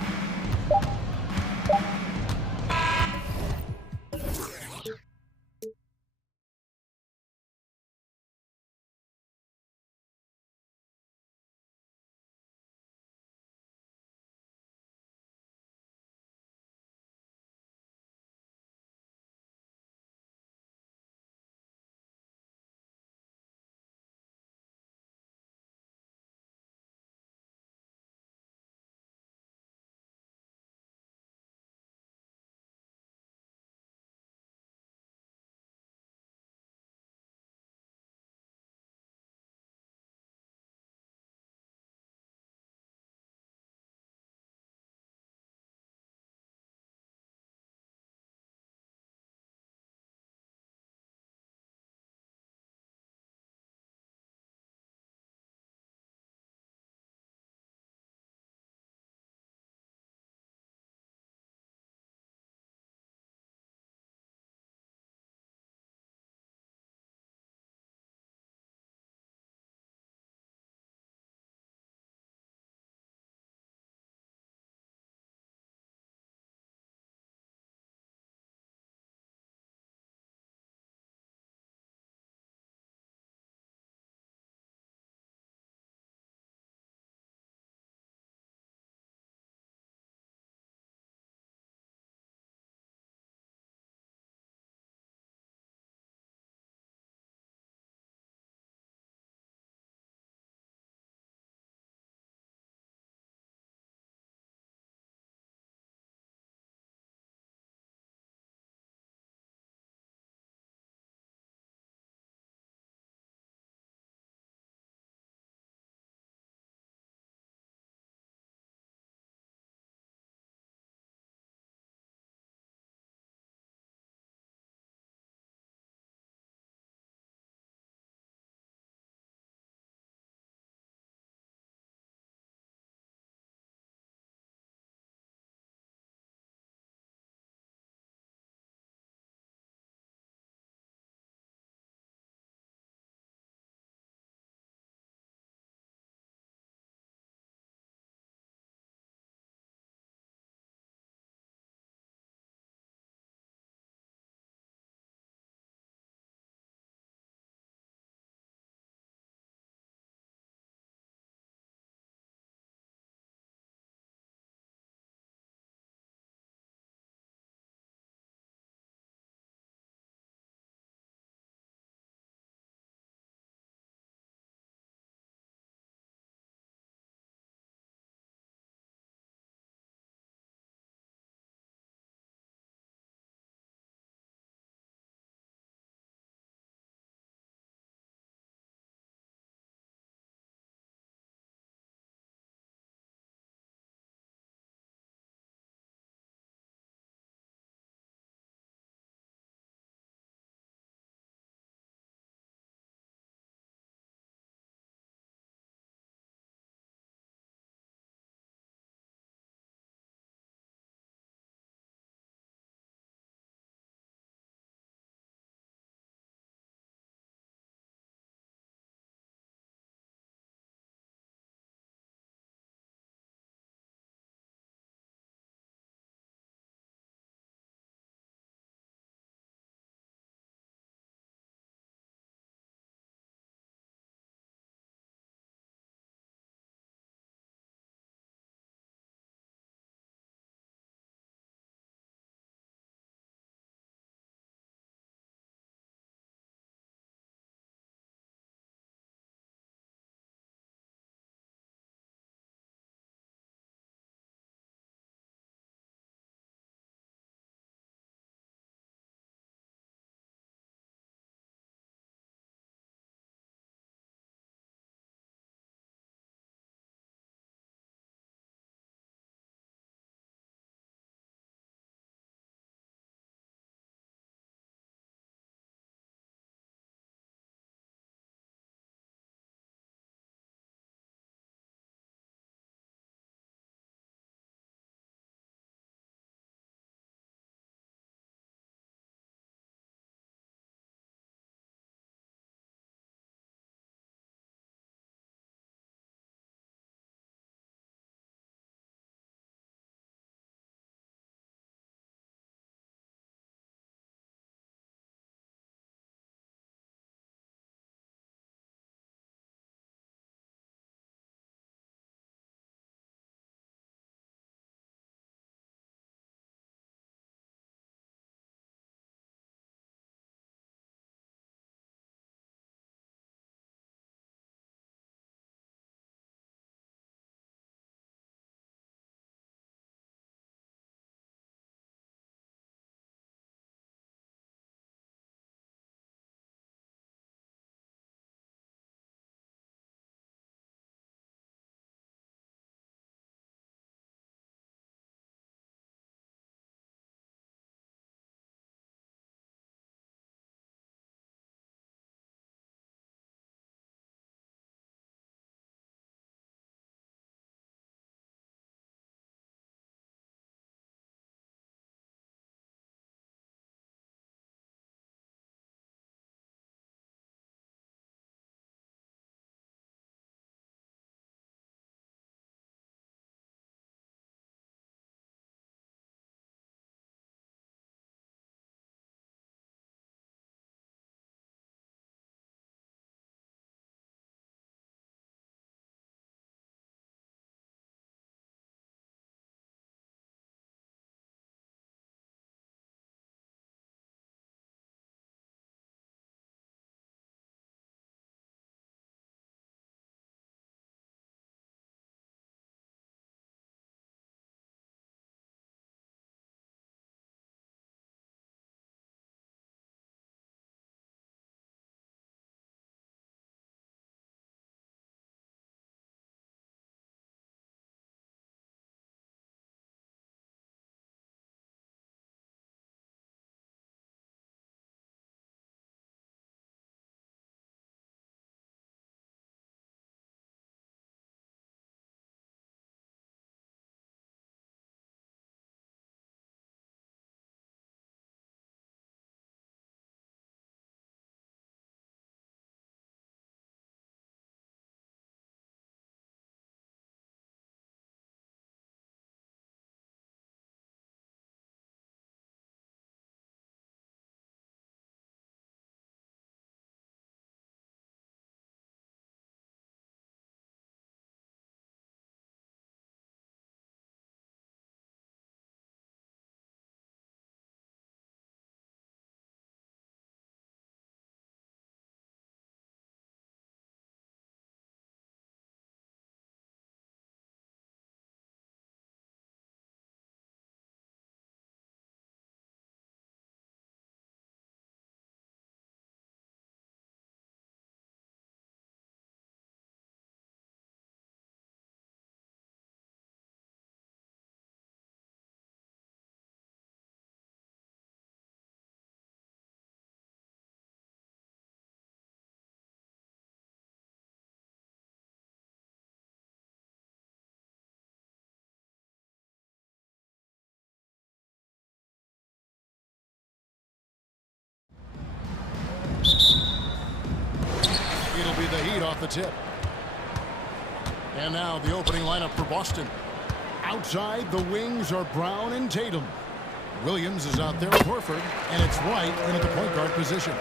heat off the tip. And now the opening lineup for Boston. Outside, the wings are Brown and Tatum. Williams is out there with Horford, and it's White into the point guard position.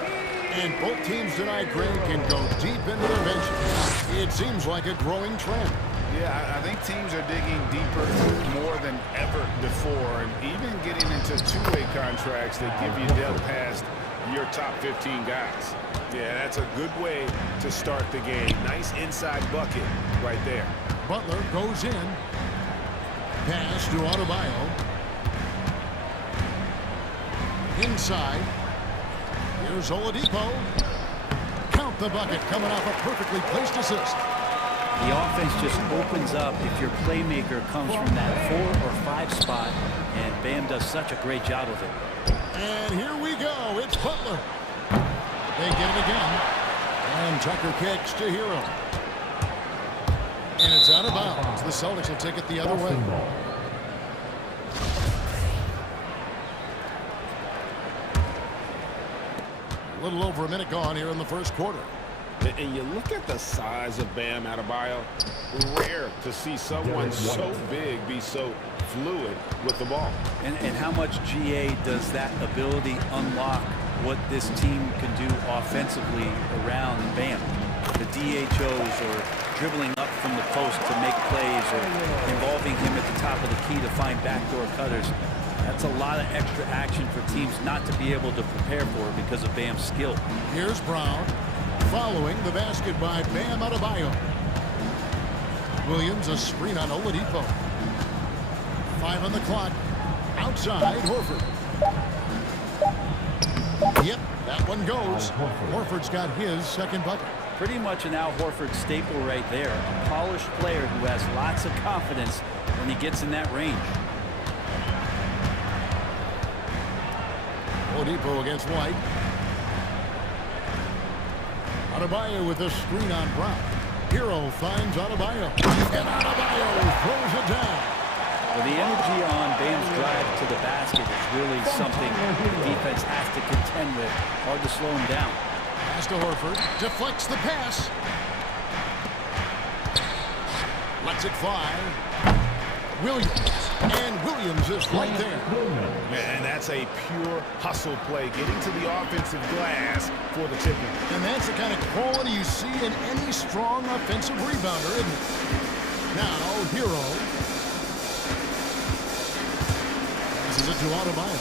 And both teams tonight, Greg, can go deep into their benches. It seems like a growing trend. Yeah, I think teams are digging deeper more than ever before, and even getting into two-way contracts that give you depth past your top 15 guys. Yeah, that's a good way to start the game. Nice inside bucket right there. Butler goes in. Pass to Adebayo. Inside. Here's Oladipo. Count the bucket, coming off a perfectly placed assist. The offense just opens up if your playmaker comes from that 4 or 5 spot, and Bam does such a great job of it. And here we go. It's Butler. They get it again. And Tucker kicks to Hero. And it's out of bounds. The Celtics will take it the other way. A little over a minute gone here in the first quarter. And you look at the size of Bam Adebayo. Rare to see someone so big be so fluid with the ball. And how much GA does that ability unlock what this team can do offensively around Bam? The DHOs or dribbling up from the post to make plays or involving him at the top of the key to find backdoor cutters. That's a lot of extra action for teams not to be able to prepare for because of Bam's skill. Here's Brown. Following the basket by Bam Adebayo. Williams a screen on Oladipo. 5 on the clock. Outside, Horford. Yep, that one goes. Horford's got his second bucket. Pretty much an Al Horford staple right there. A polished player who has lots of confidence when he gets in that range. Oladipo against White. Adebayo with a screen on Brown. Hero finds Adebayo. And Adebayo throws it down. Well, the energy on Bam's drive to the basket is really something the defense has to contend with. Hard to slow him down. Pass to Horford. Deflects the pass. Lets it fly. Williams. And Williams is right there. And that's a pure hustle play, getting to the offensive glass for the tipping. And that's the kind of quality you see in any strong offensive rebounder, isn't it? Now, Hero. This is it to Adebayo.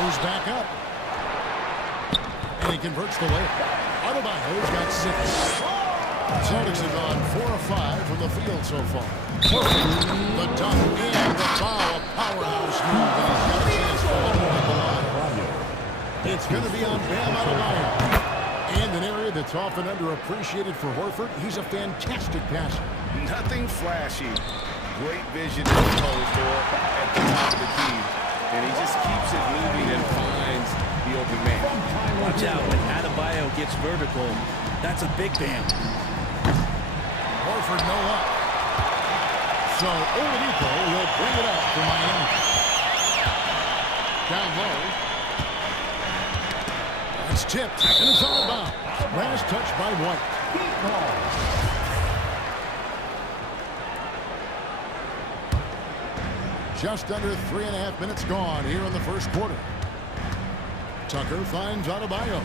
Goes back up. And he converts the layup. Adebayo's got 6. Celtics have gone 4 of 5 from the field so far. The dunk and the foul, a powerhouse move, and he's got a chance for one more at the line. It's going to be on Bam Adebayo. And an area that's often underappreciated for Horford, he's a fantastic passer. Nothing flashy. Great vision in the post or at the top of the key. And he just keeps it moving and finds the open man. Watch out when Adebayo gets vertical. That's a big Bam. Horford no up. So Oladipo will bring it up for Miami. Down low. It's tipped, and it's out of bounds. Last touch by White. Just under 3.5 minutes gone here in the first quarter. Tucker finds Adebayo.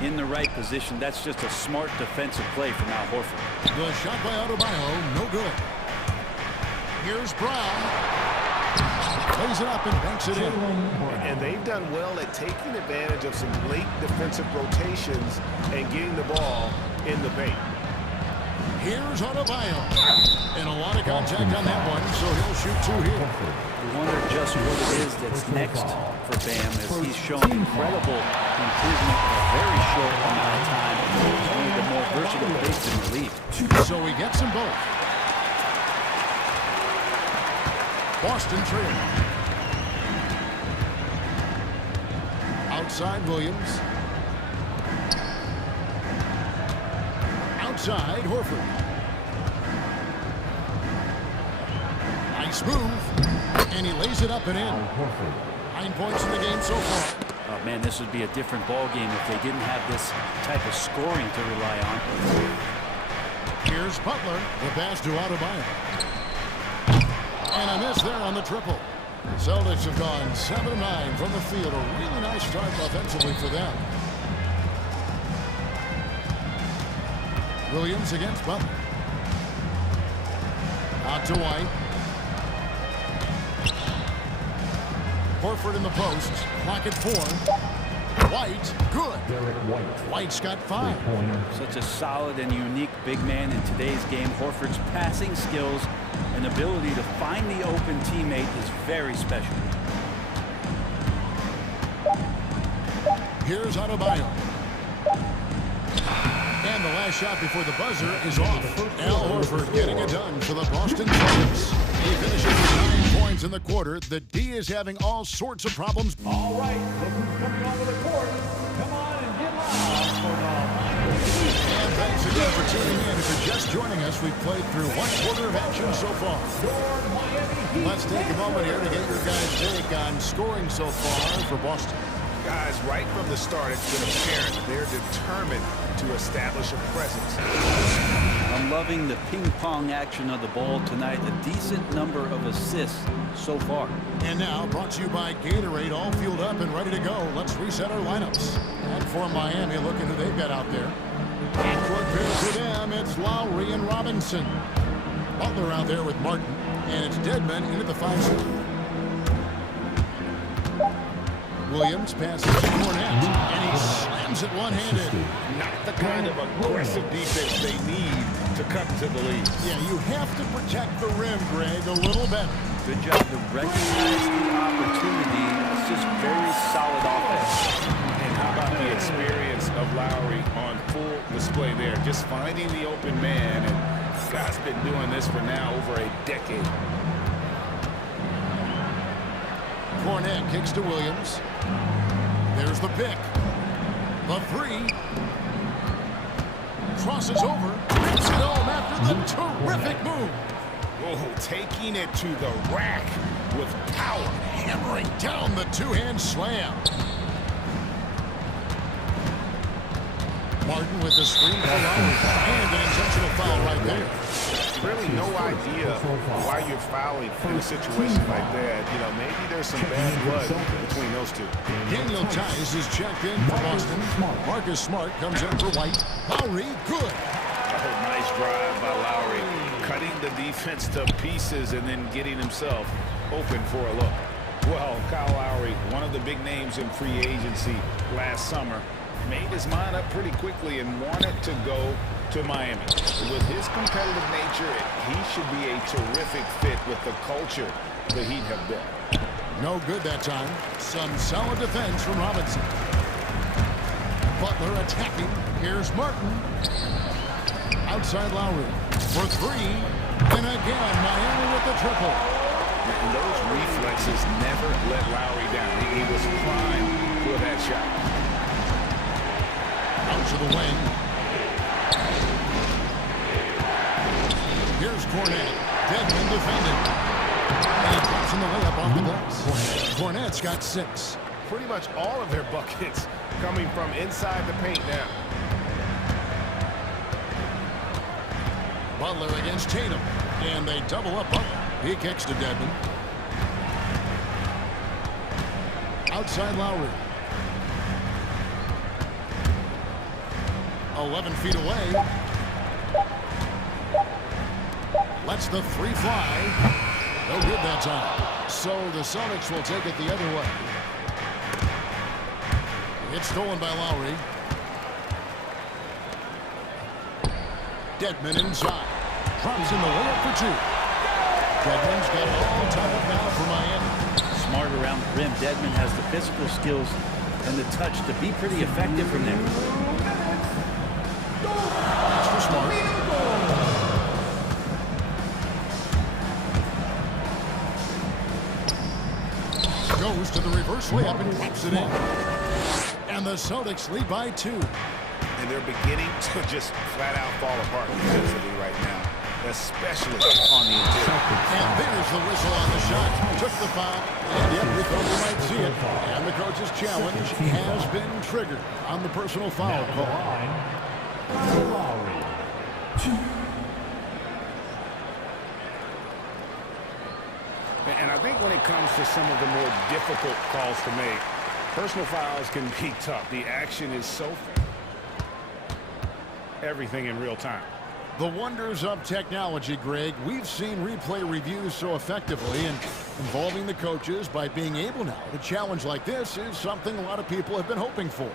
In the right position, that's just a smart defensive play from Al Horford. The shot by Adebayo, no good. Here's Brown. Plays it up and banks it in. And they've done well at taking advantage of some late defensive rotations and getting the ball in the paint. Here's Adebayo. And a lot of contact on that one, so he'll shoot 2 here. You wonder just what it is that's next for Bam, as he's shown incredible improvement in a very short amount of time. He's one of the more versatile bigs in the league. So he gets them both. Boston trailing. Outside Williams. Outside Horford. Nice move. And he lays it up and in. 9 points in the game so far. Oh, man, this would be a different ball game if they didn't have this type of scoring to rely on. Here's Butler. The pass to Adebayo. And a miss there on the triple. Celtics have gone 7-9 from the field. A really nice start offensively for them. Williams against Butler. Out to White. Horford in the post. Clock at 4. White, good. White's got 5. Such a solid and unique big man in today's game. Horford's passing skills and ability to find the open teammate is very special. Here's Adebayo. And the last shot before the buzzer is off. Al Horford getting it done for the Boston Celtics. He finishes with 9 points in the quarter. The D is having all sorts of problems. All right, look who's coming onto the court. Come on and get loud for the And thanks again for tuning in. If you're just joining us, we've played through 1 quarter of action so far. Let's take a moment here to get your guys' take on scoring so far for Boston. Guys, right from the start, it's been apparent they're determined to establish a presence. I'm loving the ping-pong action of the ball tonight. A decent number of assists so far. And now, brought to you by Gatorade, all fueled up and ready to go. Let's reset our lineups. And for Miami, looking who they've got out there. Backcourt pair for them, it's Lowry and Robinson. Butler out there with Martin, and it's Deadman into the 5 slot. Williams passes to Cornette, and he slams it one-handed. Not the kind of aggressive defense they need to cut to the lead. Yeah, you have to protect the rim, Greg, a little better. Good job to recognize the opportunity. It's just very solid offense. And how about the experience of Lowry on full display there? Just finding the open man, and Scott's been doing this for now over a decade. Cornette kicks to Williams. There's the pick. The 3. Crosses over. Rips it home after the terrific move. Oh, taking it to the rack with power. Hammering down the 2-hand slam. Martin with the screen for Lowry. And an intentional foul right there. Really no idea why you're fouling in a situation like that. You know, maybe there's some bad blood between those two. Daniel Tice is checked in for Boston. Marcus Smart comes in for White. Lowry, good. Oh, nice drive by Lowry. Cutting the defense to pieces and then getting himself open for a look. Well, Kyle Lowry, one of the big names in free agency last summer, made his mind up pretty quickly and wanted to go to Miami. With his competitive nature, he should be a terrific fit with the culture the Heat have built. No good that time. Some solid defense from Robinson. Butler attacking. Here's Martin. Outside Lowry for 3. And again, Miami with the triple. And those reflexes never let Lowry down. He was primed for that shot. Out to the wing. Here's Cornette. Deadman defending. And he drops in the layup off the glass. Cornette's got 6. Pretty much all of their buckets coming from inside the paint now. Butler against Tatum. And they double up Butler. He kicks to Deadman. Outside Lowry. 11 feet away. Lets the 3 fly. No good that time. So the Celtics will take it the other way. It's stolen by Lowry. Deadman inside. Drops in the layup for 2. Deadman's got it all tied up now for Miami. Smart around the rim. Deadman has the physical skills and the touch to be pretty effective from there. That's for Smart. Goes to the reverse layup and claps it in. And the Celtics lead by 2. And they're beginning to just flat out fall apart defensively right now, especially on the interior. And there's the whistle on the shot, took the foul, and yet we thought we might see it. And the coach's challenge has been triggered on the personal foul call. And I think when it comes to some of the more difficult calls to make, personal fouls can be tough. The action is so everything in real time. The wonders of technology, Greg. We've seen replay reviews so effectively, and involving the coaches by being able now to challenge like this is something a lot of people have been hoping for.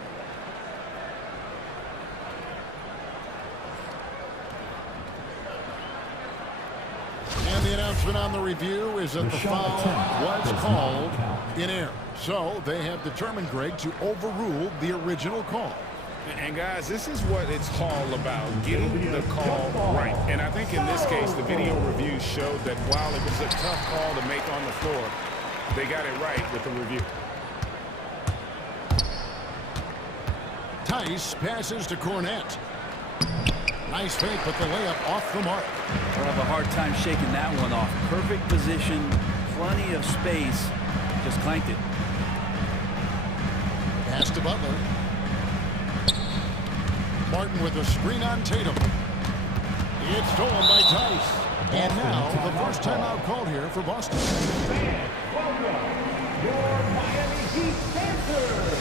And the announcement on the review is that the foul was called in error. So they have determined, Greg, to overrule the original call. And guys, this is what it's all about, getting the call right. And I think in this case, the video review showed that while it was a tough call to make on the floor, they got it right with the review. Tice passes to Cornette. Nice fake, but the layup off the mark. I'll have a hard time shaking that one off. Perfect position, plenty of space, just clanked it. Pass to Butler. Martin with a screen on Tatum. It's stolen by Tice. And now the first timeout called here for Boston. Fans, welcome your Miami Heat Panthers.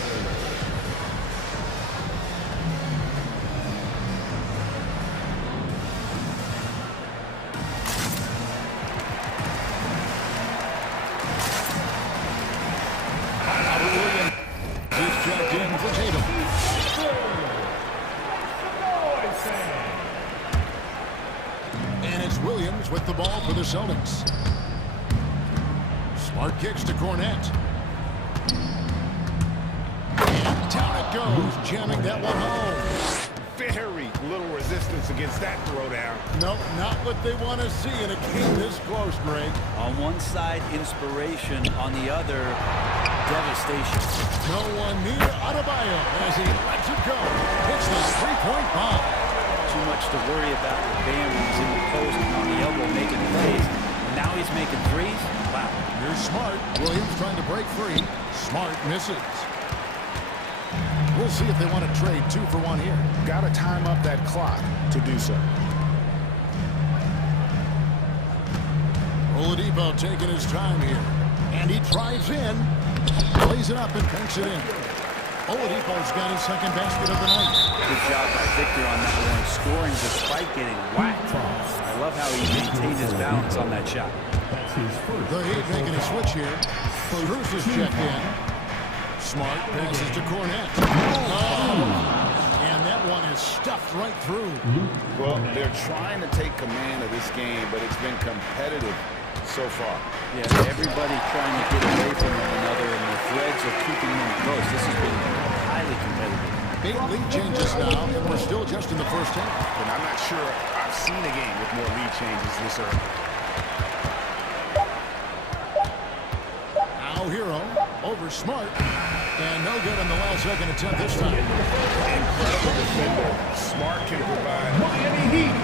He's checked in for Tatum. And it's Williams with the ball for the Celtics. Smart kicks to Cornette. And down it goes, jamming that one home. Very little resistance against that throwdown. No, not what they want to see in a game this close, Greg. On one side, inspiration. On the other, devastation. No one near Adebayo as he lets it go. Hits the three-point bomb. Too much to worry about with Bam, who's in the post and on the elbow making plays. Now he's making threes. Wow. Here's Smart. Williams trying to break free. Smart misses. We'll see if they want to trade 2 for 1 here. Got to time up that clock to do so. Oladipo taking his time here. And he drives in. Plays it up and banks it in. Oladipo's got his second basket of the night. Good job by Victor on that one, scoring despite getting whacked. I love how he maintained his balance on that shot. The Heat making a switch here. Bruce is checked in. Smart passes to Cornette. Oh. And that one is stuffed right through. Well, they're trying to take command of this game, but it's been competitive so far. Yeah, everybody trying to get away from one another, and the threads are keeping them close. This has been highly competitive. 8 lead changes now, and we're still just in the first half. And I'm not sure I've seen a game with more lead changes this early. Now Hero over Smart. And no good on the last second attempt this time. Incredible defender. Smart can provide. Miami Heat,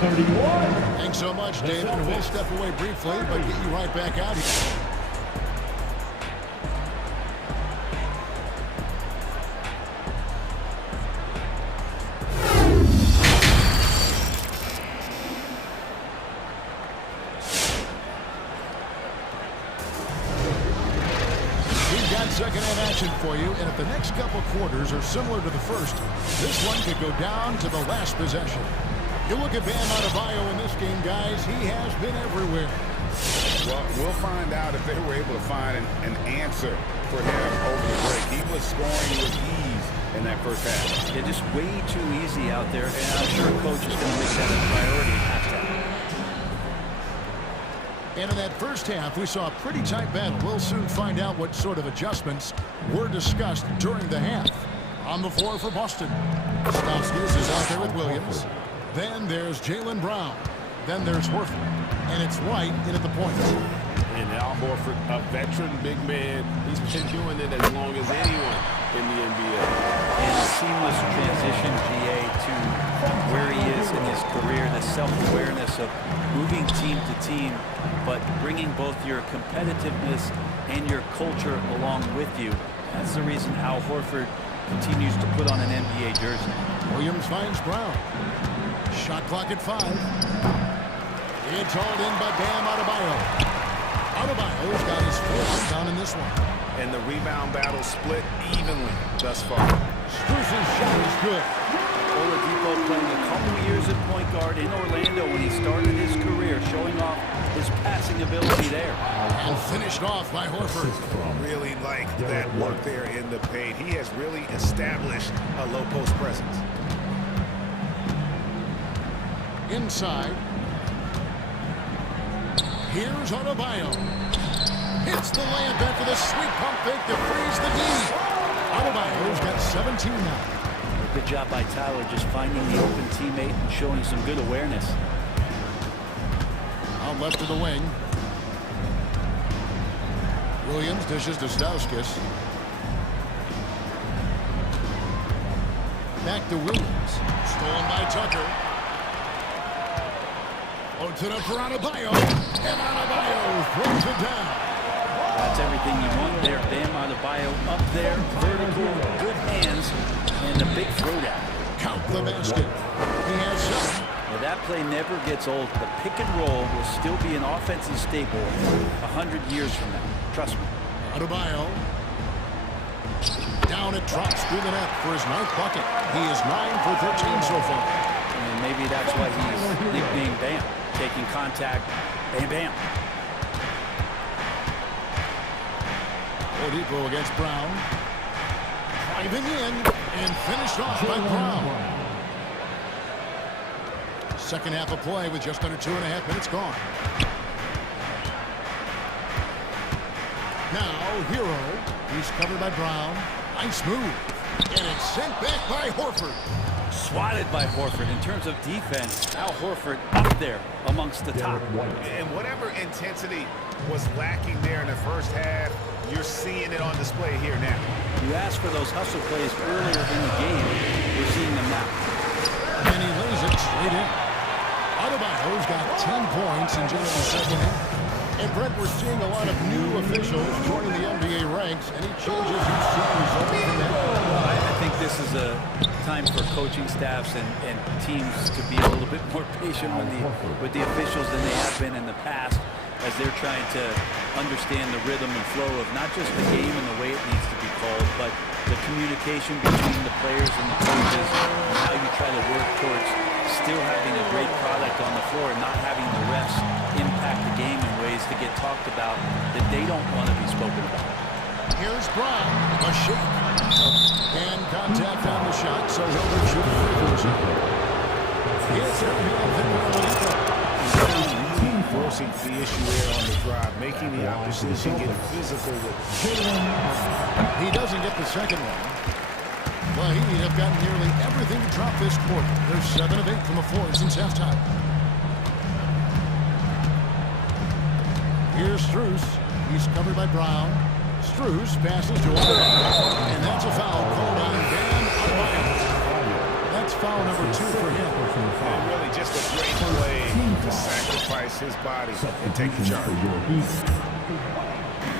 31. Thanks so much, David. We'll step away briefly, but get you right back out here. Second half action for you, and if the next couple quarters are similar to the first, this one could go down to the last possession. You look at Bam Adebayo in this game, guys, he has been everywhere. Well, we'll find out if they were able to find an answer for him over the break. He was scoring with ease in that first half. Yeah, just way too easy out there, and I'm sure coach is going to make that a priority at halftime. And in that first half, we saw a pretty tight battle. We'll soon find out what sort of adjustments were discussed during the half. On the floor for Boston, Stauskas is out there with Williams. Then there's Jaylen Brown. Then there's Horford. And it's White in at the point. And Al Horford, a veteran big man. He's been doing it as long as anyone in the NBA. And a seamless transition, GA, to where he is in his career, the self-awareness of moving team to team, but bringing both your competitiveness and your culture along with you. That's the reason Al Horford continues to put on an NBA jersey. Williams finds Brown. Shot clock at 5. It's hauled in by Bam Adebayo. Adebayo's got his fourth down in this one. And the rebound battle split evenly thus far. Strus's shot is good. Oladipo playing a couple years at point guard in Orlando when he started his career, showing off his passing ability there. And finished off by Horford. Really like that work there in the paint. He has really established a low post presence. Inside. Here's Adebayo. Hits the layup after the sweet pump fake to freeze the D. Adebayo's got 17 now. Good job by Tyler just finding the open teammate and showing some good awareness. Out left of the wing. Williams dishes to Stauskas. Back to Williams. Stolen by Tucker. Holds it up for Adebayo. And Adebayo throws it down. That's everything you want there. Bam Adebayo up there, vertical, good hands, and the big throwdown. Count the basket. He has 7. Well, that play never gets old. The pick and roll will still be an offensive staple 100 years from now. Trust me. Adebayo. Down it drops through the net for his 9th bucket. He is 9 for 13 so far. And maybe that's why he's nicknamed Bam. Taking contact, bam, bam. Oladipo against Brown. Driving in and finished off by Brown. Second half of play with just under 2.5 minutes gone. Now, Hero. He's covered by Brown. Nice move. And it's sent back by Horford. Swatted by Horford. In terms of defense, Al Horford up there amongst the top. And whatever intensity was lacking there in the first half, you're seeing it on display here now. You asked for those hustle plays earlier in the game. We're seeing them now. And he lays it straight in. Adebayo's got 10 points in just the second half. And Brent, we're seeing a lot of new officials joining the NBA ranks. Any changes you've seen resulting from that? I think this is a time for coaching staffs and teams to be a little bit more patient with the officials than they have been in the past, as they're trying to understand the rhythm and flow of not just the game and the way it needs to be called, but the communication between the players and the coaches, and how you try to work towards still having a great product on the floor and not having the refs impact the game in ways to get talked about that they don't want to be spoken about. Here's Brown, a shot. And contact on the shot, so he'll be shooting free throws. Here's forcing the issue there on the drive, making the opposition get physical with it. He doesn't get the second one. Well, he'd have gotten nearly everything to drop this quarter. There's 7 of 8 from the floor since halftime. Here's Strus. He's covered by Brown. Strus passes to Adebayo, and that's a foul called on Bam Adebayo. That's foul number 2 for him. And really just a great play to sacrifice his body and take the charge.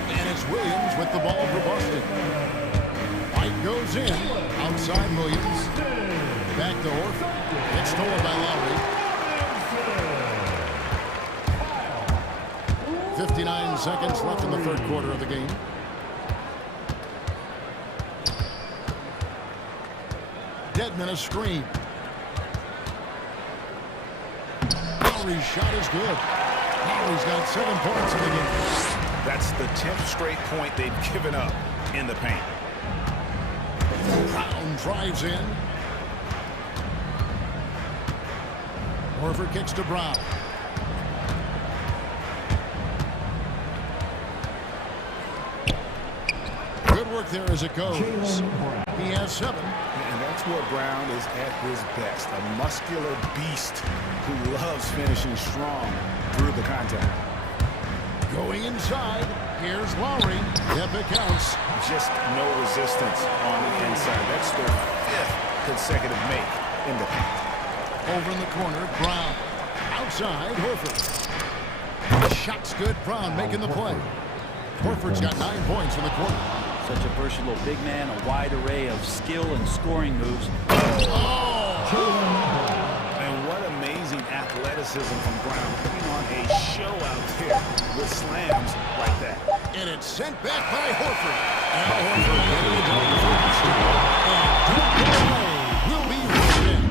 And it's Williams with the ball for Boston. White goes in. Outside Williams. Back to Horford. It's stolen by Lowry. 59 seconds left in the third quarter of the game. Deadman a screen. Lowry's shot is good. Lowry's got 7 points in the game. That's the 10th straight point they've given up in the paint. Brown drives in. Horford kicks to Brown. Good work there as it goes. He has 7. And that's where Brown is at his best. A muscular beast who loves finishing strong through the contact. Going inside. Here's Lowry. Epic counts. Just no resistance on the inside. That's their 5th consecutive make in the paint. Over in the corner, Brown. Outside, Horford. Shot's good. Brown making the play. Horford's got 9 points in the quarter. Such a versatile big man, a wide array of skill and scoring moves. And what amazing athleticism from Brown, putting on a show out there with slams like that. And it's sent back by Horford. And Horford getting it done for Houston. And don't go away. We'll be right in.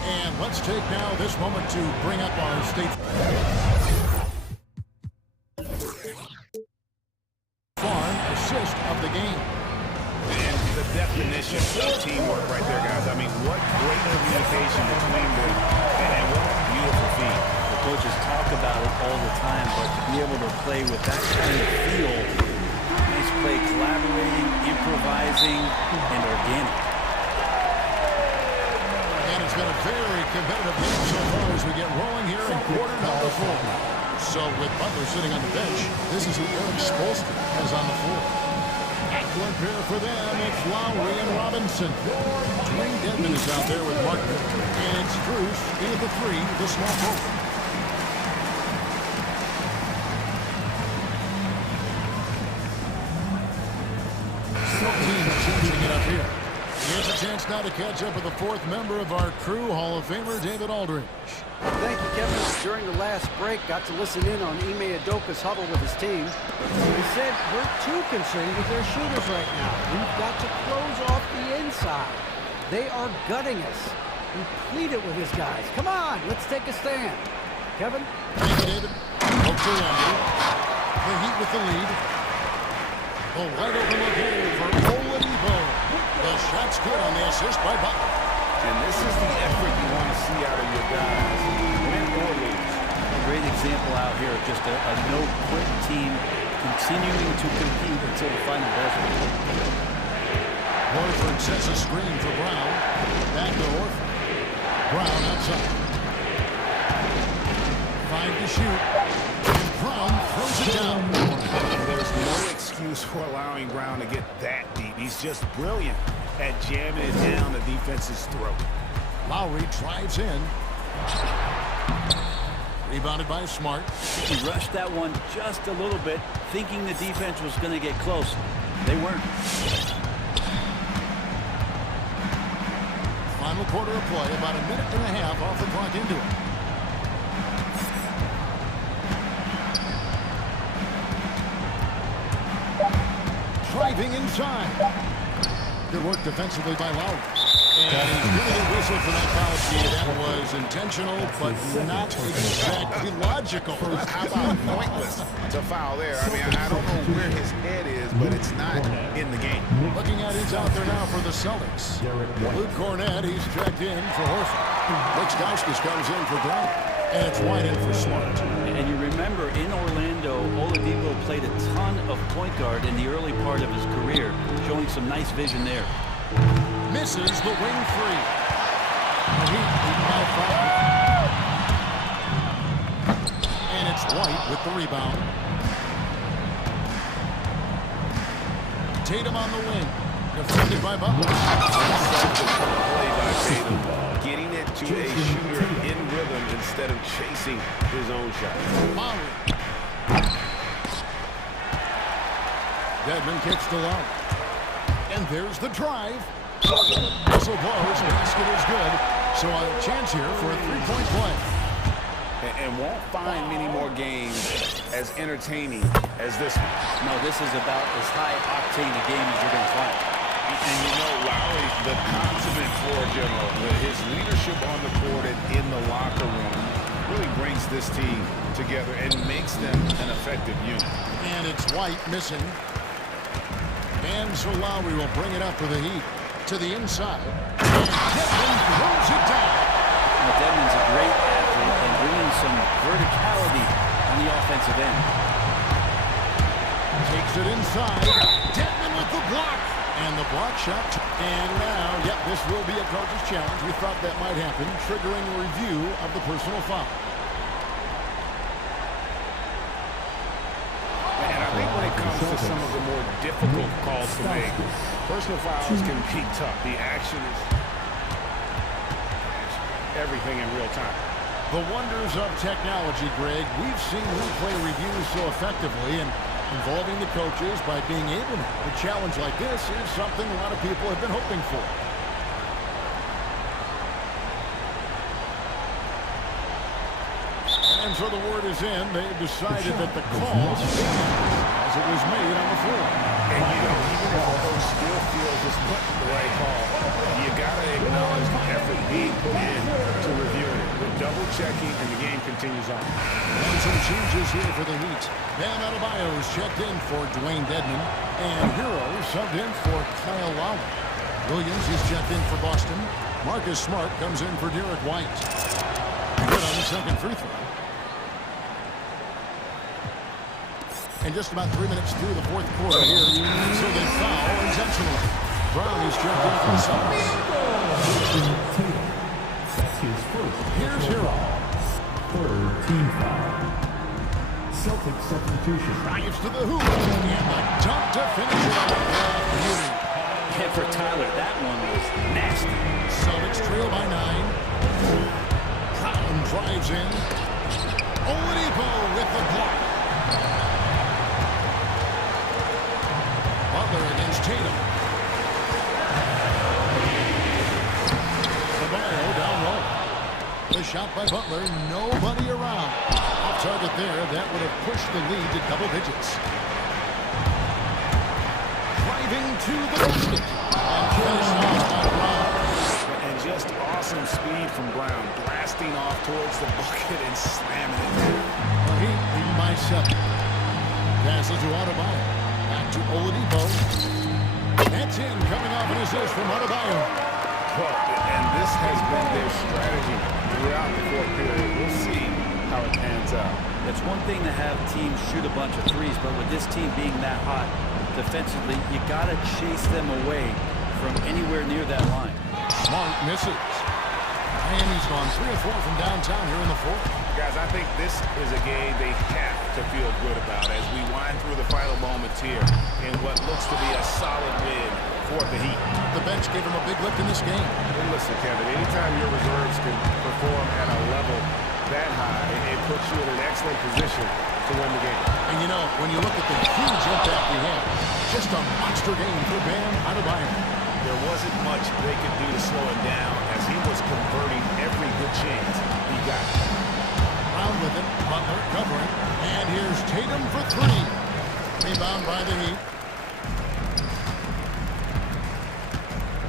And let's take now this moment to bring up our state farm assist of the game. And the definition of teamwork right there, guys. I mean, what great communication between them, and what a beautiful feat. The coaches talk about it all the time, but to be able to play with that kind of feel, nice play, collaborating, improvising, and organic. And it's been a very competitive game so far as we get rolling here in quarter number 4. So with Butler sitting on the bench, this is who Eric Spoelstra has on the floor. Excellent pair for them. It's Lowry and Robinson. Dwayne Dedmon is out there with Martin. And it's Bruce in the 3, the small forward. Both teams changing it up here. Here's a chance now to catch up with the 4th member of our crew, Hall of Famer David Aldridge. Thank you, Kevin. During the last break, got to listen in on Ime Udoka's huddle with his team. He said, we're too concerned with their shooters right now. We've got to close off the inside. They are gutting us. He pleaded with his guys. Come on, let's take a stand. Kevin? Thank you, David. Pokes around you. The Heat with the lead. A wide open look here for Oladipo. The shot's good on the assist by Butler. And this is the effort you want to see out of your guys, win or lose. A great example out here of just a no-quit team continuing to compete until the final buzzer. Horford sets a screen for Brown. Back to Horford. Brown outside. 5 to shoot. And Brown throws it down. There's no excuse for allowing Brown to get that deep. He's just brilliant at jamming it down the defense's throat. Lowry drives in. Rebounded by Smart. He rushed that one just a little bit, thinking the defense was going to get close. They weren't. Final quarter of play, about a minute and a half off the clock into it. Driving inside. Good work defensively by Lowry. And he's getting a whistle for that foul. That was intentional, but not exactly logical. How about pointless to foul there? I mean, I don't know where his head is, but it's not in the game. Looking at who's out there now for the Celtics. Luke Cornett, he's checked in for Horford. Nick Stauskas comes in for Brown. And it's wide in for Smart. And you remember, in Orlando, Oladipo played a ton of point guard in the early part of his career, showing some nice vision there. Misses the wing 3. And it's White with the rebound. Tatum on the wing. Defended by Butler. Play by Tatum. Getting it to a shooter in rhythm instead of chasing his own shot. Lowry. Dedmon kicks to Lowry. And there's the drive. Whistle blows. Basket is good. So a chance here for a 3-point play. And won't find many more games as entertaining as this one. No, this is about as high-octane a game as you're going to find. And you know, Lowry, the consummate floor general, his leadership on the court and in the locker room really brings this team together and makes them an effective unit. And it's White missing. And so Lowry will bring it up for the Heat to the inside. And Dedmon throws it down. Now, Dedmon's a great athlete and bringing some verticality on the offensive end. Takes it inside. Dedmon with the block. And the block shot. And now, yep, this will be a coach's challenge. We thought that might happen, triggering a review of the personal foul. comes to some of the more difficult calls to make. Personal fouls can be tough. The action is everything in real time. The wonders of technology, Greg. We've seen replay reviews so effectively, and involving the coaches by being able to. A challenge like this is something a lot of people have been hoping for. And so the word is in. They've decided that the call stands as it was made on the floor. And you know, even if a host still feels this wasn't the right call, you got to acknowledge the effort being put in to reviewing it. We're double checking, and the game continues on. And some changes here for the Heat. Bam Adebayo is checked in for Dwayne Dedman, and Hero subbed in for Kyle Lowry. Williams is checked in for Boston. Marcus Smart comes in for Derek White. Good on the second free throw. And just about 3 minutes through the fourth quarter here, so they foul intentionally. Brown is checked in for the Suns. That's his first. Here's Hero. Third team foul. Celtics substitution. Drives to the hoop. And the dunk to finish it off. Beauty. And for Tyler, that one was nasty. Celtics trail by 9. Brown drives in. Oladipo with the block. Butler against Tatum. Adebayo down low. The shot by Butler, nobody around. Off target there, that would have pushed the lead to double digits. Driving to the basket. And finished off by Brown. And just awesome speed from Brown, blasting off towards the bucket and slamming it in. The Heat leading by 7. Passes to Adebayo. Back to Oladipo. That's in, coming off an assist from Adebayo. Well, and this has been their strategy throughout the fourth period. We'll see how it pans out. It's one thing to have teams shoot a bunch of threes, but with this team being that hot defensively, you got to chase them away from anywhere near that line. Smart misses. Miami's gone 3 of 4 from downtown here in the fourth. Guys, I think this is a game they have to feel good about as we wind through the final moments here in what looks to be a solid win for the Heat. The bench gave him a big lift in this game. And listen, Kevin, anytime your reserves can perform at a level that high, it puts you in an excellent position to win the game. And you know, when you look at the huge impact we had, just a monster game for Bam Adebayo. There wasn't much they could do to slow him down as he was converting every good chance he got. Brown with it, Butler covering, and here's Tatum for 3. Rebound by the Heat.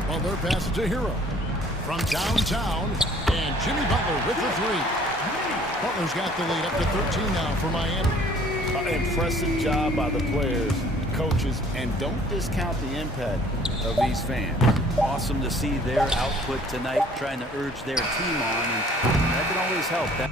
Butler passes to Hero. From downtown, and Jimmy Butler with the 3. Butler's got the lead up to 13 now for Miami. Impressive job by the players, coaches, and don't discount the impact of these fans. Awesome to see their output tonight, trying to urge their team on, and that can always help. That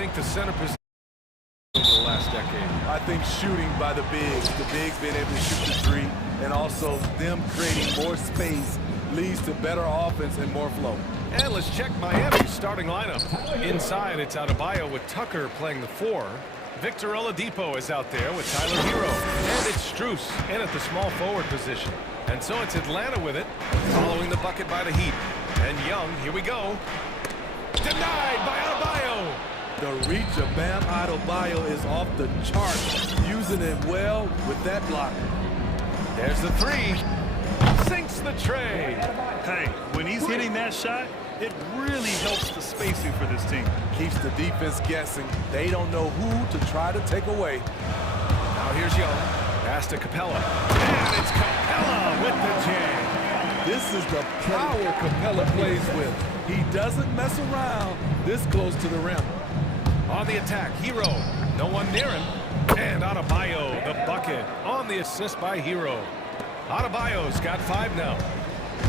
think the center position over the last decade? I think shooting by the bigs being able to shoot the three, and also them creating more space leads to better offense and more flow. And let's check Miami's starting lineup. Inside, it's Adebayo with Tucker playing the 4. Victor Oladipo is out there with Tyler Hero. And it's Strus in at the small forward position. And so it's Atlanta with it, following the bucket by the Heat. And Young, here we go. Denied by Adebayo. The reach of Bam Adebayo is off the chart, using it well with that block. There's the 3. Sinks the tray. Hey, when he's hitting that shot, it really helps the spacing for this team. Keeps the defense guessing. They don't know who to try to take away. Now here's Young. Pass to Capella. And it's Capella with the jam. This is the power Capella plays with. He doesn't mess around this close to the rim. On the attack, Hero. No one near him. And Adebayo, the bucket, on the assist by Hero. Adebayo's got 5 now.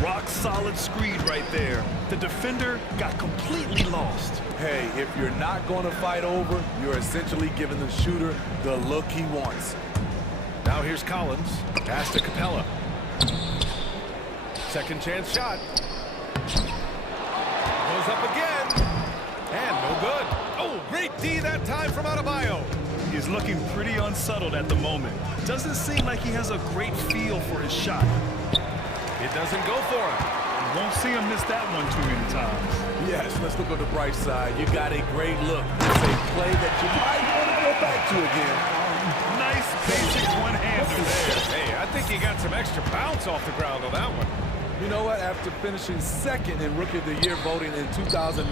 Rock solid screen right there. The defender got completely lost. Hey, if you're not going to fight over, you're essentially giving the shooter the look he wants. Now here's Collins. Pass to Capella. Second chance shot. Goes up again. And no good. Oh, great D that time from Adebayo. He's looking pretty unsettled at the moment. Doesn't seem like he has a great feel for his shot. It doesn't go for him. Won't see him miss that one too many times. Yes, let's look on the bright side. You got a great look. It's a play that you might want to go back to again. Nice basic one-hander there. Hey, I think he got some extra bounce off the ground on that one. You know what? After finishing second in Rookie of the Year voting in 2019,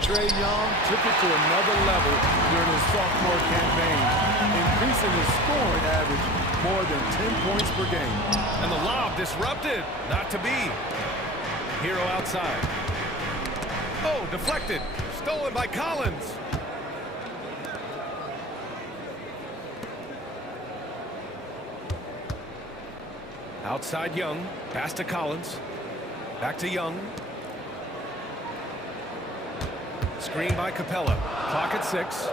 Trae Young took it to another level during his sophomore campaign, increasing his scoring average more than 10 points per game. And the lob disrupted. Not to be. Hero outside. Oh, deflected. Stolen by Collins. Outside Young. Pass to Collins. Back to Young. Screen by Capella. Clock at 6.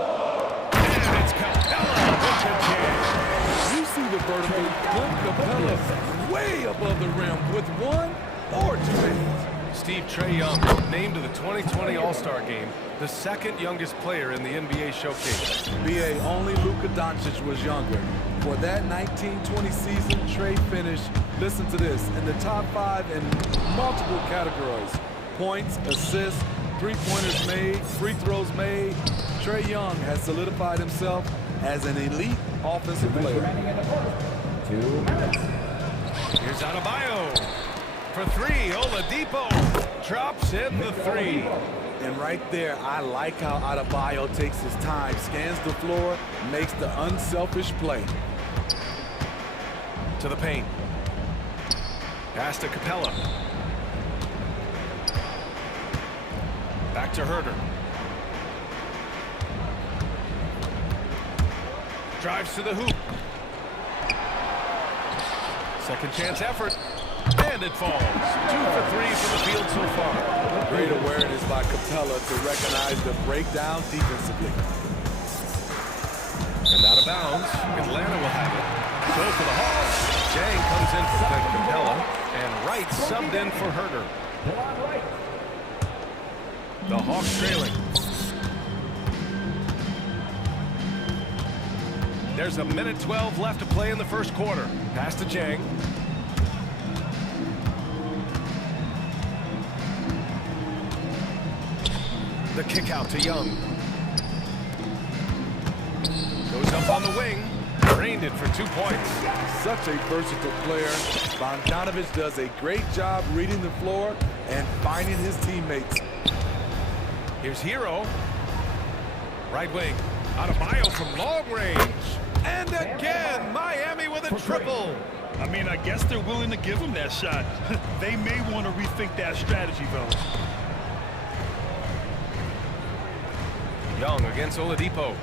And it's Capella with the jam. You see the vertical put Capella way above the rim with 1 or 2 hands. Steve Trae Young named to the 2020 All-Star Game, the second youngest player in the NBA Showcase. BA, only Luka Doncic was younger. For that 1920 season, Trae finished, listen to this, in the top 5 in multiple categories. Points, assists, three-pointers made, free throws made. Trae Young has solidified himself as an elite offensive player. 2 minutes. Here's Adebayo. For 3, Oladipo drops in the 3. And right there, I like how Adebayo takes his time, scans the floor, makes the unselfish play. To the paint. Pass to Capella. Back to Herter. Drives to the hoop. Second chance effort. And it falls. 2 for 3 from the field so far. Great awareness by Capella to recognize the breakdown defensively. And out of bounds. Atlanta will have it. So for the Hawks. Jang comes in for Capella. And Wright subbed in for Herter. The Hawks trailing. There's a minute 12 left to play in the first quarter. Pass to Jang. The kick out to Young. Goes up on the wing. Drained it for 2 points. Such a versatile player. Bogdanovich does a great job reading the floor and finding his teammates. Here's Hero. Right wing. Adebayo from long range. And again, Miami with a triple. I mean, I guess they're willing to give him that shot. They may want to rethink that strategy, though. Young against Oladipo.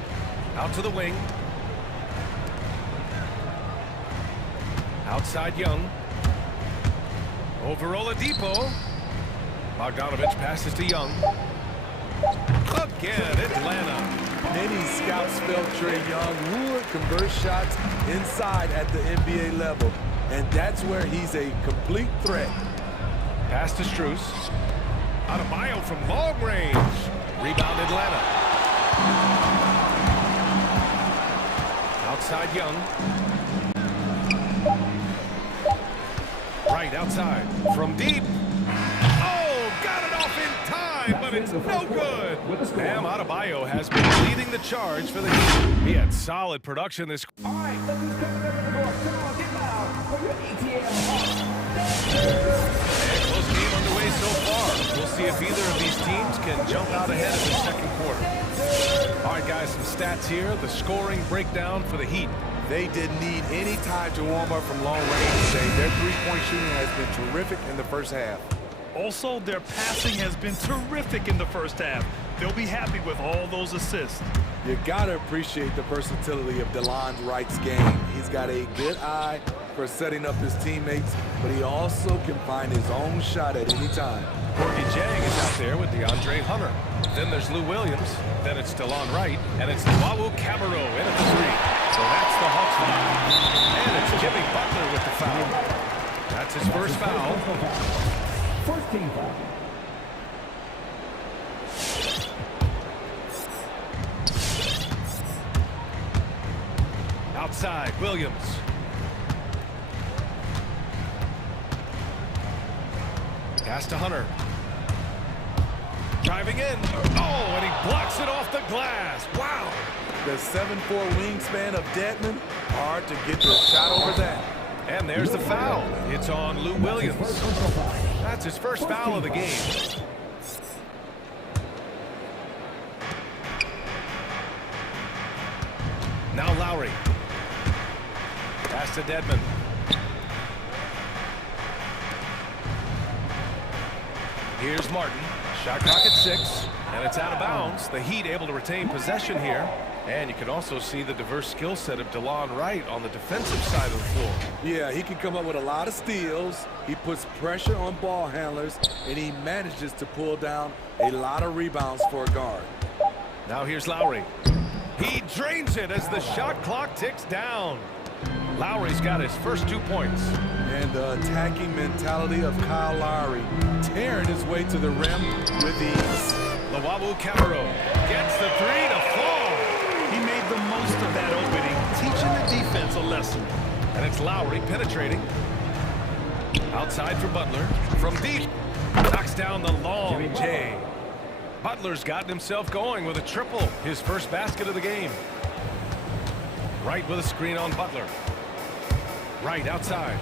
Out to the wing. Outside Young. Over Oladipo. Bogdanovich passes to Young. Again, Atlanta. Many scouts felt Trae Young would convert shots inside at the NBA level, and that's where he's a complete threat. Pass to Strus. Adebayo from long range. Rebound Atlanta. Outside Young. Right outside. From deep. Oh, got it off in time, but it's no good. Bam Adebayo has been leading the charge for the Heat. He had solid production this. All right, let's just come to the door. Come on, get loud for your ATM Hawks. And close game underway so far. We'll see if either of these teams can jump out ahead in the second quarter. All right, guys, some stats here. The scoring breakdown for the Heat. They didn't need any time to warm up from long range today. Their three-point shooting has been terrific in the first half. Also, their passing has been terrific in the first half. They'll be happy with all those assists. You gotta appreciate the versatility of DeLon Wright's game. He's got a good eye for setting up his teammates, but he also can find his own shot at any time. Corky Jang is out there with DeAndre Hunter. Then there's Lou Williams. Then it's DeLon Wright. And it's Luau Cabarro in at the three. So that's the Hawks line. And it's Jimmy Butler with the foul. That's his first foul. First team foul. Outside, Williams. Pass to Hunter. Driving in. Oh, and he blocks it off the glass. Wow. The 7'4" wingspan of Dedmon, hard to get your shot over that. And there's the foul. It's on Lou Williams. That's his first foul of the game. Now Lowry. Pass to Dedmon. Here's Martin. Shot clock at 6, and it's out of bounds. The Heat able to retain possession here. And you can also see the diverse skill set of DeLon Wright on the defensive side of the floor. Yeah, he can come up with a lot of steals. He puts pressure on ball handlers, and he manages to pull down a lot of rebounds for a guard. Now here's Lowry. He drains it as the shot clock ticks down. Lowry's got his first 2 points. And the attacking mentality of Kyle Lowry, tearing his way to the rim with ease. Luau Cabarro gets the three to fall. He made the most of that opening, teaching the defense a lesson. And it's Lowry penetrating. Outside for Butler. From deep. Knocks down the long J. Butler's gotten himself going with a triple. His first basket of the game. Wright with a screen on Butler. Wright outside.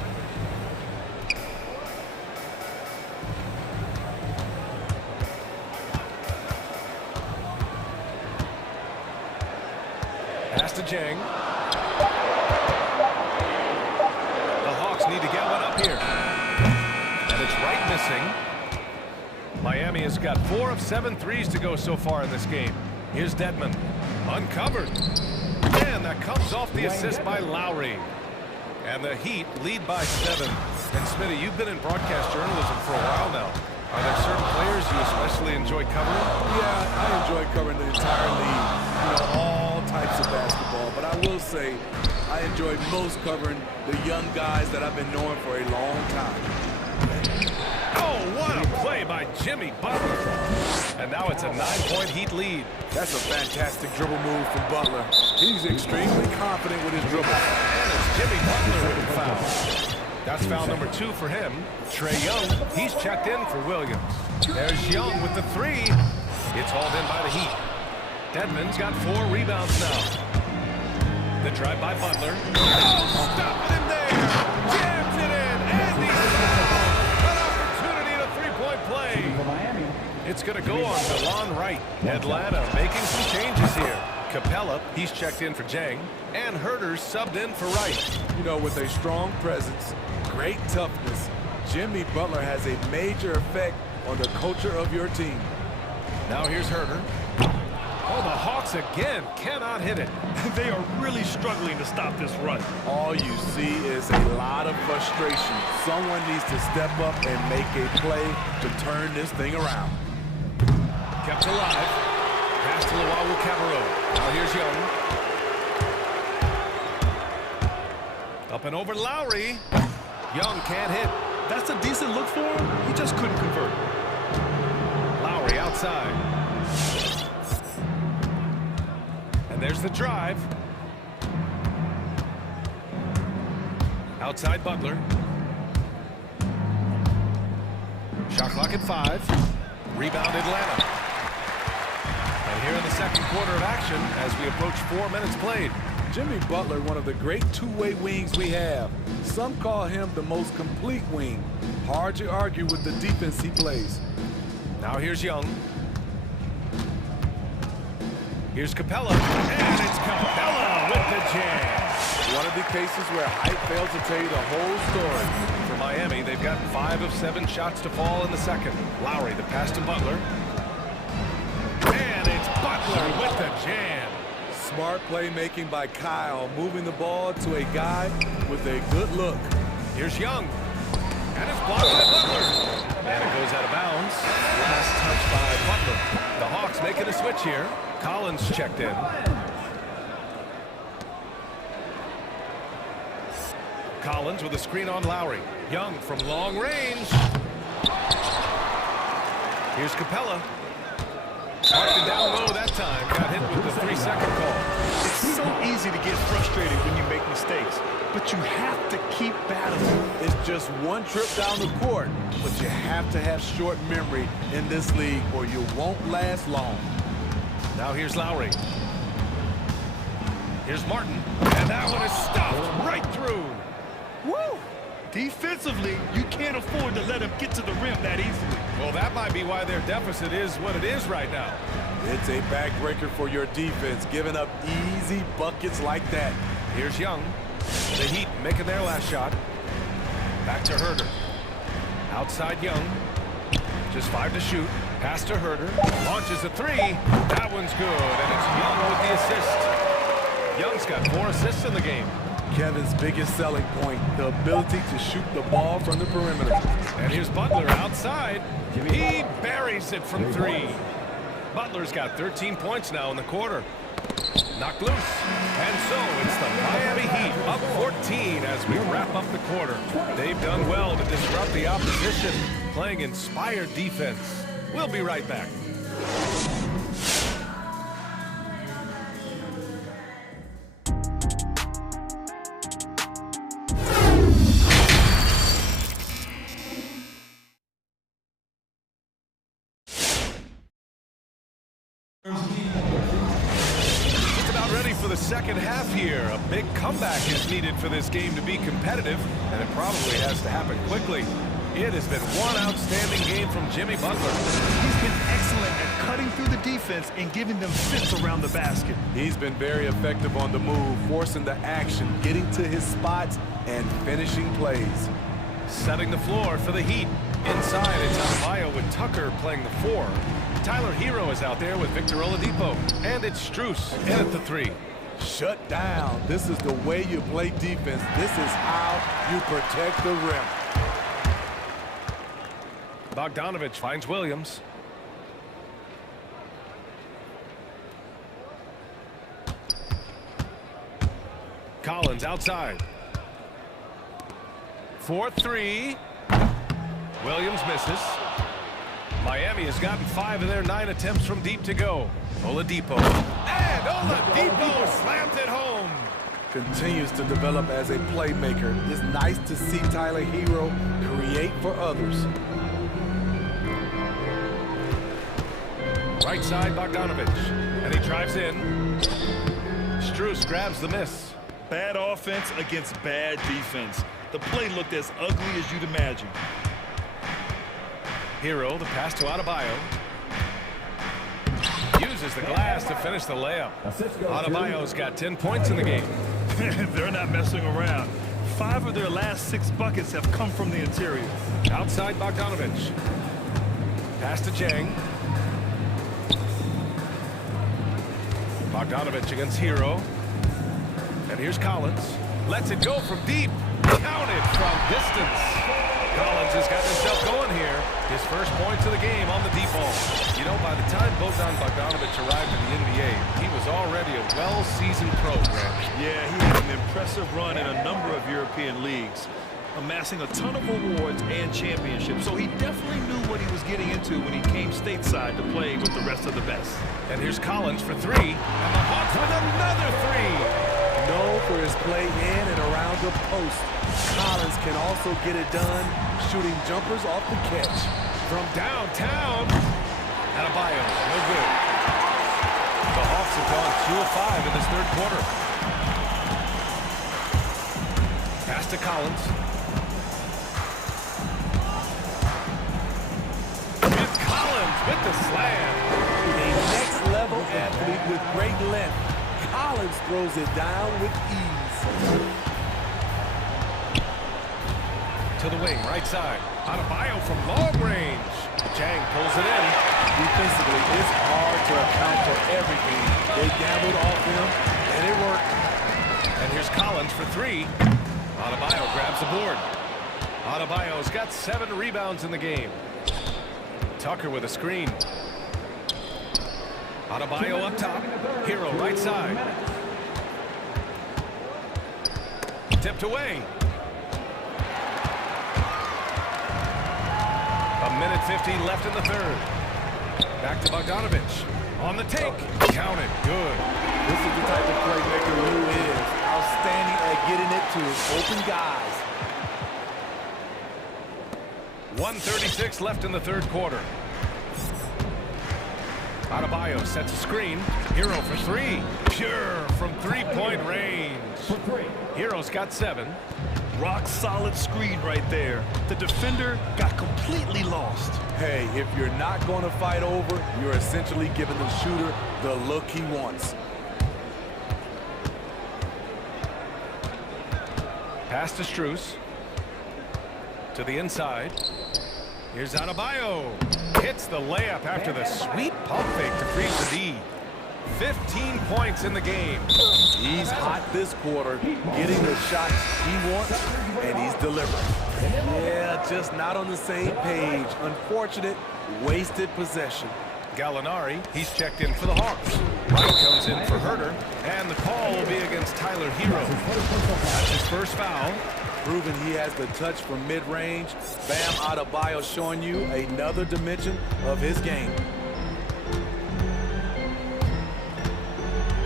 Pass to Jang. The Hawks need to get one up here. And it's Wright missing. Miami has got 4 of 7 threes to go so far in this game. Here's Dedmon. Uncovered. And that comes off the assist by Lowry. And the Heat lead by 7. And Smitty, you've been in broadcast journalism for a while now. Are there certain players you especially enjoy covering? Yeah, I enjoy covering the entire league. You know, all types of basketball. But I will say, I enjoy most covering the young guys that I've been knowing for a long time. Oh, what a play by Jimmy Butler. And now it's a 9-point Heat lead. That's a fantastic dribble move from Butler. He's extremely confident with his dribble. And it's Jimmy Butler with the foul. That's foul number 2 for him. Trae Young, he's checked in for Williams. There's Young with the 3. It's hauled in by the Heat. Dedmon's got 4 rebounds now. The drive by Butler. Oh, stop him there. Jams it in. And he's fouled. An opportunity to 3-point play. It's going to go on DeLon Wright. Atlanta making some changes here. Capella, he's checked in for Jang. And Herter's subbed in for Wright. You know, with a strong presence, great toughness, Jimmy Butler has a major effect on the culture of your team. Now here's Herter. Oh, the Hawks again cannot hit it. They are really struggling to stop this run. All you see is a lot of frustration. Someone needs to step up and make a play to turn this thing around. Kept alive. Pass to Luwawu-Cabarrot. Now here's Young. Up and over Lowry. Young can't hit. That's a decent look for him. He just couldn't convert. Lowry outside. And there's the drive. Outside Butler. Shot clock at 5. Rebound Atlanta. And here in the second quarter of action as we approach 4 minutes played. Jimmy Butler, one of the great two-way wings we have. Some call him the most complete wing. Hard to argue with the defense he plays. Now here's Young. Here's Capella. And it's Capella with the jam. One of the cases where height fails to tell you the whole story. For Miami, they've got 5 of 7 shots to fall in the second. Lowry, the pass to Butler. And it's Butler with the jam. Smart playmaking by Kyle, moving the ball to a guy with a good look. Here's Young. And it's blocked by Butler. And it goes out of bounds. Last touch by Butler. The Hawks making a switch here. Collins checked in. Collins with a screen on Lowry. Young from long range. Here's Capella. Marked it down low that time. Got hit with the 3-second call. It's so easy to get frustrated when you make mistakes, but you have to keep battling. It's just one trip down the court, but you have to have short memory in this league or you won't last long. Now here's Lowry. Here's Martin. And that one is stuffed right through. Woo! Defensively, you can't afford to let him get to the rim that easily. Well, that might be why their deficit is what it is right now. It's a backbreaker for your defense, giving up easy buckets like that. Here's Young. The Heat making their last shot. Back to Herder. Outside Young. Just 5 to shoot. Pass to Herder. Launches a 3. That one's good, and it's Young with the assist. Young's got 4 assists in the game. Kevin's biggest selling point, the ability to shoot the ball from the perimeter. And here's Butler outside. He buries it from 3. Butler's got 13 points now in the quarter. Knocked loose. And so it's the Miami Heat up 14 as we wrap up the quarter. They've done well to disrupt the opposition, playing inspired defense. We'll be right back. Just about ready for the second half here. A big comeback is needed for this game to be competitive, and it probably has to happen quickly. It has been one outstanding game from Jimmy Butler. He's been excellent at cutting through the defense and giving them fits around the basket. He's been very effective on the move, forcing the action, getting to his spots, and finishing plays. Setting the floor for the Heat. Inside, it's Adebayo with Tucker playing the 4. Tyler Hero is out there with Victor Oladipo. And it's Strus in at the 3. Shut down. This is the way you play defense. This is how you protect the rim. Bogdanovich finds Williams. Collins outside. 4-3. Williams misses. Miami has gotten 5 of their 9 attempts from deep to go. Oladipo. And Oladipo slams it home. Continues to develop as a playmaker. It's nice to see Tyler Hero create for others. Right side, Bogdanovich. And he drives in. Strus grabs the miss. Bad offense against bad defense. The play looked as ugly as you'd imagine. Hero, the pass to Adebayo. Uses the glass to finish the layup. Adebayo's got 10 points in the game. They're not messing around. 5 of their last 6 buckets have come from the interior. Outside Bogdanovich. Pass to Chang. Bogdanovich against Hero. And here's Collins. Lets it go from deep. Counted from distance. Collins has got himself going here. His first points of the game on the deep ball. You know, by the time Bogdan Bogdanovic arrived in the NBA, he was already a well-seasoned pro, Grant. Yeah, he had an impressive run in a number of European leagues, amassing a ton of awards and championships. So he definitely knew what he was getting into when he came stateside to play with the rest of the best. And here's Collins for three, and the Hawks with another three. Known for his play in and around the post, Collins can also get it done shooting jumpers off the catch. From downtown, Adebayo, no good. The Hawks have gone 2 of 5 in this third quarter. Pass to Collins. It's Collins with the slam. A next-level athlete with great length. Collins throws it down with ease. To the wing, right side. Adebayo from long range. Chang pulls it in. Defensively, it's hard to account for everything. They gambled off him, and it worked. And here's Collins for three. Adebayo grabs the board. Adebayo's got 7 rebounds in the game. Tucker with a screen. Adebayo up top. Hero right side. Tipped away. A minute 15 left in the third. Back to Bogdanovic. On the take. Counted. Good. This is the type of playmaker Lou is. Outstanding at getting it to his open guys. 1:36 left in the third quarter. Adebayo sets a screen. Hero for three. Pure from three-point range. Hero's got 7. Rock solid screen right there. The defender got completely lost. Hey, if you're not going to fight over, you're essentially giving the shooter the look he wants. Pass to Strus. To the inside. Here's Adebayo. Hits the layup after the sweet pump fake to freeze the D. 15 points in the game. He's hot this quarter, getting the shots he wants, and he's delivering. Yeah, just not on the same page. Unfortunate, wasted possession. Gallinari, he's checked in for the Hawks. Wright comes in for Herter, and the call will be against Tyler Hero. That's his first foul. Proving he has the touch from mid-range. Bam Adebayo showing you another dimension of his game.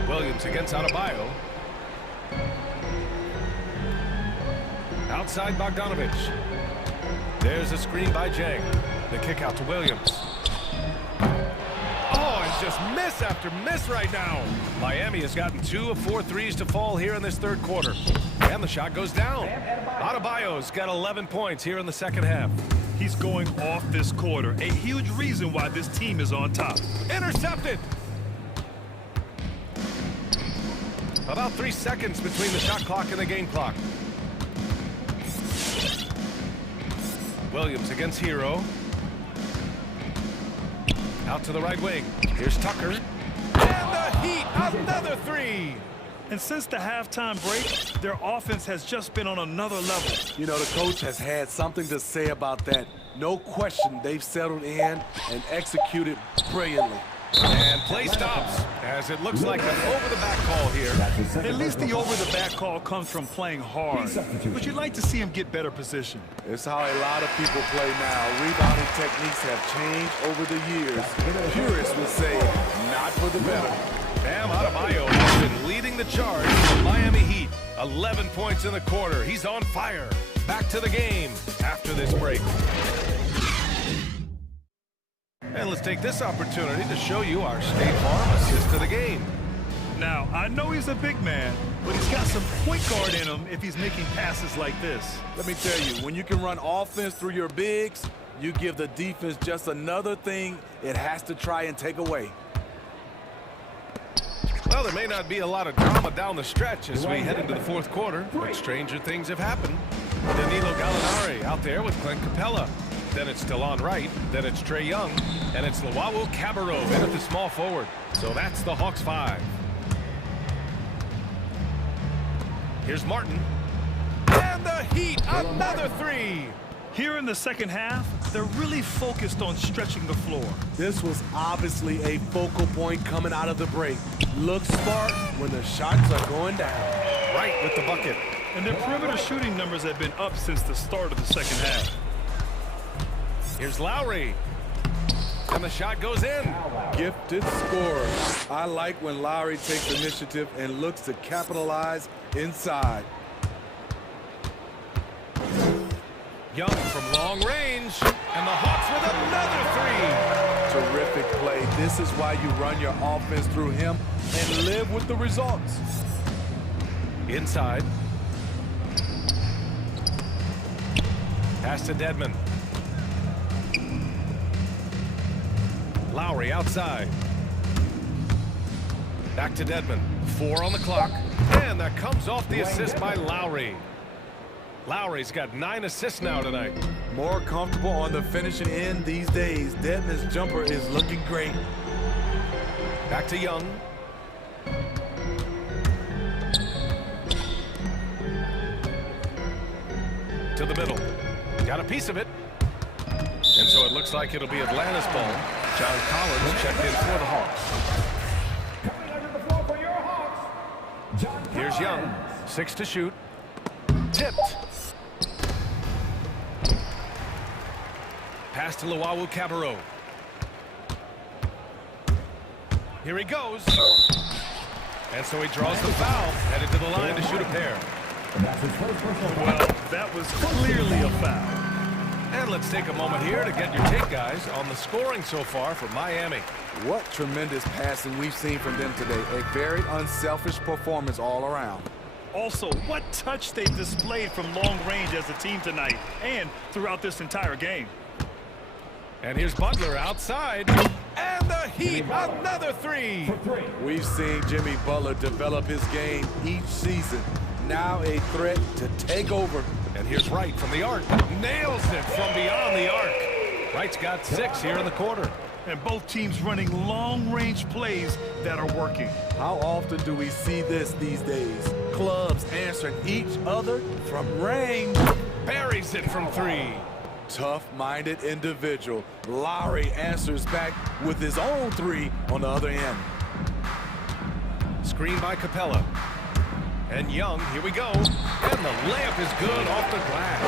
Williams against Adebayo. Outside Bogdanovic. There's a screen by Jang. The kick out to Williams. Oh, it's just miss after miss right now. Miami has gotten 2 of 4 threes to fall here in this third quarter. And the shot goes down. Adebayo's got 11 points here in the second half. He's going off this quarter. A huge reason why this team is on top. Intercepted. About 3 seconds between the shot clock and the game clock. Williams against Hero. Out to the right wing. Here's Tucker. And the Heat, another three. And since the halftime break, their offense has just been on another level. You know, the coach has had something to say about that. No question, they've settled in and executed brilliantly. And play stops, as it looks like an over-the-back call here. At least the over-the-back call comes from playing hard. But you'd like to see him get better position. It's how a lot of people play now. Rebounding techniques have changed over the years. Purists would say, not for the better. Bam Adebayo has been leading the charge for the Miami Heat. 11 points in the quarter. He's on fire. Back to the game after this break. And let's take this opportunity to show you our State Farm assist to the game. Now, I know he's a big man, but he's got some point guard in him if he's making passes like this. Let me tell you, when you can run offense through your bigs, you give the defense just another thing it has to try and take away. Well, there may not be a lot of drama down the stretch as we head into the fourth quarter, but stranger things have happened. Danilo Gallinari out there with Clint Capella. Then it's Delon Wright, then it's Trae Young, and it's Luwawu Cabarrot in at the small forward. So that's the Hawks 5. Here's Martin. And the Heat, another three. Here in the second half, they're really focused on stretching the floor. This was obviously a focal point coming out of the break. Look smart when the shots are going down. Right with the bucket. And their perimeter shooting numbers have been up since the start of the second half. Here's Lowry. And the shot goes in. Gifted scorer. I like when Lowry takes initiative and looks to capitalize inside. Young from long range, and the Hawks with another three. Terrific play. This is why you run your offense through him and live with the results. Inside. Pass to Dedmon. Lowry outside. Back to Dedmon. 4 on the clock, and that comes off the assist by Lowry. Lowry's got 9 assists now tonight. More comfortable on the finishing end these days. Dedmon's jumper is looking great. Back to Young. To the middle. Got a piece of it. And so it looks like it'll be Atlanta's ball. John Collins checked in for the Hawks. Coming under the floor for your Hawks, John Here's Young. Collins. 6 to shoot. Tipped. Pass to Luau Cabarro. Here he goes. And so he draws the foul, headed to the line to shoot a pair. Well, that was clearly a foul. And let's take a moment here to get your take, guys, on the scoring so far for Miami. What tremendous passing we've seen from them today. A very unselfish performance all around. Also, what touch they displayed from long range as a team tonight and throughout this entire game. And here's Butler outside. And the Heat, another three. We've seen Jimmy Butler develop his game each season. Now a threat to take over. And here's Wright from the arc. Nails it from beyond the arc. Wright's got 6 here in the quarter. And both teams running long-range plays that are working. How often do we see this these days? Clubs answering each other from range. Buries it from 3. Tough-minded individual. Lowry answers back with his own 3 on the other end. Screen by Capella. And Young, here we go. And the layup is good off the glass.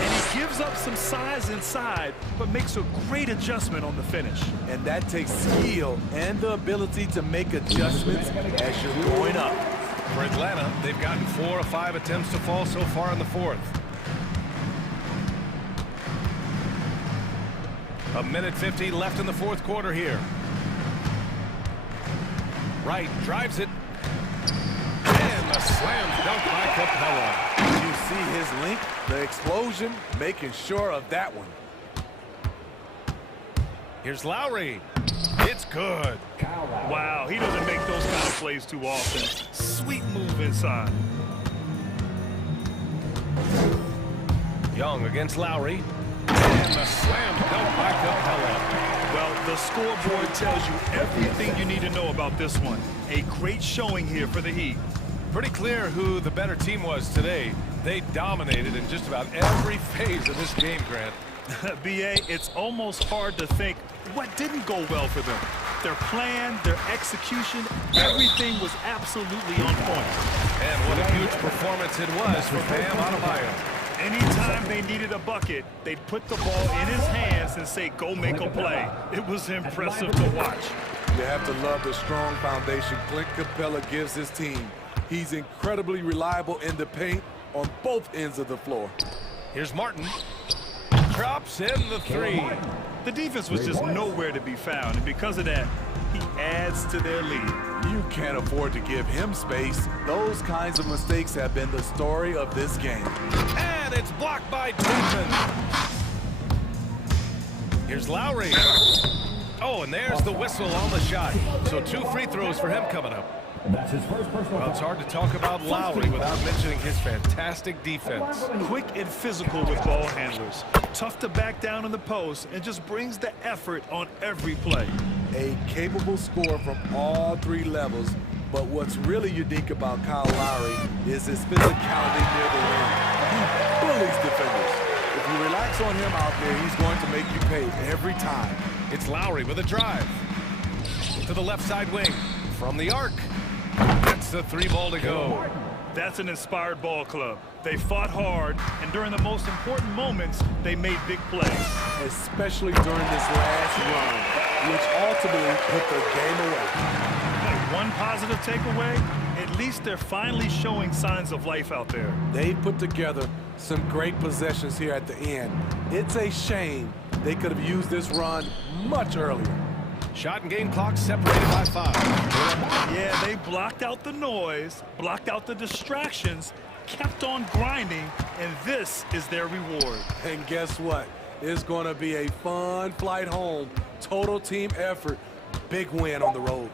And he gives up some size inside, but makes a great adjustment on the finish. And that takes skill and the ability to make adjustments as you're going up. For Atlanta, they've gotten 4 of 5 attempts to fall so far in the 4th. A minute 50 left in the 4th quarter here. Wright drives it. And a slam dunk by Capella. You see his link, the explosion, making sure of that one. Here's Lowry. It's good. Wow, he doesn't make those kind of plays too often. Sweet move inside. Young against Lowry. And the slam dunk by Capella. Well, the scoreboard tells you everything you need to know about this one. A great showing here for the Heat. Pretty clear who the better team was today. They dominated in just about every phase of this game, Grant. B.A., it's almost hard to think what didn't go well for them. Their plan, their execution, everything was absolutely on point. And what a huge performance it was for Bam Adebayo. Anytime they needed a bucket, they'd put the ball in his hands and say, go make a play. It was impressive to watch. You have to love the strong foundation Clint Capella gives his team. He's incredibly reliable in the paint on both ends of the floor. Here's Martin. Drops in the 3. The defense was just nowhere to be found, and because of that, he adds to their lead. You can't afford to give him space. Those kinds of mistakes have been the story of this game. And it's blocked by Dedmon. Here's Lowry. Oh, and there's the whistle on the shot. So 2 free throws for him coming up. That's his first personal Well, it's hard to talk about Lowry without mentioning his fantastic defense. Quick and physical with ball handlers. Tough to back down in the post and just brings the effort on every play. A capable scorer from all 3 levels, but what's really unique about Kyle Lowry is his physicality near the rim. He bullies defenders. If you relax on him out there, he's going to make you pay every time. It's Lowry with a drive. To the left side wing. From the arc. That's the 3 ball to go. That's an inspired ball club. They fought hard, and during the most important moments, they made big plays. Especially during this last run, which ultimately put the game away. Hey, one positive takeaway, at least they're finally showing signs of life out there. They put together some great possessions here at the end. It's a shame they could have used this run much earlier. Shot and game clock separated by 5. Yeah, they blocked out the noise, blocked out the distractions, kept on grinding, and this is their reward. And guess what? It's going to be a fun flight home. Total team effort. Big win on the road.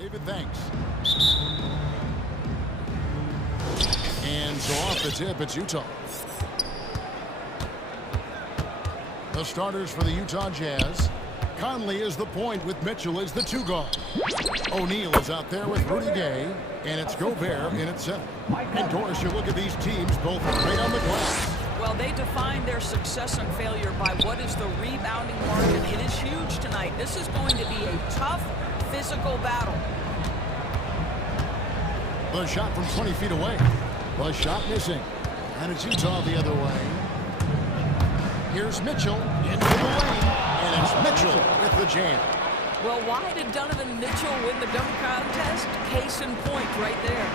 David thanks. And so off the tip, it's Utah. The starters for the Utah Jazz. Conley is the point with Mitchell as the two guard. O'Neal is out there with Rudy Gay, and it's Gobert in at center. And Doris, you look at these teams, both great on the glass. Well, they define their success and failure by what is the rebounding margin. It is huge tonight. This is going to be a tough, physical battle. The shot from 20 feet away. The shot missing. And it's Utah the other way. Here's Mitchell into the lane. And it's Mitchell with the jam. Well, why did Donovan Mitchell win the dunk contest? Case in point right there.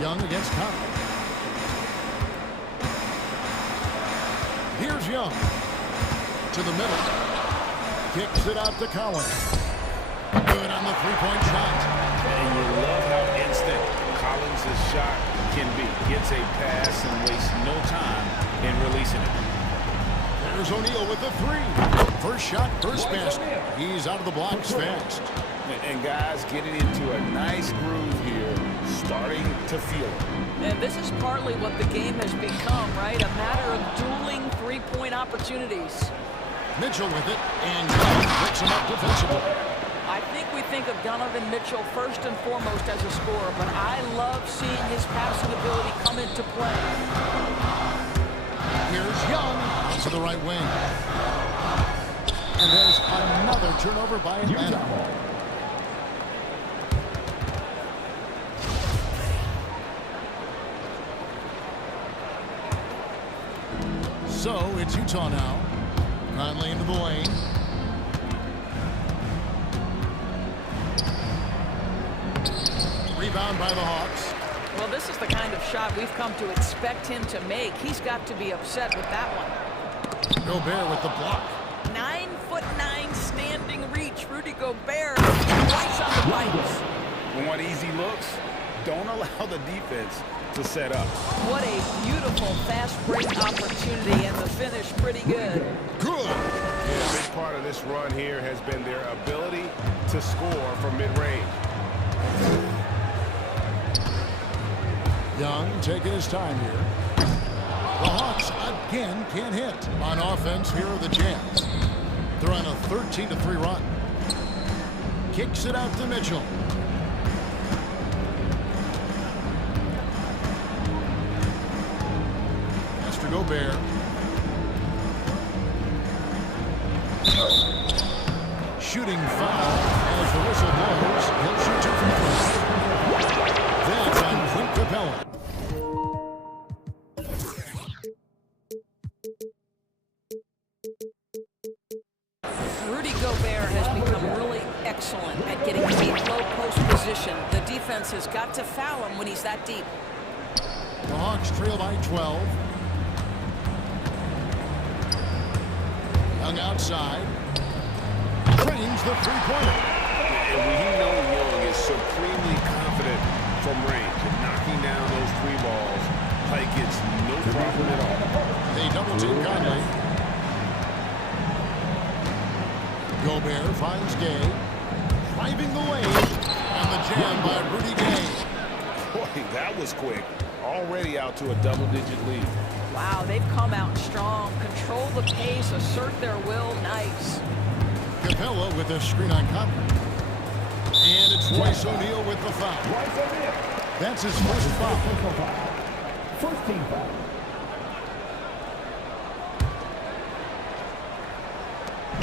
Young against Conley. Here's Young. To the middle. Kicks it out to Collins. Good on the three-point shot. And you love how instant Collins' shot can be. Gets a pass and wastes no time in releasing it. There's O'Neal with the three. First shot, first basket. He's out of the blocks fast. And guys getting into a nice groove here, starting to feel it. And this is partly what the game has become, right? A matter of dueling three-point opportunities. Mitchell with it, and picks him up defensively. I think we think of Donovan Mitchell first and foremost as a scorer, but I love seeing his passing ability come into play. Here's Young to the right wing. And there's another turnover by Atlanta. So it's Utah now. Conley into the lane. Rebound by the Hawks. Well, this is the kind of shot we've come to expect him to make. He's got to be upset with that one. Gobert with the block. 9'9" standing reach. Rudy Gobert twice on the pipes. Want easy looks? Don't allow the defense to set up. What a beautiful fast break opportunity, and the finish pretty good. Good. Yeah, a big part of this run here has been their ability to score from mid-range. Young taking his time here. The Hawks again can't hit. On offense, here are the Jazz. They're on a 13-3 run. Kicks it out to Mitchell. Pass to Gobert. Shooting foul as the whistle blows. He'll shoot 2 free throws. That's on Clint Capella. Rudy Gobert has become really excellent at getting deep low post position. The defense has got to foul him when he's that deep. The Hawks trail by 12. Young outside. Frames the three-pointer. And we know Young is supremely confident from range and knocking down those three balls like it's no problem at all. They double-team Conley. Gobert finds Gay. Driving the lane. And the jam by Rudy Gay. Boy, that was quick. Already out to a double-digit lead. Wow, they've come out strong. Control the pace, assert their will. Nice. Capella with a screen on Conley. And it's Royce O'Neal with the foul. That's his first foul. First team foul.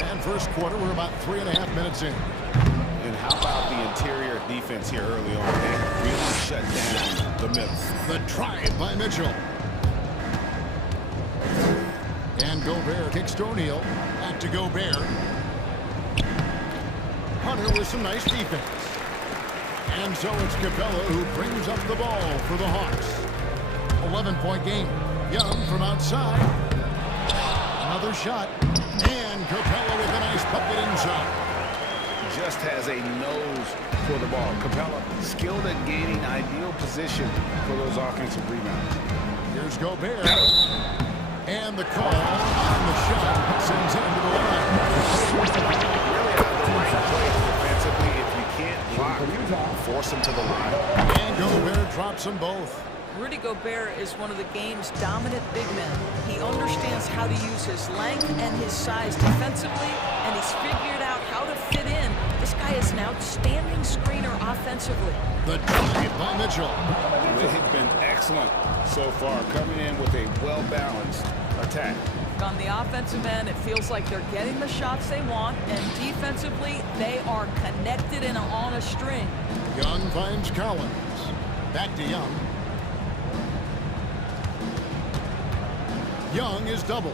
And first quarter, we're about 3.5 minutes in. And how about the interior defense here early on? They really shut down the middle. The drive by Mitchell. And Gobert kicks to O'Neal. Back to Gobert. Hunter with some nice defense. And so it's Capella who brings up the ball for the Hawks. 11-point game. Young from outside. Another shot. And Capella with a nice bucket inside. Just has a nose for the ball. Capella skilled at gaining ideal position for those offensive rebounds. Here's Gobert. And the call on the shot sends him to the line. Really force them to the line. And Gobert drops them both. Rudy Gobert is one of the game's dominant big men. He understands how to use his length and his size defensively, and he's figured out how to fit in. This guy is an outstanding screener offensively. The drive by Mitchell. They've been excellent so far, coming in with a well-balanced attack. On the offensive end, it feels like they're getting the shots they want, and defensively, they are connected and on a string. Young finds Collins. Back to Young. Young is double.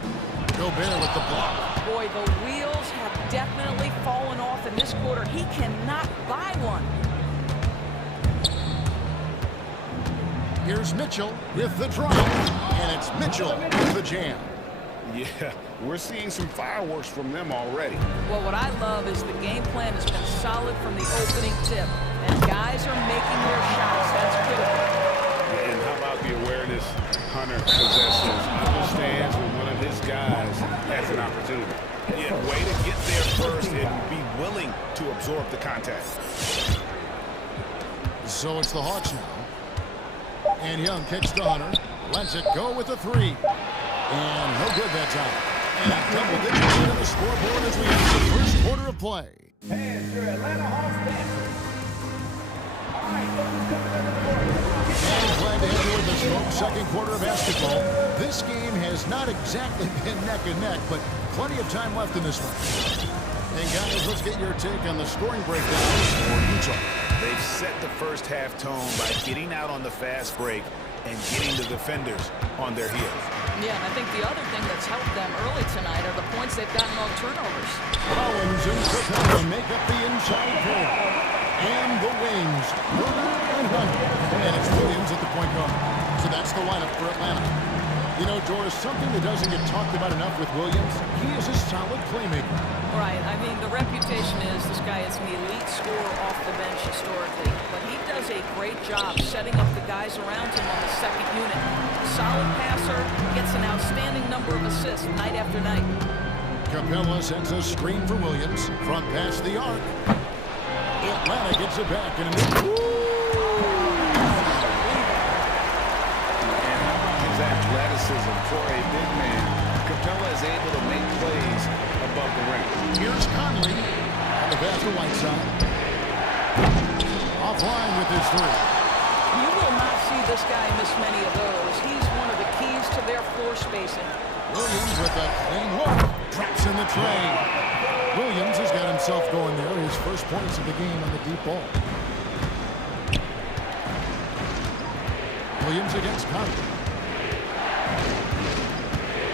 Gobert with the block. Boy, the wheels have definitely fallen off in this quarter. He cannot buy one. Here's Mitchell with the drive. And it's Mitchell with the jam. Yeah, we're seeing some fireworks from them already. Well, what I love is the game plan has been solid from the opening tip. And guys are making their shots. That's critical. And how about the awareness Hunter possesses? Understands when one of his guys has an opportunity. Yeah, way to get there first and be willing to absorb the contact. So it's the Hawks now. And Young kicks to Hunter. Lets it go with the three. And no good that time. And a double digits into the scoreboard as we enter the first quarter of play. And your Atlanta Hawks dancers. All right, who's coming under the board? And glad to have you with us, folks. Second quarter of basketball. This game has not exactly been neck and neck, but plenty of time left in this one. And guys, let's get your take on the scoring breakdown for Utah. They've set the first half tone by getting out on the fast break and getting the defenders on their heels. Yeah, and I think the other thing that's helped them early tonight are the points they've gotten on turnovers. Collins and Capella make up the inside four. And the wings. And Hunter. And it's Williams at the point guard. So that's the lineup for Atlanta. You know, Doris, something that doesn't get talked about enough with Williams, he is a solid playmaker. Right. I mean, the reputation is this guy is an elite scorer off the bench historically. But he does a great job setting up the guys around him on the second unit. Solid passer, gets an outstanding number of assists night after night. Capella sends a screen for Williams. Front past the arc. Atlanta gets it back in a new... And how about his athleticism for a big man? Capella is able to make plays above the rim. Here's Conley on the pass to Whiteside. Offline with his three. You will not see this guy miss many of those. He's one of the keys to their floor spacing. Williams with a clean look. Traps in the tray. Williams has got himself going there. His first points of the game on the deep ball. Williams against Conley.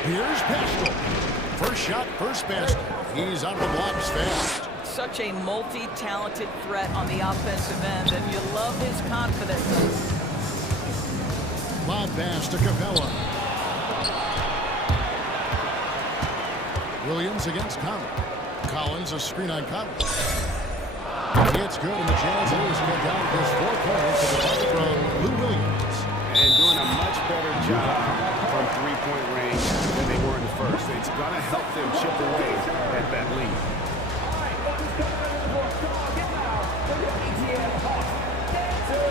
Here's Pascal. First shot, first basket. He's on the blocks fast. Such a multi-talented threat on the offensive end, and you love his confidence. Lob pass to Capella. Williams against Conley. Collins a screen on Conley. It's good, and the Jazz always get down to this 4 points to the bucket from Lou Williams. And doing a much better job from three-point range than they were in the first. It's going to help them chip away at that lead. All right, who's coming under the board? Come on, get loud for your ATM Hawks dancers.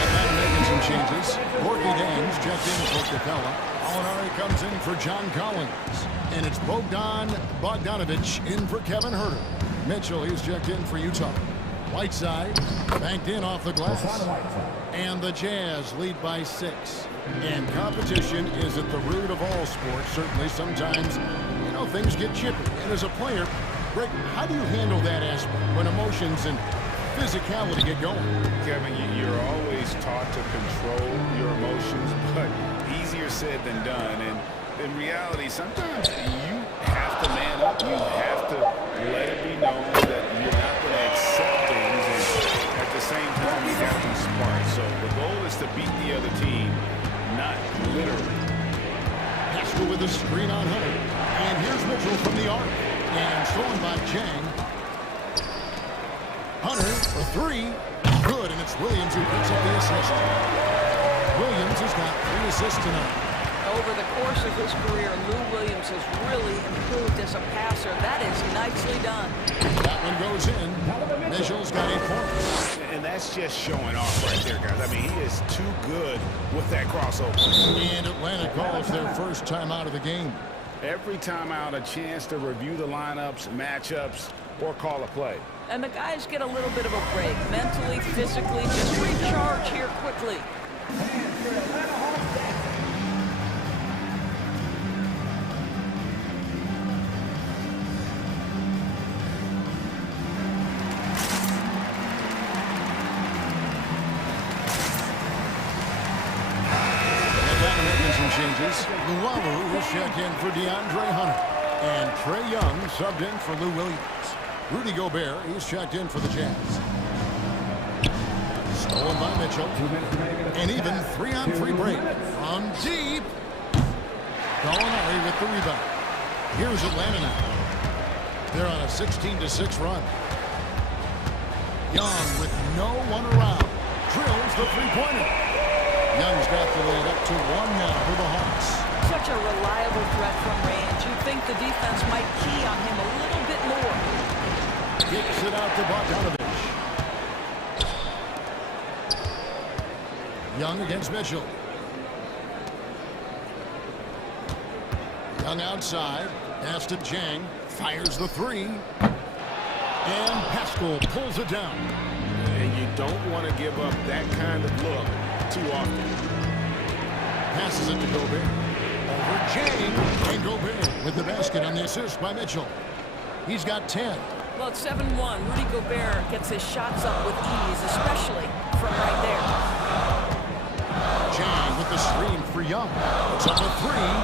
Atlanta making some changes. Gorky Dames checked in for Capella. Alinari comes in for John Collins. And it's Bogdanovich in for Kevin Herter. Mitchell, he's checked in for Utah. Whiteside banked in off the glass. And the Jazz lead by 6. And competition is at the root of all sports. Certainly sometimes, you know, things get chippy. And as a player, Greg, how do you handle that aspect when emotions and physicality get going? Kevin, you're always taught to control your emotions, but easier said than done. And in reality, sometimes you have to man up. You have to let it be known that you're not going to accept things. And at the same time, you got to be smart. So the goal is to beat the other team, not literally. Pascal with a screen on Hunter. And here's Mitchell from the arc. And stolen by Chang. Hunter for 3. Good, and it's Williams who picks up the assist. Williams has got 3 assists tonight. Over the course of his career, Lou Williams has really improved as a passer. That is nicely done. That one goes in. Mitchell's got 8 points. And that's just showing off right there, guys. I mean, he is too good with that crossover. And Atlanta calls their first time out of the game. Every time out, a chance to review the lineups, matchups, or call a play. And the guys get a little bit of a break, mentally, physically, just recharge here quickly. Changes. Luwawu is checked in for DeAndre Hunter. And Trae Young subbed in for Lou Williams. Rudy Gobert is checked in for the Jazz. Stolen by Mitchell. And even 3-on-3 break. From deep. Gallinari with the rebound. Here's Atlanta now. They're on a 16-6 run. Young with no one around. Drills the three-pointer. Young's got the lead up to 1 now for the Hawks. Such a reliable threat from range. You'd think the defense might key on him a little bit more. Kicks it out to Bogdanovich. Young against Mitchell. Young outside. Pass to Jang. Fires the three. And Pascal pulls it down. And you don't want to give up that kind of look too often. Passes it to Gobert. Over Jang. And Gobert with the basket on the assist by Mitchell. He's got 10. Well, it's 7-1. Rudy Gobert gets his shots up with ease, especially from right there. Jang with the screen for Young. It's up a three.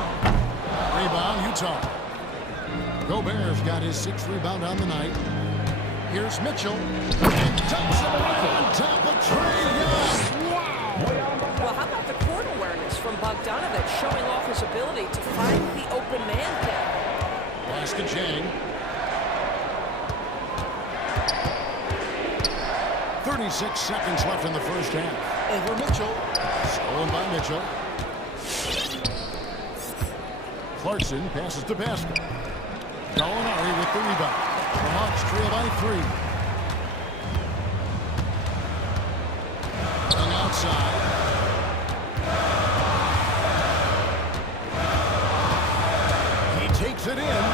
Rebound, Utah. Gobert's got his 6th rebound on the night. Here's Mitchell. And dumps it right on top of Trae Young. Wow! Well, how about the court awareness from Bogdanovich, showing off his ability to find the open man there. Pass to Jang. 36 seconds left in the first half. Over Mitchell. Stolen by Mitchell. Clarkson passes to Pascal. Gallinari with the rebound. The Hawks trail by 3. Young outside. He takes it in.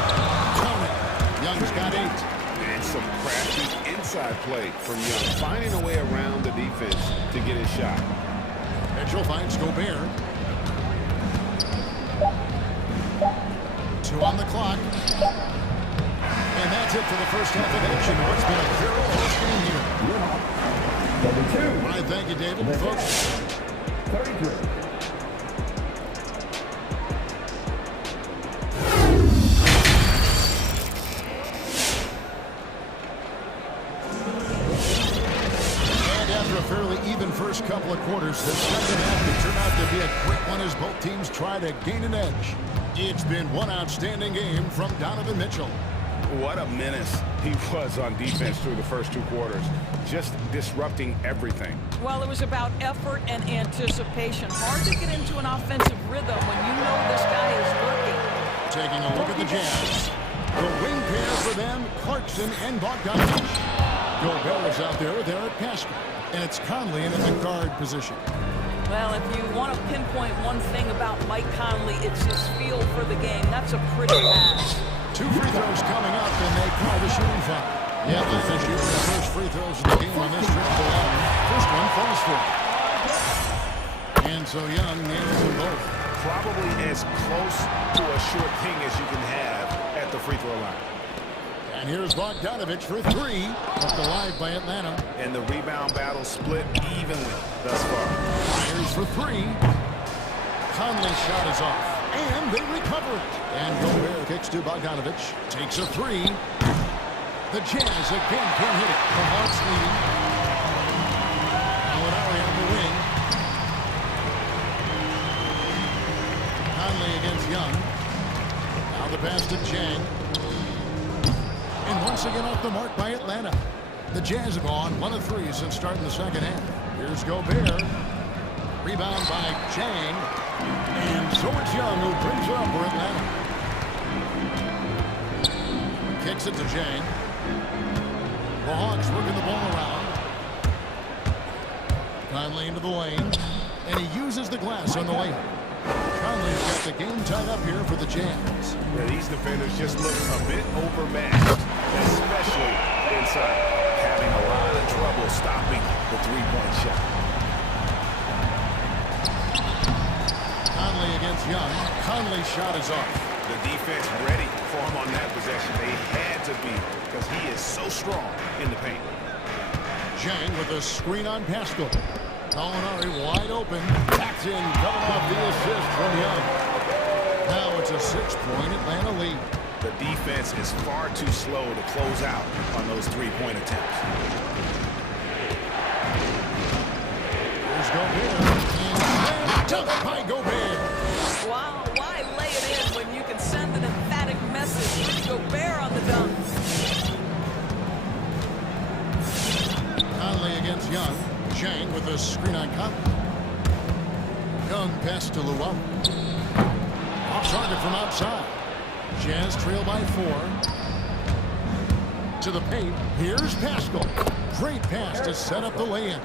Count it. Young's got 8. And some crafty inside play from Young, finding a way around the defense to get his shot. Mitchell finds Gobert. 2 on the clock. And that's it for the first half of action. It's been a very close game here. All right, thank you, David. Folks. 33. Fairly even first couple of quarters. The second half could turn out to be a quick one as both teams try to gain an edge. It's been one outstanding game from Donovan Mitchell. What a menace he was on defense through the first 2 quarters, just disrupting everything. Well, it was about effort and anticipation. Hard to get into an offensive rhythm when you know this guy is lurking. Taking a look at the Jazz. The wing pair for them, Clarkson and Bogdanovich. Gobert is out there with Eric Pascal. And it's Conley in the guard position. Well, if you want to pinpoint one thing about Mike Conley, it's his feel for the game. That's a pretty pass. 2 free throws coming up, and they call the shooting foul. Yeah, the shooting the first free throws of the game on this trip. First one falls for him. And so Young nails them both. Probably as close to a short thing as you can have at the free throw line. And here's Bogdanovich for 3. Up the line by Atlanta. And the rebound battle split evenly thus far. Fires for 3. Conley's shot is off. And they recover it. And Gobert kicks to Bogdanovich. Takes a 3. The Jazz again can't hit it. The Hawks leading. Gallinari on the wing. Conley against Young. Now the pass to Jang. And once again off the mark by Atlanta. The Jazz have gone 1 of 3 since starting the second half. Here's Gobert. Rebound by Jang. And so it's Young who brings it up for Atlanta. Kicks it to Jang. The Hawks working the ball around. Conley into the lane. And he uses the glass on the lane. Conley's got the game tied up here for the Jazz. Yeah, these defenders just look a bit overmatched, especially inside, having a lot of trouble stopping the three-point shot. Conley against Young. Conley's shot is off. The defense ready for him on that possession. They had to be because he is so strong in the paint. Jang with a screen on Pascal. Molinari wide open. Tacked in, coming off the assist from Young. Now it's a 6-point Atlanta lead. The defense is far too slow to close out on those three-point attempts. Here's Gobert. And dunk by Gobert. Wow, why lay it in when you can send an emphatic message? Rudy Gobert on the dunk. Conley against Young. Jang with a screen on Conley. Young pass to Luau. Off target from outside. Jazz trail by 4. To the paint. Here's Pascal. Great pass to set up the lay-in.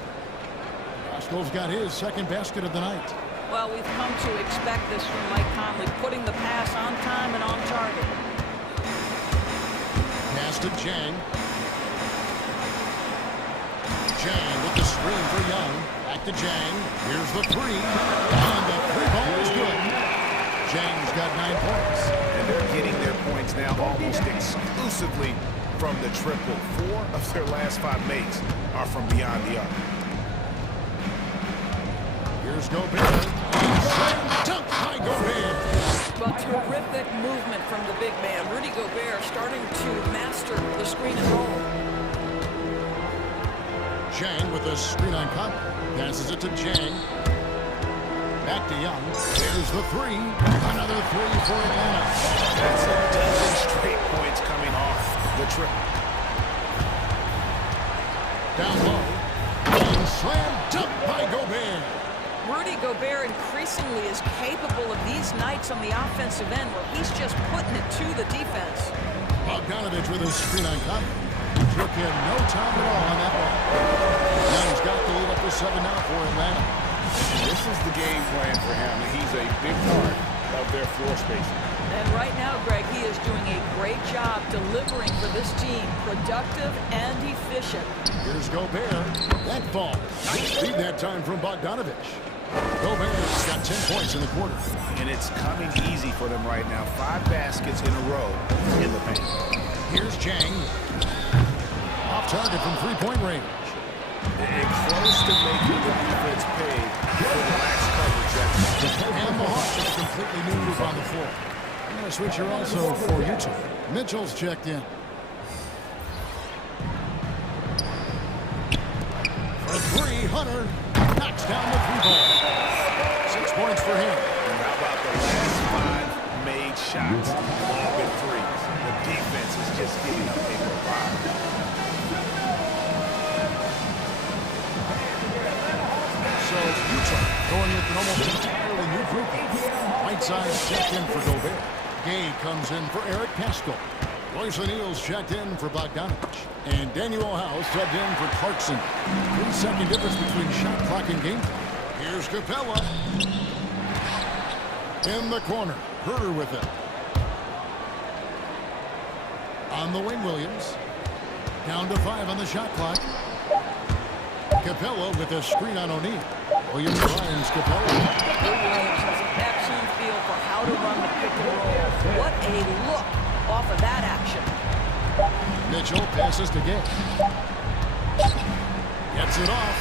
Pascal's got his second basket of the night. Well, we've come to expect this from Mike Conley, putting the pass on time and on target. Pass to Jang. Jang with the screen for Young. Back to Jang. Here's the three. And the three ball is good. Jang's got 9 points. And they're getting their points now almost exclusively from the triple. 4 of their last 5 makes are from beyond the arc. Here's Gobert. Slam dunk by Gobert. But terrific movement from the big man. Rudy Gobert starting to master the screen and roll. Jang with a screen on Conley. Passes it to Jang. Back to Young. There's the three. Another three for Atlanta. That's a dozen straight points coming off the triple. Down low. And slam dunk by Gobert. Rudy Gobert increasingly is capable of these nights on the offensive end where he's just putting it to the defense. Bogdanovich with a screen on Conley. Took him no time at all on that one. Young's got the lead up to 7 now for Atlanta. This is the game plan for him. He's a big part of their floor spacing. And right now, Greg, he is doing a great job delivering for this team. Productive and efficient. Here's Gobert. That ball. Nice feed that time from Bogdanovich. Gobert's got 10 points in the quarter. And it's coming easy for them right now. 5 baskets in a row in the paint. Here's Jang. Off target from three-point range. And close to making the defense pay for the last coverage. And the Hawks have a completely new move on the floor. I'm going to switch here also for Utah. Mitchell's checked in. For 3, Hunter knocks down the 3 ball. 6 points for him. And how about the last 5 made shots? All been threes. The defense is just giving up a barrage. So Utah going with an almost entirely new group. Whiteside's checked in for Gobert. Gay comes in for Eric Pascal. Royce O'Neal's checked in for Bogdanovich. And Daniel House subbed in for Clarkson. 3-second difference between shot clock and game clock. Here's Capella. In the corner. Herter with it. On the wing, Williams. Down to 5 on the shot clock. Capella with a screen on O'Neal. Williams finds Capella. Williams has an excellent feel for how to run the pick and roll. What a look off of that action. Mitchell passes to Gay. Gets it off.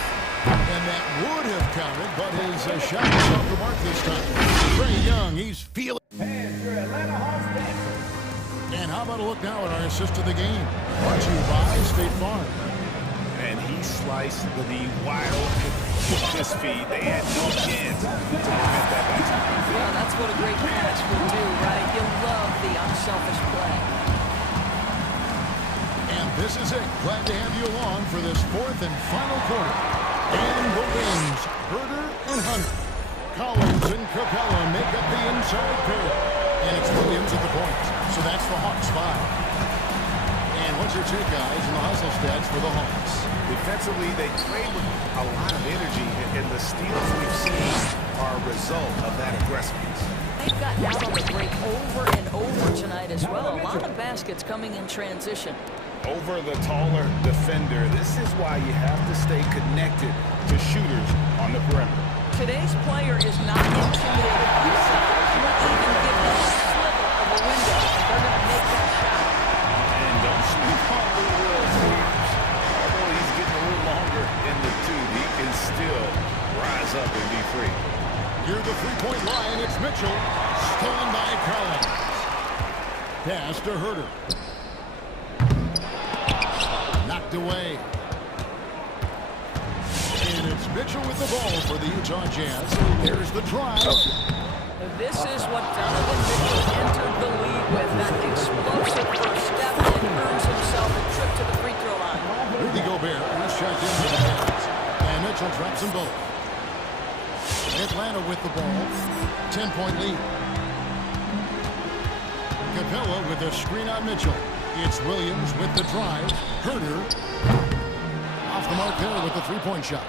And that would have counted, but his shot is off the mark this time. Trae Young, he's feeling. And how about a look now at our assist of the game? Brought to you by State Farm. And he sliced the wide open with his feet. They had no chance to prevent that basket. Well, that's what a great pass will do, right? You love the unselfish play. And this is it. Glad to have you along for this 4th and final quarter. And the wins, Herter and Hunter. Collins and Capella make up the inside pair. And it's Williams at the point. So that's the Hawks 5. And what's your take, guys, in the hustle stats for the Hawks? Defensively, they play with a lot of energy, and the steals we've seen are a result of that aggressiveness. They've gotten out on the break over and over tonight as well. A lot of baskets coming in transition. Over the taller defender, this is why you have to stay connected to shooters on the perimeter. Today's player is not intimidated by size. You even give them a sliver of a window, they're going to make that shot. And don't sleep on the Williams. Although he's getting a little longer in the tooth, he can still rise up and be free. Near the three-point line, it's Mitchell. Stolen by Collins. Pass to Herter. Knocked away. And it's Mitchell with the ball for the Utah Jazz. There's the drive. This is what Donovan Mitchell entered the league with. That explosive first step and earns himself a trip to the free throw line. Rudy Gobert is checked in with the Jazz. And Mitchell drops them both. Atlanta with the ball. 10-point lead. Capella with a screen on Mitchell. It's Williams with the drive. Herter off the mark there with the three-point shot.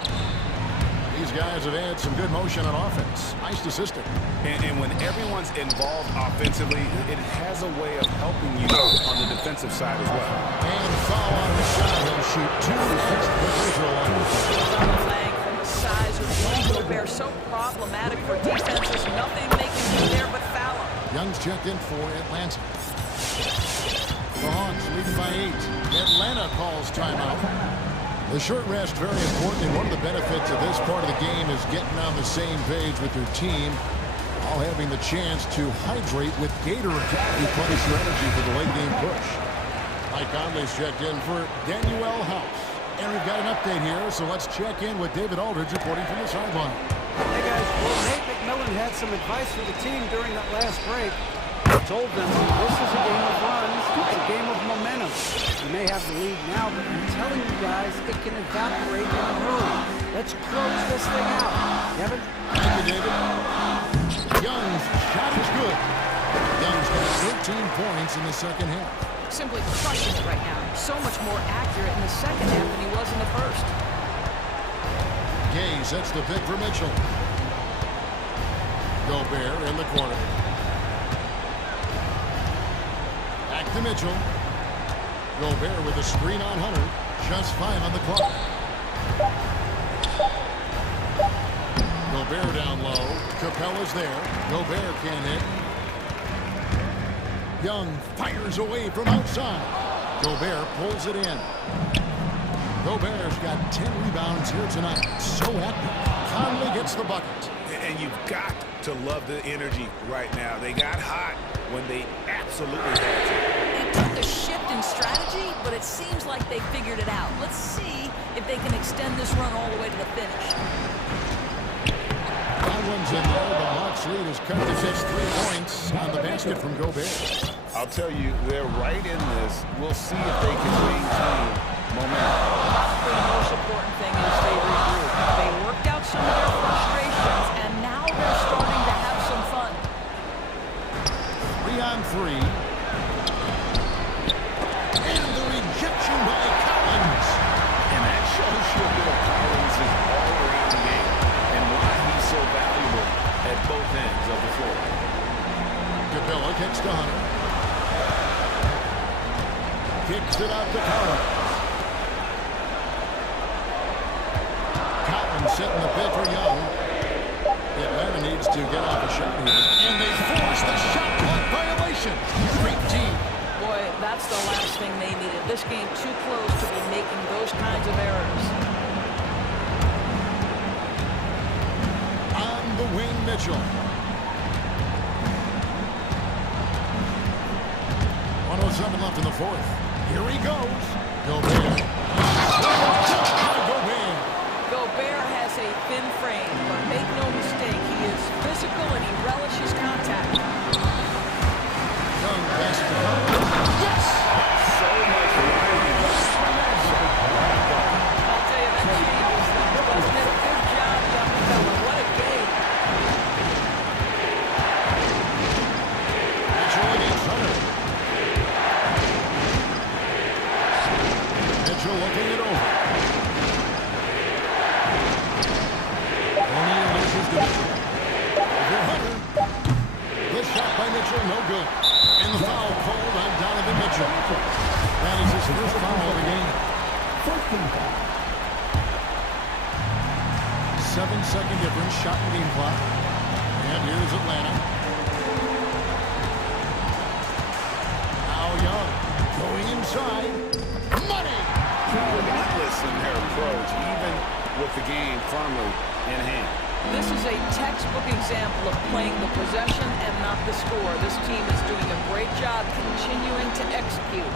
These guys have had some good motion on offense. Nice to system. And when everyone's involved offensively, it has a way of helping you on the defensive side as well. And foul on the shot. He'll shoot two next to the free throw line. Length and size of Rudy Gobert so problematic for defenses. Nothing they can do there but foul him. Young's checked in for Atlanta. The Hawks leading by 8. Atlanta calls timeout. The short rest very important, and one of the benefits of this part of the game is getting on the same page with your team, while having the chance to hydrate with Gatorade to replenish your energy for the late game push. Mike Conley's checked in for Daniel House. And we've got an update here, so let's check in with David Aldridge reporting from the sideline. Hey guys, well, Nate McMillan had some advice for the team during that last break. He told them this is a game of runs, it's a game of momentum. You may have the lead now, but I'm telling you guys, it can evaporate in a hurry. Let's close this thing out. Kevin? Thank you, David. Young's shot is good. Young's got 13 points in the second half. Simply crushing it right now. So much more accurate in the second half than he was in the first. Gay sets the pick for Mitchell. Gobert in the corner. Back to Mitchell. Gobert with a screen on Hunter. Just 5 on the clock. Gobert down low. Capella's there. Gobert can't hit. Young fires away from outside. Gobert pulls it in. Gobert's got 10 rebounds here tonight. So active. Conley gets the bucket. And you've got to love the energy right now. They got hot when they absolutely had to. It took a shift in strategy, but it seems like they figured it out. Let's see if they can extend this run all the way to the finish. Godwin's in there. The Hawks lead is cut to just 3 points on the basket from Gobert. I'll tell you, they're right in this. We'll see if they can maintain momentum. The most important thing is they regroup. They worked out some of their frustrations, and now they're starting to have some fun. 3 on 3. And the rejection by Collins. And that shows you a bit of Collins' all-around game and why he's so valuable at both ends of the floor. Capella kicks to Hunter. Kicks it out to Collins. Collins setting the pick for Young. Atlanta needs to get off a shot here. And they force the shot clock violation. Great team. Boy, that's the last thing they needed. This game too close to be making those kinds of errors. On the wing, Mitchell. 1:07 left in the fourth. Here he goes. Gobert. Gobert. Gobert has a thin frame, but make no mistake, he is physical and he relishes contact. Young pass to Collins. Yes! So much running. I'll tell you, that changes things, doesn't it? Good job, young fella. What a game. Mitchell, no good. And the foul called on Donovan Mitchell. That is his first foul of the game. 7-second difference, shot and game clock. And here's Atlanta. Now Young going inside. Money! Relentless in their approach, even with the game firmly in hand. This is a textbook example of playing the possession and not the score. This team is doing a great job continuing to execute.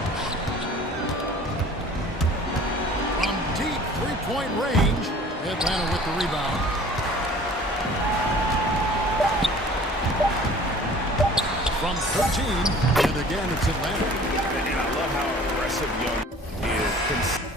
From deep three-point range, Atlanta with the rebound. From 13, and again it's Atlanta. And I love how aggressive Young is.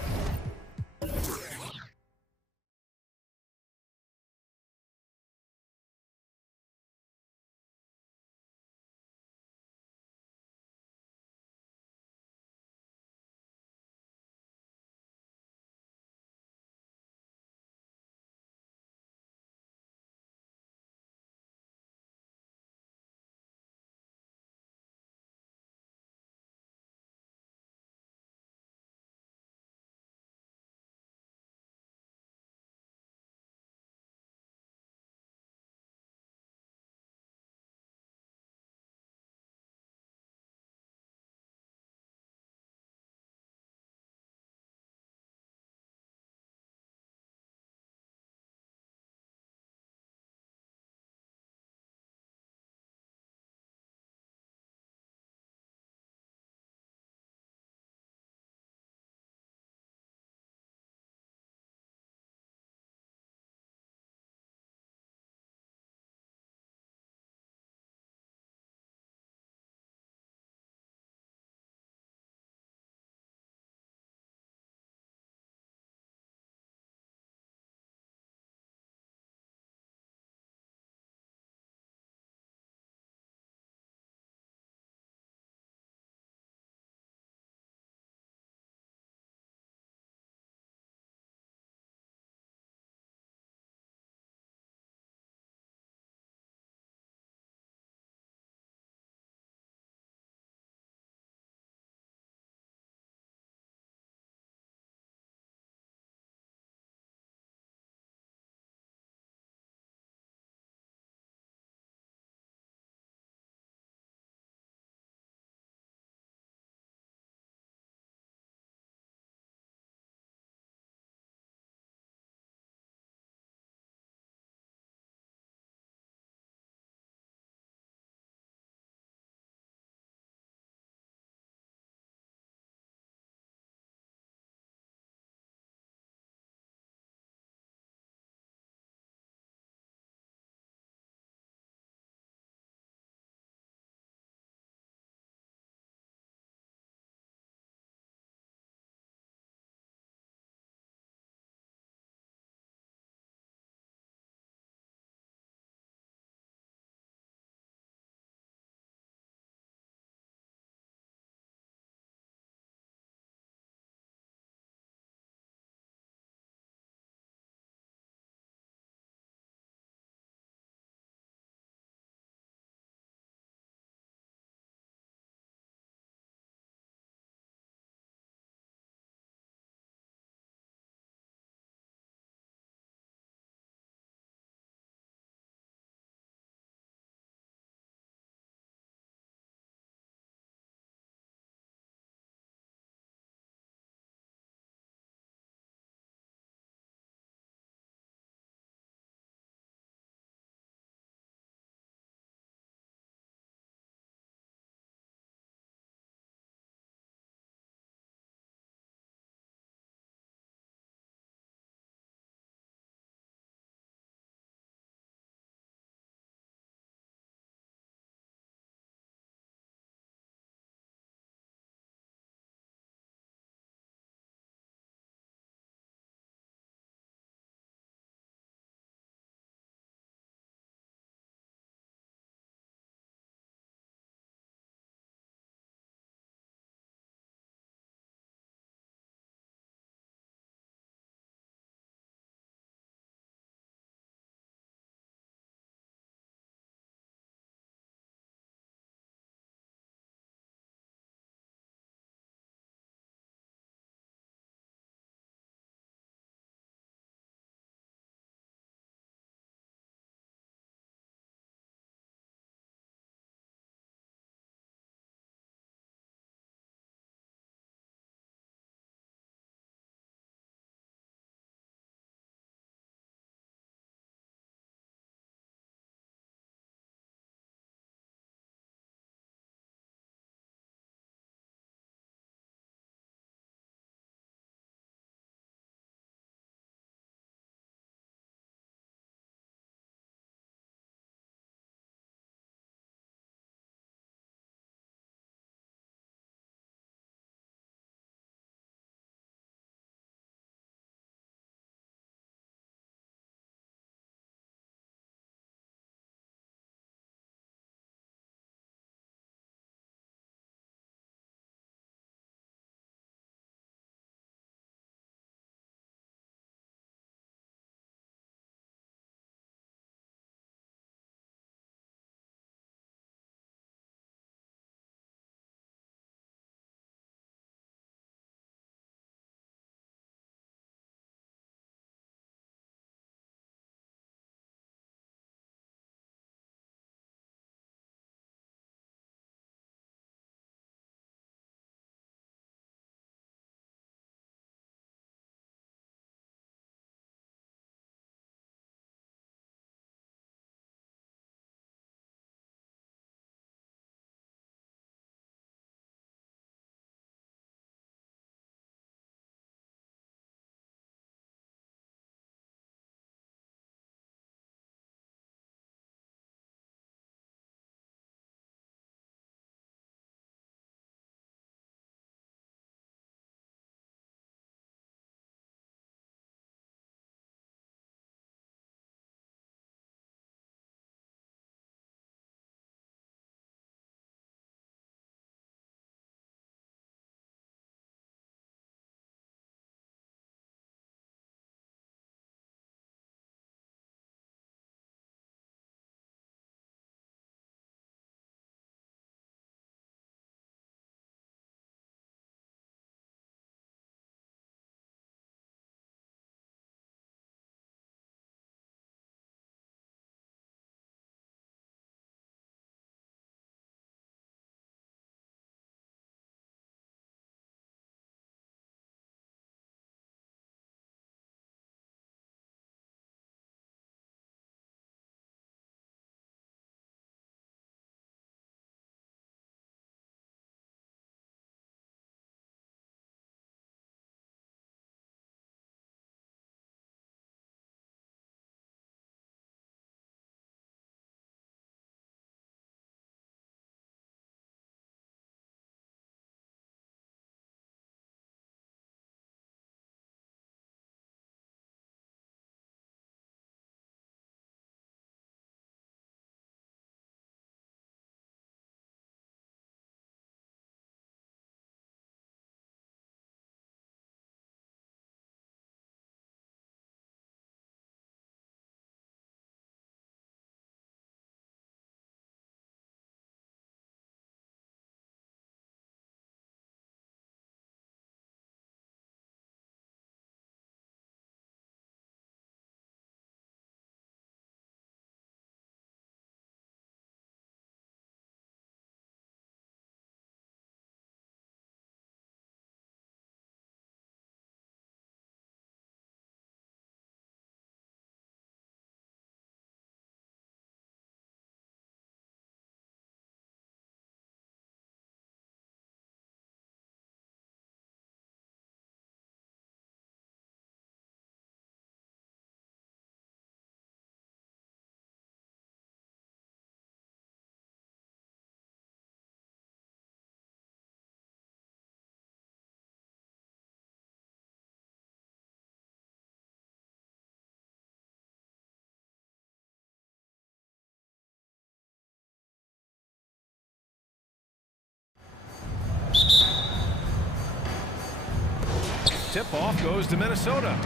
Tip-off goes to Minnesota.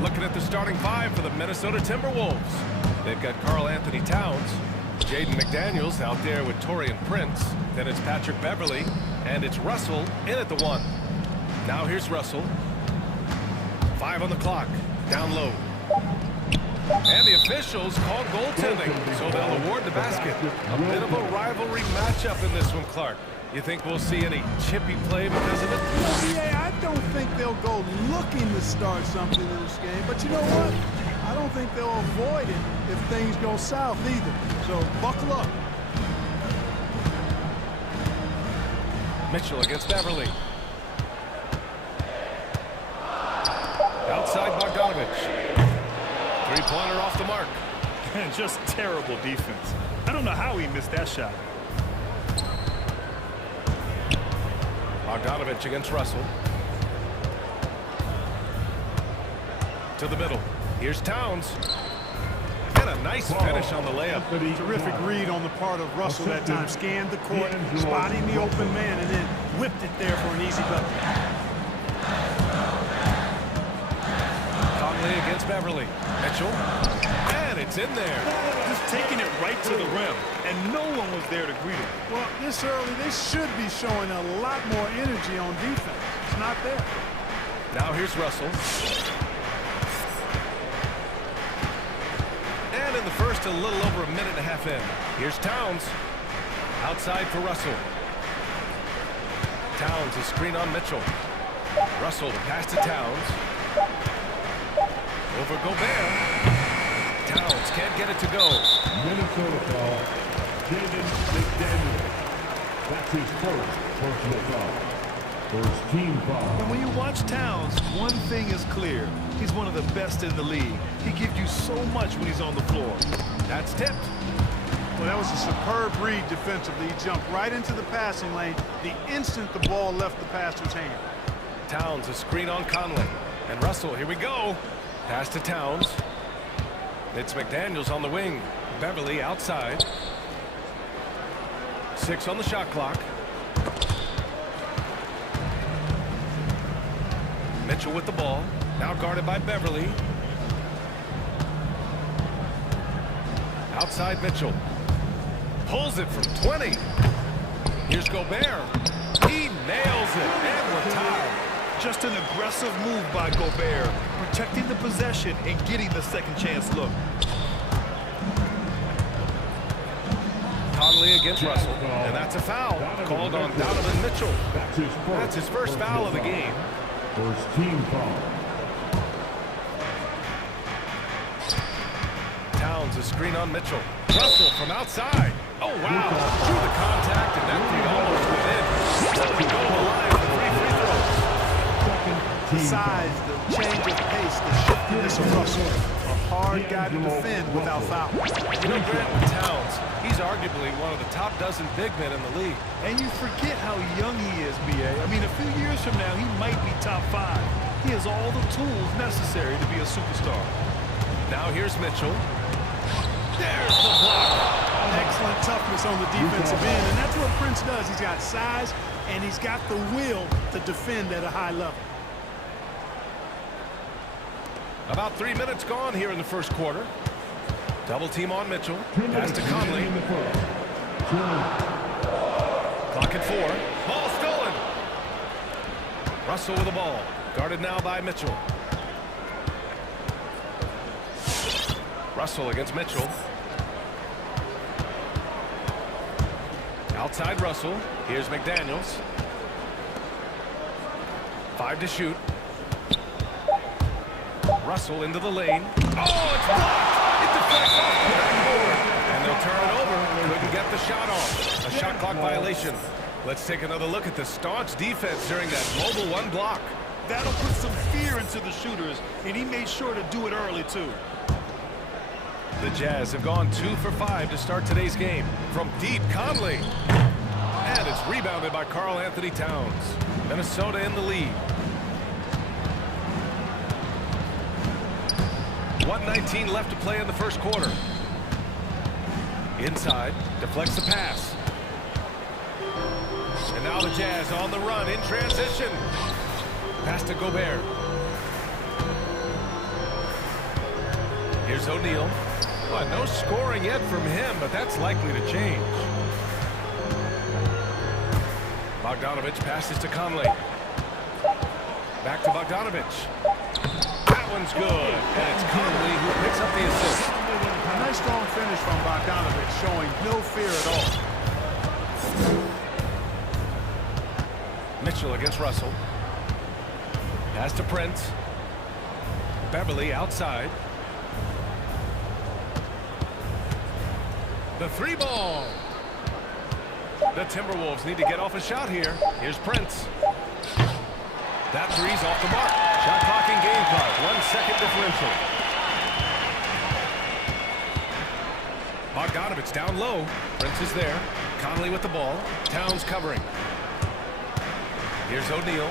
Looking at the starting five for the Minnesota Timberwolves. They've got Karl Anthony Towns, Jaden McDaniels out there with Taurean Prince. Then it's Patrick Beverly, and it's Russell in at the 1. Now here's Russell. 5 on the clock, down low. And the officials called goaltending, so they'll award the basket. A bit of a rivalry matchup in this one, Clark. You think we'll see any chippy play because of it? Yeah, I don't think they'll go looking to start something in this game, but you know what? I don't think they'll avoid it if things go south either. So buckle up. Mitchell against Beverly. Outside Bogdanovich. Three-pointer off the mark. Just terrible defense. I don't know how he missed that shot. Bogdanovich against Russell. To the middle. Here's Towns. And a nice finish on the layup. Terrific read on the part of Russell that time. Scanned the court, spotting the open man, and then whipped it there for an easy bucket. Conley against Beverly. Mitchell. And it's in there. Just taking it right to the rim, and no one was there to greet him. Well, this early, they should be showing a lot more energy on defense. It's not there. Now here's Russell. And in the first, a little over a minute and a half in. Here's Towns. Outside for Russell. Towns, a screen on Mitchell. Russell, the pass to Towns. Over Gobert. Towns can't get it to go. Minnesota foul. Jaden McDaniels. That's his first personal foul. First team foul. And when you watch Towns, one thing is clear. He's one of the best in the league. He gives you so much when he's on the floor. That's tipped. Well, that was a superb read defensively. He jumped right into the passing lane the instant the ball left the passer's hand. Towns, a screen on Conley. And Russell, here we go. Pass to Towns. It's McDaniels on the wing. Beverly outside. 6 on the shot clock. Mitchell with the ball. Now guarded by Beverly. Outside Mitchell. Pulls it from 20. Here's Gobert. He nails it. And we're tied. Just an aggressive move by Gobert, protecting the possession and getting the second chance look. Conley against Russell, and that's a foul called on Donovan Mitchell. That's his first foul of the game. First team foul. Towns, a screen on Mitchell. Russell from outside. Oh, wow. Through the contact, and that three almost went in. Go to the line for 3 free throws. The size, the change of pace, the shiftiness of Russell. A hard guy to defend without foul. You know, Grant, with Towns, he's arguably one of the top dozen big men in the league. And you forget how young he is, B.A. I mean, a few years from now, he might be top 5. He has all the tools necessary to be a superstar. Now here's Mitchell. There's the block. Excellent toughness on the defensive end, and that's what Prince does. He's got size, and he's got the will to defend at a high level. About 3 minutes gone here in the first quarter. Double team on Mitchell. Pass to Conley. Clock at 4. Ball stolen. Russell with the ball. Guarded now by Mitchell. Russell against Mitchell. Outside Russell. Here's McDaniels. 5 to shoot. Russell into the lane. Oh, it's blocked! It deflects off the backboard. And they'll turn it over. Couldn't get the shot off. A shot clock violation. Let's take another look at the staunch defense during that mobile 1 block. That'll put some fear into the shooters, and he made sure to do it early, too. The Jazz have gone 2 for 5 to start today's game. From deep, Conley. And it's rebounded by Karl Anthony Towns. Minnesota in the lead. 1:19 left to play in the first quarter. Inside, deflects the pass. And Now the Jazz on the run in transition. Pass to Gobert. Here's O'Neal. Well, no scoring yet from him, but that's likely to change. Bogdanovich passes to Conley. Back to Bogdanovich. That one's good, and it's Conley who picks up the assist. A nice strong finish from Bogdanovich, showing no fear at all. Mitchell against Russell. Pass to Prince. Beverly outside. The three ball. The Timberwolves need to get off a shot here. Here's Prince. That three's off the mark. Shot clock and game clock. 1 second differential. Bogdanovich down low. Prince is there. Conley with the ball. Towns covering. Here's O'Neal.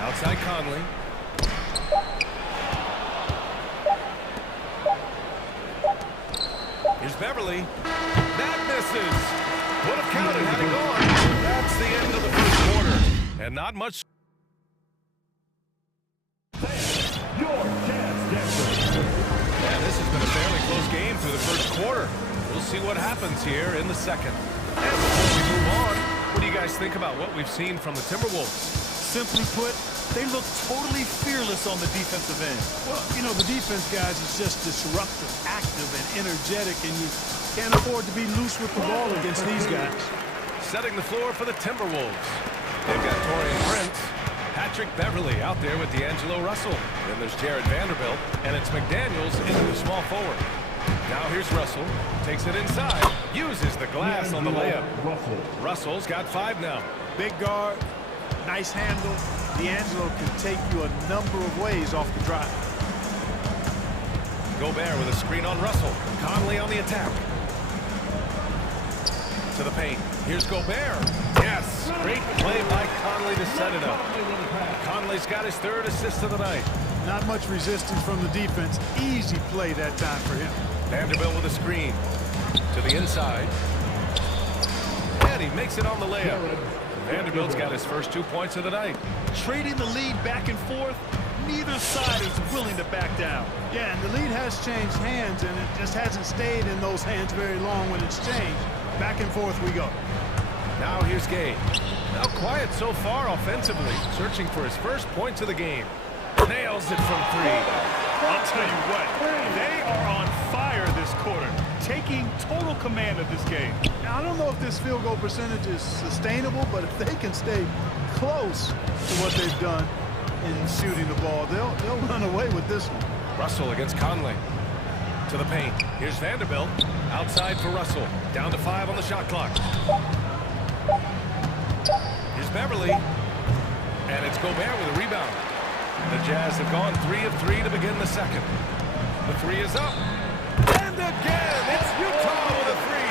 Outside Conley. Here's Beverly. That misses. Would have counted had he gone. That's the end of the first quarter. And not much. And this has been a fairly close game through the first quarter. We'll see what happens here in the second. And before we move on, what do you guys think about what we've seen from the Timberwolves? Simply put, they look totally fearless on the defensive end. Well, you know, the defense, guys, is just disruptive, active, and energetic, and you can't afford to be loose with the ball against these guys. Setting the floor for the Timberwolves. They've got Taurean Prince, Patrick Beverly out there with D'Angelo Russell. Then there's Jared Vanderbilt, and it's McDaniels into the small forward. Now here's Russell, takes it inside, uses the glass on the layup. Russell's got 5 now. Big guard, nice handle. D'Angelo can take you a number of ways off the drive. Gobert with a screen on Russell. Conley on the attack. To the paint. Here's Gobert. Yes, great play by Conley to set it up. Conley's got his 3rd assist of the night. Not much resistance from the defense. Easy play that time for him. Vanderbilt with a screen. To the inside. And he makes it on the layup. Vanderbilt's got his first 2 points of the night. Trading the lead back and forth, neither side is willing to back down. Yeah, and the lead has changed hands, and it just hasn't stayed in those hands very long when it's changed. Back and forth we go. Now here's Gay. Now quiet so far offensively, searching for his first points of the game. Nails it from 3. I'll tell you what, they are on fire this quarter, taking total command of this game. Now, I don't know if this field goal percentage is sustainable, but if they can stay close to what they've done in shooting the ball, they'll run away with this one. Russell against Conley. To the paint. Here's Vanderbilt. Outside for Russell. Down to 5 on the shot clock. Here's Beverly. And it's Gobert with a rebound. The Jazz have gone 3 of 3 to begin the second. The 3 is up. And again, it's Utah with a 3.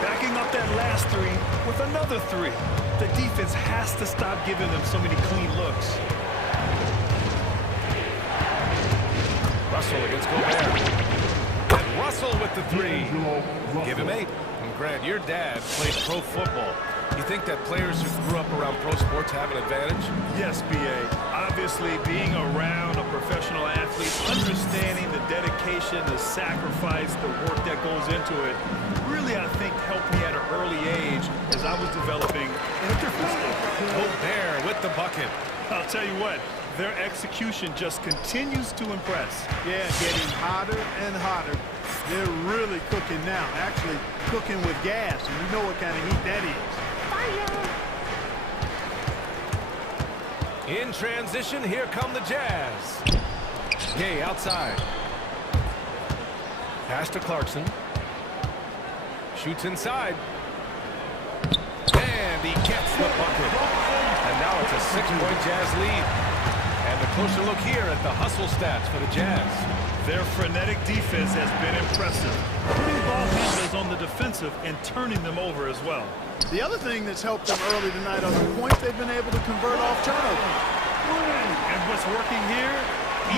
Backing up that last 3 with another 3. The defense has to stop giving them so many clean looks. Russell against Gobert. And Russell with the 3. Give him 8. And Grant, your dad played pro football. You think that players who grew up around pro sports have an advantage? Yes, B.A. Obviously, being around a professional athlete, understanding the dedication, the sacrifice, the work that goes into it, really, I think, helped me at an early age as I was developing in a different state. Gobert with the bucket. I'll tell you what, their execution just continues to impress. Yeah, getting hotter and hotter. They're really cooking now, actually cooking with gas, and you know what kind of heat that is. In transition, here come the Jazz. Gay outside. Pass to Clarkson. Shoots inside. And he gets the bucket. And now it's a 6-point Jazz lead. And a closer look here at the hustle stats for the Jazz. Their frenetic defense has been impressive. Putting ball handlers on the defensive and turning them over as well. The other thing that's helped them early tonight are the points they've been able to convert off turnovers. And what's working here,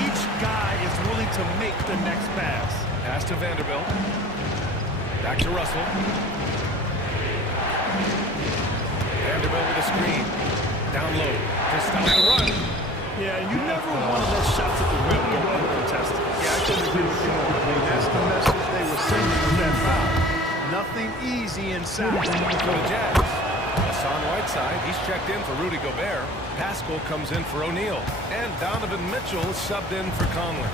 each guy is willing to make the next pass. Pass to Vanderbilt. Back to Russell. Vanderbilt with a screen. Down low. Just stop the run. Yeah, you never want to let shots at the rim go uncontested. Yeah, I couldn't agree with you. That's the message they were sending with that foul. Nothing easy inside. For the Jazz. Hassan Whiteside, he's checked in for Rudy Gobert. Pascal comes in for O'Neal. And Donovan Mitchell is subbed in for Conley.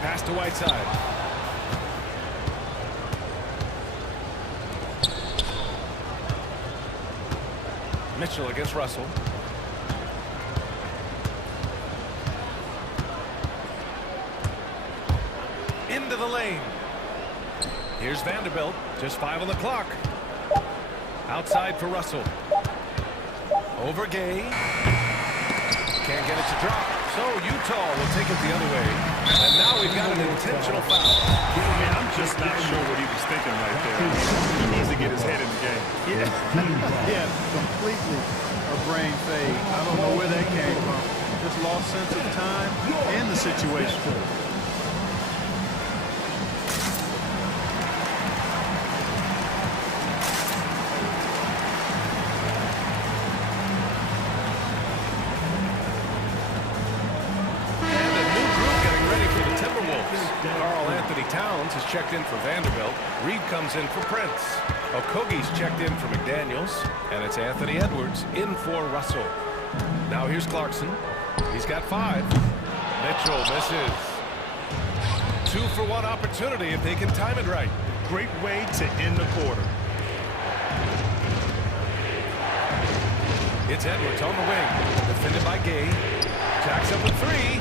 Pass to Whiteside. Mitchell against Russell. Into the lane. Here's Vanderbilt. Just 5 on the clock. Outside for Russell. Over Gay. Can't get it to drop. So Utah will take it the other way. And now we've got an intentional foul. Man, I'm just not sure what he was thinking right there. He needs to get his head in the game. Yeah, completely a brain fade. I don't know where that came from. Just lost sense of time and the situation. Towns is checked in for Vanderbilt. Reed comes in for Prince. Okogie's checked in for McDaniels. And it's Anthony Edwards in for Russell. Now here's Clarkson. He's got 5. Mitchell misses. 2-for-1 opportunity if they can time it right. Great way to end the quarter. It's Edwards on the wing. Defended by Gay. Jacks up with 3.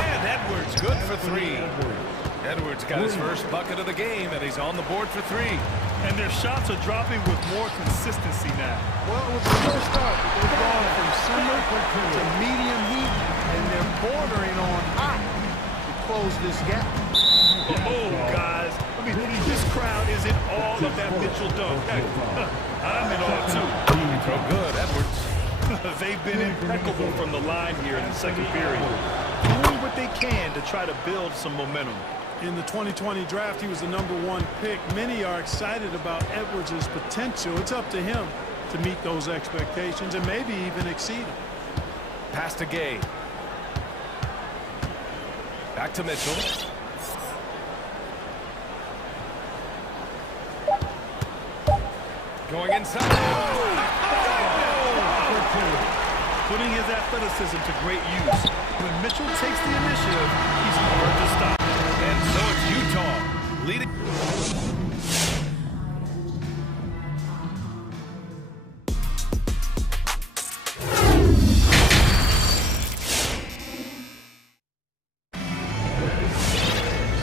And Edwards good for 3. Edwards got his first bucket of the game, and he's on the board for 3. And their shots are dropping with more consistency now. Well, it was a good start. They've gone from summer to medium heat, and they're bordering on hot to close this gap. Oh, guys. I mean, this crowd is in all of that Mitchell dunk. I'm in awe, too. Throw good, Edwards. They've been impeccable from the line here in the second period. Doing what they can to try to build some momentum. In the 2020 draft, he was the #1 pick. Many are excited about Edwards' potential. It's up to him to meet those expectations and maybe even exceed them. Pass to Gay. Back to Mitchell. Going inside. Putting his athleticism to great use. When Mitchell takes the initiative, he's hard to stop. And so it's Utah leading.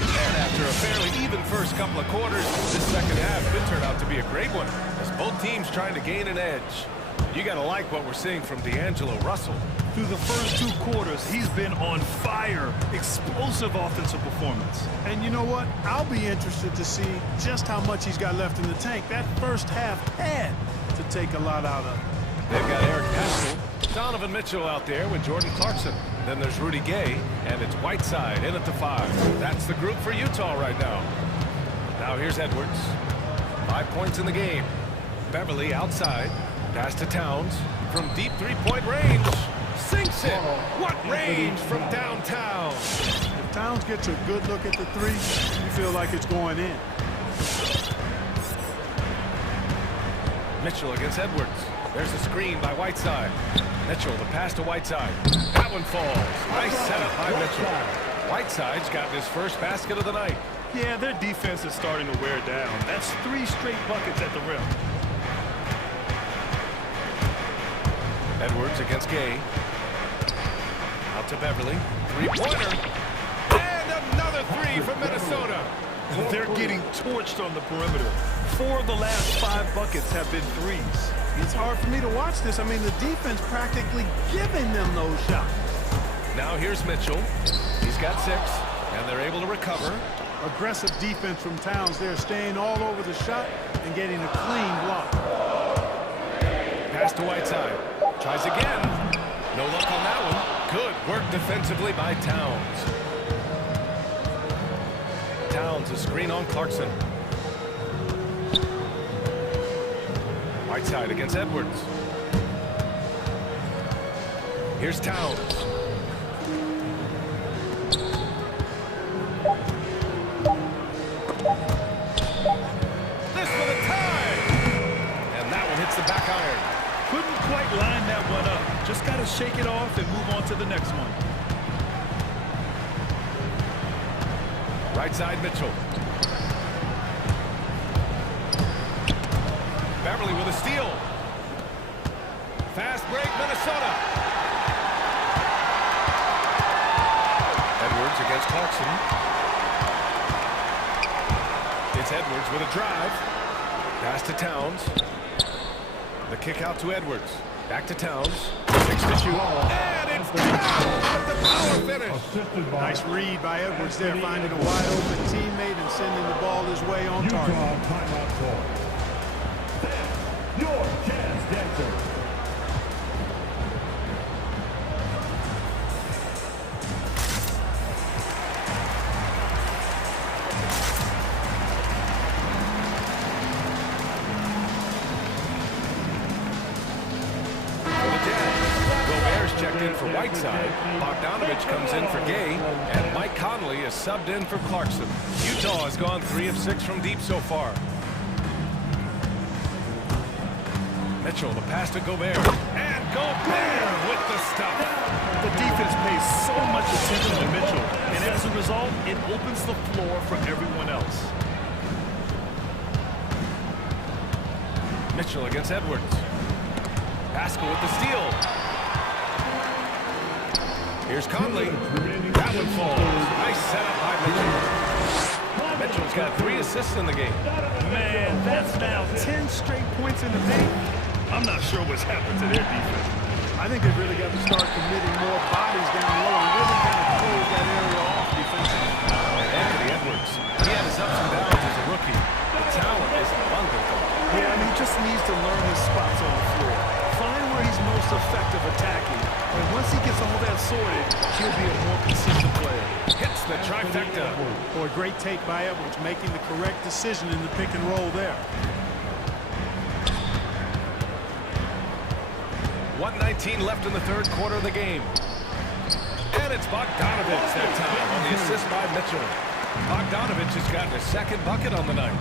And after a fairly even first couple of quarters, this second half could turn out to be a great one as both teams trying to gain an edge. You got to like what we're seeing from D'Angelo Russell. Through the first 2 quarters, he's been on fire. Explosive offensive performance. And you know what? I'll be interested to see just how much he's got left in the tank. That first half had to take a lot out of it. They've got Eric Pascal, Donovan Mitchell out there with Jordan Clarkson. Then there's Rudy Gay, and it's Whiteside in at the 5. That's the group for Utah right now. Now here's Edwards. 5 points in the game. Beverly outside. Pass to Towns from deep 3-point range. Sinks it. What range from downtown. If Towns gets a good look at the 3, you feel like it's going in. Mitchell against Edwards. There's a screen by Whiteside. Mitchell, the pass to Whiteside. That one falls. Nice setup by Mitchell. Whiteside's gotten his first basket of the night. Yeah, their defense is starting to wear down. That's 3 straight buckets at the rim. Edwards against Gay. Out to Beverly. 3-pointer. And another 3 from Minnesota. They're getting torched on the perimeter. 4 of the last 5 buckets have been 3s. It's hard for me to watch this. I mean, the defense practically giving them those shots. Now here's Mitchell. He's got 6, and they're able to recover. Aggressive defense from Towns there, staying all over the shot and getting a clean block. Pass to Whiteside. Tries again. No luck on that one. Good work defensively by Towns. Towns, a screen on Clarkson. Whiteside against Edwards. Here's Towns. This for the tie! And that one hits the back iron. Couldn't quite line that one up. Just got to shake it off and move on to the next one. Right side Mitchell. Beverly with a steal. Fast break, Minnesota. Edwards against Clarkson. It's Edwards with a drive. Pass to Towns. The kick out to Edwards. Back to Towns. 6 to shoot. And it's Towns with the power finish. Nice read by Edwards there, finding a wide open teammate and sending the ball his way on target. Timeout call. Your chance dancer. Checked in for Whiteside. Bogdanovich comes in for Gay, and Mike Conley is subbed in for Clarkson. Utah has gone 3 of 6 from deep so far. Mitchell, the pass to Gobert. And Gobert with the stuff. The defense pays so much attention to Mitchell, and as a result, it opens the floor for everyone else. Mitchell against Edwards. Pascal with the steal. Here's Conley. That one falls. Nice setup by Mitchell. Mitchell's got 3 assists in the game. Man, that's now 10 straight points in the paint. I'm not sure what's happened to their defense. I think they've really got to start committing more bodies down low and really kind of close that area off defensively. And Anthony Edwards, he had his ups and downs as a rookie. The talent is abundant. Yeah, and he just needs to learn his spots on the floor. Find where he's most effective attacking. And once he gets all that sorted, he'll be a more consistent player. Hits the trifecta. Boy, great take by Edwards, making the correct decision in the pick and roll there. 1:19 left in the third quarter of the game. And it's Bogdanovich that time on the assist by Mitchell. Bogdanovich has gotten his 2nd bucket on the night.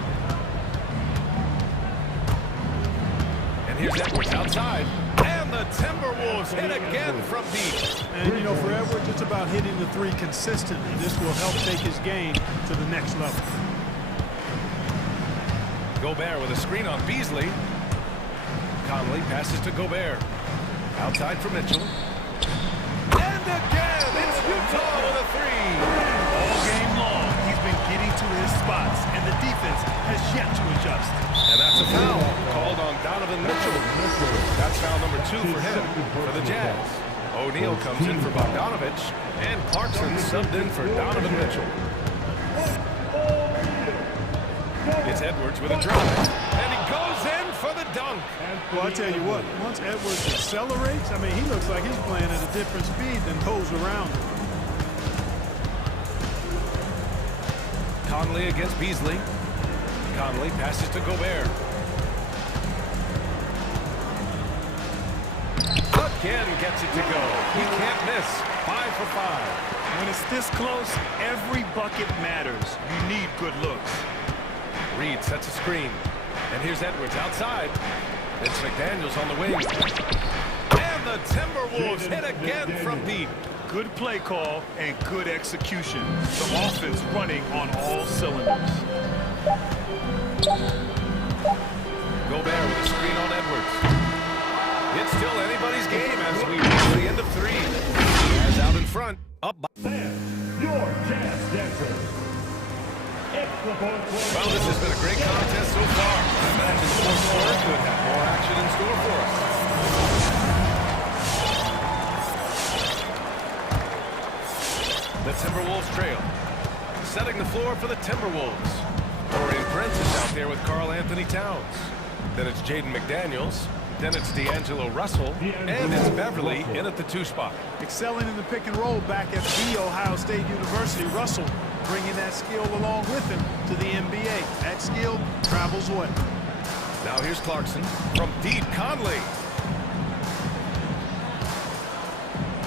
And here's Edwards outside. And the Timberwolves hit again from deep. And, you know, for Edwards, it's about hitting the 3 consistently. This will help take his game to the next level. Gobert with a screen on Beasley. Conley passes to Gobert. Outside for Mitchell. And again, it's Utah with a 3. All game long, he's been getting to his spots, and the defense has yet to adjust. And that's a foul called on Donovan Mitchell. That's foul number 2 for him for the Jazz. O'Neal comes in for Bogdanovich, and Clarkson subbed in for Donovan Mitchell. It's Edwards with a drive, and he goes in for the dunk. Well, I tell you what, once Edwards accelerates, I mean, he looks like he's playing at a different speed than those around him. Conley against Beasley. Conley passes to Gobert. Again gets it to go. He can't miss. 5 for 5. When it's this close, every bucket matters. You need good looks. Reed sets a screen. And here's Edwards outside. It's McDaniels on the wing. And the Timberwolves hit again from deep. Good play call and good execution. The offense running on all cylinders. Gobert with a screen on Edwards. It's still anybody's game as we reach the end of 3. As out in front, up by... Your chance dancer. Well, this has been a great contest so far. I imagine the fourth quarter could have more action in store for us. The Timberwolves trail. Setting the floor for the Timberwolves. Dorian Prince is out there with Karl Anthony Towns. Then it's Jaden McDaniels. Then it's D'Angelo Russell. And it's Beverly in at the 2 spot. Excelling in the pick and roll back at The Ohio State University. Russell bringing that skill along with him to the NBA. That skill travels well. Now here's Clarkson from deep. Conley.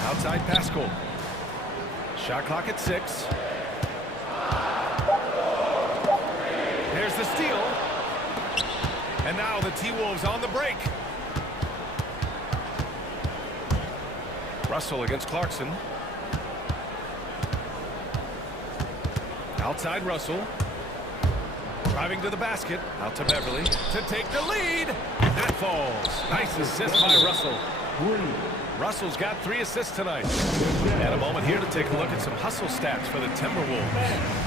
Outside Pascal. Shot clock at 6. There's the steal. And now the T-Wolves on the break. Russell against Clarkson. Outside Russell. Driving to the basket. Out to Beverly to take the lead. That falls. Nice assist by Russell. Russell's got 3 assists tonight. And a moment here to take a look at some hustle stats for the Timberwolves.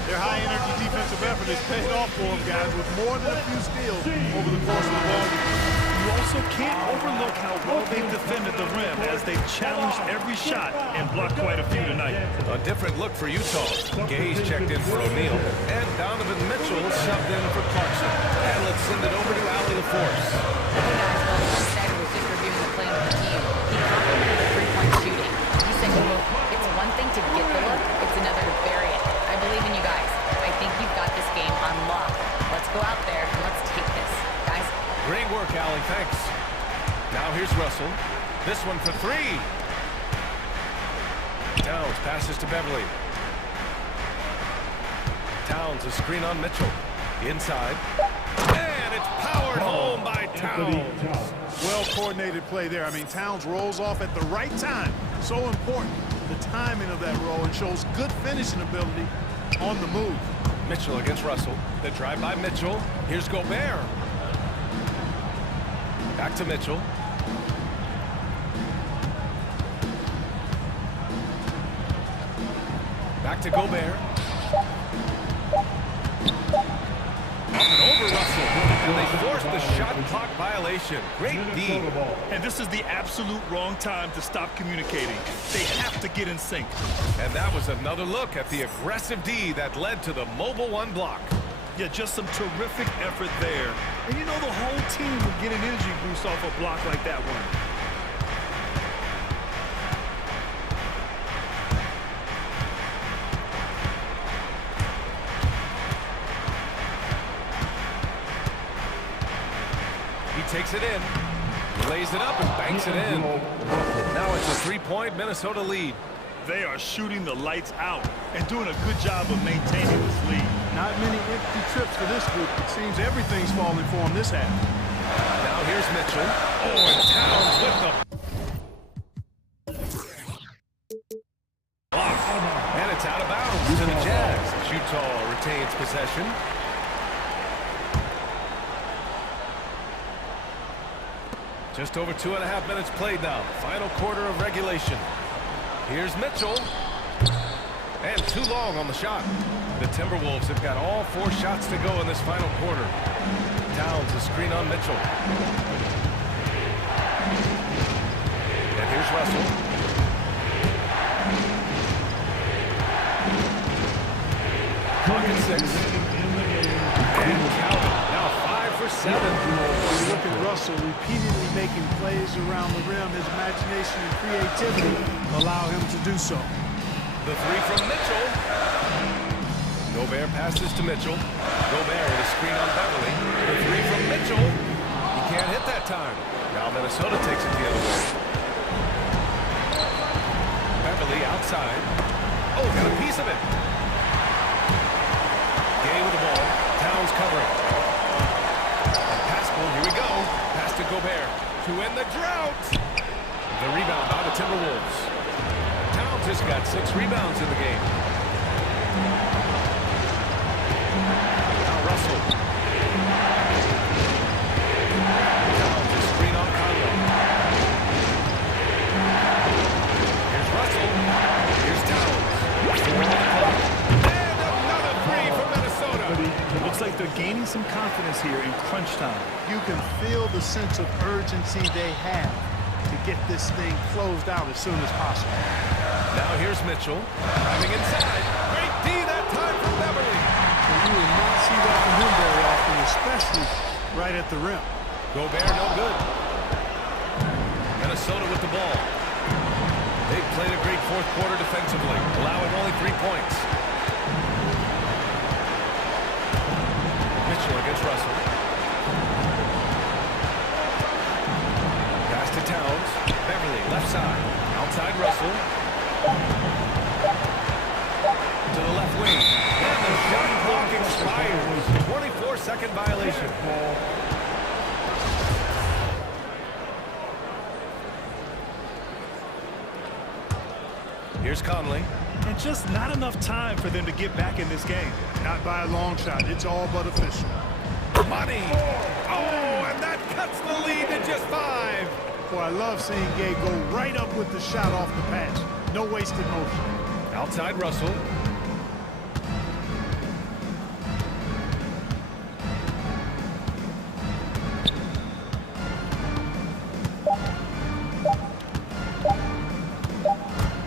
Their high-energy defensive effort has paid off for them, guys, with more than a few steals over the course of the ball game. You also can't overlook how well they've defended the rim as they've challenged every shot and blocked quite a few tonight. A different look for Utah. Gaze checked in for O'Neal. And Donovan Mitchell subbed in for Clarkson. And let's send it over to Allie LaForce. Hey guys, while Chris said was just reviewing the plan of the team, he complimented the three-point shooting. He said, quote, "It's one thing to get the look, it's another to bury it. I believe in you guys. I think you've got this game on lock. Let's go out there and let's take this. Guys." Great work, Allie. Thanks. Now here's Russell. This one for 3. Towns passes to Beverly. Towns a screen on Mitchell. Inside. And it's powered home by Towns. Well-coordinated play there. I mean, Towns rolls off at the right time. So important, the timing of that roll, and shows good finishing ability on the move. Mitchell against Russell. The drive by Mitchell. Here's Gobert. Back to Mitchell. Back to Gobert. Up and over Russell. And they forced the shot clock violation. Great D. And this is the absolute wrong time to stop communicating. They have to get in sync. And that was another look at the aggressive D that led to the mobile 1 block. Yeah, just some terrific effort there. And you know the whole team would get an energy boost off a block like that one. He takes it in, lays it up and banks it in. Now it's a 3-point Minnesota lead. They are shooting the lights out and doing a good job of maintaining this lead. Not many empty trips for this group. It seems everything's falling for them this half. Now here's Mitchell. Oh, and Towns with the block. And it's out of bounds to the Jazz. Utah retains possession. Just over 2.5 minutes played now. Final quarter of regulation. Here's Mitchell. And too long on the shot. The Timberwolves have got all 4 shots to go in this final quarter. Towns a screen on Mitchell. And here's Russell. Clock at 6. And Calvin now 5 for 7. When you look at Russell repeatedly making plays around the rim, his imagination and creativity allow him to do so. The 3 from Mitchell. Gobert passes to Mitchell. Gobert with a screen on Beverly. The 3 from Mitchell. He can't hit that time. Now Minnesota takes it the other way. Beverly outside. Oh, got a piece of it. Gay with the ball. Towns covering. And Pascal, here we go. Pass to Gobert. To end the drought. The rebound by the Timberwolves. Towns has got 6 rebounds in the game. Now Russell. Towns a screen on Conley. Here's Russell. Here's Towns. And another 3 for Minnesota. Looks like they're gaining some confidence here in crunch time. You can feel the sense of urgency they have to get this thing closed out as soon as possible. Now here's Mitchell, driving inside. Great D that time from Beverly. And you will not see that from him very often, especially right at the rim. Gobert no good. Minnesota with the ball. They've played a great 4th quarter defensively, allowing only 3 points. Mitchell against Russell. Pass to Towns. Beverly left side. Outside Russell. violation. Here's Conley. And just not enough time for them to get back in this game. Not by a long shot. It's all but official. Money. Oh, and that cuts the lead to just 5. Boy, I love seeing Gay go right up with the shot off the patch. No wasted motion. Outside Russell.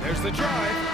There's the drive.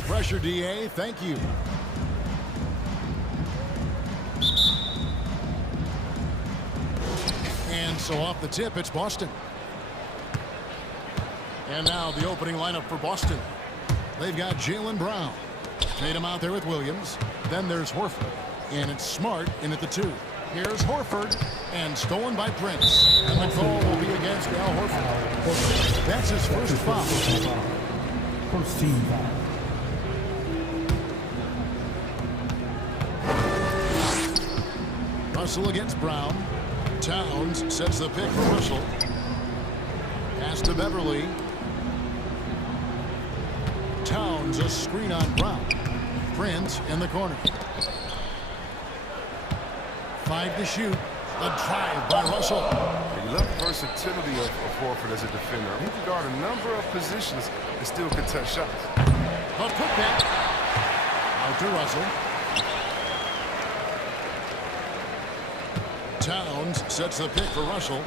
No pressure, DA. Thank you. And so off the tip, it's Boston. And now the opening lineup for Boston. They've got Jaylen Brown. Tatum out there with Williams. Then there's Horford. And it's Smart in at the 2. Here's Horford. And stolen by Prince. And the call will be against Al Horford. That's his first foul. First team foul. Russell against Brown. Towns sets the pick for Russell. Pass to Beverly. Towns a screen on Brown. Prince in the corner. 5 to shoot. A drive by Russell. You love the versatility of Horford as a defender. He can guard a number of positions and still contest shots. A putback. Out to Russell. Towns sets the pick for Russell.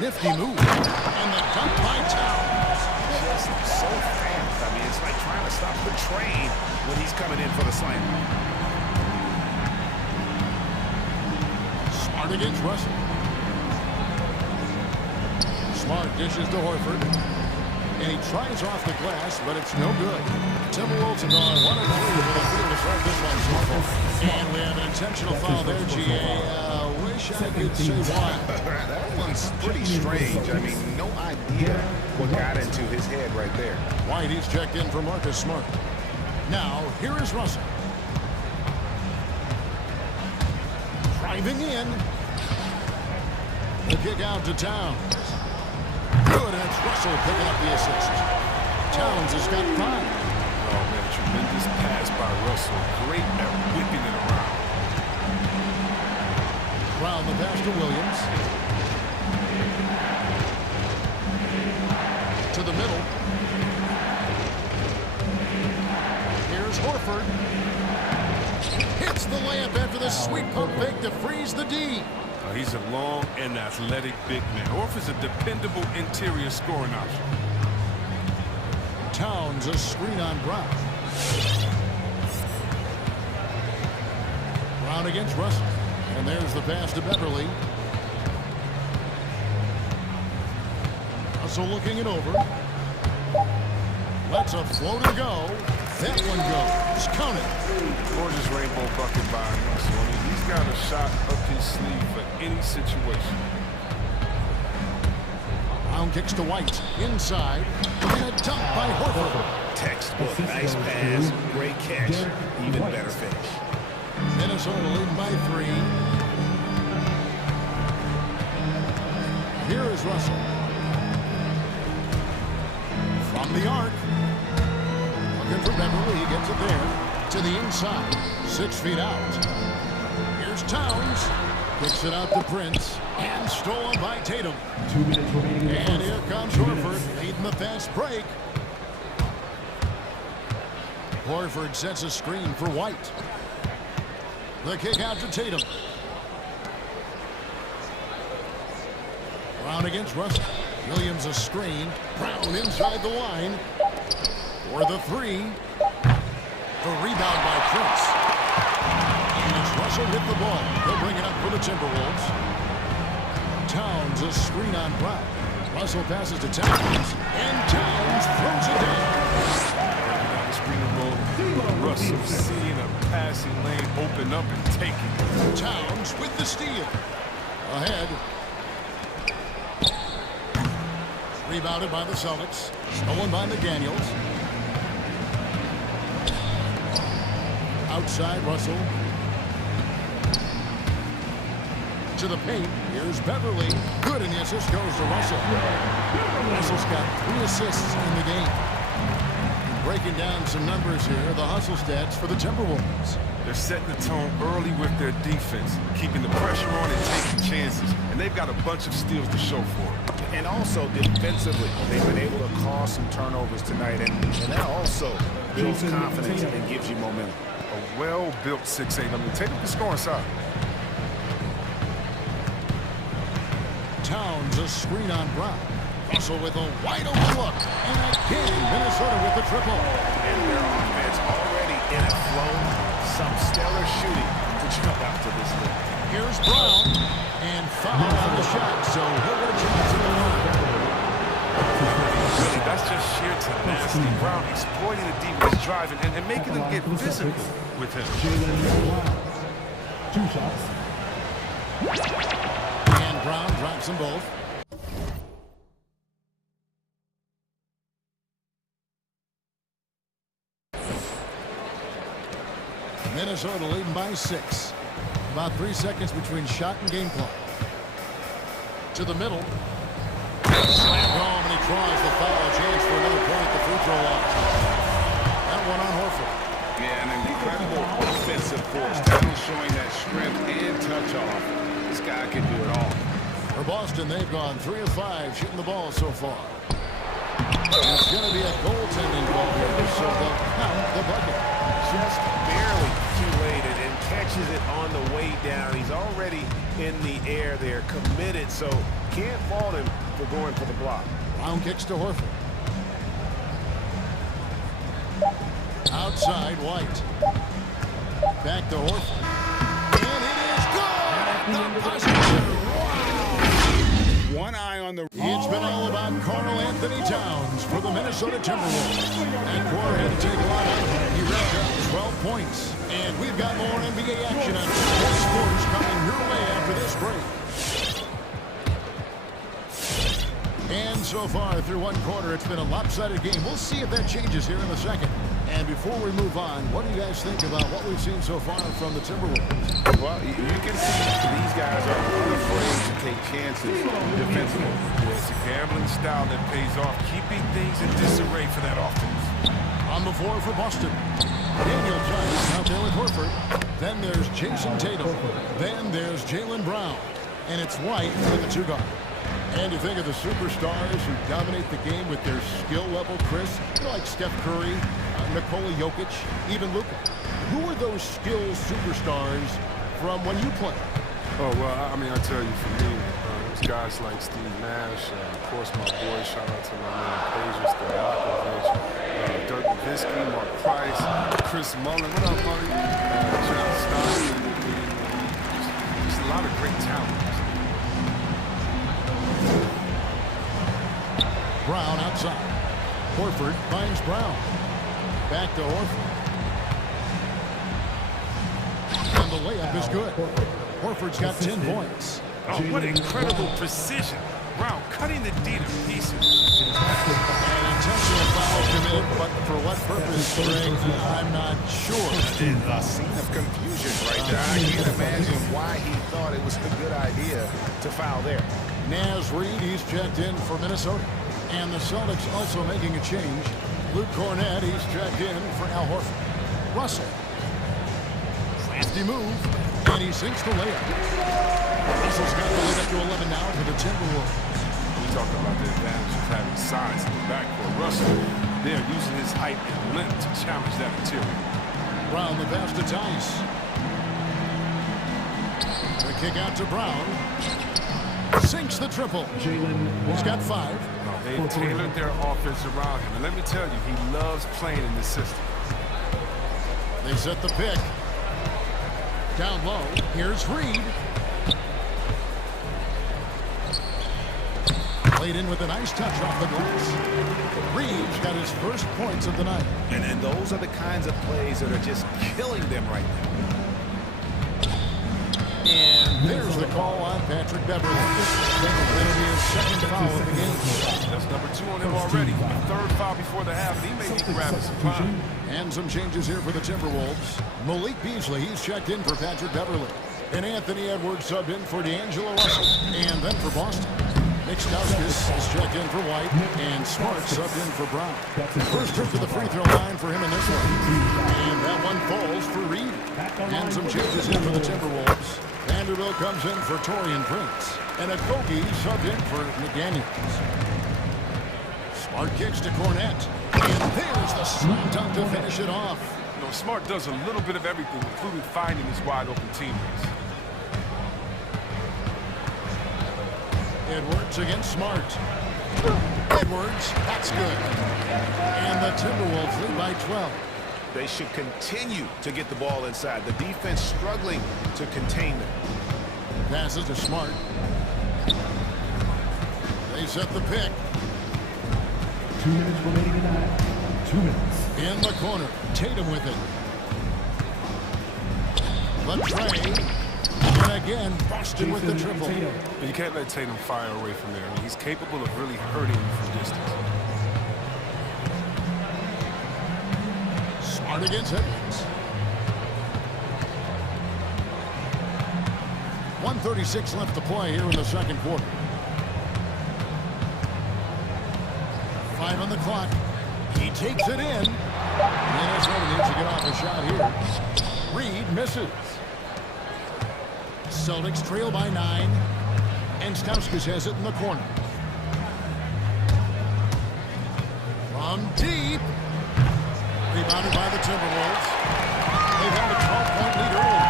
Nifty move. And the dunk by Towns. Just so fast. I mean, it's like trying to stop the train when he's coming in for the slam. Smart against Russell. Smart dishes to Horford. And he tries off the glass, but it's no good. Timberwolves have gone 1-3 with a field to start this one so far. And we have an intentional foul there, GA. Wish I could say why. That one's pretty strange. I mean, no idea what got into his head right there. White, he's checked in for Marcus Smart. Now, here is Russell. Driving in. The kick out to Towns. Good, and it's Russell picking up the assist. Towns has got 5. Oh, man, tremendous pass by Russell. Great at whipping it around. Brown the pass to Williams. To the middle. Here's Horford. Hits the layup after the sweet pump fake to freeze the D. He's a long and athletic big man. Horford's a dependable interior scoring option. Towns a screen on Brown. Brown against Russell. And there's the pass to Beverly. Russell looking it over. Lets a floater go. That one goes. Count it. Gorgeous rainbow bucket by Russell. I mean, he's got a shot up his sleeve for any situation. Brown kicks to White. Inside. And a dunk by Horford. Textbook. Nice pass. Great catch. Even better finish. Minnesota leading by 3. Here is Russell. From the arc. Looking for Beverly. He gets it there. To the inside. 6 feet out. Here's Towns. Kicks it out to Prince. And stolen by Tatum. 2 minutes remaining. And here comes Horford leading the fast break. Horford sets a screen for White. The kick out to Tatum. Brown against Russell. Williams a screen. Brown inside the line. For the 3. The rebound by Prince. And it's Russell with the ball. He'll bring it up for the Timberwolves. Towns a screen on Brown. Russell passes to Towns. And Towns throws it down. Russell seeing a passing lane open up and taking it. Towns with the steal. Ahead. Rebounded by the Celtics. Stolen by McDaniels. Outside Russell. To the paint. Here's Beverly. Good, and the assist goes to Russell. Russell's got 3 assists in the game. Breaking down some numbers here, the hustle stats for the Timberwolves. They're setting the tone early with their defense, keeping the pressure on and taking chances, and they've got a bunch of steals to show for it. And also defensively, they've been able to cause some turnovers tonight, and that also builds confidence and gives you momentum. A well-built 6'8". I mean, take the scoring side. Towns a screen on Brown. Russell with a wide open look. And again, Minnesota with the triple. And their offense already in a flow. Some stellar shooting to jump out to this league. Here's Brown. And foul on the shot, so he'll get a chance at the line. Really, that's just sheer tenacity. Brown exploiting the defense, driving, and making them get physical with him. Two shots. And Brown drops them both. Minnesota leading by 6. About 3 seconds between shot and game clock. To the middle. Slammed home, and he draws the foul. Chance for another point at the free throw line. That one on Horford. Yeah, an incredible offensive force. Down showing that strength and touch off. This guy can do it all. For Boston, they've gone 3 of 5 shooting the ball so far. It's going to be a goaltending goal here, so they'll count the bucket. Just barely too late and catches it on the way down. He's already in the air there, committed, so can't fault him for going for the block. Brown kicks to Horford. Outside, White. Back to Horford. And it is good! The buzzer! One eye on the... It's been all about Karl Anthony Towns for the Minnesota Timberwolves. And Core had to take a lot out of him. He racked up 12 points. And we've got more NBA action on sports coming your way after this break. And so far, through one quarter, it's been a lopsided game. We'll see if that changes here in a second. And before we move on, what do you guys think about what we've seen so far from the Timberwolves? Well, you can see these guys are unafraid to take chances defensively. It's a gambling style that pays off, keeping things in disarray for that offense. On the floor for Boston. Daniel Jones out there with Horford. Then there's Jason Tatum. Then there's Jaylen Brown. And it's White with the 2 guard. And you think of the superstars who dominate the game with their skill level, Chris, like Steph Curry, Nikola Jokic, even Luka. Who are those skills superstars from when you played? Oh, well, I mean, I tell you, for me, there's guys like Steve Nash, of course, my boy, shout out to my man, Peja Stojakovic, Dirk Nowitzki, Mark Price, Chris Mullin, what up, buddy? John Stockton, just a lot of great talent. Brown outside. Horford finds Brown. Back to Horford. And the layup is good. Horford's got 10 points. Oh, what incredible precision. Brown cutting the D to pieces. An intentional foul committed, but for what purpose, Greg, I'm not sure. A scene of confusion right there. I can't imagine why he thought it was a good idea to foul there. Naz Reid, he's checked in for Minnesota. And the Celtics also making a change. Luke Cornett, he's checked in for Al Horford. Russell. Crafty move. And he sinks the layup. Russell's got the lead up to 11 now for the Timberwolves. We talk about the advantage of having size in the backcourt. Russell, they're using his height and length to challenge that interior. Brown, the pass to Tice. The kick out to Brown. Sinks the triple. He's got 5. They've tailored their offense around him. And let me tell you, he loves playing in this system. They set the pick. Down low. Here's Reid. Played in with a nice touch off the glass. Reid's got his first points of the night. And those are the kinds of plays that are just killing them right now. And there's the call on Patrick Beverley. That'll be his second foul of the game. That's number 2 on him already. The 3rd foul before the half, and he may be grabbing some time. And some changes here for the Timberwolves. Malik Beasley, he's checked in for Patrick Beverley. And Anthony Edwards subbed in for D'Angelo Russell. And then for Boston, Nick Stauskas is checked in for White. And Smart subbed in for Brown. First trip to the free throw line for him in this one. And that one falls for Reid. And some changes in for the Timberwolves. Vanderbilt comes in for Taurean Prince. And Okogie subbed in for McDaniels. Smart kicks to Cornett. And there's the slam dunk to finish it off. You know, Smart does a little bit of everything, including finding his wide open teammates. Edwards against Smart. Edwards, that's good. And the Timberwolves lead by 12. They should continue to get the ball inside. The defense struggling to contain them. Passes to Smart. They set the pick. 2 minutes remaining in the half. 2 minutes. In the corner. Tatum with it. The tray. And again, Boston with the triple. But you can't let Tatum fire away from there. I mean, he's capable of really hurting you from distance. Smart against Edwards. 1:36 left to play here in the second quarter. 5 on the clock. He takes it in. Minnesota needs to get off a shot here. Reed misses. Celtics trail by 9. And Stauskas has it in the corner. From deep. Rebounded by the Timberwolves. They've had a 12-point lead early.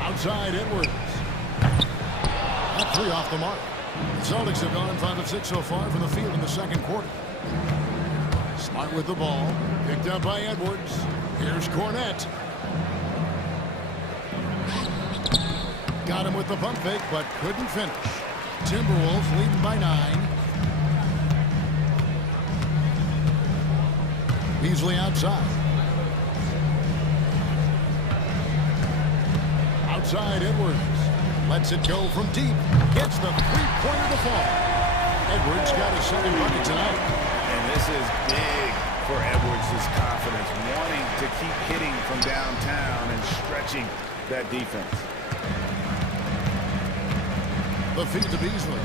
Outside Edwards. That 3 off the mark. The Celtics have gone 5 of 6 so far from the field in the second quarter. Smart with the ball. Picked up by Edwards. Here's Cornette. Got him with the pump fake, but couldn't finish. Timberwolves leading by 9. Beasley outside. Outside Edwards. Lets it go from deep. Gets the three-pointer to fall. Edwards got his second bucket tonight. And this is big for Edwards' confidence, wanting to keep hitting from downtown and stretching that defense. The feed to Beasley.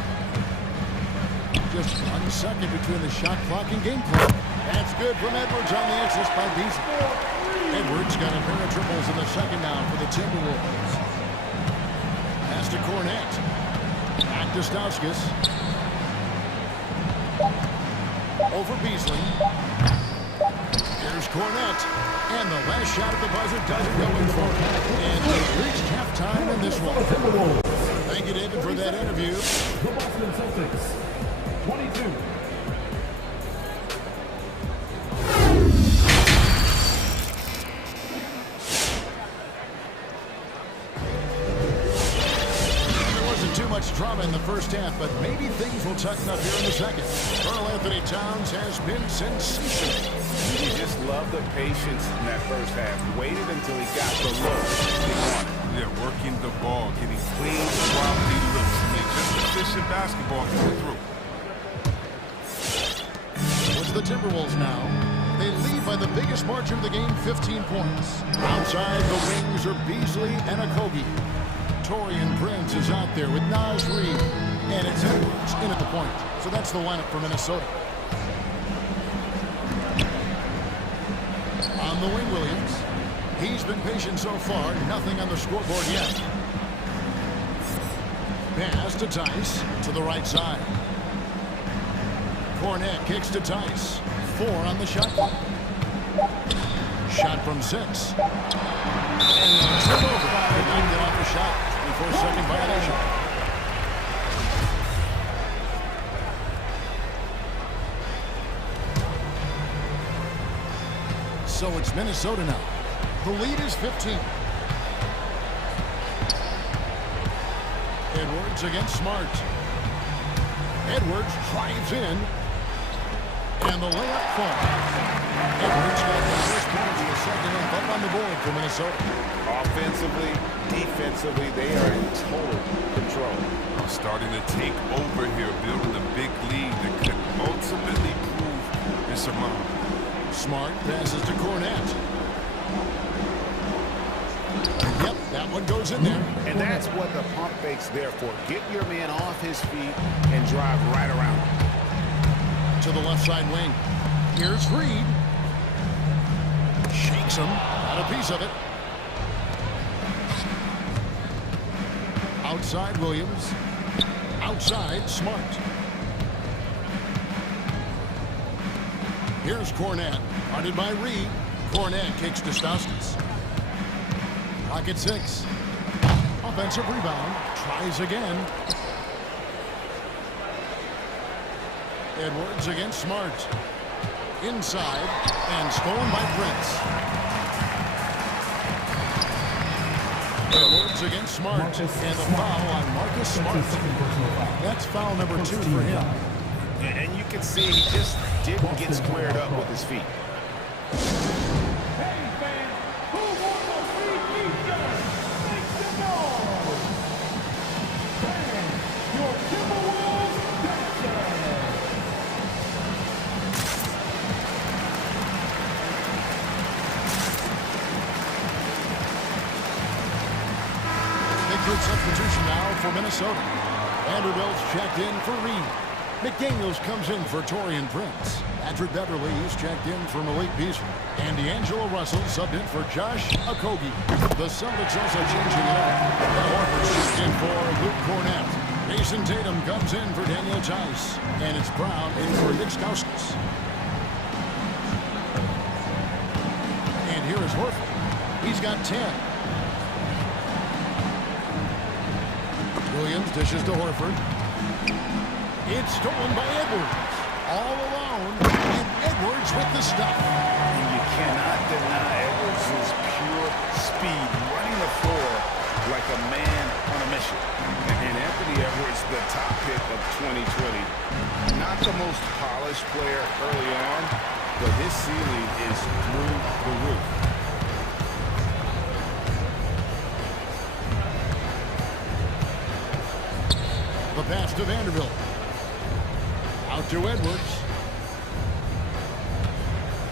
Just 1 second between the shot clock and game clock. That's good from Edwards on the assist by Beasley. Edwards got a pair of triples in the second down for the Timberwolves. Pass to Cornette. Back to Stauskas. Over Beasley. Here's Cornette. And the last shot at the buzzer doesn't go in for him. And we've reached halftime in this one. Thank you, David, for that interview. The Boston Celtics, 22. Drama in the first half, but maybe things will tighten up here in the second. Karl Anthony Towns has been sensational. You just love the patience in that first half. Waited until he got the look he wanted. Yeah, working the ball, getting clean, quality looks. I mean, just efficient basketball coming through. It's the Timberwolves now. They lead by the biggest margin of the game, 15 points. Outside the wings are Beasley and Okogie. Torian Prince is out there with Naz Reid, and it's Edwards in at the point. So that's the lineup for Minnesota. On the wing, Williams. He's been patient so far, nothing on the scoreboard yet. Pass to Tice to the right side. Cornette kicks to Tice. 4 on the shot clock. Shot from 6. And the turnover. Did not get off the shot. 24-second violation. So it's Minnesota now. The lead is 15. Edwards against Smart. Edwards drives in. And the layup falls. Edwards got the first points in the second half up on the board for Minnesota. Offensively, defensively, they are in total control. Starting to take over here, building a big lead that could ultimately prove insurmountable. Smart passes to Cornette. Yep, that one goes in there. And that's what the pump fake's there for. Get your man off his feet and drive right around him. To the left side wing. Here's Reed. Shakes him. Got a piece of it. Outside Williams. Outside Smart. Here's Cornette. Guarded by Reed. Cornette kicks to Stauskas. Pocket 6. Offensive rebound. Tries again. Edwards against Smart. Inside, and stolen by Prince. Edwards against Smart, and the foul on Marcus Smart. That's foul number 2 for him. And you can see he just didn't get squared up with his feet. Hey fans, who wants to see Eastern? Make some noise! Fans, your Timberwolves dancers! Big good substitution now for Minnesota. Vanderbilt's checked in for Reed. McDaniels comes in for Torian Prince. Patrick Beverly is checked in for Malik Beasley. And D'Angelo Russell subbed in for Josh Okogie. The Celtics also changing it up. The Horford's checked in for Luke Cornett. Jason Tatum comes in for Daniel Tice. And it's Brown in for Nick Stauskas. And here is Horford. He's got 10. Williams dishes to Horford. It's stolen by Edwards. All alone, and Edwards with the stop. And you cannot deny Edwards' pure speed, running the floor like a man on a mission. And Anthony Edwards, the top pick of 2020. Not the most polished player early on, but his ceiling is through the roof. The pass to Vanderbilt. Out to Edwards.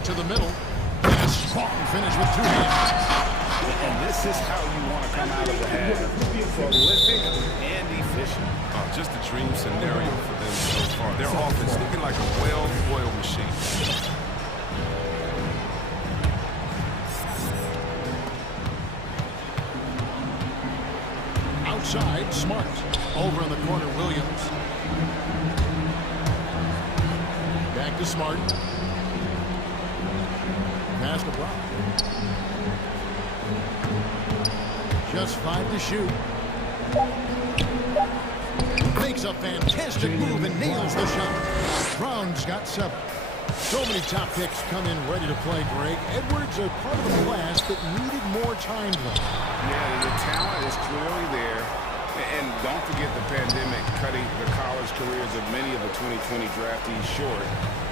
To the middle. And a strong finish with 2 hands. And this is how you want to come out of the half. Prolific and efficient. Just a dream scenario for them so far. Their offense looking like a well-oiled machine. Outside, Smart. Over in the corner, Williams. Back to Smart. Pass to Brown. Just 5 to shoot. Makes a fantastic move and nails the shot. Brown's got 7. So many top picks come in ready to play, Greg. Edwards are part of the class that needed more time, though. Yeah, the talent is clearly there. And don't forget the pandemic cutting the college careers of many of the 2020 draftees short.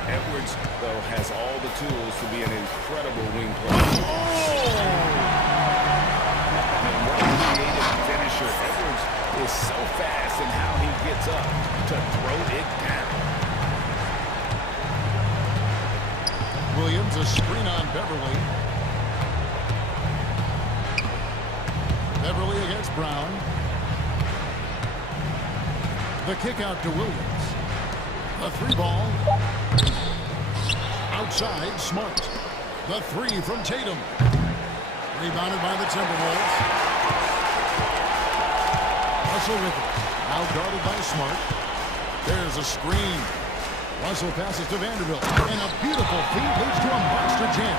Edwards, though, has all the tools to be an incredible wing player. And what a creative finisher. Edwards is so fast in how he gets up to throw it down. Williams, a screen on Beverly. Beverly against Brown. The kick out to Williams. The 3-ball. Outside, Smart. The 3 from Tatum. Rebounded by the Timberwolves. Russell with it. Now guarded by Smart. There's a screen. Russell passes to Vanderbilt. And a beautiful feed leads to a monster jam.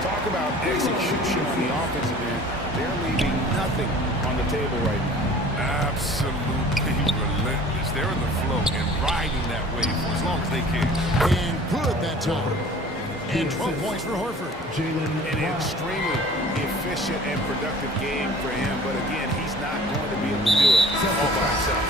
Talk about execution on the offensive end. They're leaving nothing on the table right now. Absolutely relentless. They're in the flow and riding that wave for as long as they can. And good that time. And 12 points for Horford. An extremely efficient and productive game for him, but again, he's not going to be able to do it all by himself.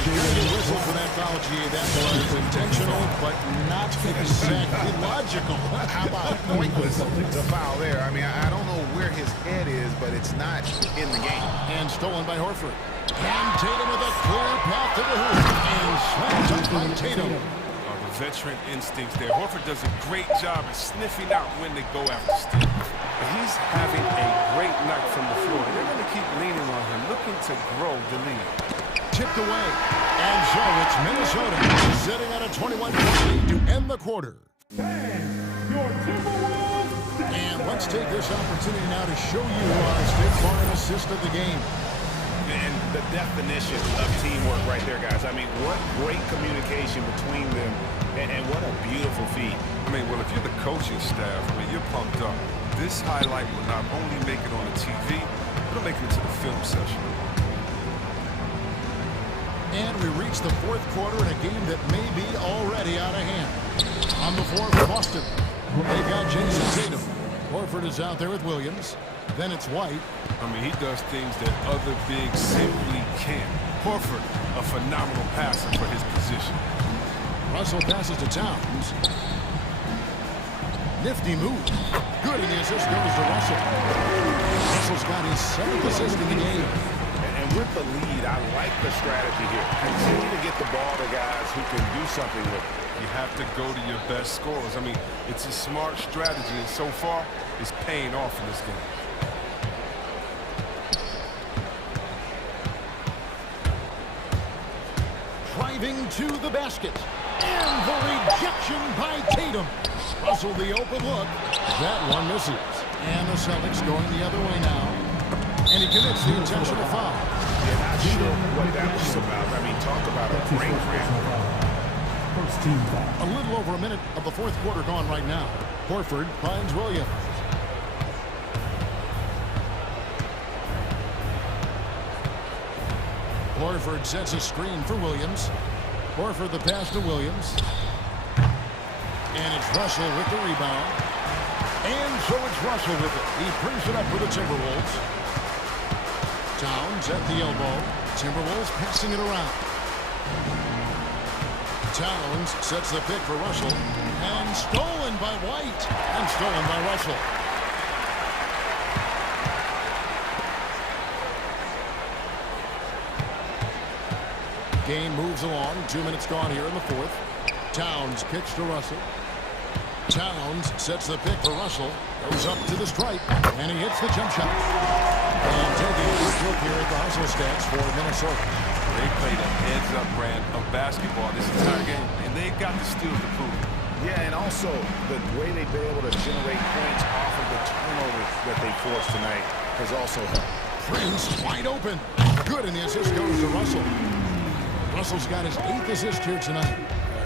The whistle for that foul, G. That was intentional, but not exactly logical. How about pointless the foul there? I mean, I don't know where his head is, but it's not in the game. And stolen by Horford. And Tatum with a clear path to the hoop. And slammed up by Tatum. The veteran instincts there. Horford does a great job of sniffing out when they go after steal. He's having a great night from the floor. They're going to keep leaning on him, looking to grow the lead. Tipped away. And so it's Minnesota sitting at a 21-point lead to end the quarter. And let's take this opportunity now to show you our stiff arm assist of the game. And the definition of teamwork right there, guys. I mean, what great communication between them, and what a beautiful feat. I mean, well, if you're the coaching staff, I mean, you're pumped up. This highlight will not only make it on the TV, it'll make it to the film session. And we reach the fourth quarter in a game that may be already out of hand. On the floor for Boston, they've got Jason Tatum. Horford is out there with Williams. Then it's White. I mean, he does things that other bigs simply can't. Horford, a phenomenal passer for his position. Russell passes to Towns. Nifty move. Good, and the assist goes to Russell. Russell's got his 7th assist in the game. And with the lead, I like the strategy here. Continue to get the ball to guys who can do something with it. You have to go to your best scorers. I mean, it's a smart strategy, and so far, it's paying off in this game. Driving to the basket. And the rejection by Tatum. Russell the open look. That one misses. And the Celtics going the other way now. And he commits the intentional foul. Yeah, not sure what that was about. I mean, talk about a brain cramp. First team foul. A little over a minute of the fourth quarter gone right now. Horford finds Williams. Horford sets a screen for Williams. Horford the pass to Williams. And it's Russell with the rebound. And so it's Russell with it. He brings it up for the Timberwolves. Towns at the elbow. Timberwolves passing it around. Towns sets the pick for Russell. And stolen by White. And stolen by Russell. Game moves along. 2 minutes gone here in the fourth. Towns kicks to Russell. Towns sets the pick for Russell. Goes up to the stripe. And he hits the jump shot. And taking a quick look here at the hustle stats for Minnesota. They played a heads-up brand of basketball this entire game, and they've got the steals to prove it. Yeah, and also the way they've been able to generate points off of the turnovers that they forced tonight has also helped. Prince wide open. Good, and the assist goes to Russell. Russell's got his 8th assist here tonight.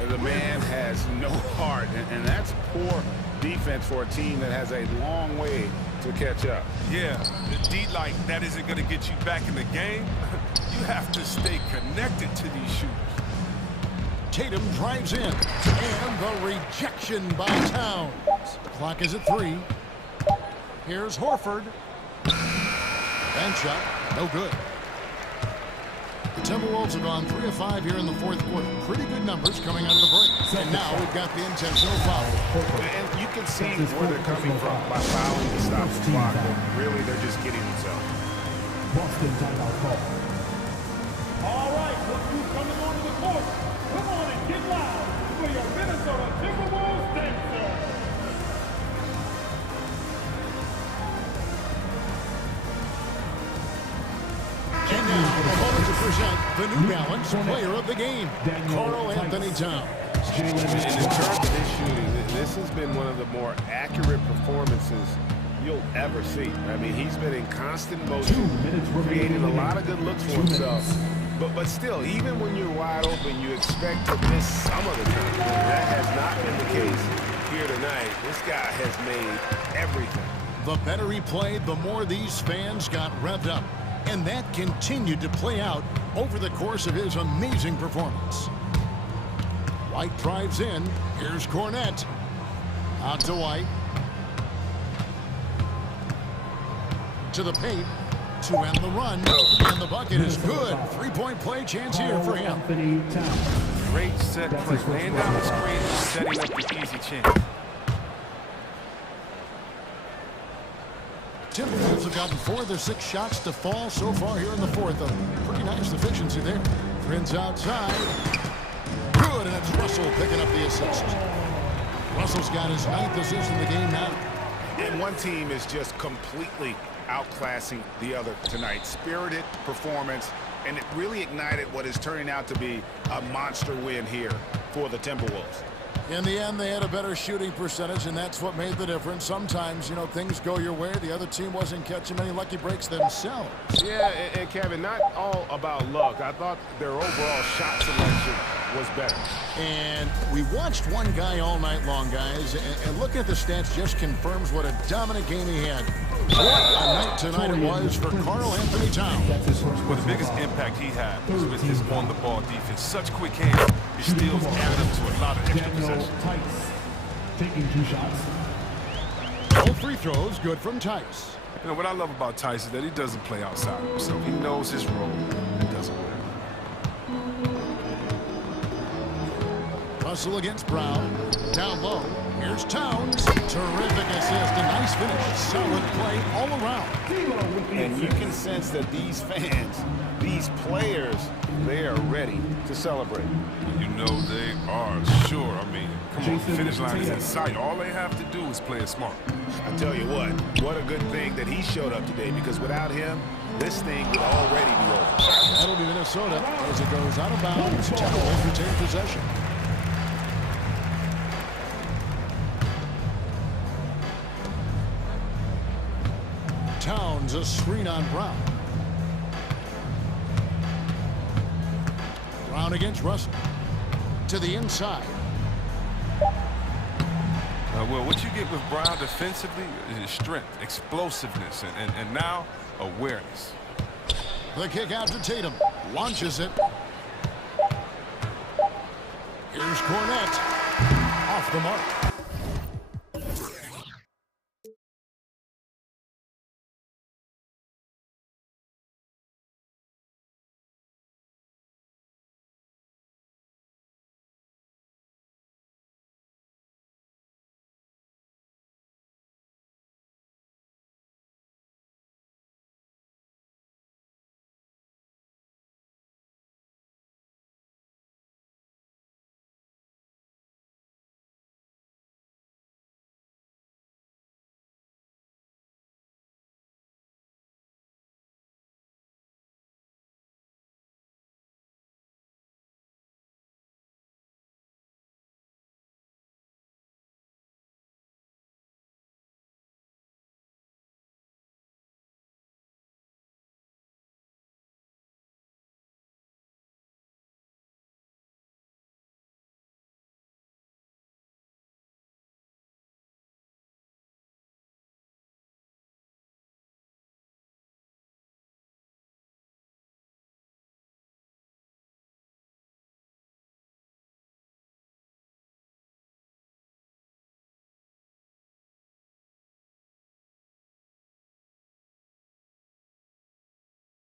The man has no heart, and that's poor defense for a team that has a long way to catch up. Yeah, the D like that isn't going to get you back in the game. You have to stay connected to these shooters. Tatum drives in, and the rejection by Towns. The clock is at 3. Here's Horford. And shot, no good. The Timberwolves have gone 3 of 5 here in the fourth quarter. Pretty good numbers coming out of the break. And now we've got the intentional foul. And you can see where they're coming from by fouling to stop the clock, but really they're just kidding themselves. Boston timeout call. All right, look who's coming onto the court. Come on and get loud for your Minnesota Timberwolves dancer. And now, a moment to present the New Balance Player of the Game, Karl Anthony Towns. In terms of his shooting, this has been one of the more accurate performances you'll ever see. I mean, he's been in constant motion, creating a lot of good looks for himself. But still, even when you're wide open, you expect to miss some of the time. That has not been the case here tonight. This guy has made everything. The better he played, the more these fans got revved up. And that continued to play out over the course of his amazing performance. White drives in. Here's Cornette. Out to White. To the paint. To end the run. And the bucket is good. 3-point play chance here for him. Great set play. Laying down the screen and setting up the easy chance. Timberwolves have gotten 4 of their 6 shots to fall so far here in the fourth. A pretty nice efficiency there. Prince outside. Good, and it's Russell picking up the assist. Russell's got his 9th assist in the game now. And one team is just completely outclassing the other tonight. Spirited performance, and it really ignited what is turning out to be a monster win here for the Timberwolves. In the end, they had a better shooting percentage, and that's what made the difference. Sometimes, you know, things go your way. The other team wasn't catching many lucky breaks themselves. Yeah, and Kevin, not all about luck. I thought their overall shot selection was better. And we watched one guy all night long, guys, and looking at the stats just confirms what a dominant game he had. What a night tonight it was for Karl Anthony Towns. Well, the biggest impact he had was with his on-the-ball defense. Such quick hands, his steals added up to a lot of extra possessions. Taking 2 shots. All free throws good from Tice. You know, what I love about Tice is that he doesn't play outside of himself. He knows his role and does it well. Russell against Brown. Down low. Here's Towns. Terrific assist. A nice finish. Solid play all around. And you can sense that these fans, these players, they are ready to celebrate. You know they are, sure. I mean, come on, the finish line is in sight. All they have to do is play it smart. I tell you what a good thing that he showed up today, because without him, this thing would already be over. That'll be Minnesota as it goes out of bounds. Timberwolves retain possession. Towns, a screen on Brown. Brown against Russell. To the inside. Well, what you get with Brown defensively is strength, explosiveness, and now awareness. The kick out to Tatum. Launches it. Here's Cornette. Off the mark.